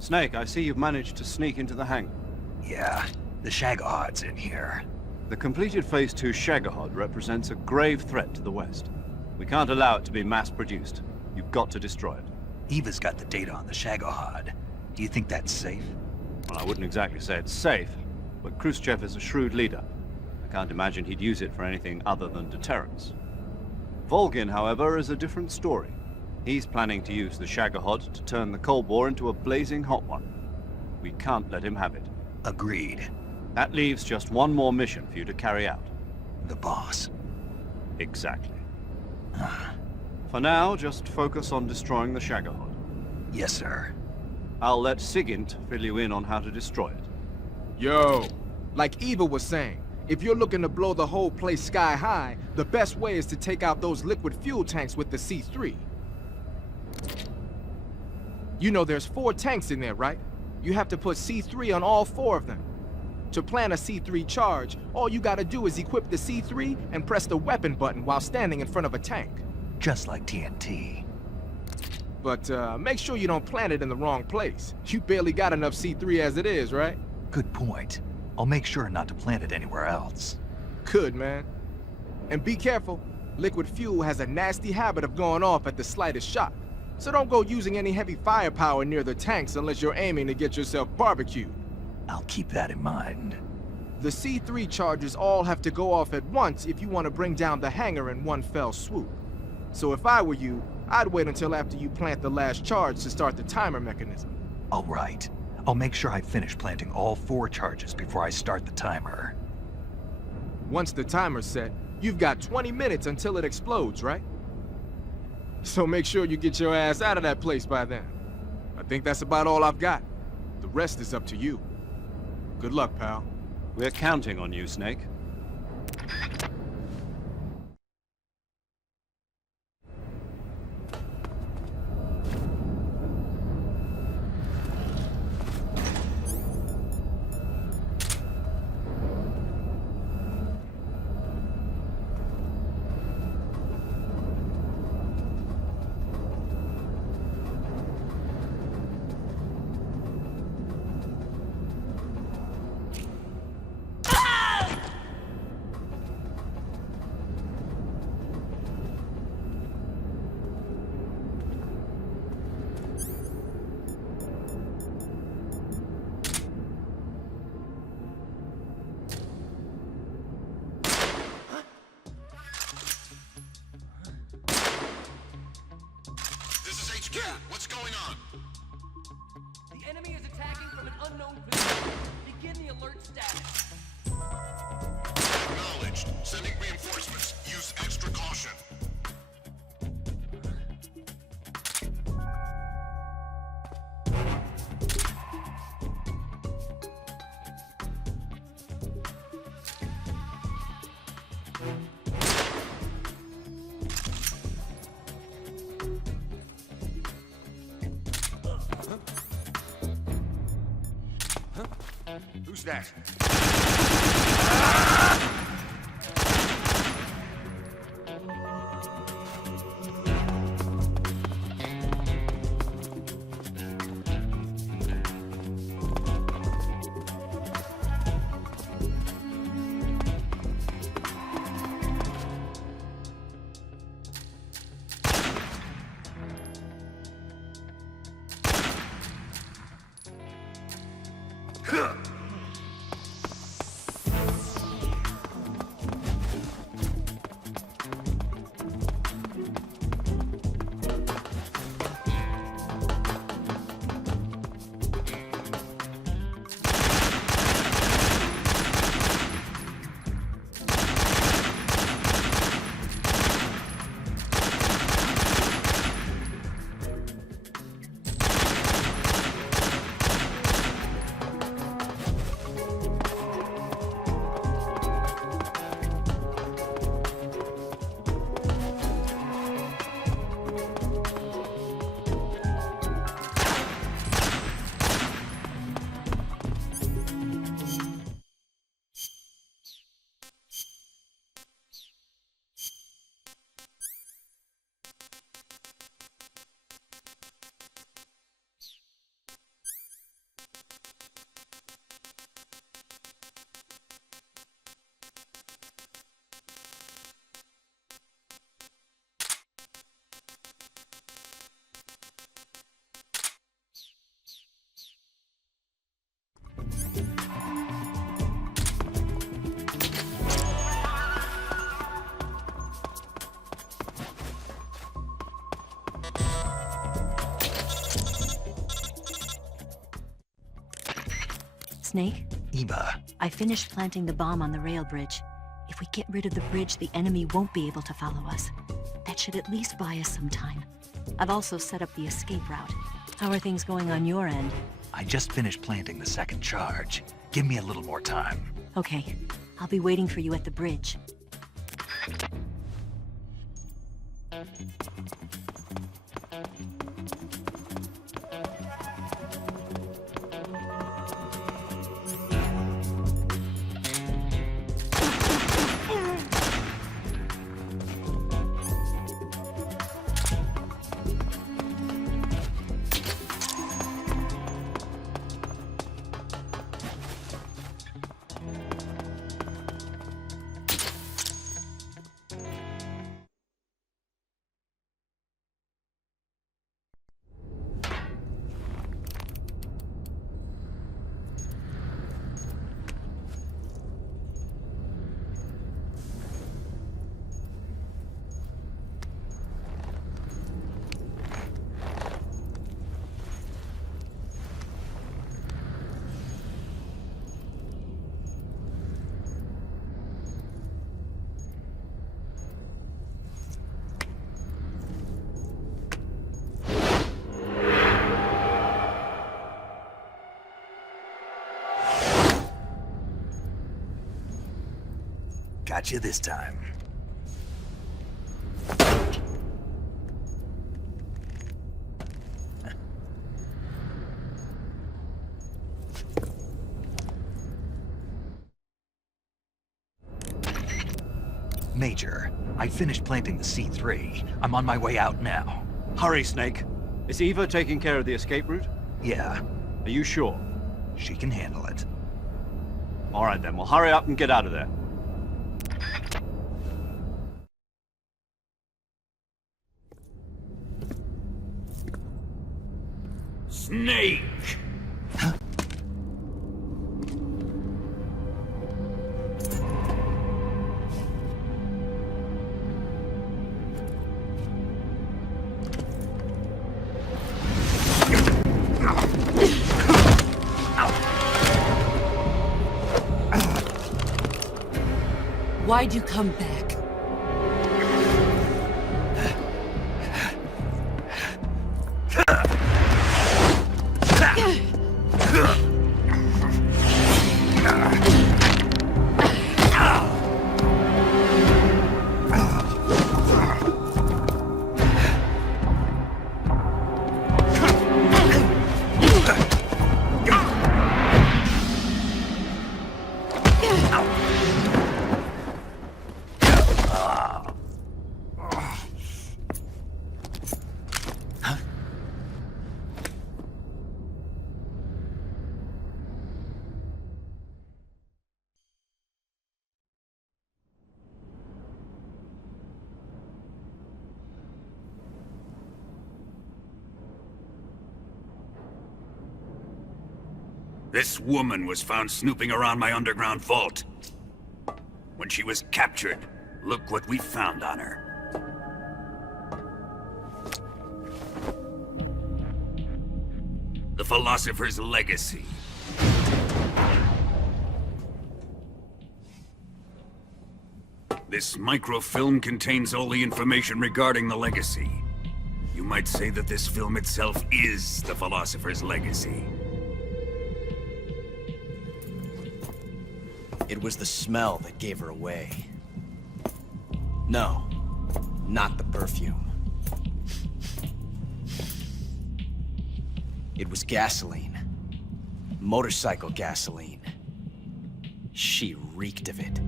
Snake, I see you've managed to sneak into the hangar. Yeah, the Shagohod's in here. The completed Phase 2 Shagohod represents a grave threat to the West. We can't allow it to be mass-produced. You've got to destroy it. Eva's got the data on the Shagohod. Do you think that's safe? Well, I wouldn't exactly say it's safe, but Khrushchev is a shrewd leader. I can't imagine he'd use it for anything other than deterrence. Volgin, however, is a different story. He's planning to use the Shagohod to turn the Cold War into a blazing hot one. We can't let him have it. Agreed. That leaves just one more mission for you to carry out. The boss. Exactly. For now, just focus on destroying the Shagohod. Yes, sir. I'll let Sigint fill you in on how to destroy it. Yo, like Eva was saying, if you're looking to blow the whole place sky high, the best way is to take out those liquid fuel tanks with the C3. You know there's 4 tanks in there, right? You have to put C3 on all 4 of them. To plan a C3 charge, all you gotta do is equip the C3 and press the weapon button while standing in front of a tank. Just like TNT. But make sure you don't plant it in the wrong place. You barely got enough C3 as it is, right? Good point. I'll make sure not to plant it anywhere else. Good, man. And be careful. Liquid fuel has a nasty habit of going off at the slightest shock. So don't go using any heavy firepower near the tanks unless you're aiming to get yourself barbecued. I'll keep that in mind. The C3 charges all have to go off at once if you want to bring down the hangar in one fell swoop. So if I were you, I'd wait until after you plant the last charge to start the timer mechanism. All right. I'll make sure I finish planting all 4 charges before I start the timer. Once the timer's set, you've got 20 minutes until it explodes, right? So make sure you get your ass out of that place by then. I think that's about all I've got. The rest is up to you. Good luck, pal. We're counting on you, Snake. What's going on? The enemy is attacking from an unknown position. Begin the alert status. Acknowledged. Sending reinforcements. Use extra caution. Who's that? Snake? Eva, I finished planting the bomb on the rail bridge. If we get rid of the bridge, the enemy won't be able to follow us. That should at least buy us some time. I've also set up the escape route. How are things going on your end? I just finished planting the second charge. Give me a little more time. Okay. I'll be waiting for you at the bridge. Got you this time. Major, I finished planting the C3. I'm on my way out now. Hurry, Snake. Is Eva taking care of the escape route? Yeah. Are you sure? She can handle it. All right then, well hurry up and get out of there. Snake! Why'd you come back? This woman was found snooping around my underground vault. When she was captured, look what we found on her. The Philosopher's Legacy. This microfilm contains all the information regarding the Legacy. You might say that this film itself is the Philosopher's Legacy. It was the smell that gave her away. No, not the perfume. It was gasoline. Motorcycle gasoline. She reeked of it.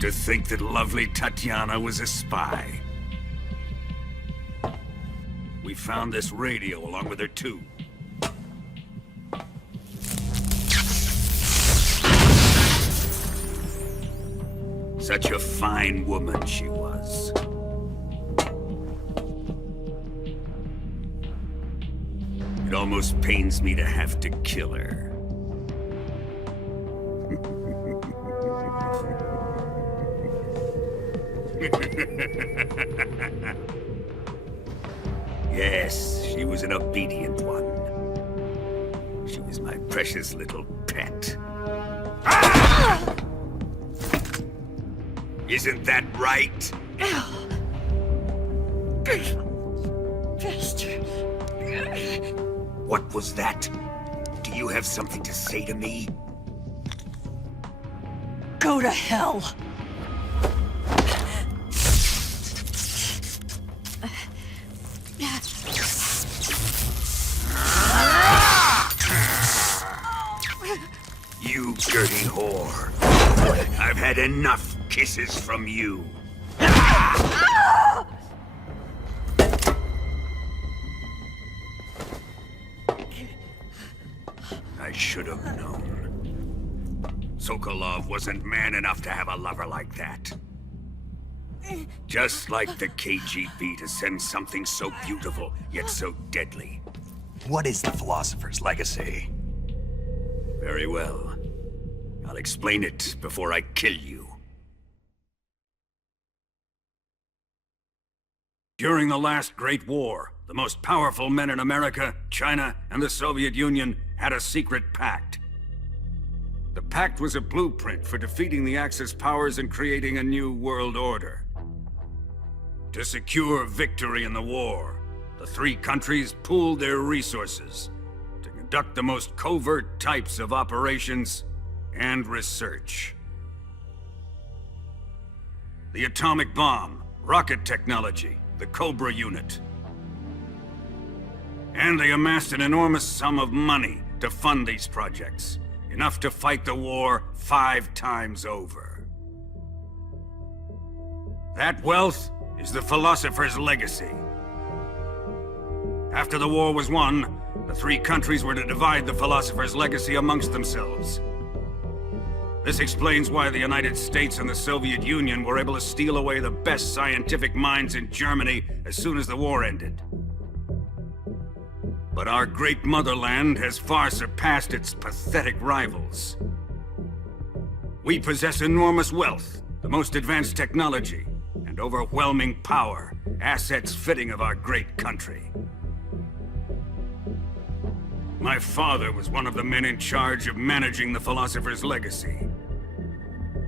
To think that lovely Tatiana was a spy. We found this radio along with her too. Such a fine woman she was. It almost pains me to have to kill her. Yes, she was an obedient one. She was is my precious little pet. Isn't that right? What was that? Do you have something to say to me? Go to hell. You dirty whore. I've had enough kisses from you. I should have known. Sokolov wasn't man enough to have a lover like that. Just like the KGB to send something so beautiful, yet so deadly. What is the Philosopher's Legacy? Very well. I'll explain it before I kill you. During the last Great War, the most powerful men in America, China, and the Soviet Union had a secret pact. The pact was a blueprint for defeating the Axis powers and creating a new world order. To secure victory in the war, the three countries pooled their resources to conduct the most covert types of operations and research. The atomic bomb, rocket technology, the Cobra Unit. And they amassed an enormous sum of money to fund these projects, enough to fight the war 5 times over. That wealth is the Philosopher's Legacy. After the war was won, the three countries were to divide the Philosopher's Legacy amongst themselves. This explains why the United States and the Soviet Union were able to steal away the best scientific minds in Germany as soon as the war ended. But our great motherland has far surpassed its pathetic rivals. We possess enormous wealth, the most advanced technology, and overwhelming power, assets fitting of our great country. My father was one of the men in charge of managing the Philosopher's Legacy.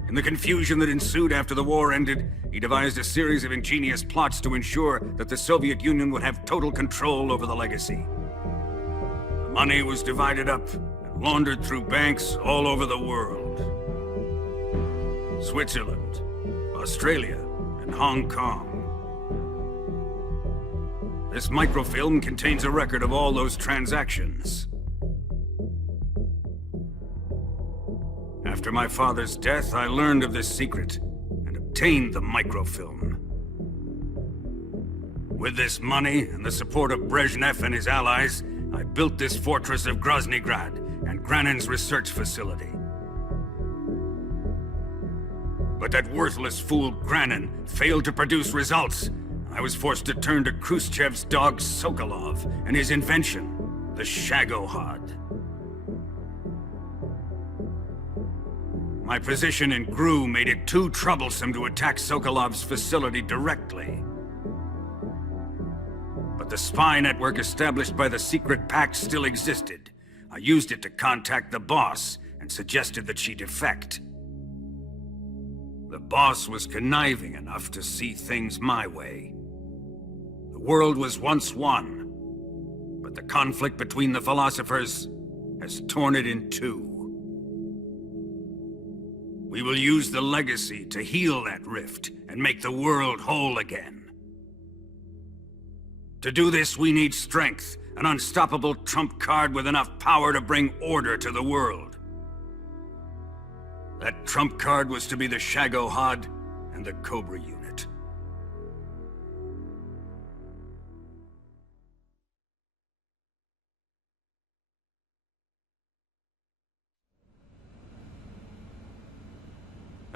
In the confusion that ensued after the war ended, he devised a series of ingenious plots to ensure that the Soviet Union would have total control over the legacy. The money was divided up and laundered through banks all over the world. Switzerland, Australia, and Hong Kong. This microfilm contains a record of all those transactions. After my father's death, I learned of this secret and obtained the microfilm. With this money and the support of Brezhnev and his allies, I built this fortress of Groznyj Grad and Granin's research facility. But that worthless fool Granin failed to produce results. I was forced to turn to Khrushchev's dog Sokolov and his invention, the Shagohod. My position in GRU made it too troublesome to attack Sokolov's facility directly. But the spy network established by the secret pact still existed. I used it to contact the boss and suggested that she defect. The boss was conniving enough to see things my way. The world was once one, but the conflict between the philosophers has torn it in two. We will use the legacy to heal that rift and make the world whole again. To do this, we need strength, an unstoppable trump card with enough power to bring order to the world. That trump card was to be the Shagohod and the Cobra Unit.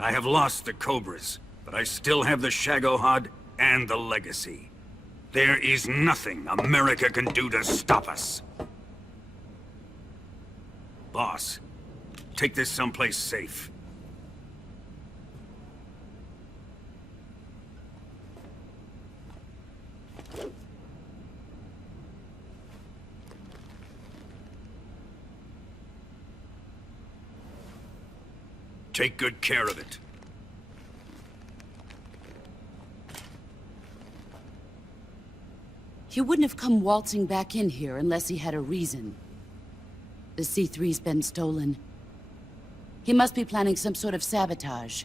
I have lost the Cobras, but I still have the Shagohod and the legacy. There is nothing America can do to stop us. Boss, take this someplace safe. Take good care of it. He wouldn't have come waltzing back in here unless he had a reason. The C3's been stolen. He must be planning some sort of sabotage.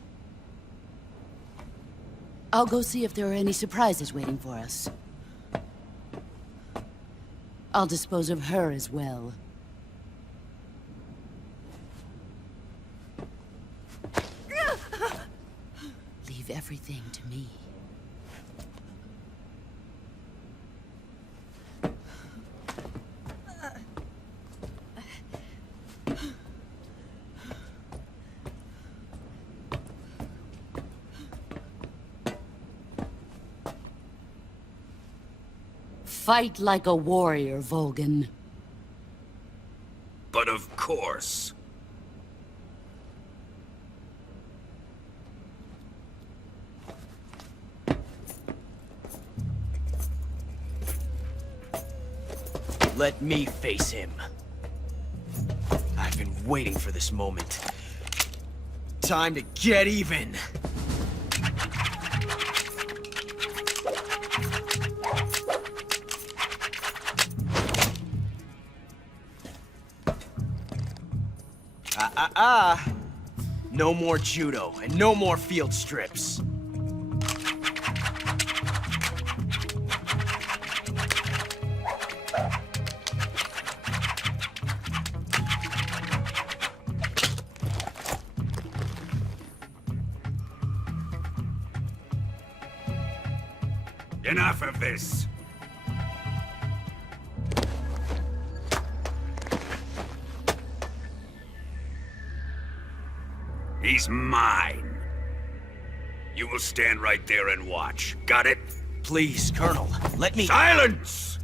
I'll go see if there are any surprises waiting for us. I'll dispose of her as well. Leave everything to me. Fight like a warrior, Volgin. But of course. Let me face him. I've been waiting for this moment. Time to get even! No more judo, and no more field strips. Enough of this. He's mine. You will stand right there and watch. Got it? Please, Colonel, let me— Silence!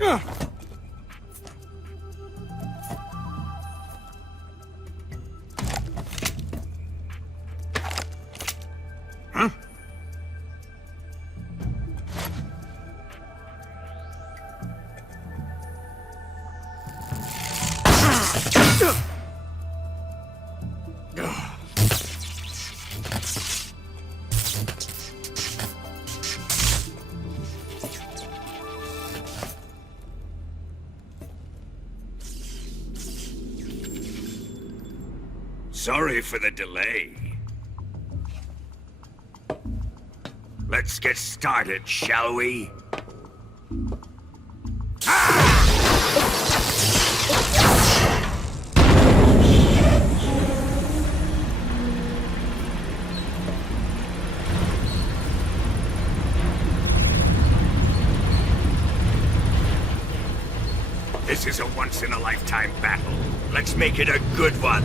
Huh? Sorry for the delay. Let's get started, shall we? This is a once-in-a-lifetime battle. Let's make it a good one.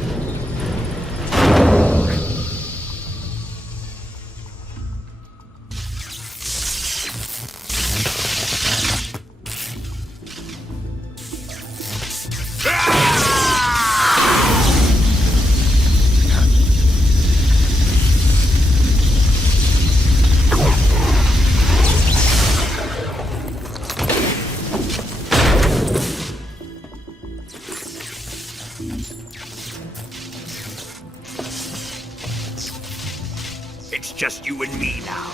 It's just you and me now.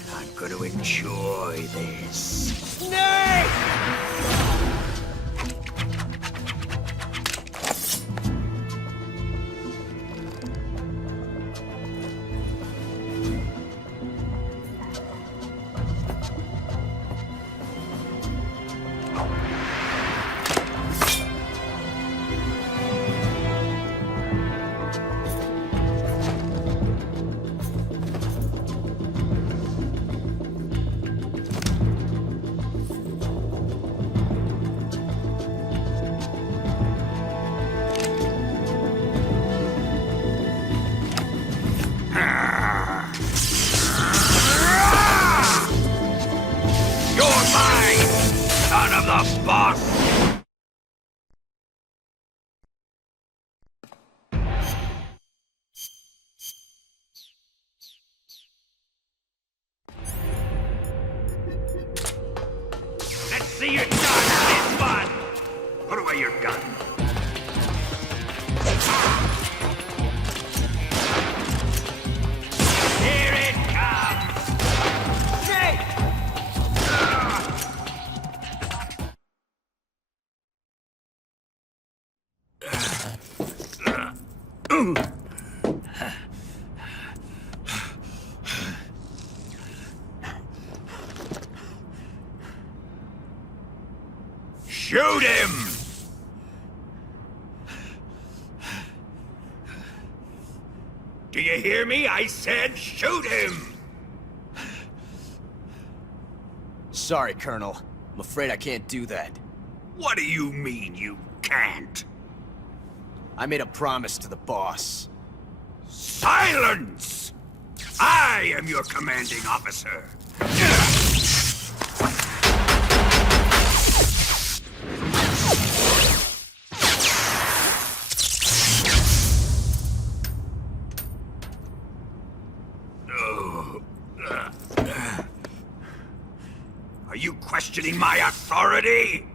And I'm gonna enjoy this. Snake! See you done. It's fun. What do I your gun. Here it comes! Hey! Shoot him! Do you hear me? I said shoot him! Sorry, Colonel. I'm afraid I can't do that. What do you mean you can't? I made a promise to the boss. Silence! I am your commanding officer. Are you questioning my authority?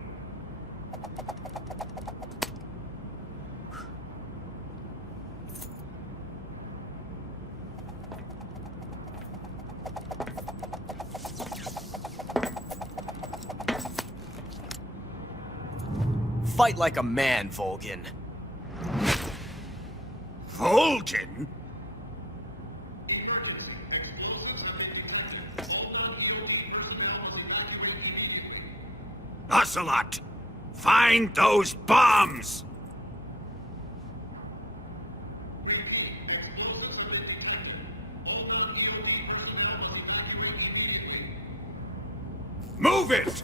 Fight like a man, Volgin. Volgin? Ocelot! Find those bombs! Move it!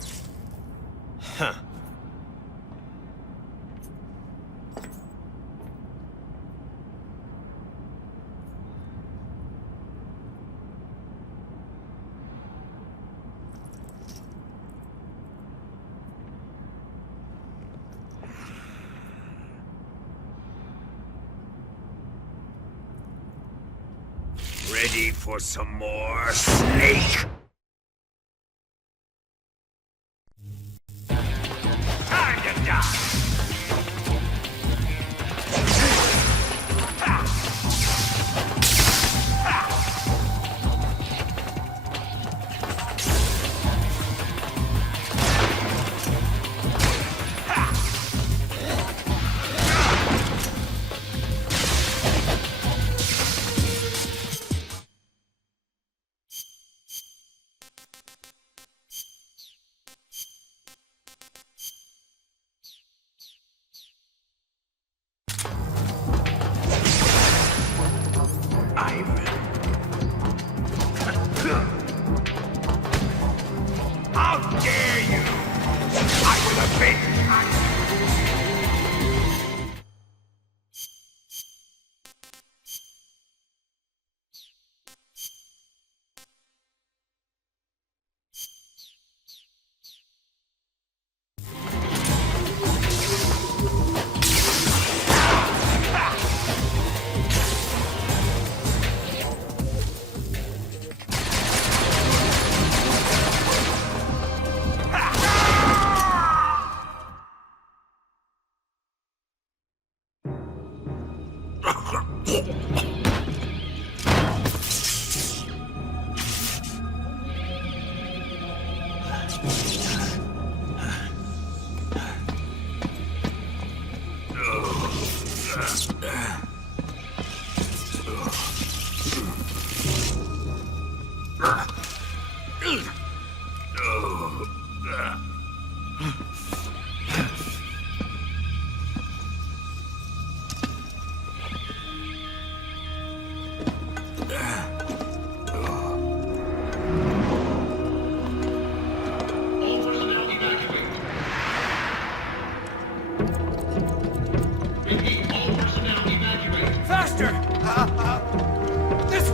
Huh. Ready for some more, snake? Time to die! How dare you! I will avenge Faster! This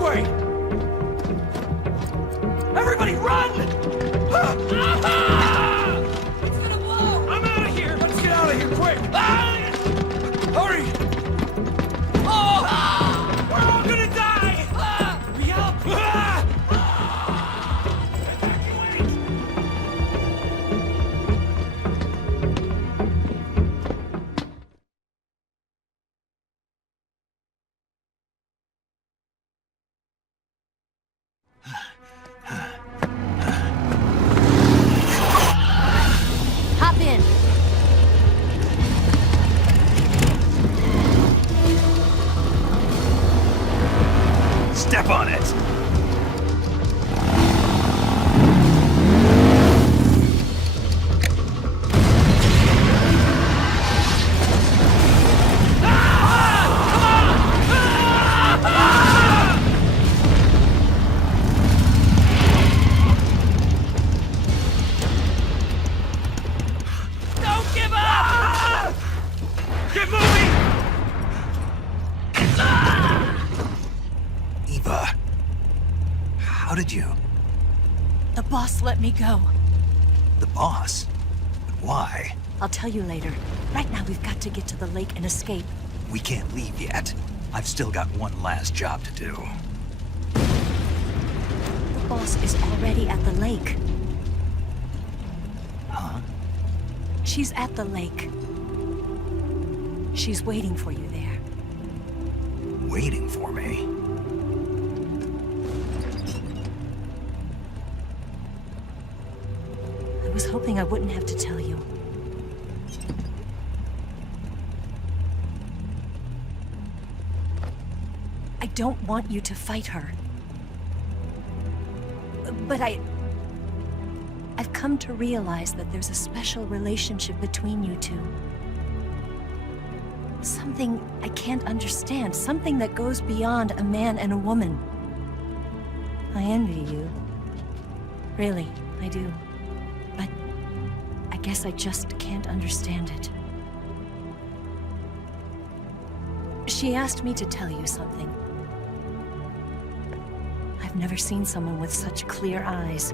Step on it! Don't give up! Get moving! Eva, how did you? The boss let me go. The boss? But why? I'll tell you later. Right now, we've got to get to the lake and escape. We can't leave yet. I've still got one last job to do. The boss is already at the lake. Huh? She's at the lake. She's waiting for you there. Waiting for me? I was hoping I wouldn't have to tell you. I don't want you to fight her. But I've come to realize that there's a special relationship between you two. Something I can't understand, something that goes beyond a man and a woman. I envy you. Really, I do. But I guess I just can't understand it. She asked me to tell you something. I've never seen someone with such clear eyes.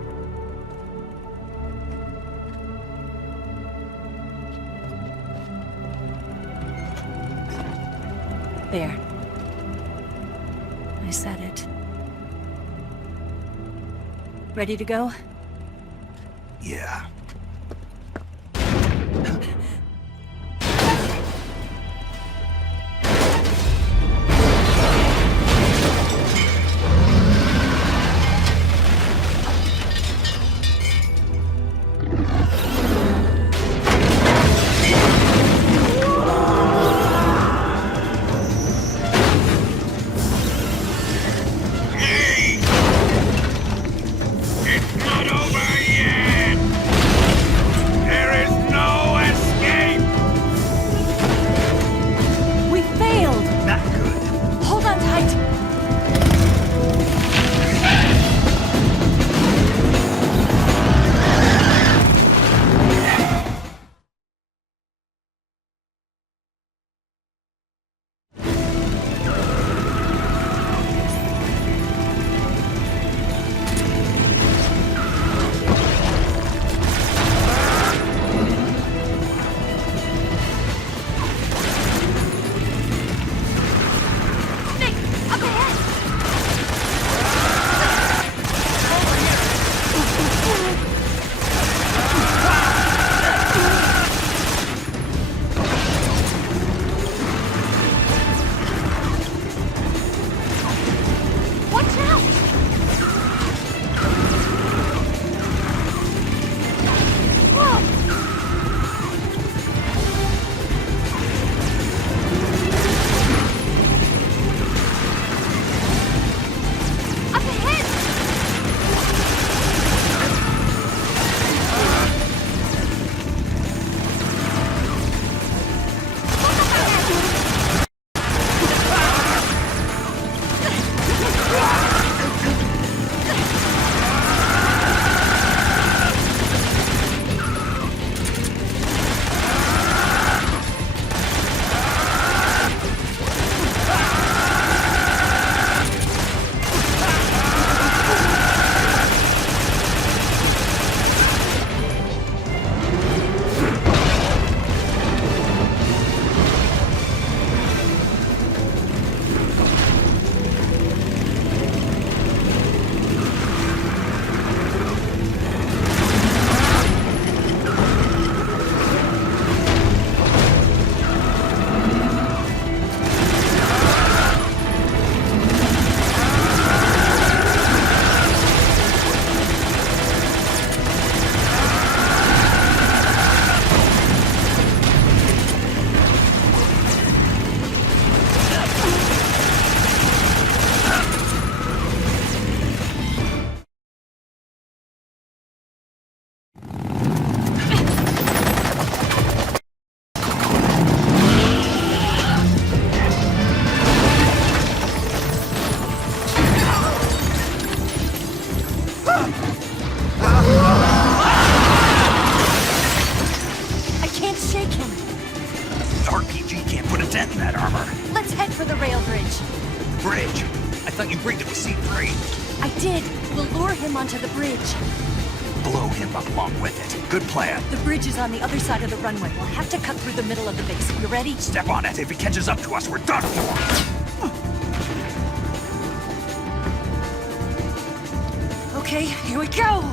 There. I said it. Ready to go? Yeah. Let's head for the rail bridge. Bridge? I thought you rigged it with C3. I did. We'll lure him onto the bridge. Blow him up along with it. Good plan. The bridge is on the other side of the runway. We'll have to cut through the middle of the base. You ready? Step on it. If he catches up to us, we're done for. Okay, here we go!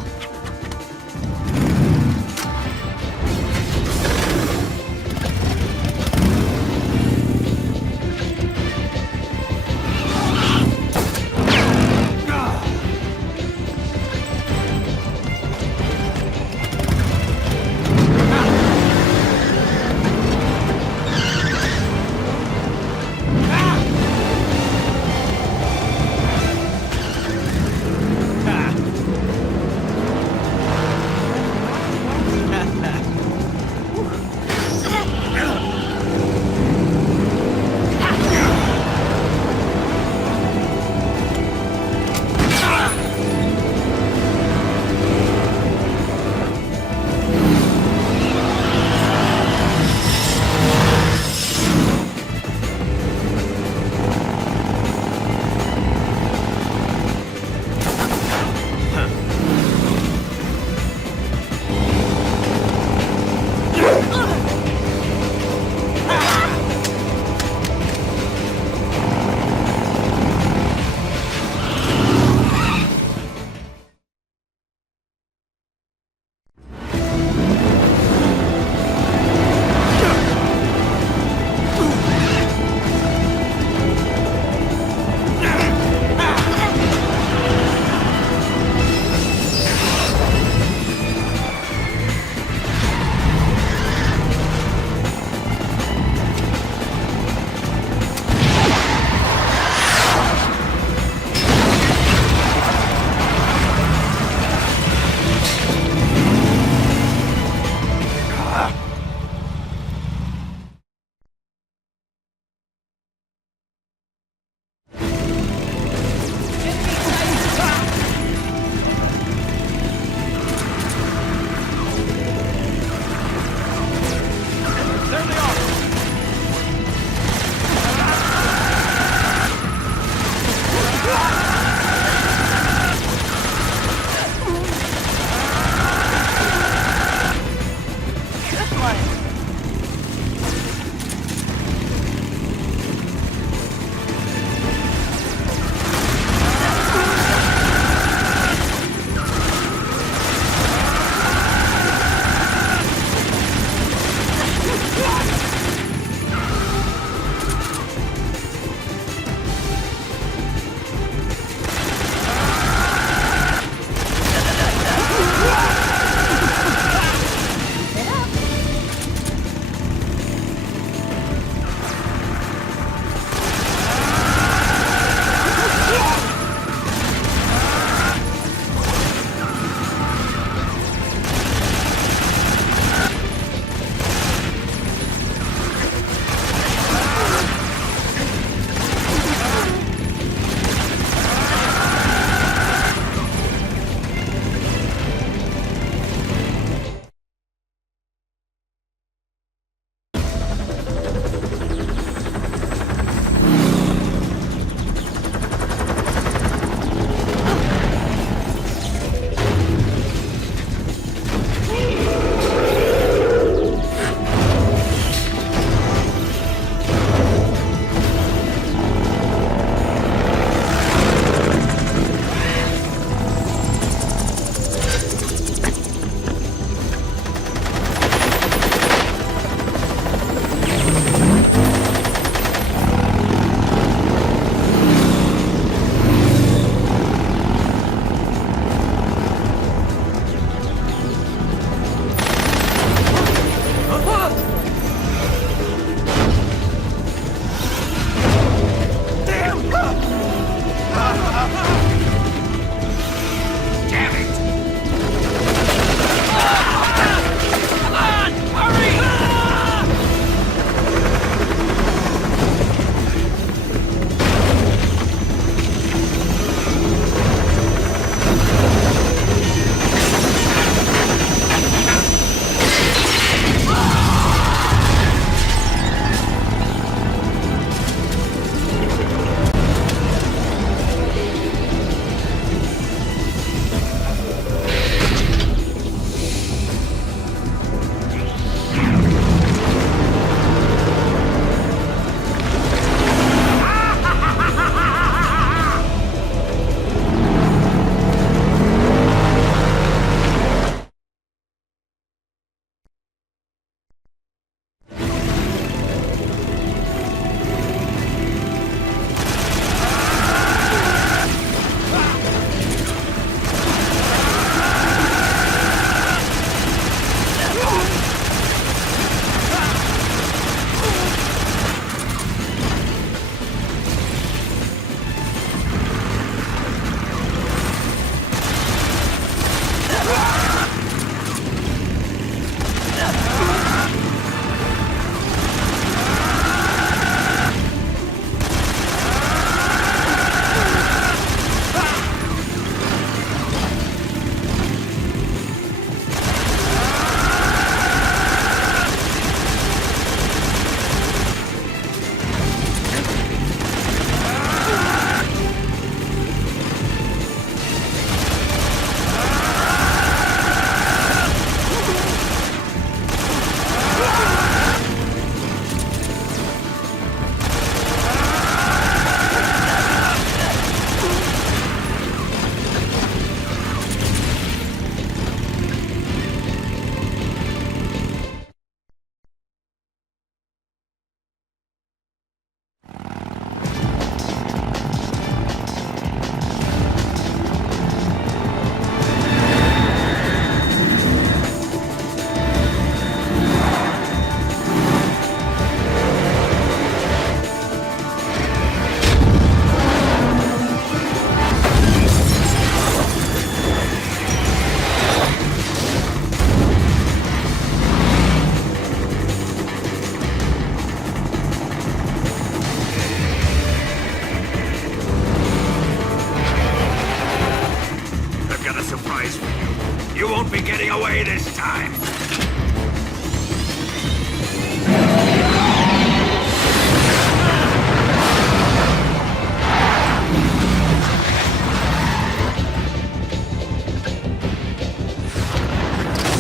time.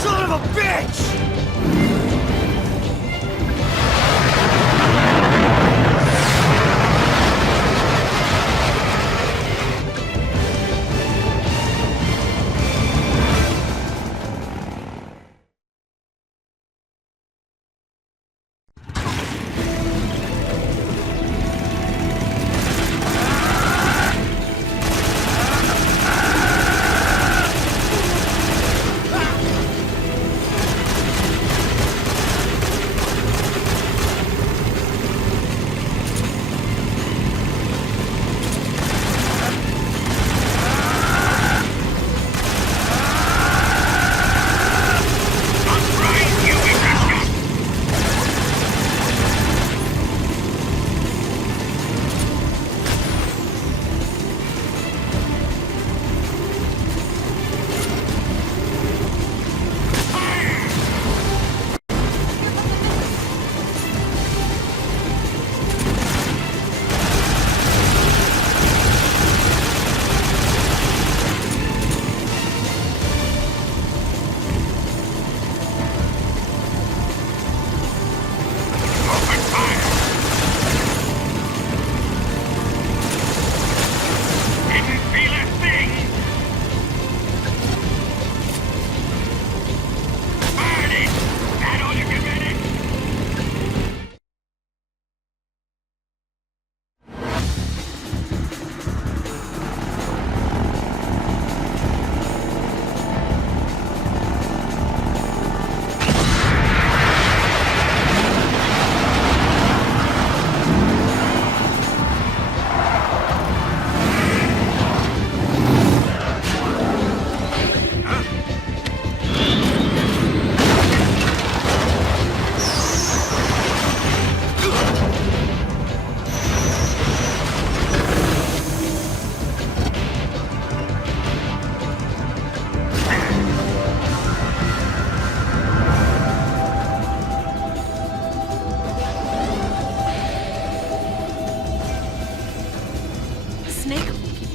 Son of a bitch!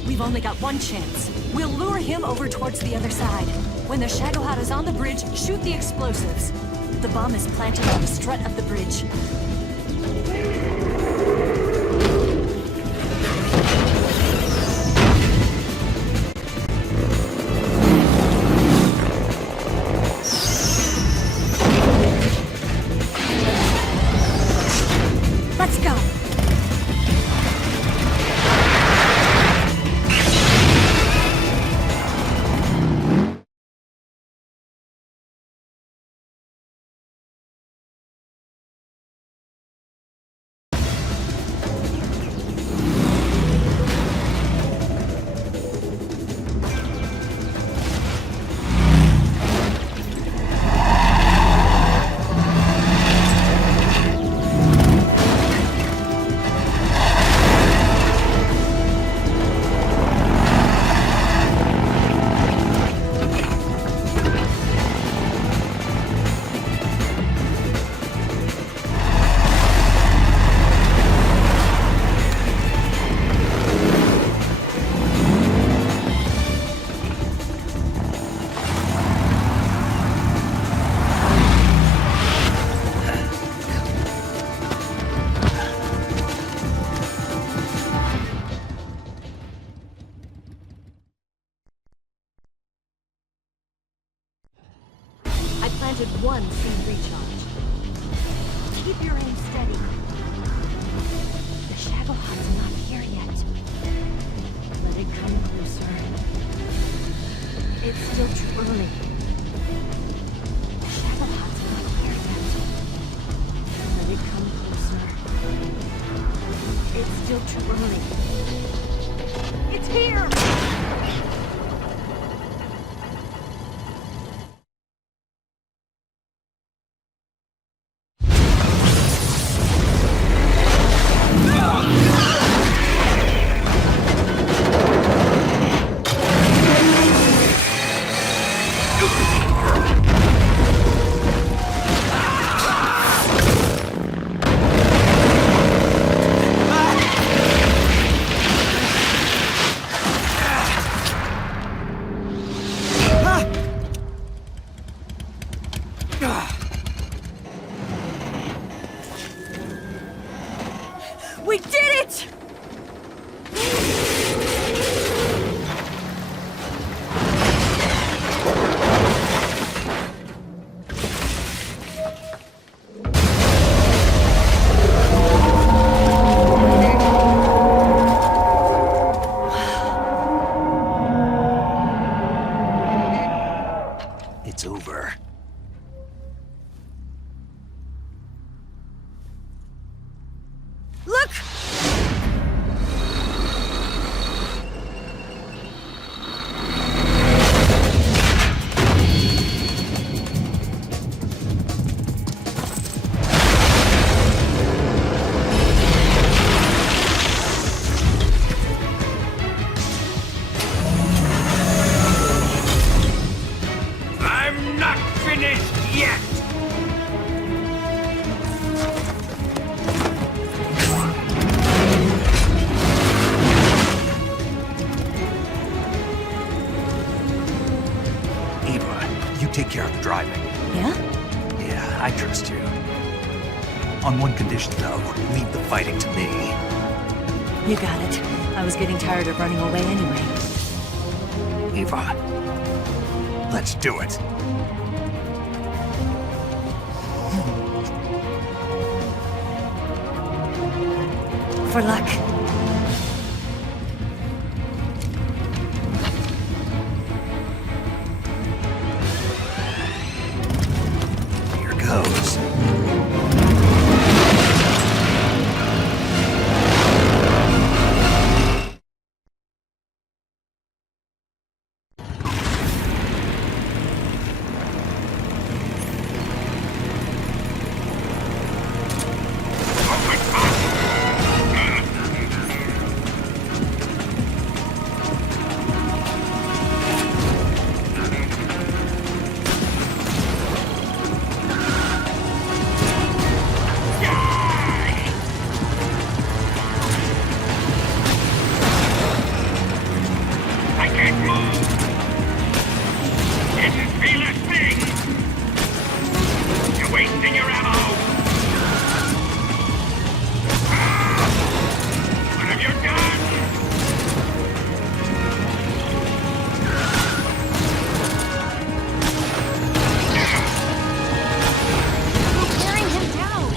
We've only got one chance. We'll lure him over towards the other side. When the Shagohod is on the bridge, shoot the explosives. The bomb is planted on the strut of the bridge. Let's go! One seed recharge. Keep your aim steady. The Shagohod's not here yet. Let it come closer. It's still too early. The Shagohod's not here yet. Let it come closer. It's still too early. It's here! it! It's over. Look! I'm not finished yet! Eva, you take care of the driving. Yeah? Yeah, I trust you. On one condition, though, leave the fighting to me. You got it. I was getting tired of running away anyway. Eva, let's do it. For luck. Here goes. I can't move! This is Velas thing! You're wasting your ammo! What have you done? We're tearing him down.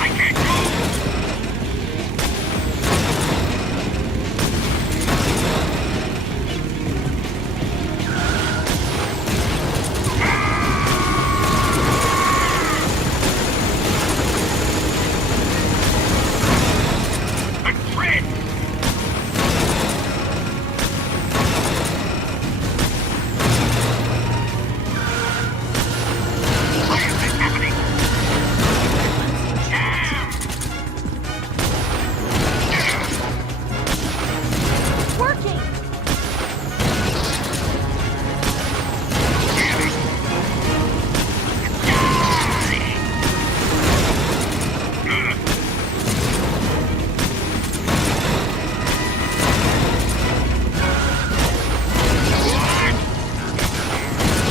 I can't move! Working.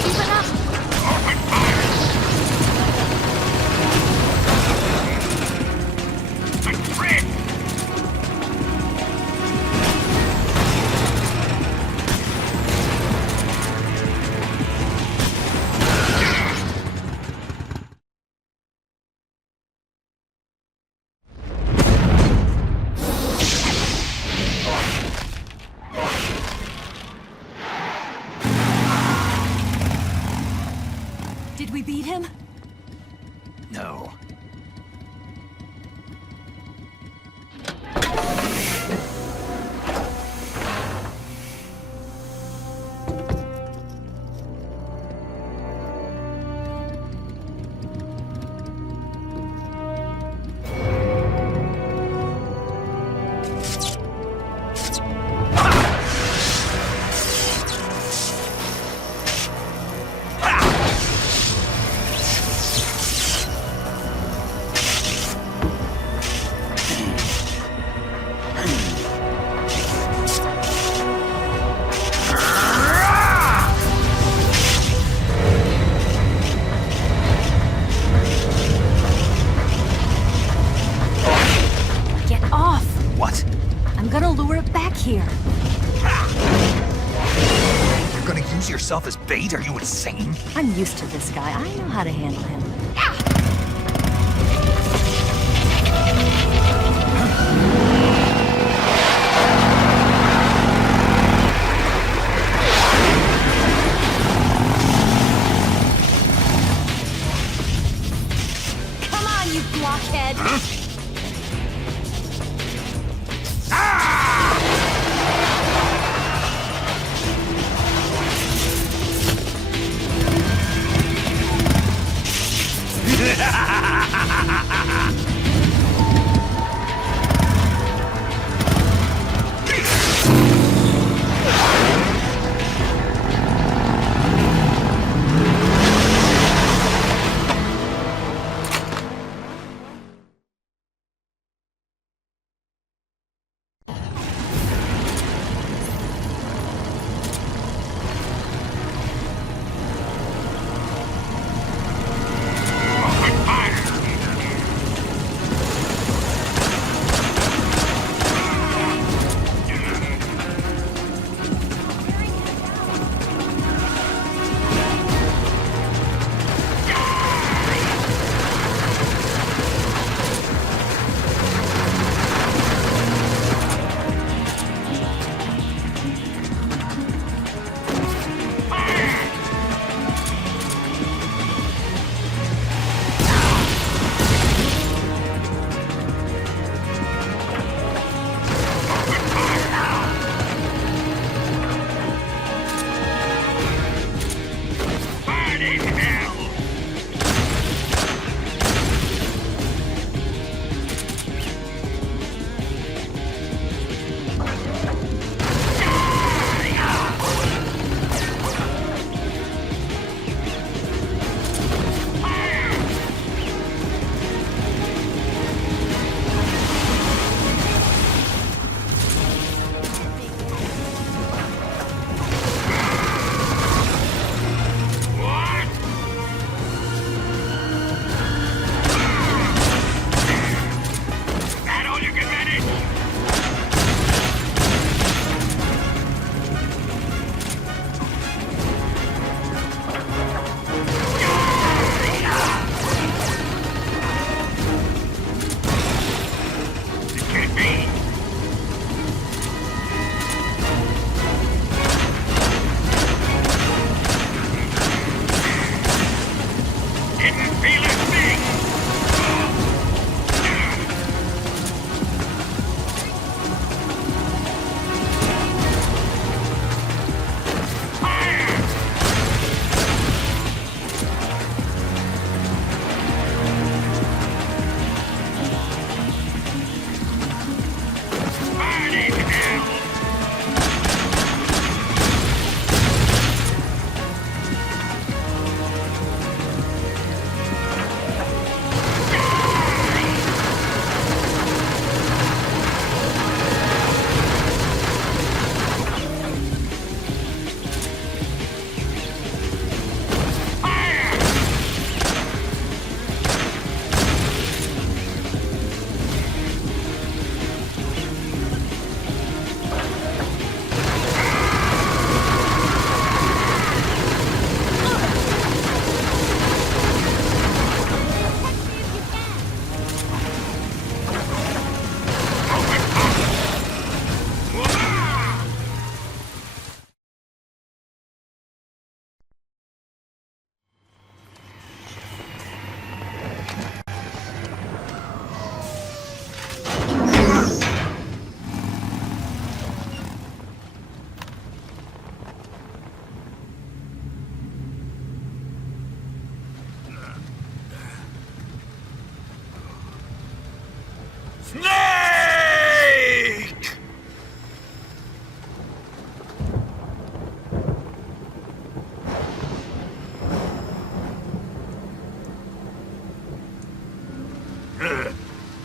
Keep it up. Did we beat him? No. here. You're gonna use yourself as bait? Are you insane? I'm used to this guy. I know how to handle him. Come on, you blockhead!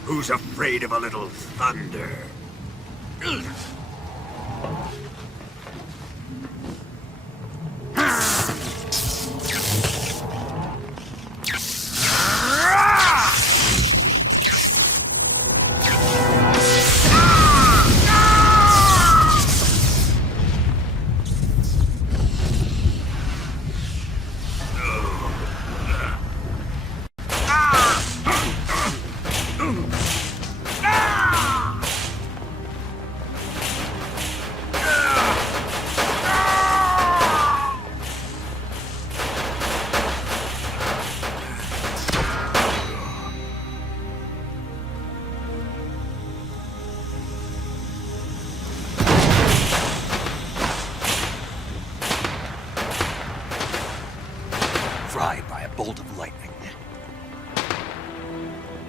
Who's afraid of a little thunder?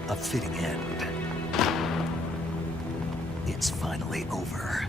A fitting end. It's finally over.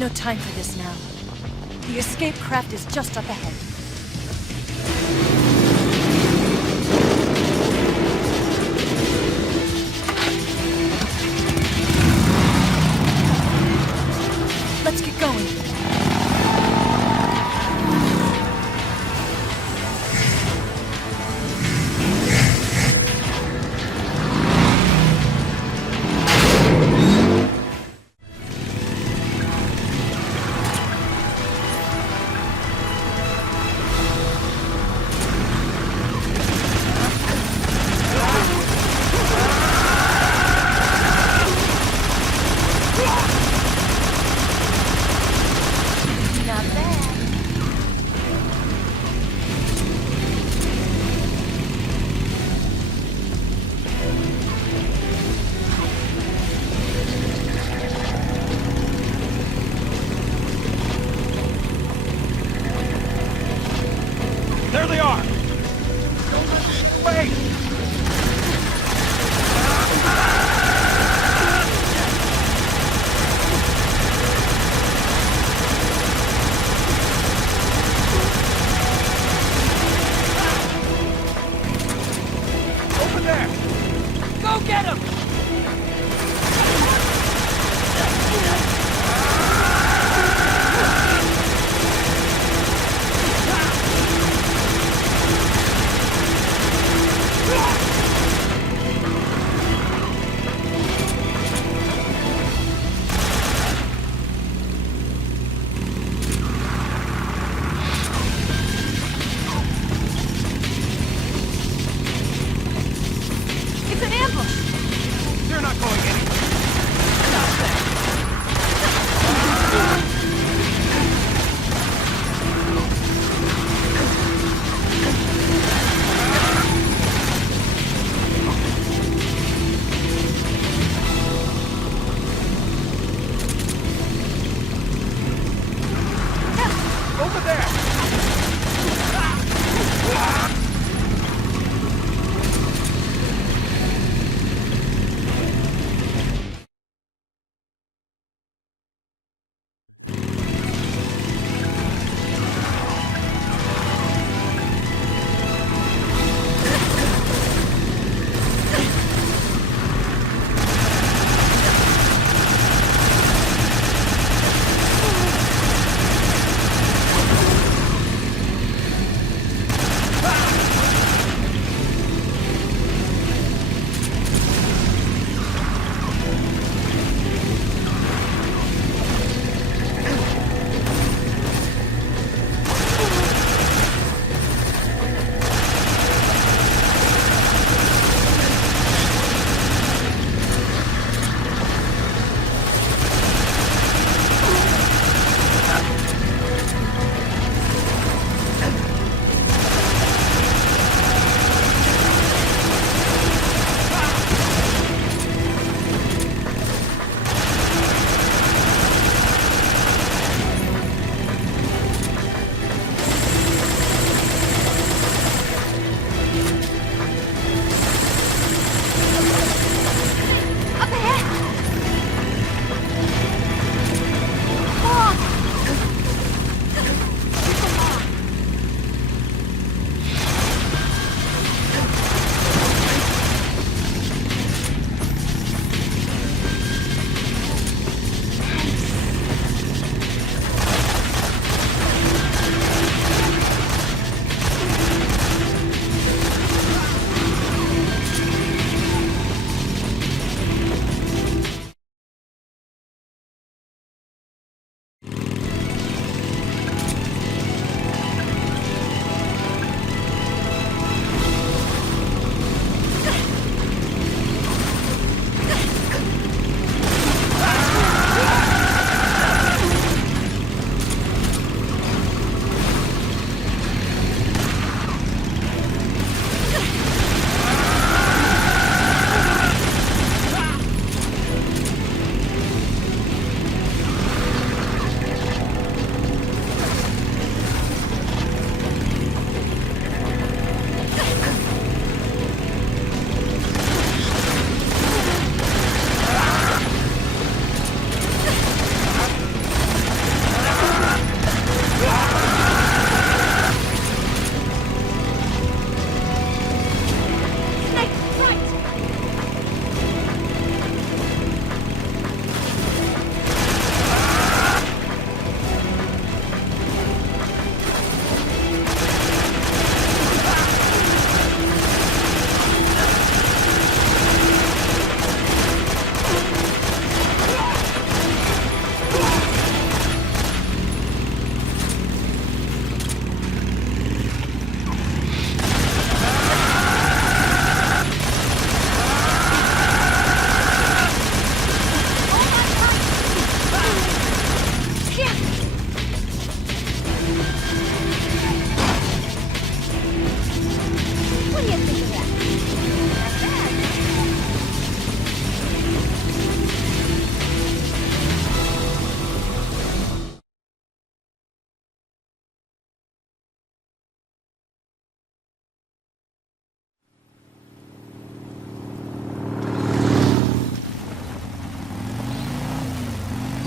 No time for this now. The escape craft is just up ahead. Let's get going.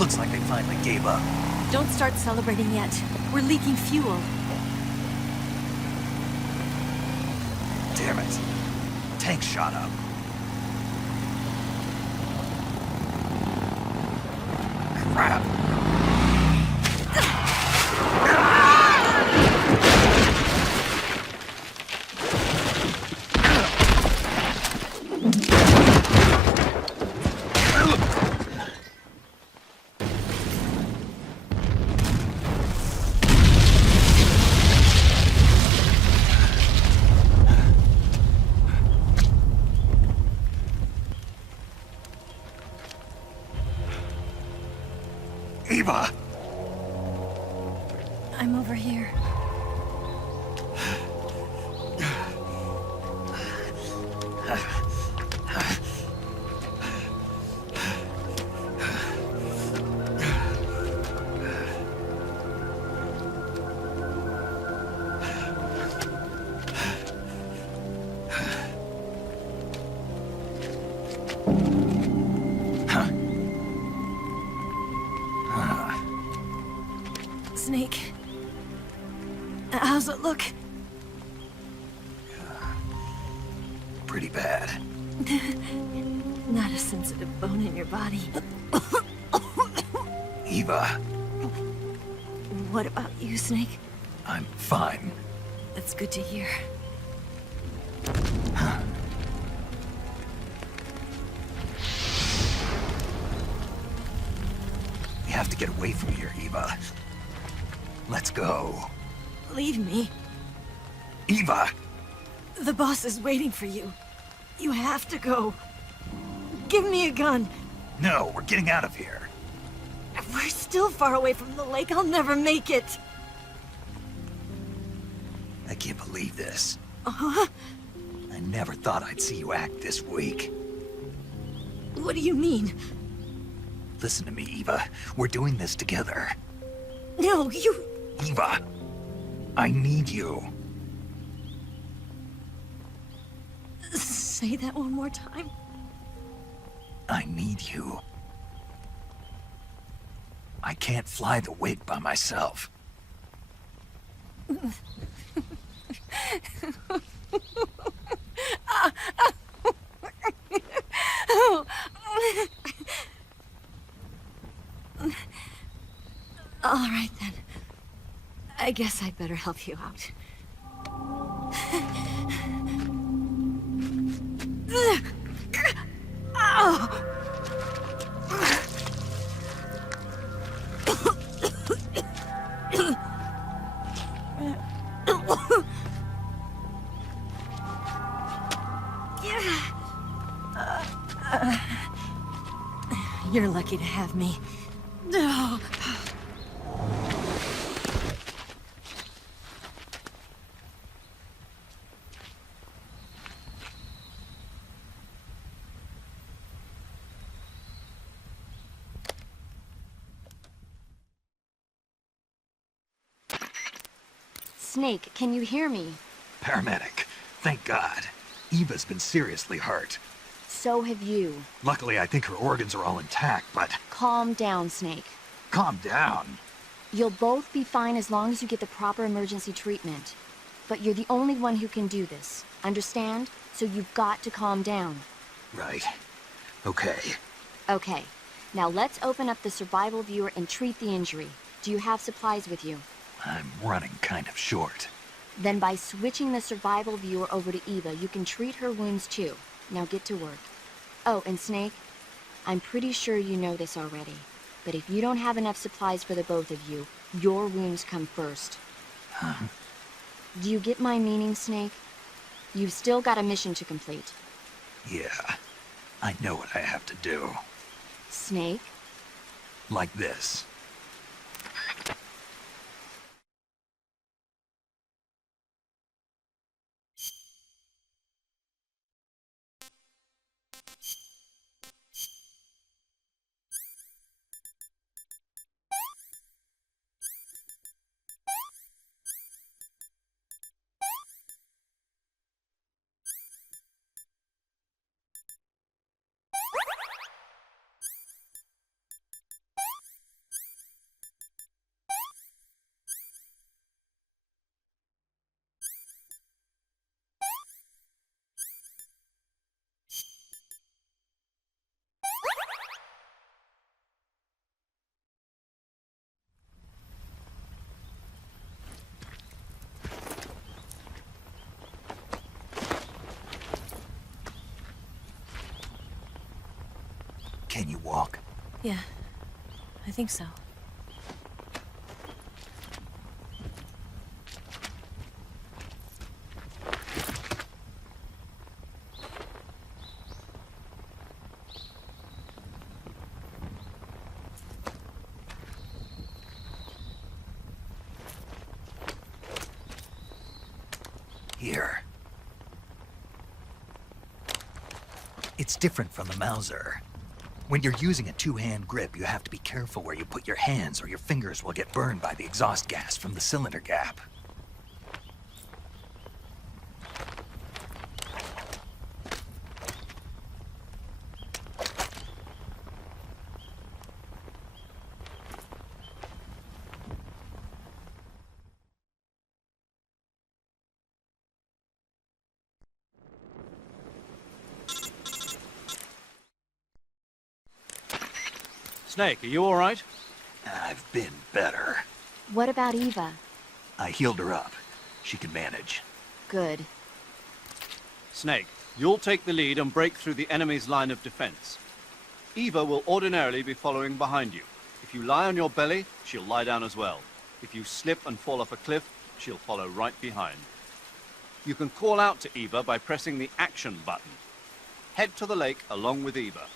Looks like they finally gave up. Don't start celebrating yet. We're leaking fuel. Damn it. Tank shot up. Crap. Eva! I'm over here. Snake. How's it look? Pretty bad. Not a sensitive bone in your body. Eva, What about you, Snake? I'm fine. That's good to hear. We have to get away from here, Eva. Let's go. Leave me. Eva! The boss is waiting for you. You have to go. Give me a gun. No, we're getting out of here. We're still far away from the lake. I'll never make it. I can't believe this. Uh-huh. I never thought I'd see you act this weak. What do you mean? Listen to me, Eva. We're doing this together. No, you... Eva! I need you. Say that one more time. I need you. I can't fly the wig by myself. All right, then. I guess I'd better help you out. You're lucky to have me. No. Snake, can you hear me? Paramedic. Thank God. Eva's been seriously hurt. So have you. Luckily, I think her organs are all intact, but... Calm down, Snake. Calm down. You'll both be fine as long as you get the proper emergency treatment. But you're the only one who can do this. Understand? So you've got to calm down. Right. Okay. Okay. Now let's open up the survival viewer and treat the injury. Do you have supplies with you? I'm running kind of short. Then by switching the survival viewer over to Eva, you can treat her wounds too. Now get to work. Oh, and Snake, I'm pretty sure you know this already, but if you don't have enough supplies for the both of you, your wounds come first. Huh? Do you get my meaning, Snake? You've still got a mission to complete. Yeah. I know what I have to do. Snake? Like this. Can you walk? Yeah, I think so. Here. It's different from the Mauser. When you're using a two-hand grip, you have to be careful where you put your hands or your fingers will get burned by the exhaust gas from the cylinder gap. Snake, are you all right? I've been better. What about Eva? I healed her up. She can manage. Good. Snake, you'll take the lead and break through the enemy's line of defense. Eva will ordinarily be following behind you. If you lie on your belly, she'll lie down as well. If you slip and fall off a cliff, she'll follow right behind. You can call out to Eva by pressing the action button. Head to the lake along with Eva.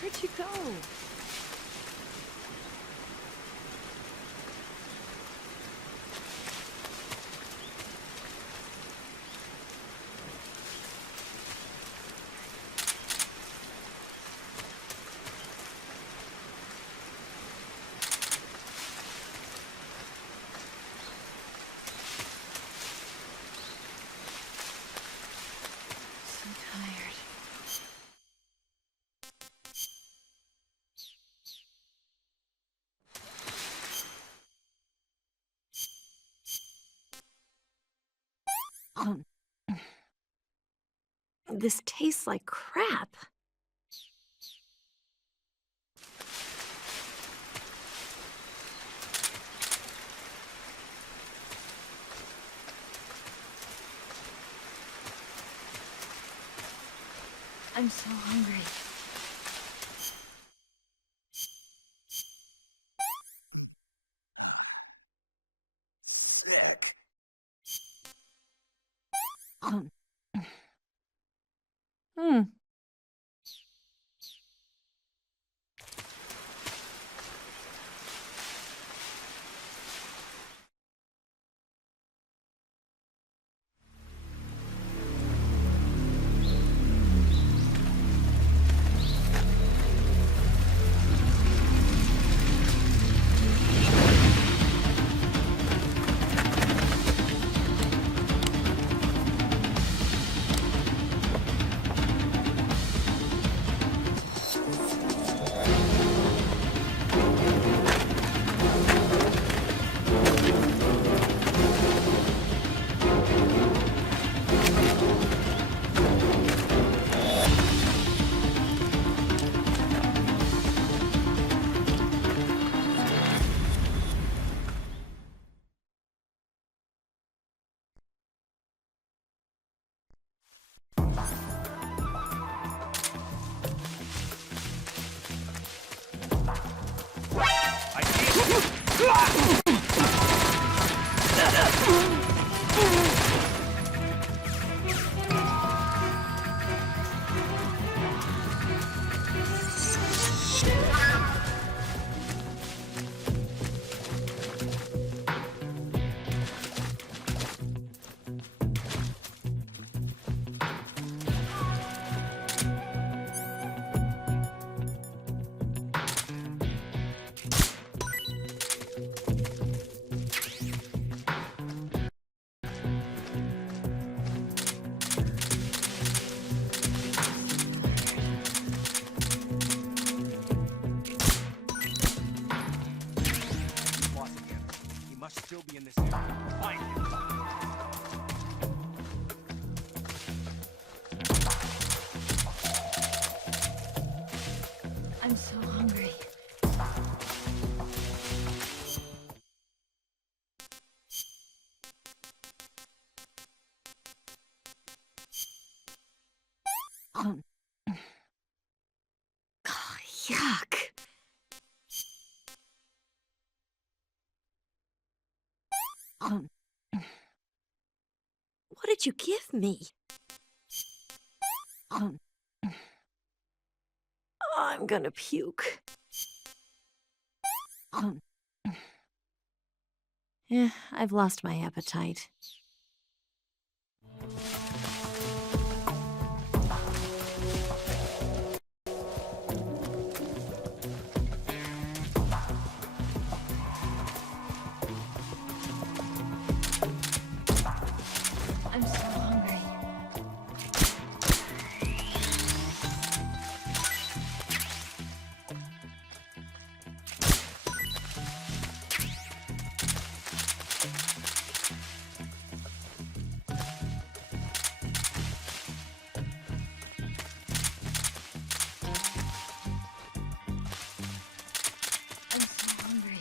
Where'd you go? So tired. This tastes like crap. I'm so hungry. Hmm. What did you give me? I'm gonna puke. I've lost my appetite. I'm so hungry. I'm so hungry.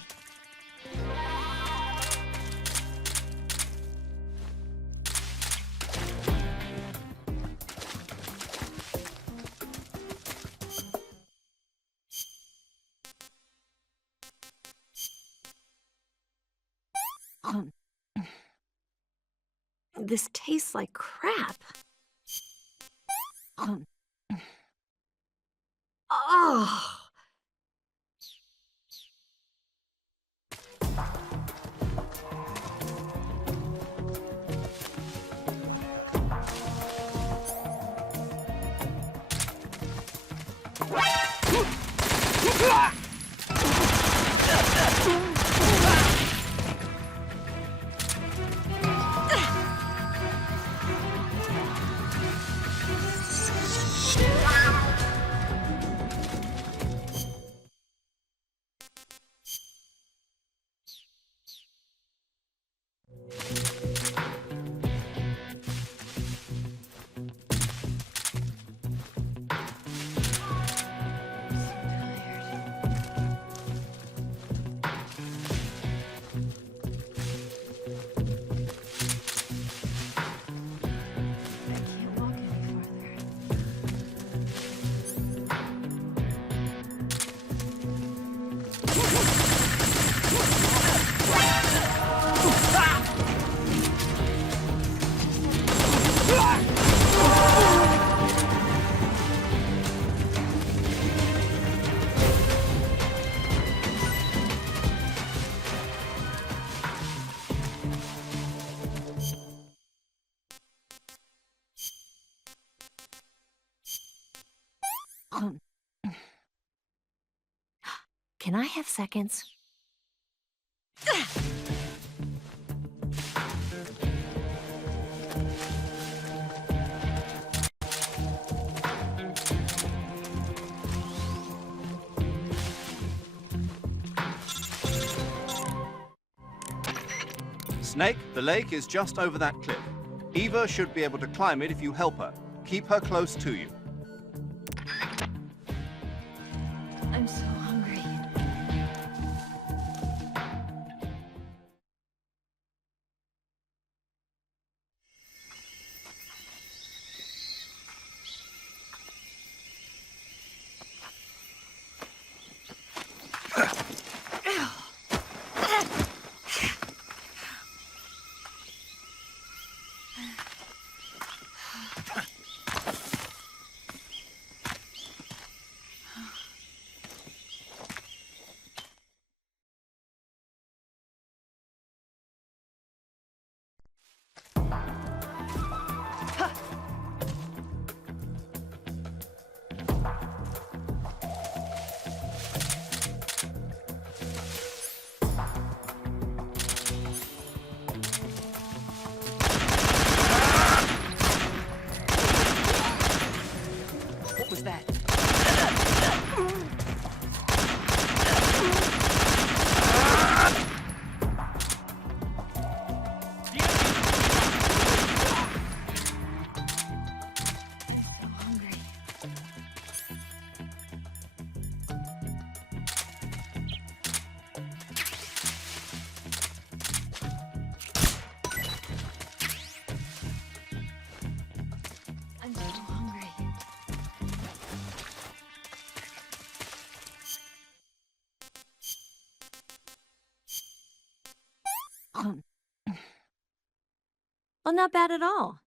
This tastes like crap. Oh. Can I have seconds? Snake, the lake is just over that cliff. Eva should be able to climb it if you help her. Keep her close to you. I'm so hungry. Oh, not bad at all.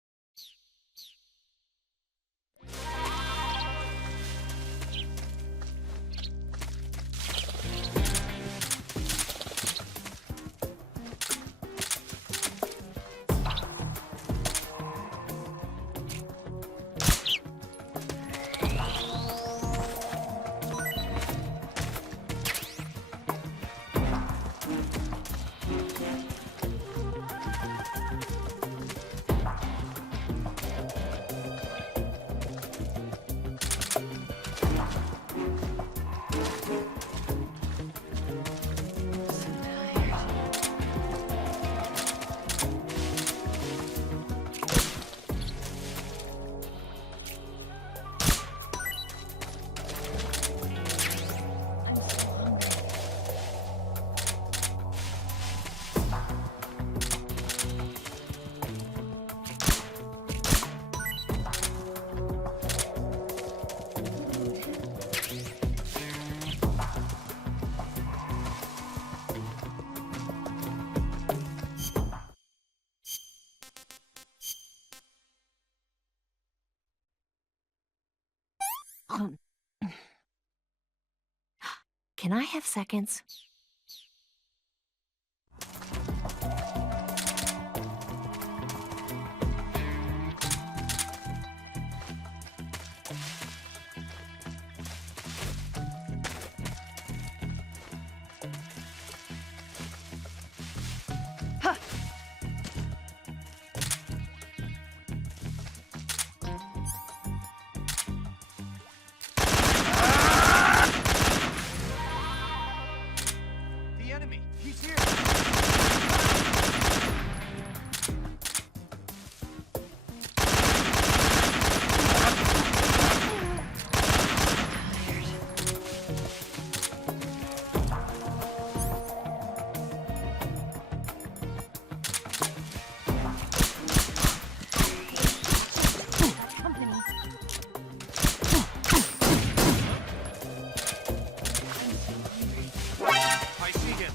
Can I have seconds? The enemy! He's here! I see him.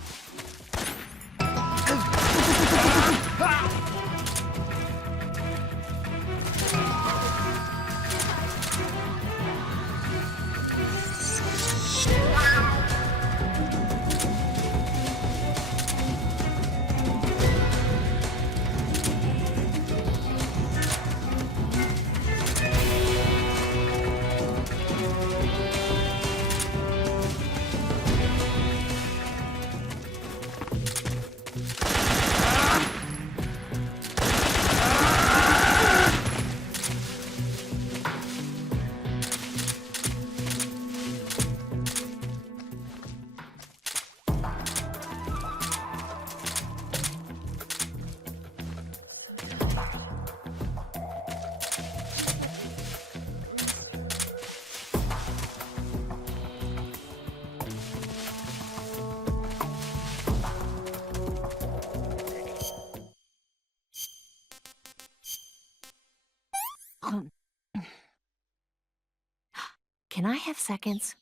Can I have seconds?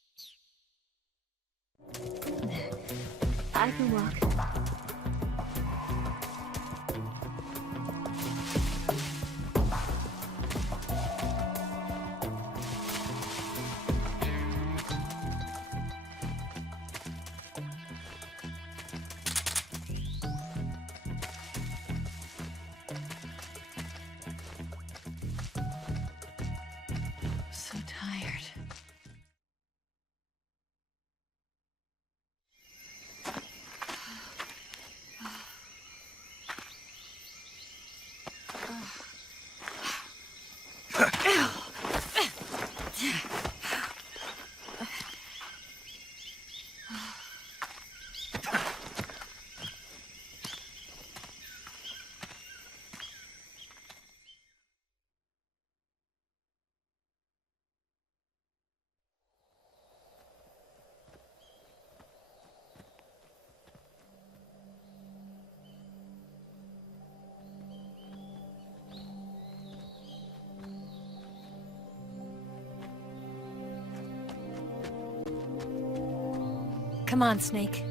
I can walk. So tired. Come on, Snake.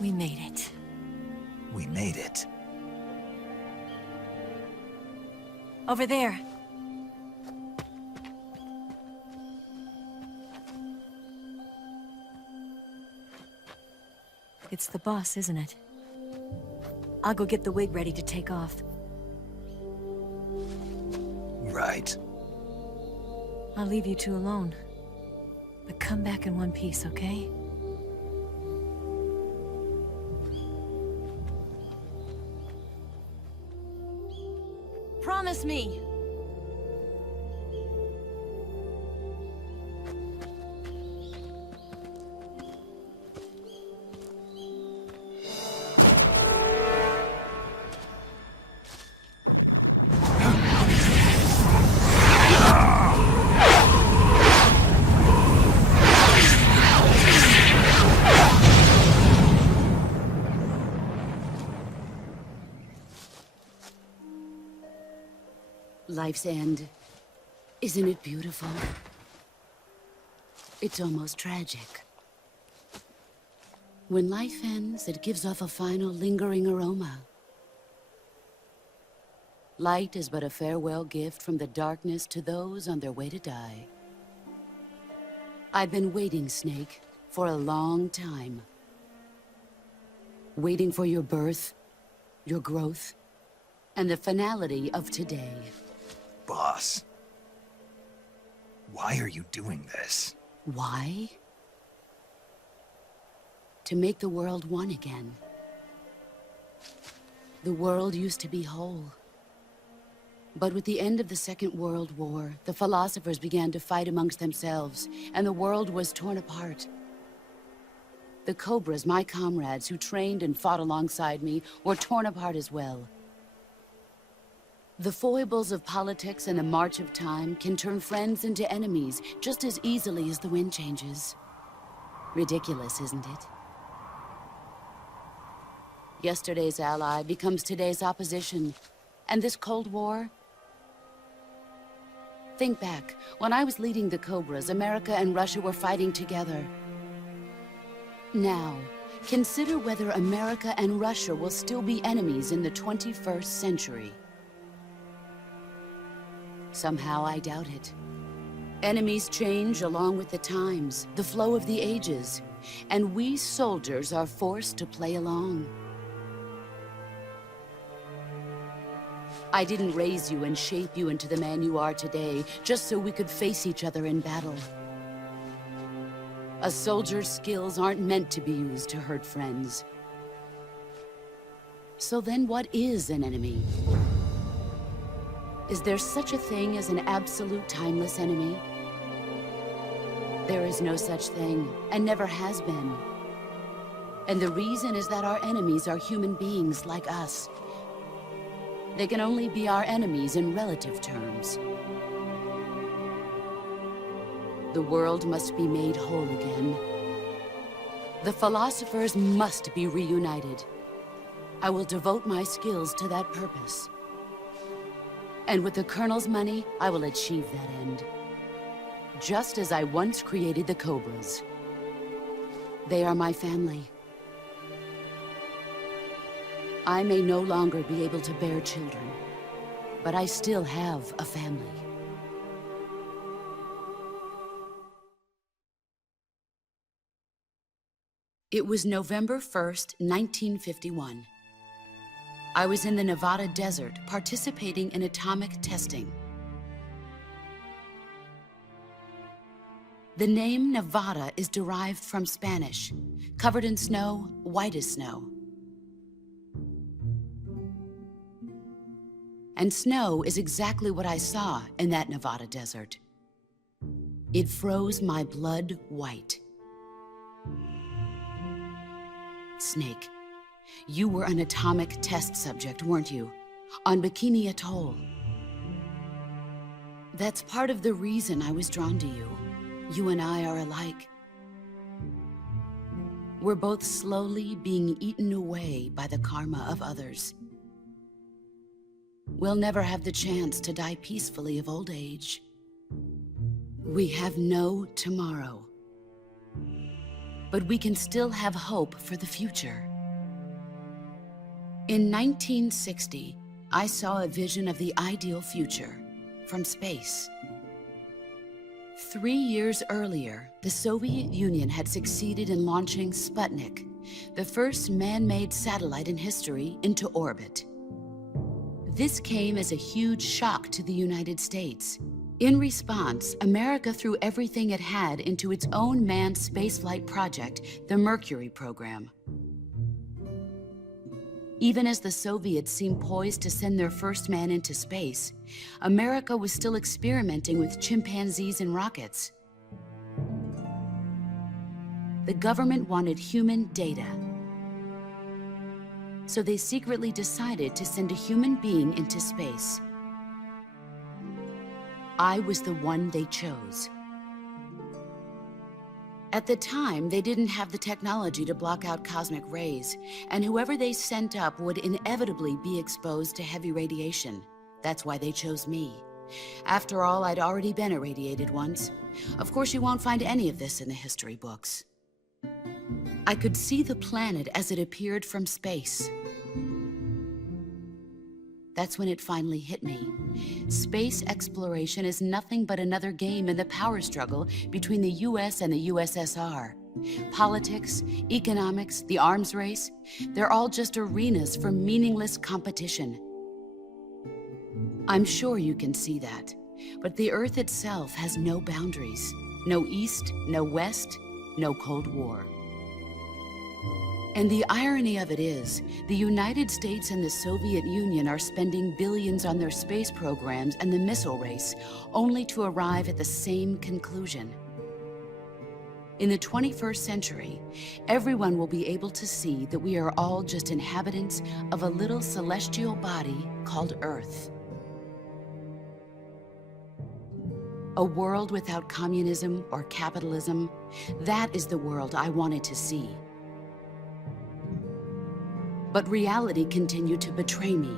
We made it. We made it. Over there. It's the boss, isn't it? I'll go get the wig ready to take off. Right. I'll leave you two alone. But come back in one piece, okay? Promise me! Life's end. Isn't it beautiful? It's almost tragic. When life ends, it gives off a final lingering aroma. Light is but a farewell gift from the darkness to those on their way to die. I've been waiting, Snake, for a long time. Waiting for your birth, your growth, and the finality of today. Boss. Why are you doing this? Why? To make the world one again. The world used to be whole. But with the end of the Second World War, the philosophers began to fight amongst themselves, and the world was torn apart. The Cobras, my comrades who trained and fought alongside me, were torn apart as well. The foibles of politics and the march of time can turn friends into enemies just as easily as the wind changes. Ridiculous, isn't it? Yesterday's ally becomes today's opposition. And this Cold War? Think back. When I was leading the Cobras, America and Russia were fighting together. Now, consider whether America and Russia will still be enemies in the 21st century. Somehow I doubt it. Enemies change along with the times, the flow of the ages, and we soldiers are forced to play along. I didn't raise you and shape you into the man you are today just so we could face each other in battle. A soldier's skills aren't meant to be used to hurt friends. So then what is an enemy? Is there such a thing as an absolute timeless enemy? There is no such thing, and never has been. And the reason is that our enemies are human beings like us. They can only be our enemies in relative terms. The world must be made whole again. The philosophers must be reunited. I will devote my skills to that purpose. And with the Colonel's money, I will achieve that end. Just as I once created the Cobras. They are my family. I may no longer be able to bear children, but I still have a family. It was November 1st, 1951. I was in the Nevada desert participating in atomic testing. The name Nevada is derived from Spanish, covered in snow, white as snow. And snow is exactly what I saw in that Nevada desert. It froze my blood white. Snake, you were an atomic test subject, weren't you? On Bikini Atoll. That's part of the reason I was drawn to you. You and I are alike. We're both slowly being eaten away by the karma of others. We'll never have the chance to die peacefully of old age. We have no tomorrow. But we can still have hope for the future. In 1960, I saw a vision of the ideal future from space. 3 years earlier, the Soviet Union had succeeded in launching Sputnik, the first man-made satellite in history, into orbit. This came as a huge shock to the United States. In response, America threw everything it had into its own manned spaceflight project, the Mercury program. Even as the Soviets seemed poised to send their first man into space, America was still experimenting with chimpanzees and rockets. The government wanted human data, so they secretly decided to send a human being into space. I was the one they chose. At the time, they didn't have the technology to block out cosmic rays, and whoever they sent up would inevitably be exposed to heavy radiation. That's why they chose me. After all, I'd already been irradiated once. Of course, you won't find any of this in the history books. I could see the planet as it appeared from space. That's when it finally hit me. Space exploration is nothing but another game in the power struggle between the US and the USSR. Politics, economics, the arms race, they're all just arenas for meaningless competition. I'm sure you can see that, but the Earth itself has no boundaries. No East, no West, no Cold War. And the irony of it is, the United States and the Soviet Union are spending billions on their space programs and the missile race, only to arrive at the same conclusion. In the 21st century, everyone will be able to see that we are all just inhabitants of a little celestial body called Earth. A world without communism or capitalism, that is the world I wanted to see. But reality continued to betray me.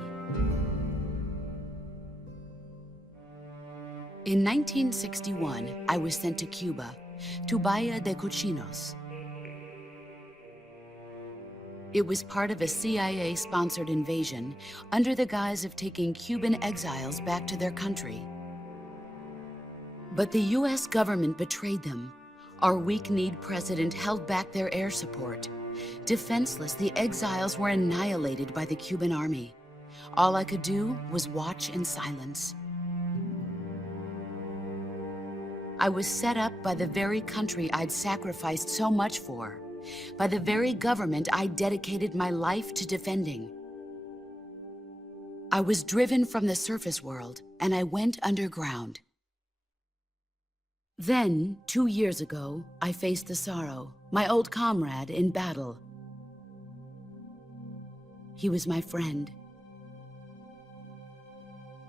In 1961, I was sent to Cuba, to Bahia de Cochinos. It was part of a CIA-sponsored invasion under the guise of taking Cuban exiles back to their country. But the US government betrayed them. Our weak-kneed president held back their air support. Defenseless, the exiles were annihilated by the Cuban army. All I could do was watch in silence. I was set up by the very country I'd sacrificed so much for, by the very government I dedicated my life to defending. I was driven from the surface world, and I went underground. Then, 2 years ago, I faced the Sorrow, my old comrade in battle. He was my friend.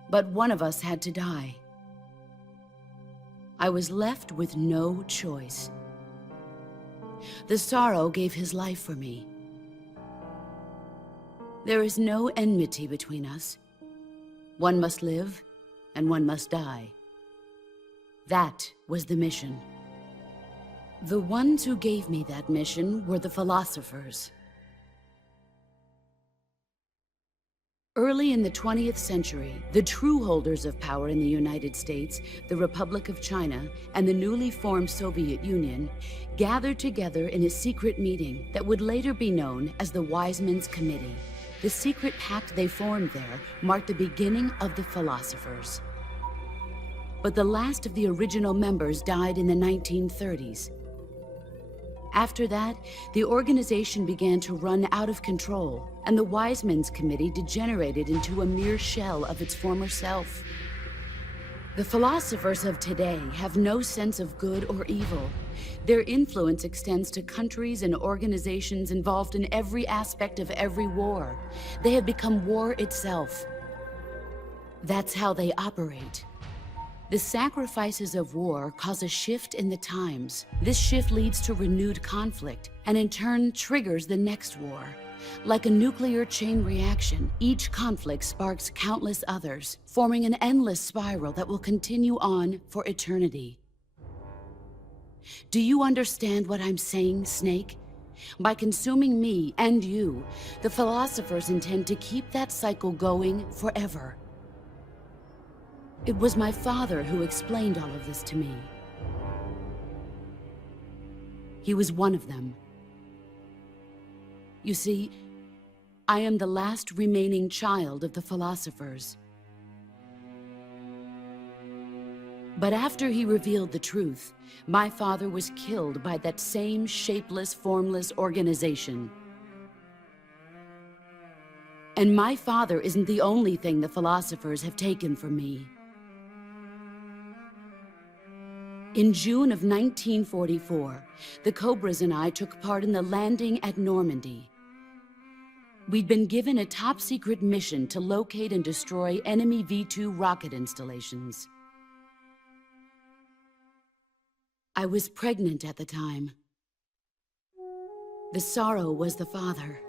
But one of us had to die. I was left with no choice. The Sorrow gave his life for me. There is no enmity between us. One must live, and one must die. That was the mission. The ones who gave me that mission were the philosophers. Early in the 20th century, the true holders of power in the United States, the Republic of China, and the newly formed Soviet Union gathered together in a secret meeting that would later be known as the Wise Men's Committee. The secret pact they formed there marked the beginning of the philosophers. But the last of the original members died in the 1930s. After that, the organization began to run out of control, and the Wise Men's Committee degenerated into a mere shell of its former self. The philosophers of today have no sense of good or evil. Their influence extends to countries and organizations involved in every aspect of every war. They have become war itself. That's how they operate. The sacrifices of war cause a shift in the times. This shift leads to renewed conflict, and in turn triggers the next war. Like a nuclear chain reaction, each conflict sparks countless others, forming an endless spiral that will continue on for eternity. Do you understand what I'm saying, Snake? By consuming me and you, the philosophers intend to keep that cycle going forever. It was my father who explained all of this to me. He was one of them. You see, I am the last remaining child of the philosophers. But after he revealed the truth, my father was killed by that same shapeless, formless organization. And my father isn't the only thing the philosophers have taken from me. In June of 1944, the Cobras and I took part in the landing at Normandy. We'd been given a top-secret mission to locate and destroy enemy V-2 rocket installations. I was pregnant at the time. The sorrow was the father.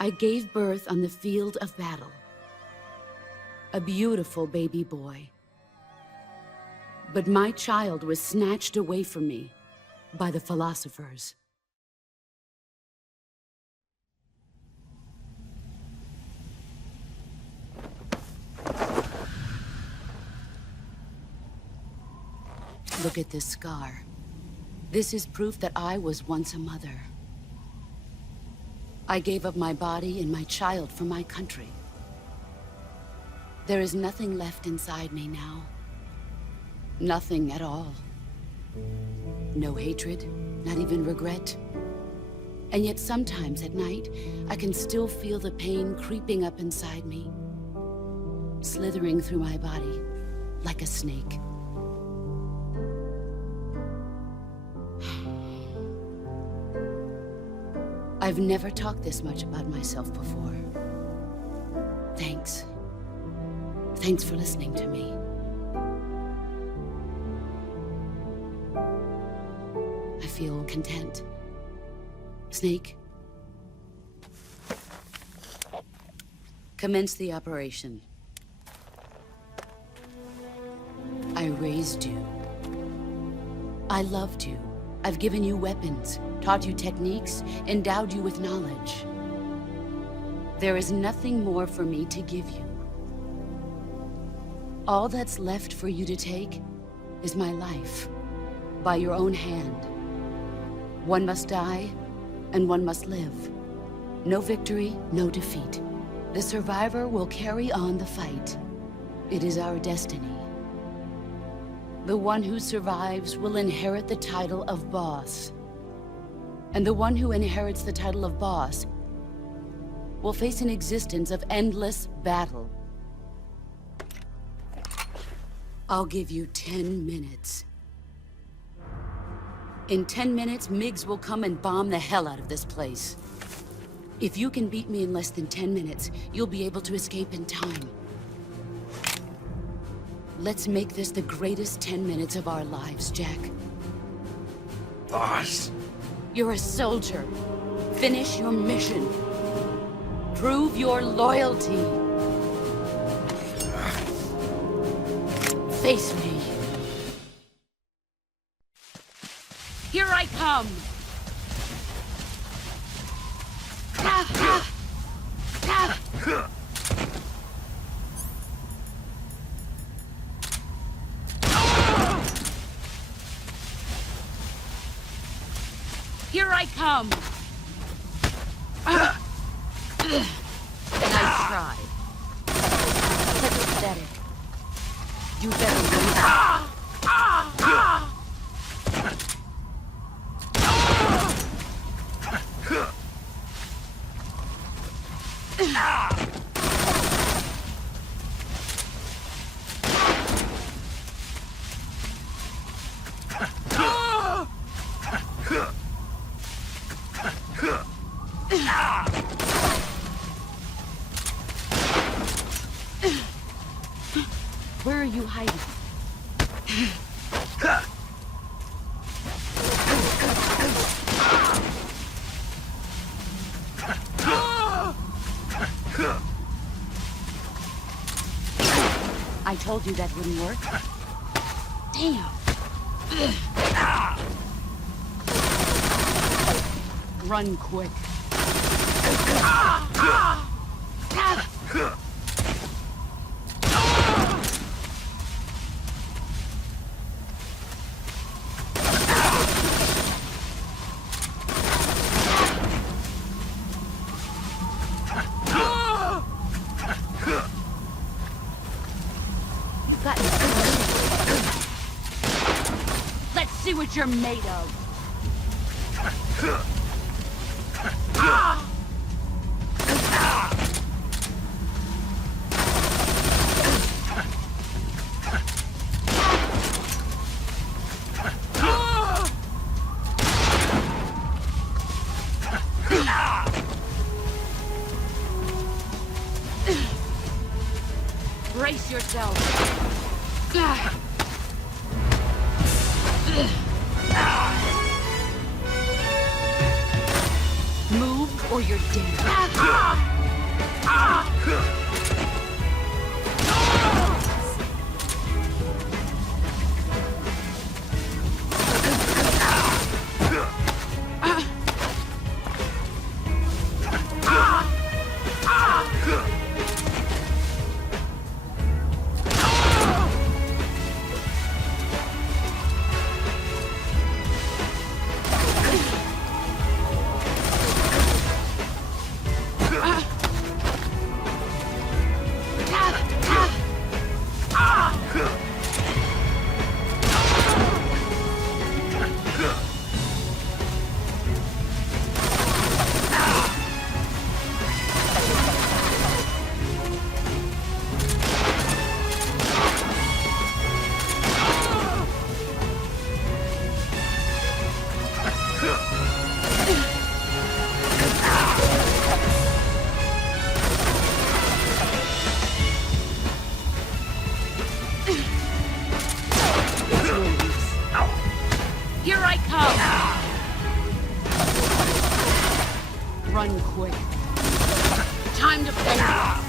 I gave birth on the field of battle. A beautiful baby boy. But my child was snatched away from me by the philosophers. Look at this scar. This is proof that I was once a mother. I gave up my body and my child for my country. There is nothing left inside me now. Nothing at all. No hatred, not even regret. And yet sometimes at night, I can still feel the pain creeping up inside me, slithering through my body like a snake. I've never talked this much about myself before. Thanks. Thanks for listening to me. I feel content. Snake, commence the operation. I raised you. I loved you. I've given you weapons, taught you techniques, endowed you with knowledge. There is nothing more for me to give you. All that's left for you to take is my life, by your own hand. One must die, and one must live. No victory, no defeat. The survivor will carry on the fight. It is our destiny. The one who survives will inherit the title of boss. And the one who inherits the title of boss will face an existence of endless battle. I'll give you 10 minutes. In 10 minutes, MiGs will come and bomb the hell out of this place. If you can beat me in less than 10 minutes, you'll be able to escape in time. Let's make this the greatest 10 minutes of our lives, Jack. Boss? You're a soldier. Finish your mission. Prove your loyalty. Face me. Here I come! Here I come! Nice try. Such pathetic. You better run. Where are you hiding? I told you that wouldn't work. Damn. Run quick. You've got Let's see what you're made of. Brace yourself. Move or you're dead. Here I come! Run quick. Time to finish.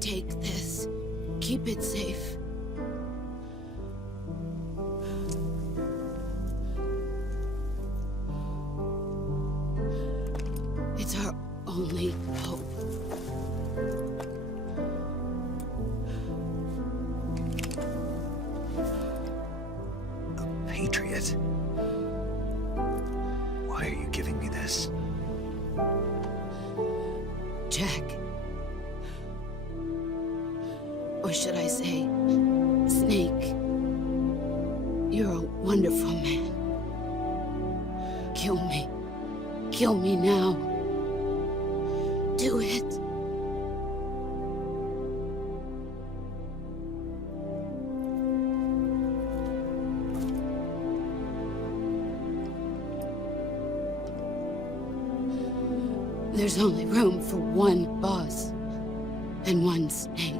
Take this. Keep it safe. It's our only hope. A patriot? Why are you giving me this? Jack. Or should I say, Snake? You're a wonderful man. Kill me. Kill me now. Do it. There's only room for one boss and one snake.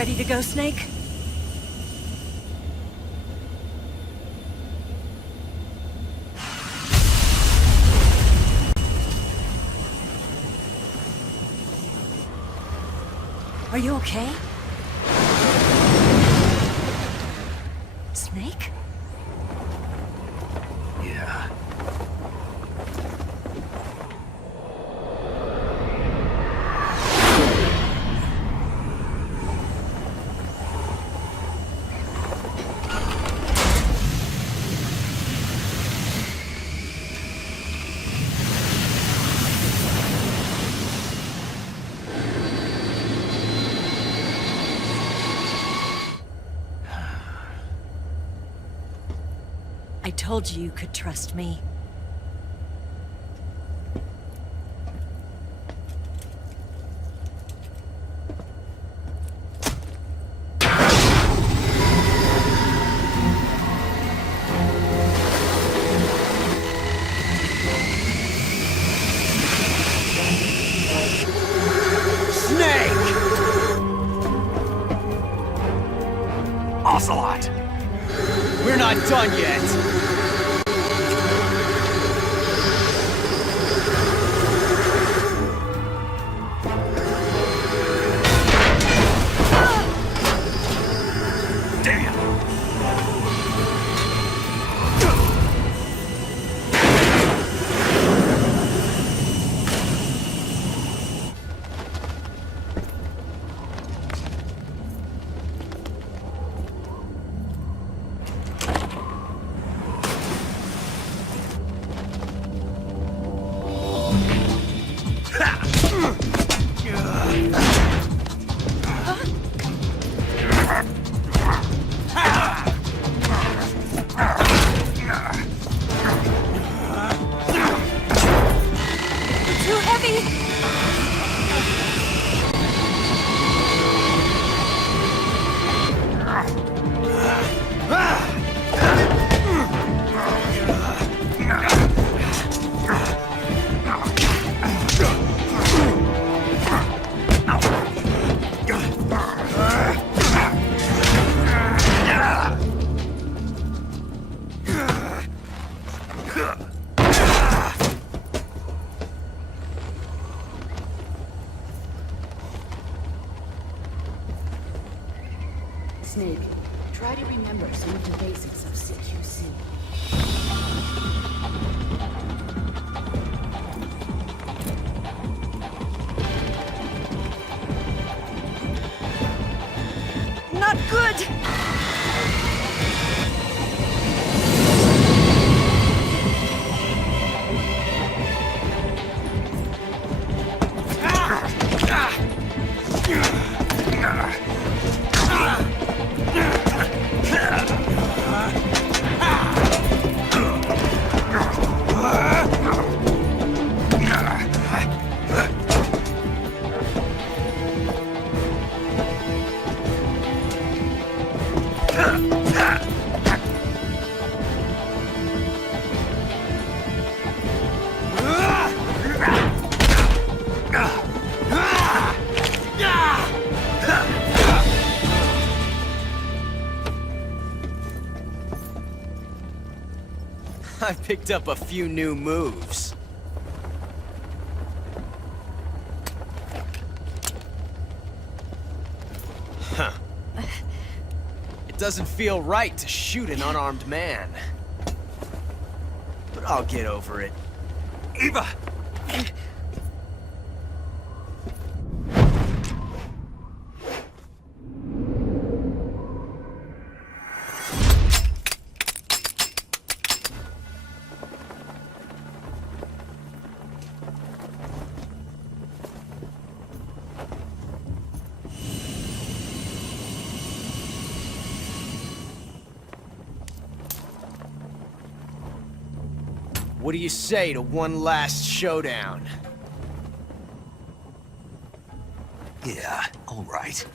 Ready to go, Snake? Are you okay? Snake? Yeah. I told you you could trust me. Ocelot! We're not done yet! Snake, try to remember some of the basics of CQC. Not good! I picked up a few new moves. Huh. It doesn't feel right to shoot an unarmed man. But I'll get over it. Eva! What do you say to one last showdown? Yeah, all right.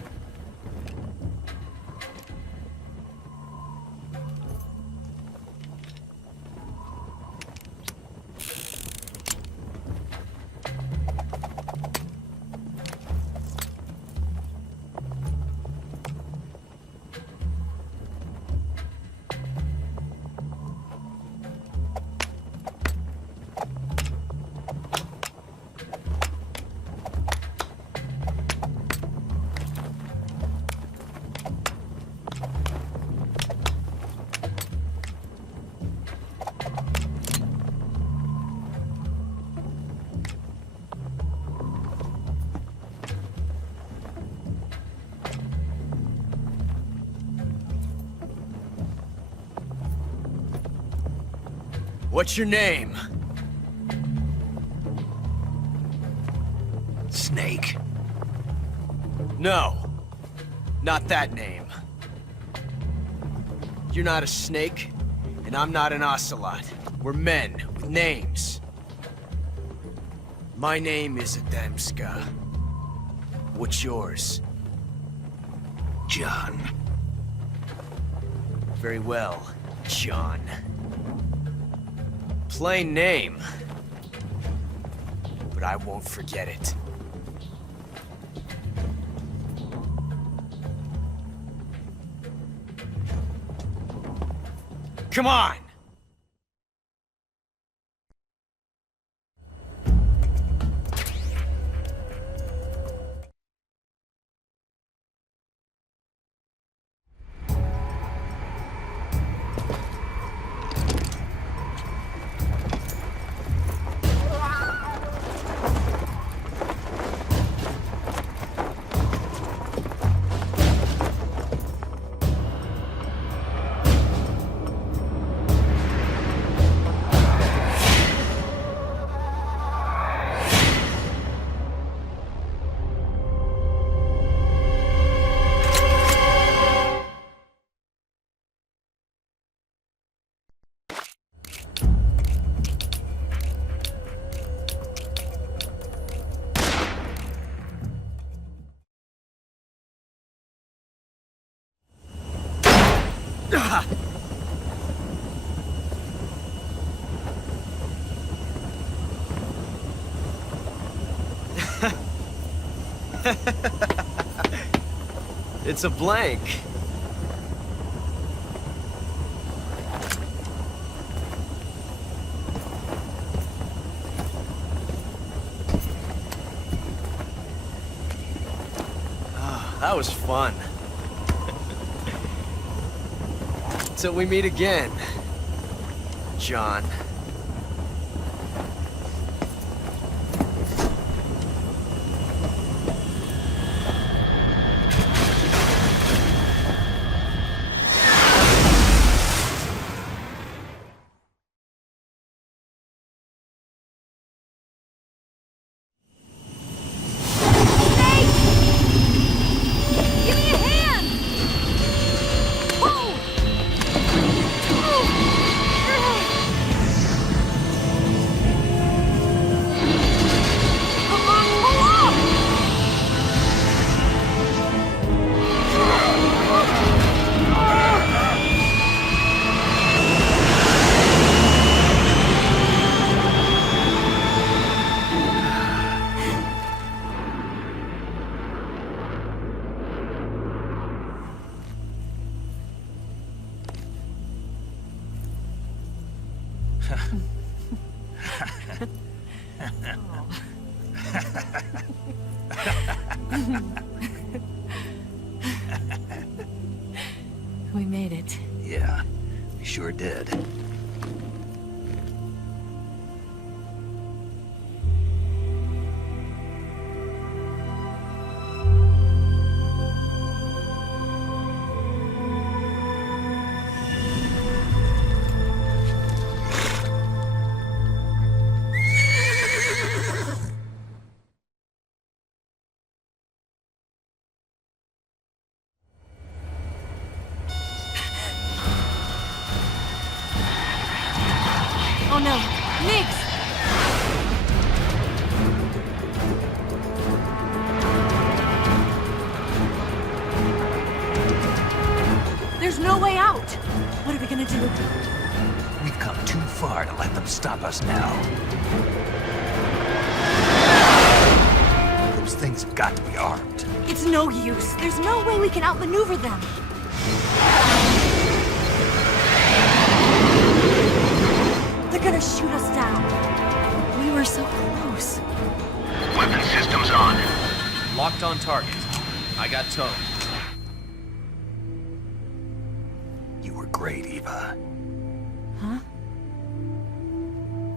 What's your name? Snake. No. Not that name. You're not a snake, and I'm not an ocelot. We're men with names. My name is Adamska. What's yours? John. Very well, John. Plain name. But I won't forget it. Come on! It's a blank. That was fun. Till we meet again, John. We made it. Yeah, we sure did. Oh no, Nix! There's no way out! What are we gonna do? We've come too far to let them stop us now. Those things have got to be armed. It's no use. There's no way we can outmaneuver them. They're gonna shoot us down. We were so close. Weapon systems on. Locked on target. I got towed. You were great, Eva. Huh?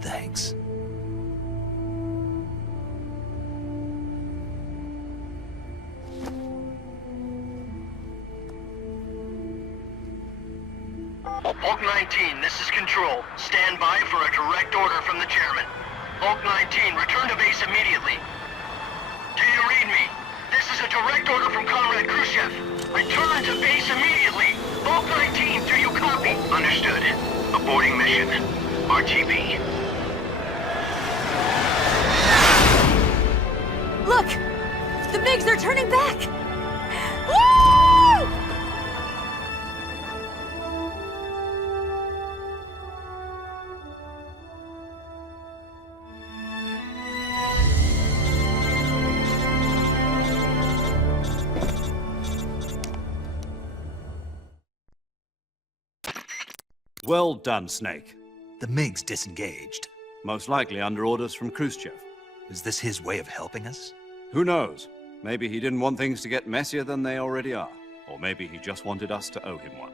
Thanks. Hulk 19, this is Control. Stand by for a direct order from the chairman. Hulk 19, return to base immediately. Do you read me? This is a direct order from Comrade Khrushchev. Return to base immediately. Hulk 19, do you copy? Understood. Aborting mission. RTB. Look! The MiGs are turning back! Woo! Well done, Snake. The MiGs disengaged. Most likely under orders from Khrushchev. Is this his way of helping us? Who knows? Maybe he didn't want things to get messier than they already are. Or maybe he just wanted us to owe him one.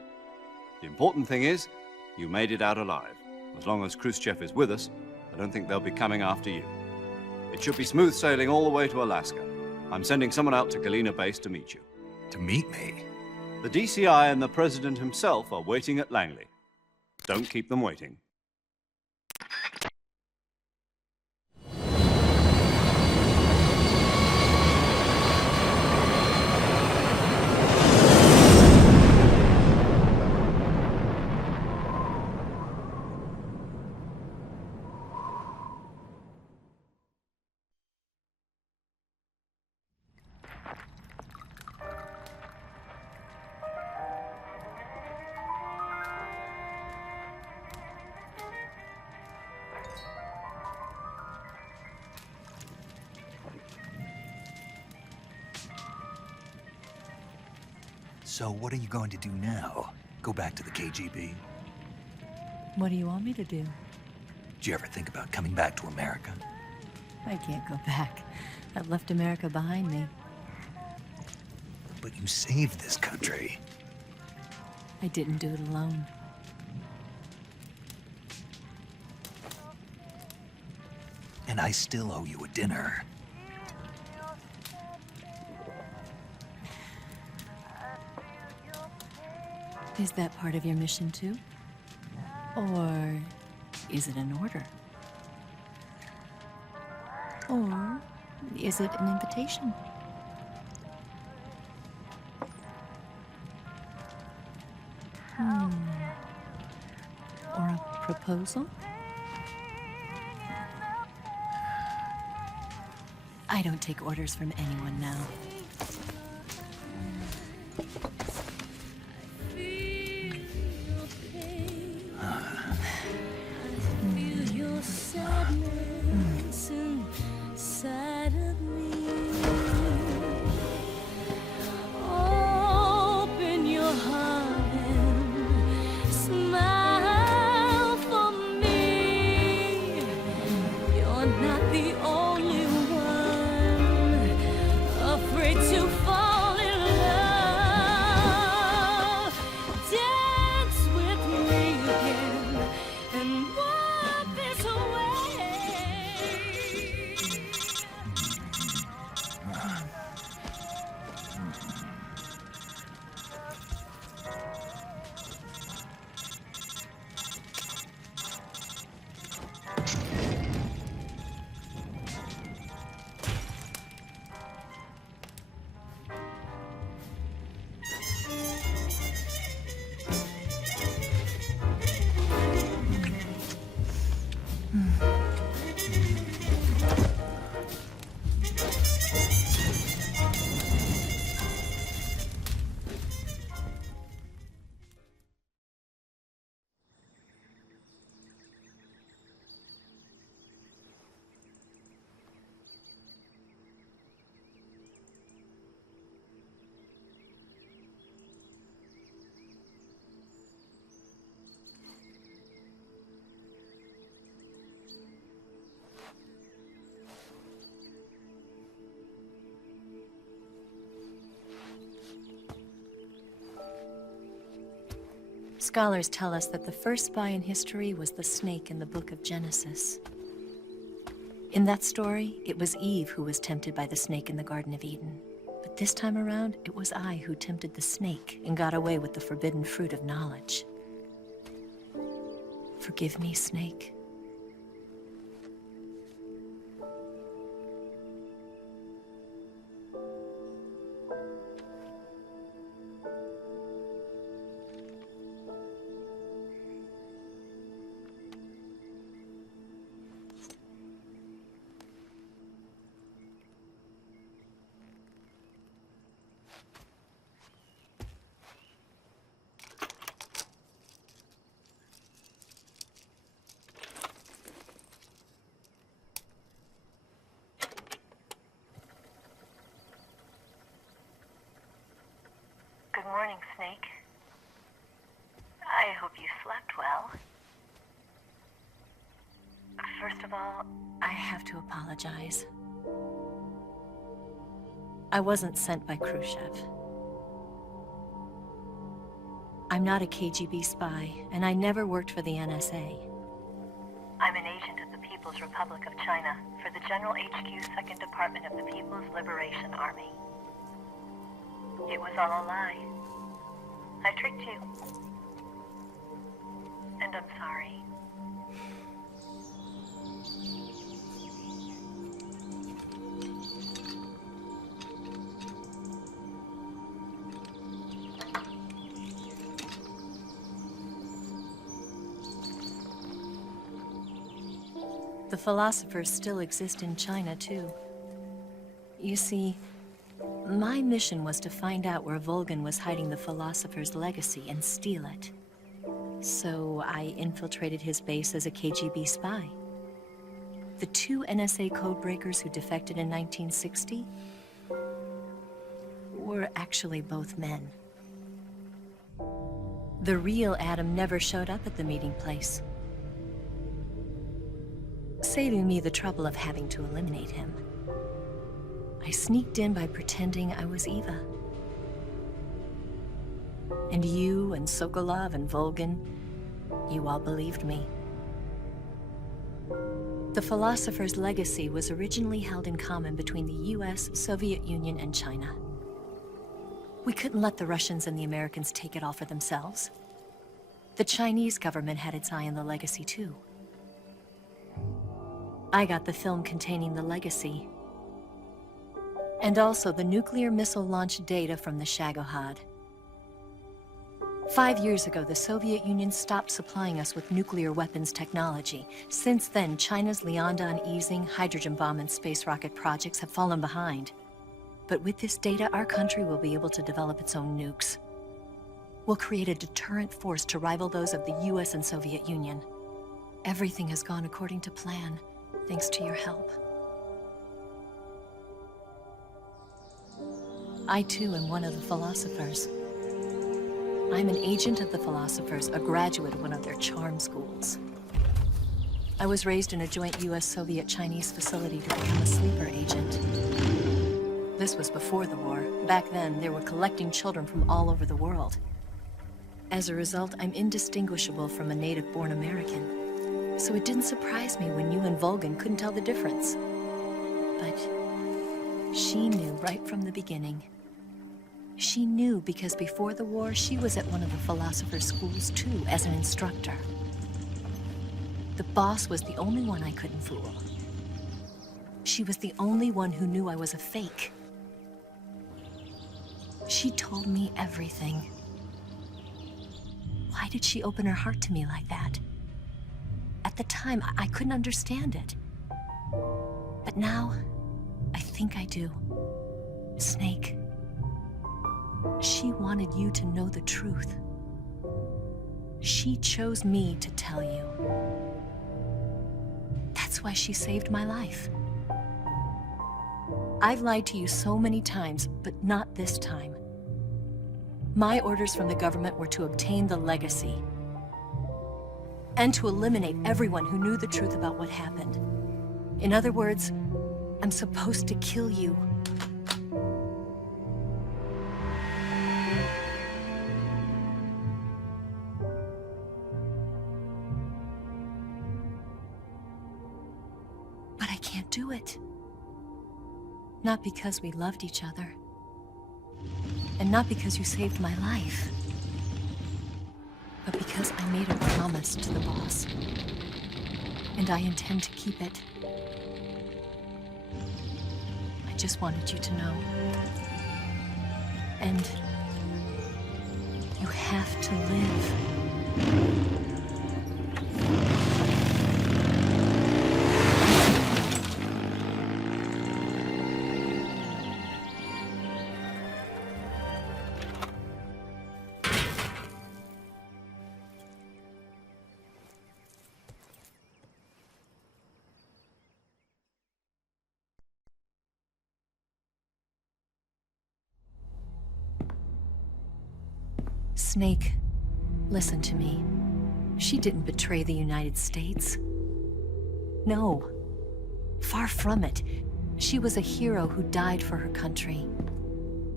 The important thing is, you made it out alive. As long as Khrushchev is with us, I don't think they'll be coming after you. It should be smooth sailing all the way to Alaska. I'm sending someone out to Galena Base to meet you. To meet me? The DCI and the President himself are waiting at Langley. Don't keep them waiting. So what are you going to do now? Go back to the KGB? What do you want me to do? Did you ever think about coming back to America? I can't go back. I've left America behind me. But you saved this country. I didn't do it alone. And I still owe you a dinner. Is that part of your mission too? Or is it an order? Or is it an invitation? Or a proposal? I don't take orders from anyone now. Scholars tell us that the first spy in history was the snake in the book of Genesis. In that story, it was Eve who was tempted by the snake in the Garden of Eden. But this time around, it was I who tempted the snake and got away with the forbidden fruit of knowledge. Forgive me, Snake. Good morning, Snake. I hope you slept well. First of all, I have to apologize. I wasn't sent by Khrushchev. I'm not a KGB spy, and I never worked for the NSA. I'm an agent of the People's Republic of China for the General HQ 2nd Department of the People's Liberation Army. It was all a lie. I tricked you. And I'm sorry. The philosophers still exist in China, too. You see, my mission was to find out where Volgin was hiding the philosopher's legacy and steal it. So I infiltrated his base as a KGB spy. The 2 NSA codebreakers who defected in 1960 were actually both men. The real Adam never showed up at the meeting place, saving me the trouble of having to eliminate him. I sneaked in by pretending I was Eva. And you and Sokolov and Volgin, you all believed me. The philosopher's legacy was originally held in common between the US, Soviet Union, and China. We couldn't let the Russians and the Americans take it all for themselves. The Chinese government had its eye on the legacy too. I got the film containing the legacy, and also the nuclear missile launch data from the Shagohod. 5 years ago, the Soviet Union stopped supplying us with nuclear weapons technology. Since then, China's Liaodong easing, hydrogen bomb, and space rocket projects have fallen behind. But with this data, our country will be able to develop its own nukes. We'll create a deterrent force to rival those of the US and Soviet Union. Everything has gone according to plan, thanks to your help. I too am one of the philosophers. I'm an agent of the philosophers, a graduate of one of their charm schools. I was raised in a joint US-Soviet-Chinese facility to become a sleeper agent. This was before the war. Back then, they were collecting children from all over the world. As a result, I'm indistinguishable from a native-born American. So it didn't surprise me when you and Volgin couldn't tell the difference. But she knew right from the beginning. She knew because before the war, she was at one of the philosopher's schools too, as an instructor. The boss was the only one I couldn't fool. She was the only one who knew I was a fake. She told me everything. Why did she open her heart to me like that? At the time, I couldn't understand it. But now, I think I do. Snake. She wanted you to know the truth. She chose me to tell you. That's why she saved my life. I've lied to you so many times, but not this time. My orders from the government were to obtain the legacy and to eliminate everyone who knew the truth about what happened. In other words, I'm supposed to kill you. But I can't do it. Not because we loved each other. And not because you saved my life. but because I made a promise to the boss. And I intend to keep it. I just wanted you to know. And you have to live. Snake, listen to me. She didn't betray the United States. No. Far from it. She was a hero who died for her country.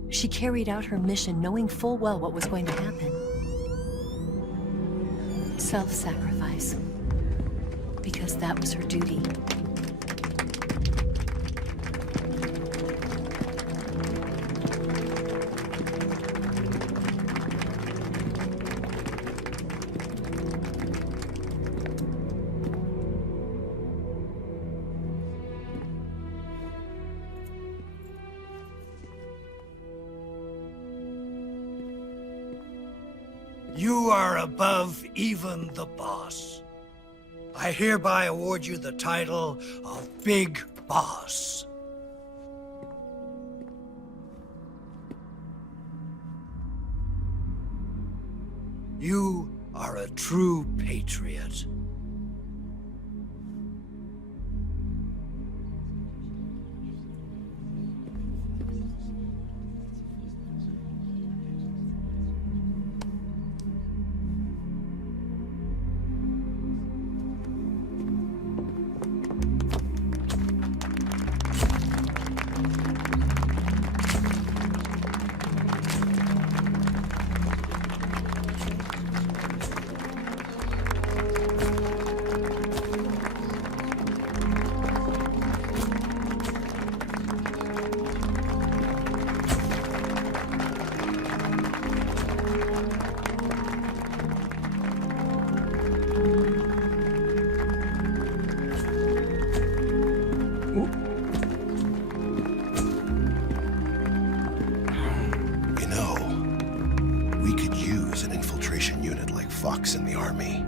She carried out her mission knowing full well what was going to happen. Self-sacrifice. Because that was her duty. You are above even the boss. I hereby award you the title of Big Boss. You are a true patriot. In the army.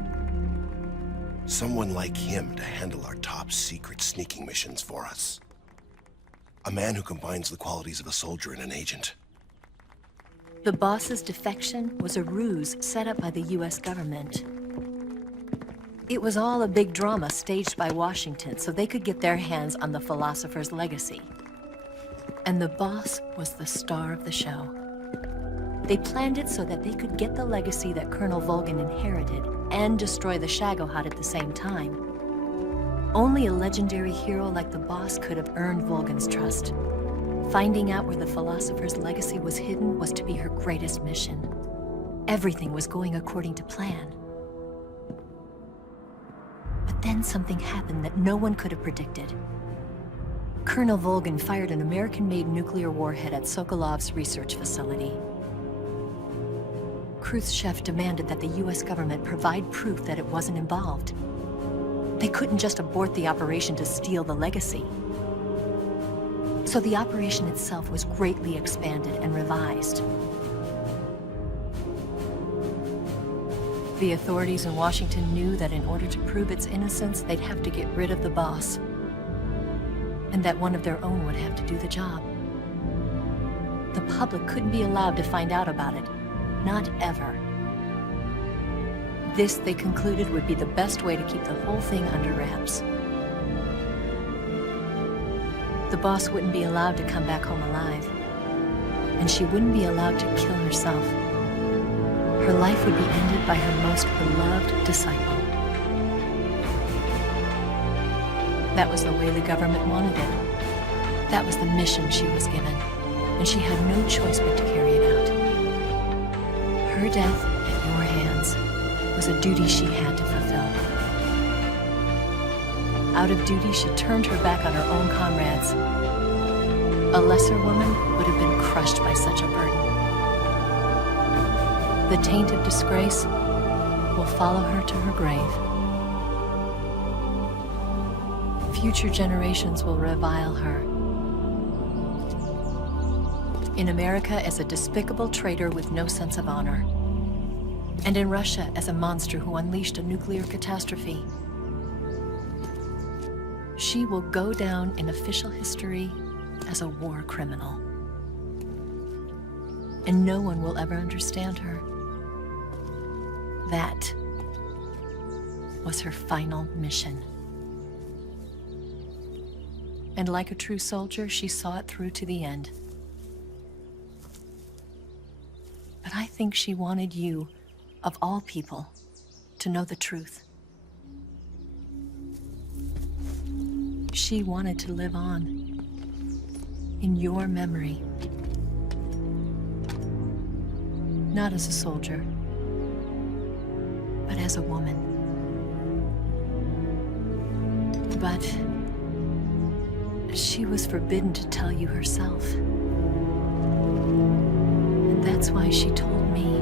Someone like him to handle our top secret sneaking missions for us. A man who combines the qualities of a soldier and an agent. The boss's defection was a ruse set up by the US government. It was all a big drama staged by Washington so they could get their hands on the philosopher's legacy. And the boss was the star of the show. They planned it so that they could get the legacy that Colonel Volgin inherited and destroy the Shagohod at the same time. Only a legendary hero like the boss could have earned Volgin's trust. Finding out where the philosopher's legacy was hidden was to be her greatest mission. Everything was going according to plan. But then something happened that no one could have predicted. Colonel Volgin fired an American-made nuclear warhead at Sokolov's research facility. Khrushchev demanded that the US government provide proof that it wasn't involved. They couldn't just abort the operation to steal the legacy. So the operation itself was greatly expanded and revised. The authorities in Washington knew that in order to prove its innocence, they'd have to get rid of the boss. And that one of their own would have to do the job. The public couldn't be allowed to find out about it. Not ever. This, they concluded, would be the best way to keep the whole thing under wraps. The boss wouldn't be allowed to come back home alive. And she wouldn't be allowed to kill herself. Her life would be ended by her most beloved disciple. That was the way the government wanted it. That was the mission she was given. And she had no choice but to carry it out. Her death at your hands was a duty she had to fulfill. Out of duty, she turned her back on her own comrades. A lesser woman would have been crushed by such a burden. The taint of disgrace will follow her to her grave. Future generations will revile her. In America as a despicable traitor with no sense of honor. And in Russia as a monster who unleashed a nuclear catastrophe. She will go down in official history as a war criminal. And no one will ever understand her. That was her final mission. And like a true soldier, she saw it through to the end. But I think she wanted you, of all people, to know the truth. She wanted to live on in your memory. Not as a soldier, but as a woman. But she was forbidden to tell you herself. And that's why she told me.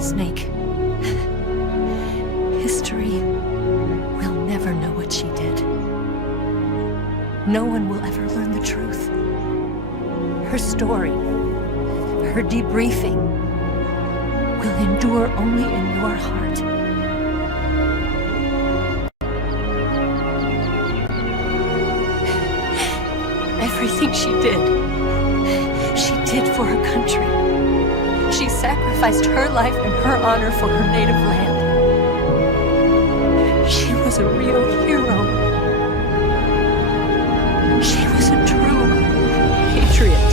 Snake, history will never know what she did. No one will ever learn the truth. Her story, her debriefing, will endure only in your heart. Everything she did for her country. She sacrificed her life and her honor for her native land. She was a real hero. She was a true patriot.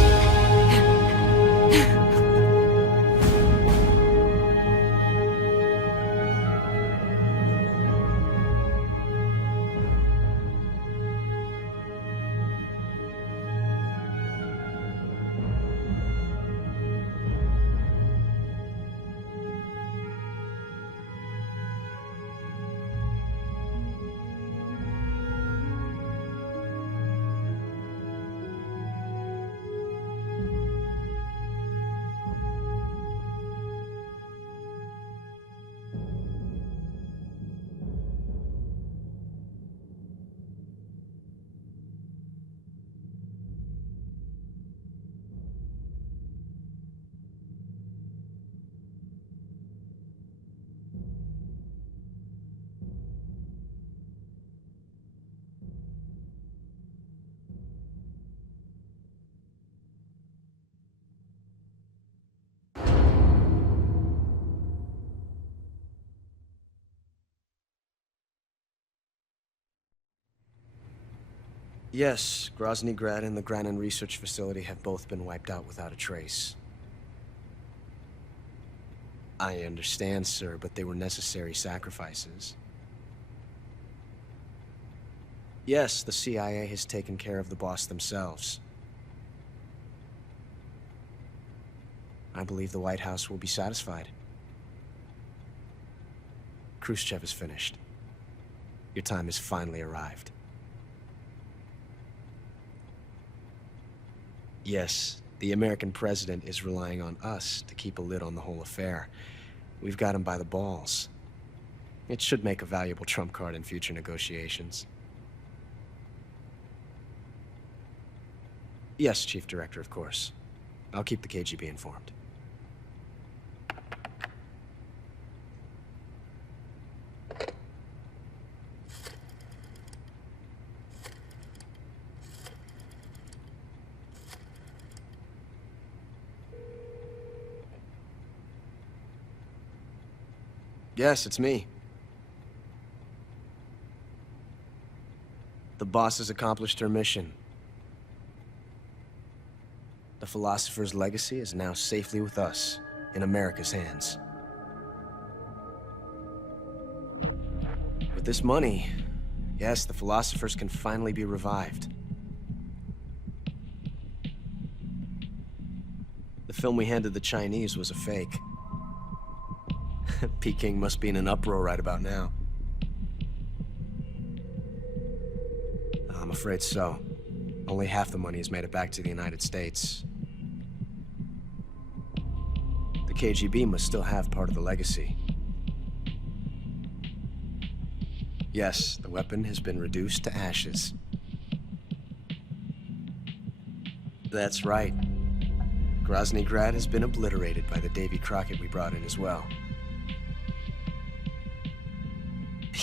Yes, Groznyj Grad and the Graniny Research Facility have both been wiped out without a trace. I understand, sir, but they were necessary sacrifices. Yes, the CIA has taken care of the boss themselves. I believe the White House will be satisfied. Khrushchev is finished. Your time has finally arrived. Yes, the American president is relying on us to keep a lid on the whole affair. We've got him by the balls. It should make a valuable trump card in future negotiations. Yes, Chief Director, of course. I'll keep the KGB informed. Yes, it's me. The boss has accomplished her mission. The philosopher's legacy is now safely with us, in America's hands. With this money, yes, the philosophers can finally be revived. The film we handed the Chinese was a fake. Peking must be in an uproar right about now. I'm afraid so. Only half the money has made it back to the United States. KGB must still have part of the legacy. Yes, the weapon has been reduced to ashes. That's right. Groznyj Grad has been obliterated by the Davy Crockett we brought in as well.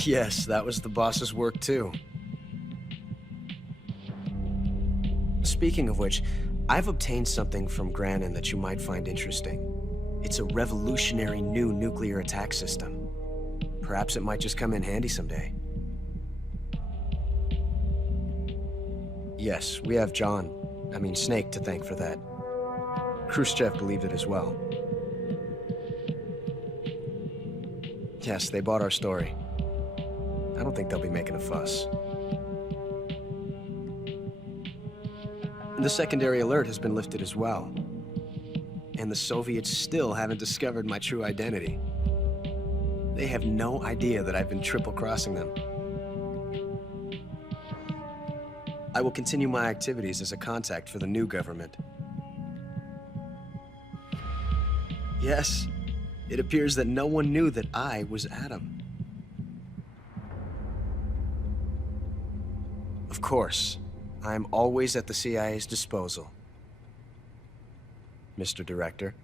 Yes, that was the boss's work too. Speaking of which, I've obtained something from Granin that you might find interesting. It's a revolutionary new nuclear attack system. Perhaps it might just come in handy someday. Yes, we have Snake to thank for that. Khrushchev believed it as well. Yes, they bought our story. I don't think they'll be making a fuss. The secondary alert has been lifted as well. And the Soviets still haven't discovered my true identity. They have no idea that I've been triple-crossing them. I will continue my activities as a contact for the new government. Yes, it appears that no one knew that I was Adam. Of course, I am always at the CIA's disposal, Mr. Director.